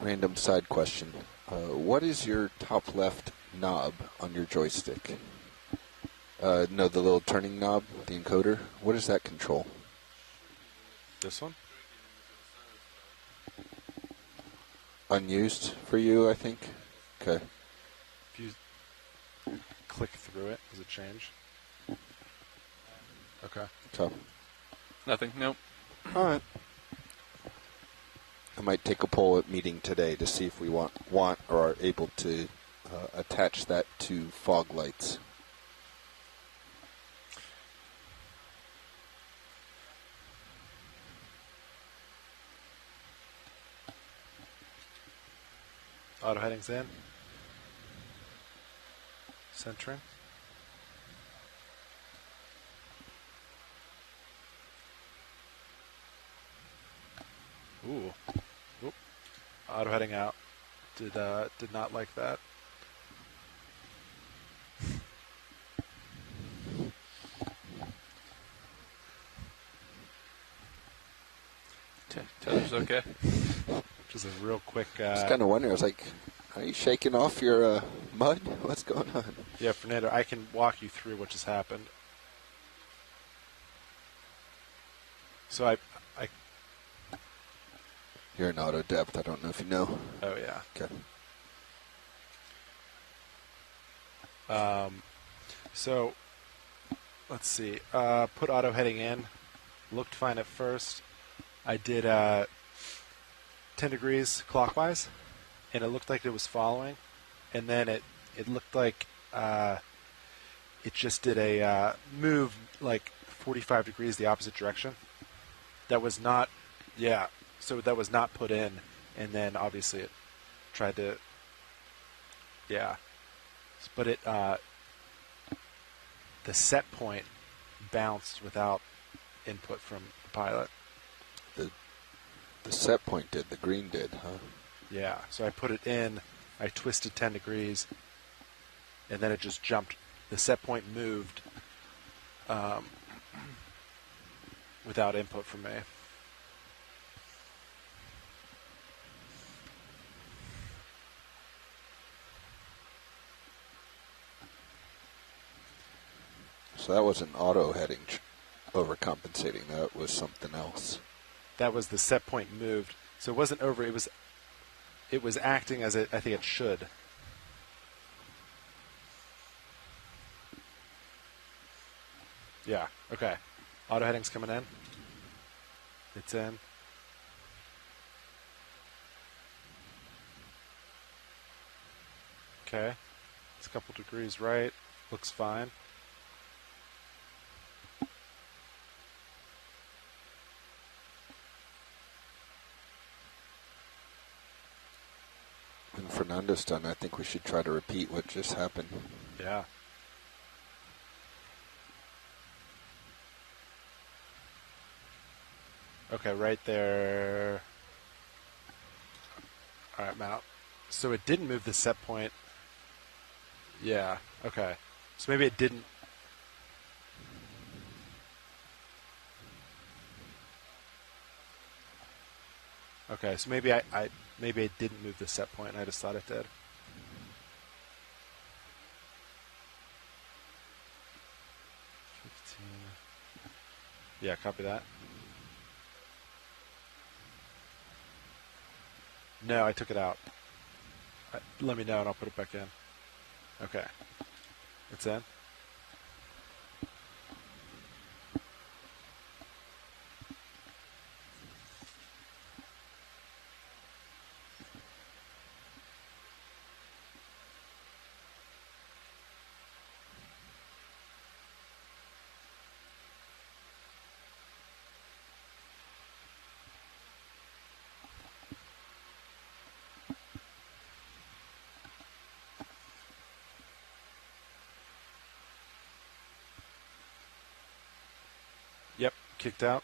random side question. What is your top left knob on your joystick? No, the little turning knob, the encoder. What does that control? This one? Unused for you, I think. Okay. If you click through it, does it change? Okay. Okay. Nothing. Nope. All right. I might take a poll at meeting today to see if we want or are able to attach that to fog lights. Auto headings in. Centering. Ooh. Oop. Auto heading out. Did not like that. Tether's okay. Just a real quick... I was kind of wondering. I was like, are you shaking off your mud? What's going on? Yeah, Fernando, I can walk you through what just happened. So I You're in auto depth. I don't know if you know. Oh, yeah. Okay. So, let's see. Put auto heading in. Looked fine at first. I did 10 degrees clockwise, and it looked like it was following. And then it looked like it just did a move like 45 degrees the opposite direction. That was not, yeah. So that was not put in, and then obviously it tried to, yeah. But it, the set point bounced without input from the pilot. The set point did, the green did, huh? Yeah, so I put it in, I twisted 10 degrees, and then it just jumped. The set point moved without input from me. So that wasn't auto heading overcompensating. That was something else. That was the set point moved. So it wasn't over. It was acting as I think it should. Yeah. Okay. Auto heading's coming in. It's in. Okay. It's a couple degrees right. Looks fine. When Fernando's done, I think we should try to repeat what just happened. Yeah. Okay, right there. All right, I'm out. So it didn't move the set point. Yeah, okay. So maybe it didn't. Okay, so maybe I didn't move the set point, and I just thought it did. Yeah, copy that. No, I took it out. Let me know, and I'll put it back in. Okay. It's in. Yep, kicked out.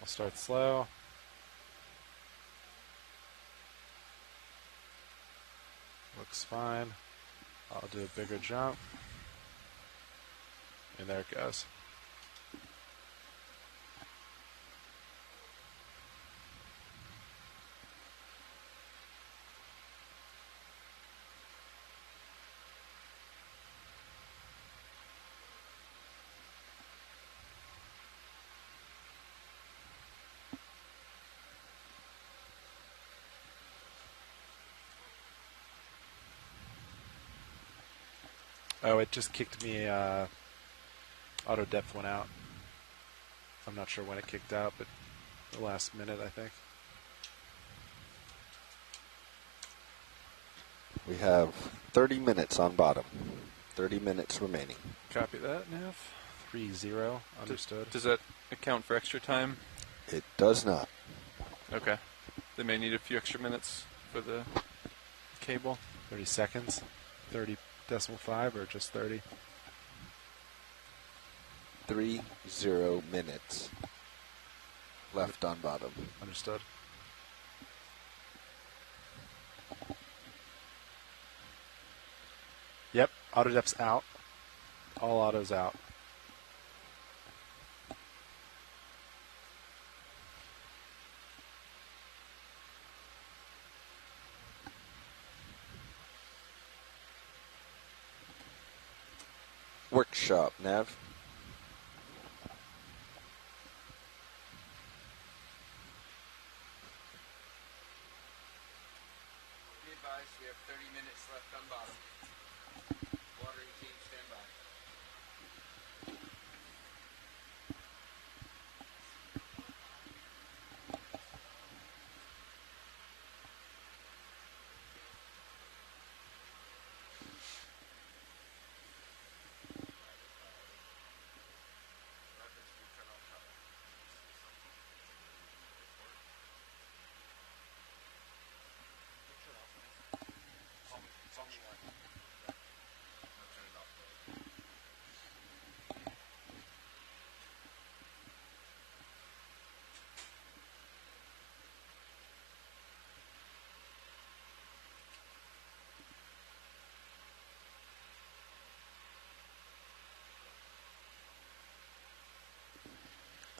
I'll start slow. Looks fine. I'll do a bigger jump. And there it goes. Oh, it just kicked me. Auto depth went out. I'm not sure when it kicked out, but the last minute, I think. We have 30 minutes on bottom. 30 minutes remaining. Copy that, Nav. 3-0, understood. Does that account for extra time? It does not. Okay. They may need a few extra minutes for the cable. 30 seconds? 30.5 or just 30? 30 minutes left on bottom. Understood. Yep, auto depth's out. All autos out. Workshop, Nav. Be advised, we have 30 minutes left on bottom. Watering team, stand by.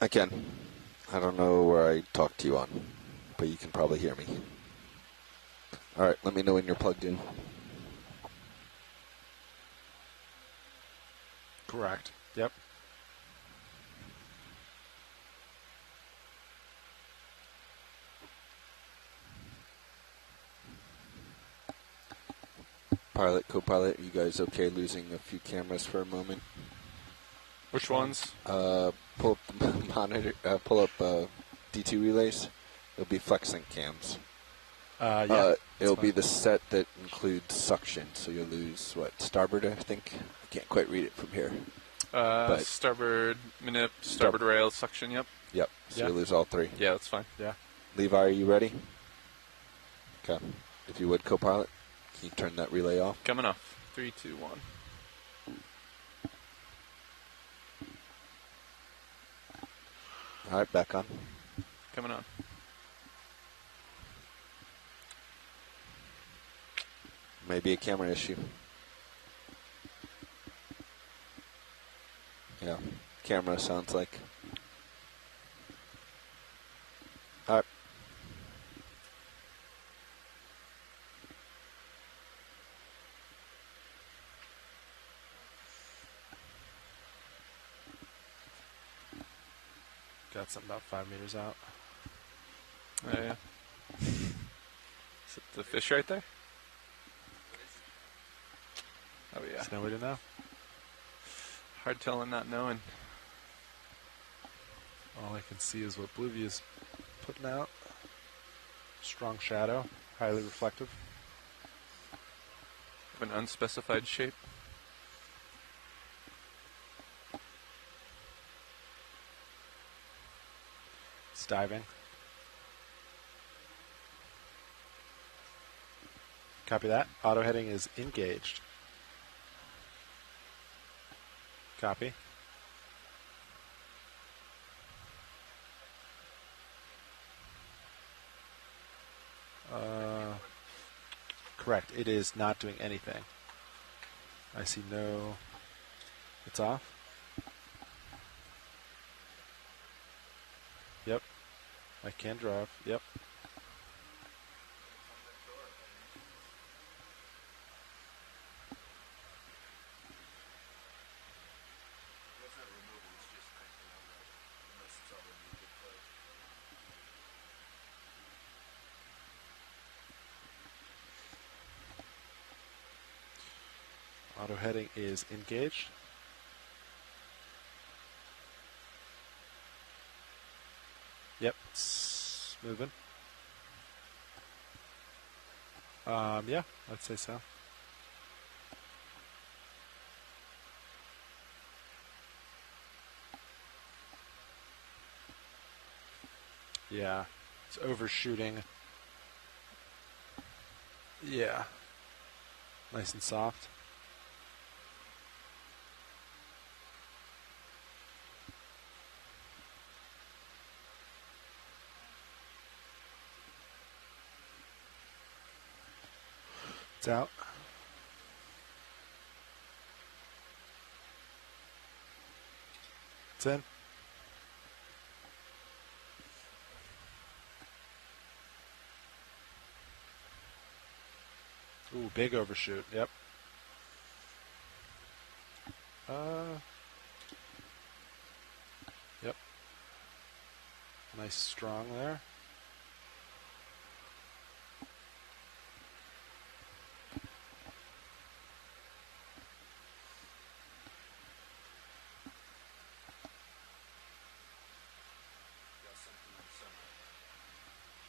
Again, I don't know where I talked to you on, but you can probably hear me. All right, let me know when you're plugged in. Correct. Yep. Pilot, co-pilot, are you guys okay losing a few cameras for a moment? Which ones? Pull up the monitor. Pull up D2 relays. It'll be FlexSync cams. Yeah. It'll be the set that includes suction, so you'll lose what, starboard? I think I can't quite read it from here. But Starboard manip, starboard rail, suction. Yep. Yep. So Yeah. you'll lose all three. Yeah, that's fine. Yeah. Levi, are you ready? Okay. If you would, co-pilot, can you turn that relay off? Coming off. 3, 2, 1. All right, back on. Coming on. Maybe a camera issue. Yeah, camera sounds like. All right. Got something about 5 meters out. Oh, yeah. Is it the fish right there? Oh, yeah. There's no way to know. Hard telling, not knowing. All I can see is what Blueview's putting out. Strong shadow, highly reflective. Of an unspecified shape. It's diving. Copy that. Auto heading is engaged. Copy. Correct. It is not doing anything. I see no... It's off? I can drive. Yep. Auto heading is engaged. Yep, it's moving. Yeah, I'd say so. Yeah, it's overshooting. Yeah, nice and soft. It's out. It's in. Ooh, big overshoot. Yep. Yep. Nice strong there.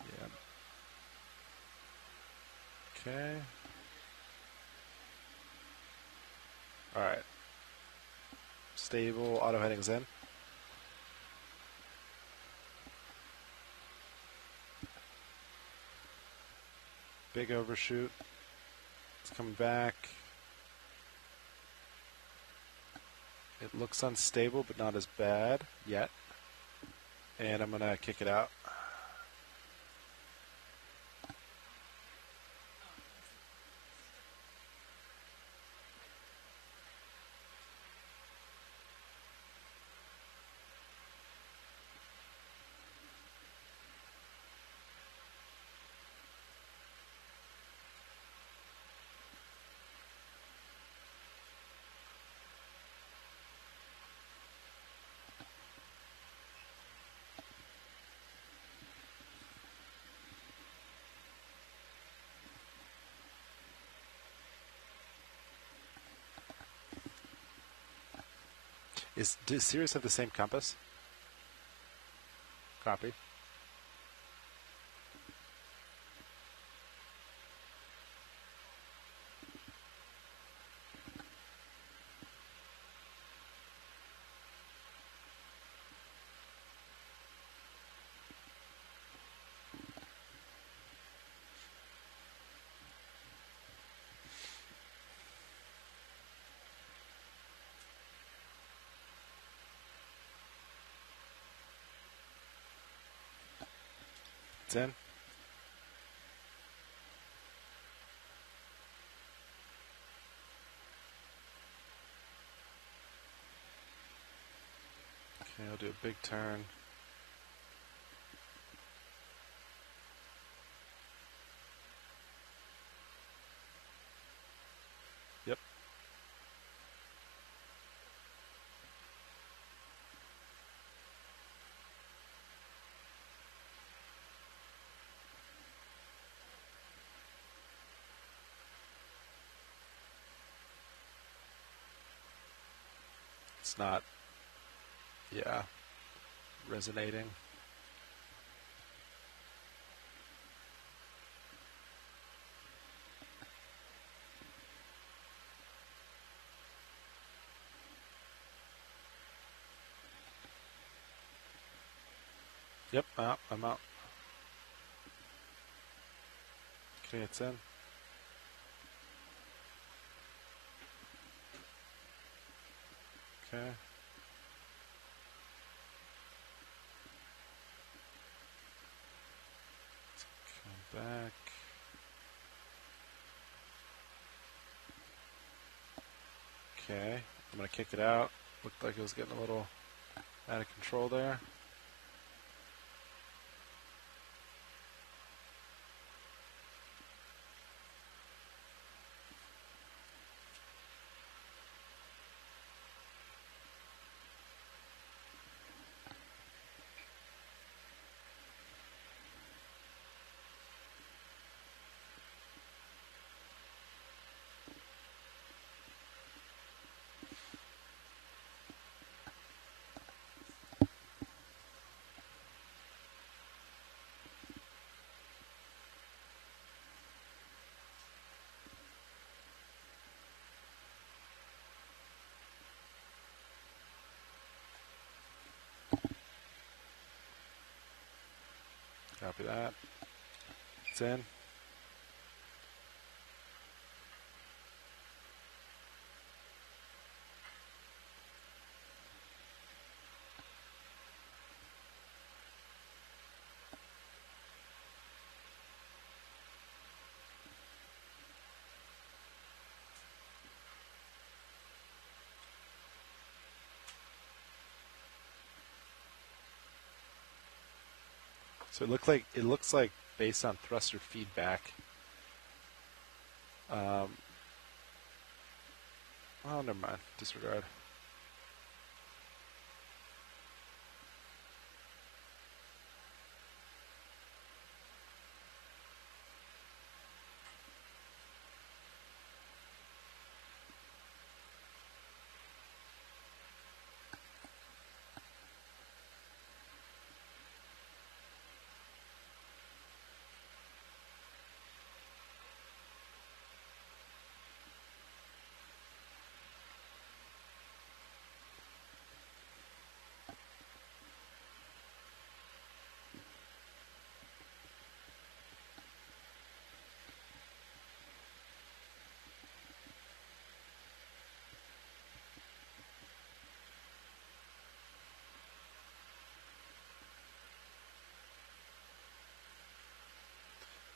Yeah. Okay. All right. Stable. Auto heading's in. Big overshoot. It's coming back. It looks unstable, but not as bad yet. And I'm going to kick it out. Does Sirius have the same compass? Copy. It's in. Okay, I'll do a big turn. Yep. It's not, yeah, resonating. Yep, I'm out. Okay, it's in. Okay. Come back. Okay, I'm going to kick it out. Looked like it was getting a little out of control there. Copy that. It's in. So it looks like based on thruster feedback. Oh, never mind. Disregard.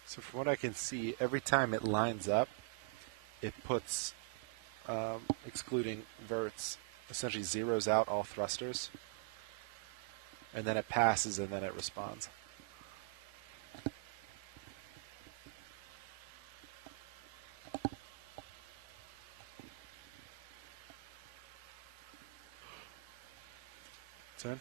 So from what I can see, every time it lines up, it puts, excluding verts, essentially zeroes out all thrusters, and then it passes and then it responds. It's in.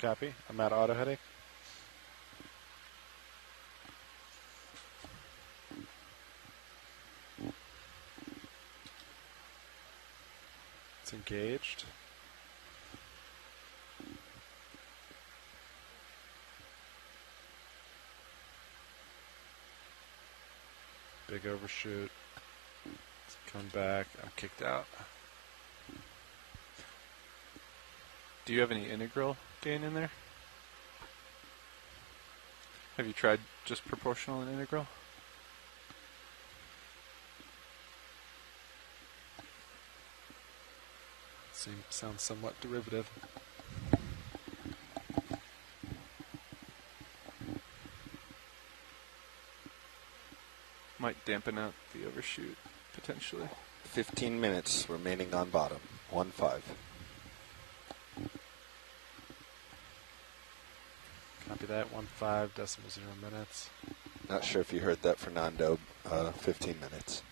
Copy. I'm at auto heading. It's engaged. Big overshoot. Come back. I'm kicked out. Do you have any integral gain in there? Have you tried just proportional and integral? Sounds somewhat derivative. Might dampen out the overshoot, potentially. 15 minutes remaining on bottom. 1-5. Copy that. 1.5 .0 minutes. Not sure if you heard that, Fernando. 15 minutes.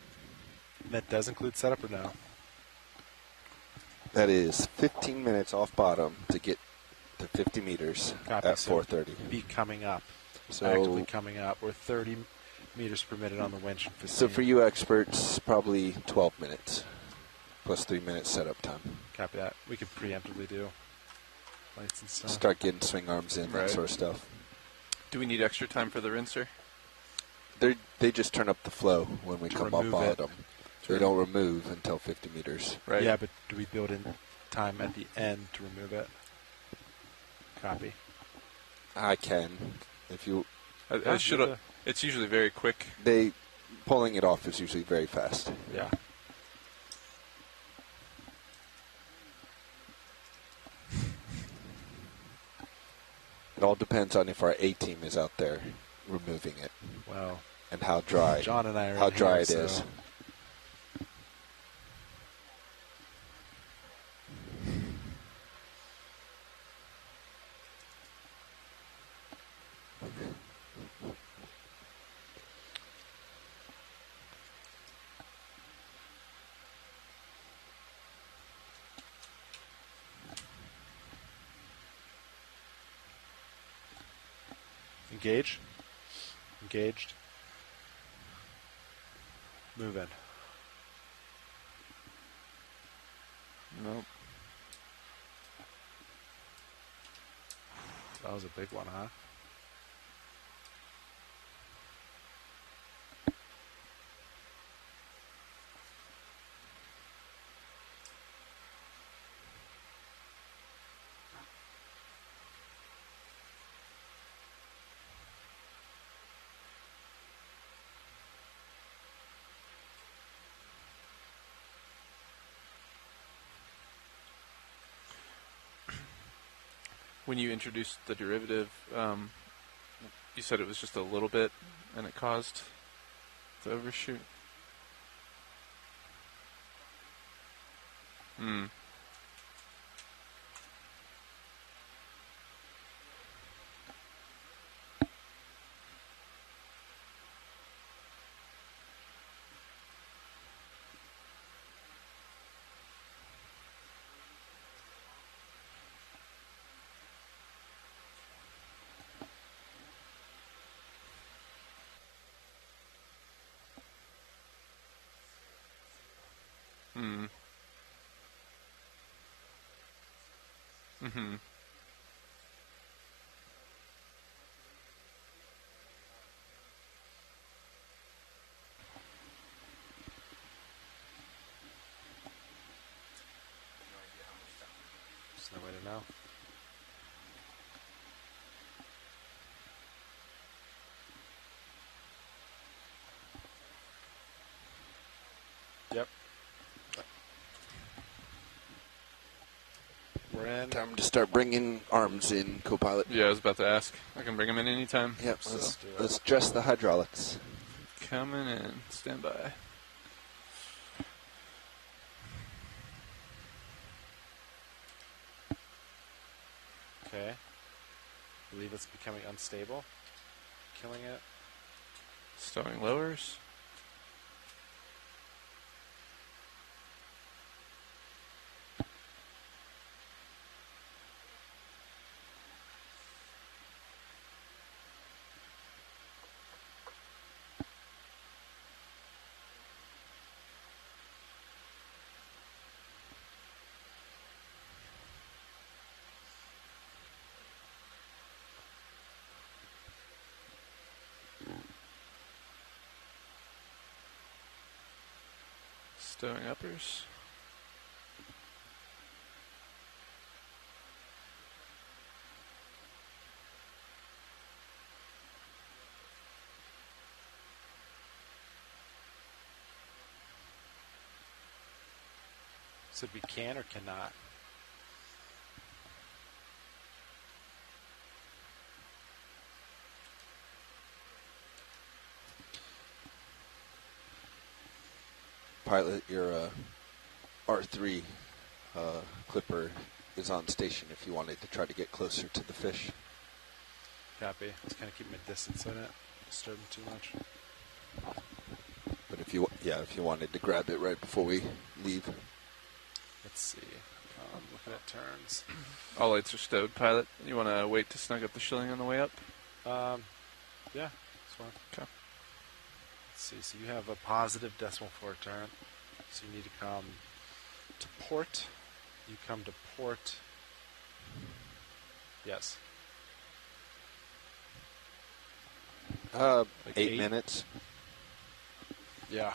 That does include setup or no? That is 15 minutes off bottom to get to 50 meters Copy. at So 4:30. Be coming up. So actively coming up. We're 30 meters per minute on the winch. And 15. So for you experts, probably 12 minutes plus 3 minutes setup time. Copy that. We could preemptively do lights and stuff. Start getting swing arms in, that sort of stuff. Do we need extra time for the rinser? They just turn up the flow when we come up bottom. They don't remove until 50 meters. Right. Yeah, but do we build in time at the end to remove it? Copy. I can. If you... It's usually very quick. Pulling it off is usually very fast. Yeah. It all depends on if our A-team is out there removing it. Well, and how dry. John and I are how in dry here, it is. Engage. Engaged. Move in. Nope. That was a big one, huh? When you introduced the derivative, you said it was just a little bit, and it caused the overshoot. Hmm. Hmm. Mm-hmm. There's no way to know. Yep. We're in. Time to start bringing arms in, co-pilot. Yeah, I was about to ask. I can bring them in anytime. Yep, So. let's dress the hydraulics. Coming in. Stand by. Okay. I believe it's becoming unstable. Killing it. Stowing lowers. Stowing uppers. Said we can or cannot? Pilot, your R3 clipper is on station if you wanted to try to get closer to the fish. Copy. Just kind of keep my distance so I don't disturb them too much. But if you wanted to grab it right before we leave. Let's see. Looking at turns. All lights are stowed, pilot. You want to wait to snug up the shilling on the way up? Yeah, that's fine. Okay. Let's see. So you have a positive decimal for a turn. So you need to come to port. You come to port. Yes. Like 8 minutes. Yeah.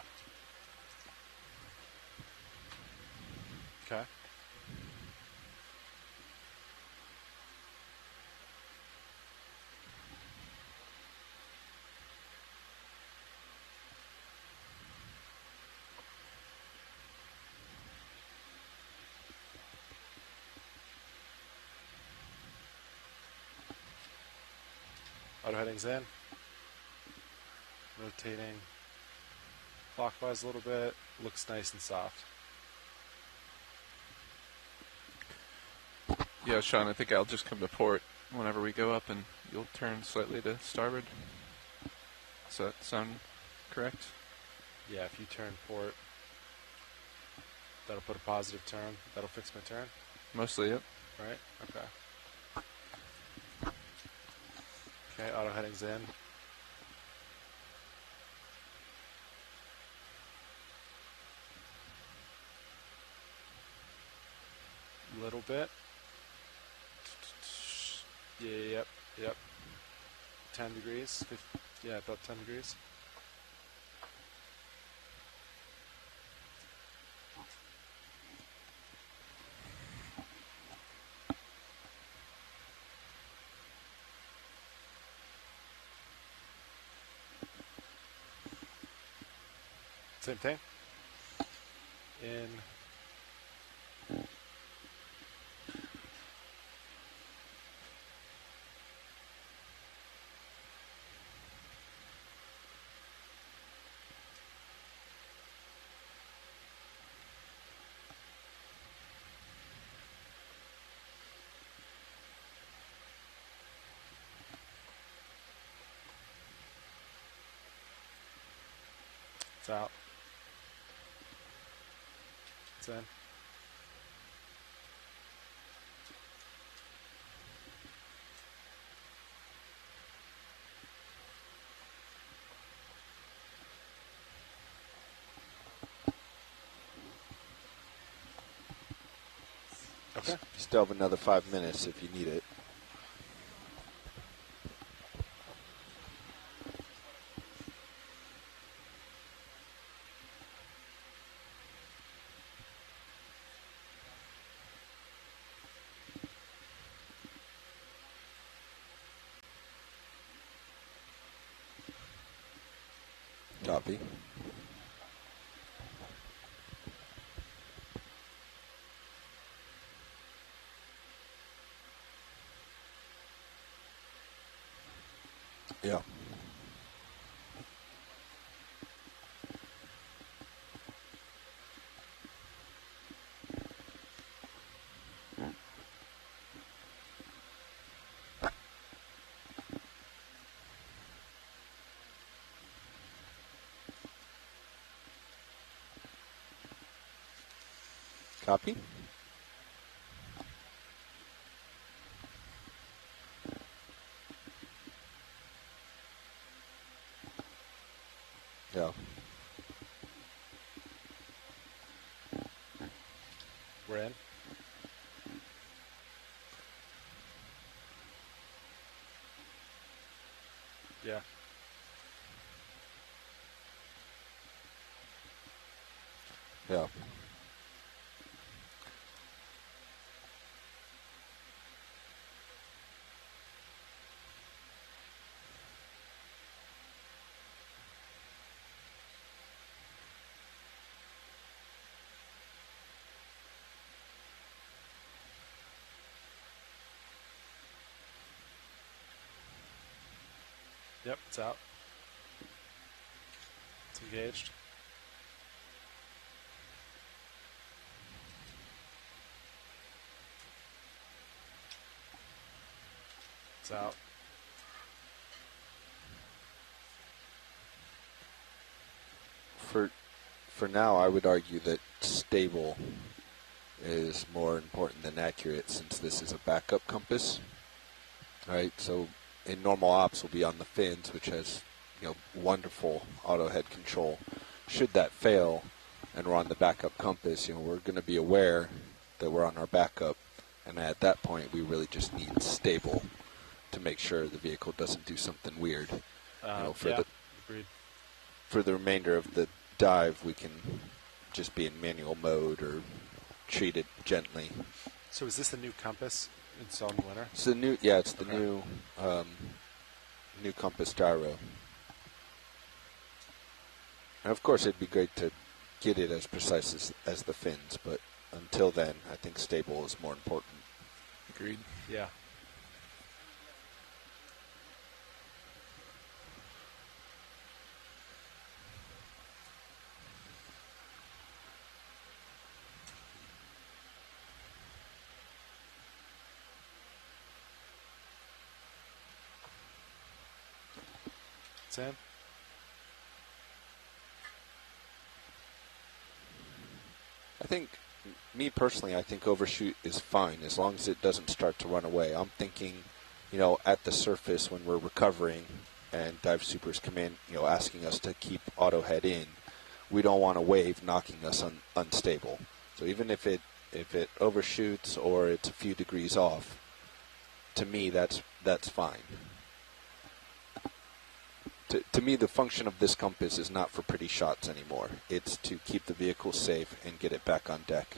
Okay. Auto heading's in. Rotating clockwise a little bit. Looks nice and soft. Yeah, Sean, I think I'll just come to port whenever we go up, and you'll turn slightly to starboard. Does that sound correct? Yeah, if you turn port, that'll put a positive turn. That'll fix my turn. Mostly, yep. Right? Okay. Okay, auto heading's in. Little bit. Yeah, yep. 10 degrees. Yeah, about 10 degrees. Same thing. In. It's out. It's in. Okay. Still have another 5 minutes if you need it. Copy. Yeah. Copy. Yeah. We're in. Yeah. Yeah. Yep, it's out. It's engaged. It's out. For now, I would argue that stable is more important than accurate since this is a backup compass. Right, so in normal ops we'll be on the fins, which has wonderful auto head control. Should that fail and we're on the backup compass, we're going to be aware that we're on our backup, and at that point we really just need stable to make sure the vehicle doesn't do something weird. For the remainder of the dive, we can just be in manual mode or treat it gently. So is this the new compass installed in the winter? It's the new, yeah, it's the new compass gyro. And of course, it'd be great to get it as precise as the fins, but until then, I think stable is more important. Agreed. Yeah. Sam? I think, me personally, I think overshoot is fine as long as it doesn't start to run away. I'm thinking at the surface when we're recovering and dive supers come in, asking us to keep auto head in, we don't want a wave knocking us unstable. So even if it overshoots or it's a few degrees off, to me that's fine. To me, the function of this compass is not for pretty shots anymore. It's to keep the vehicle safe and get it back on deck.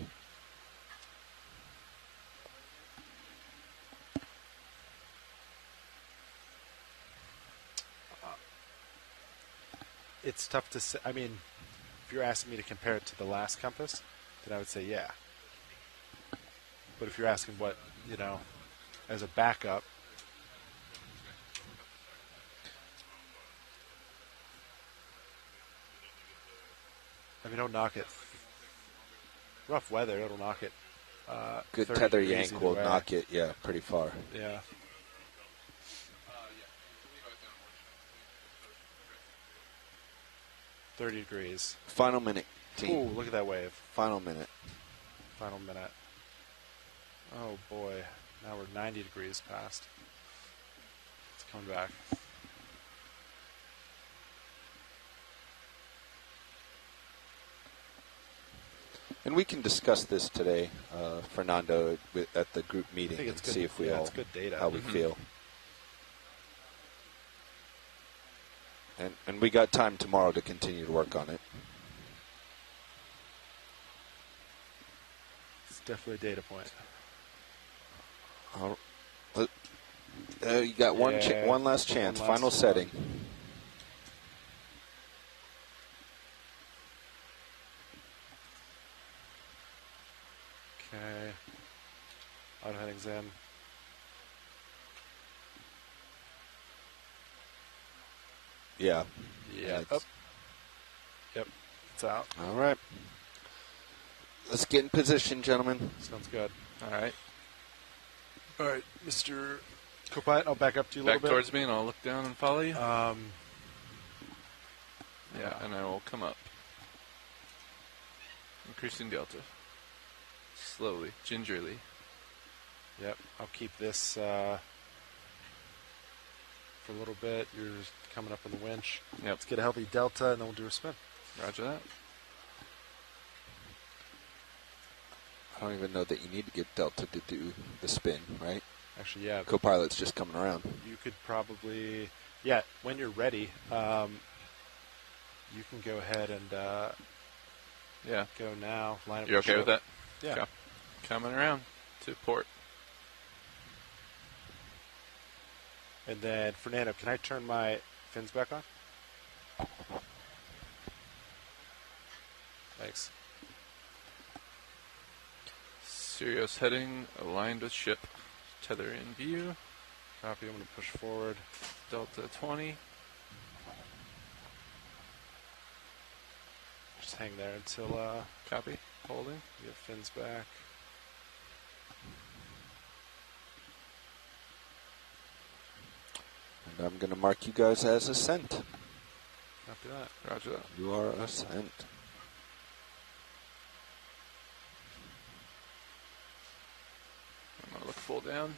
It's tough to say. I mean, if you're asking me to compare it to the last compass, then I would say yeah. But if you're asking what, as a backup, don't knock it. Rough weather, it'll knock it. Good tether yank will knock it, pretty far. Yeah. $30 degrees. Final minute, team. Ooh, look at that wave. Final minute. Final minute. Oh boy, now we're 90 degrees past. It's coming back. And we can discuss this today, Fernando, at the group meeting and see if we all good data. how we feel. And we got time tomorrow to continue to work on it. It's definitely a data point. You got one last chance. Final setting. Okay. Auto heading's in. Yeah. Yeah. Up. Yep. It's out. All right. Let's get in position, gentlemen. Sounds good. All right. All right, Mr. Copilot, I'll back up to you a little bit. Back towards me, and I'll look down and follow you. Yeah, and I will come up. Increasing delta. Slowly, gingerly. Yep, I'll keep this for a little bit. You're coming up in the winch. Yep. Let's get a healthy delta, and then we'll do a spin. Roger that. I don't even know that you need to get delta to do the spin, right? Actually, yeah. Copilot's just coming around. You could probably, when you're ready, you can go ahead and go now. Line up. You're okay with that? Yeah. Okay. Coming around to port. And then, Fernando, can I turn my fins back on? Thanks. Sirius heading aligned with ship. Tether in view. Copy. I'm going to push forward. Delta 20. Just hang there until. Copy. Holding. Get fins back. And I'm going to mark you guys as ascent. Copy that. Roger that. You are ascent. I'm going to look full down.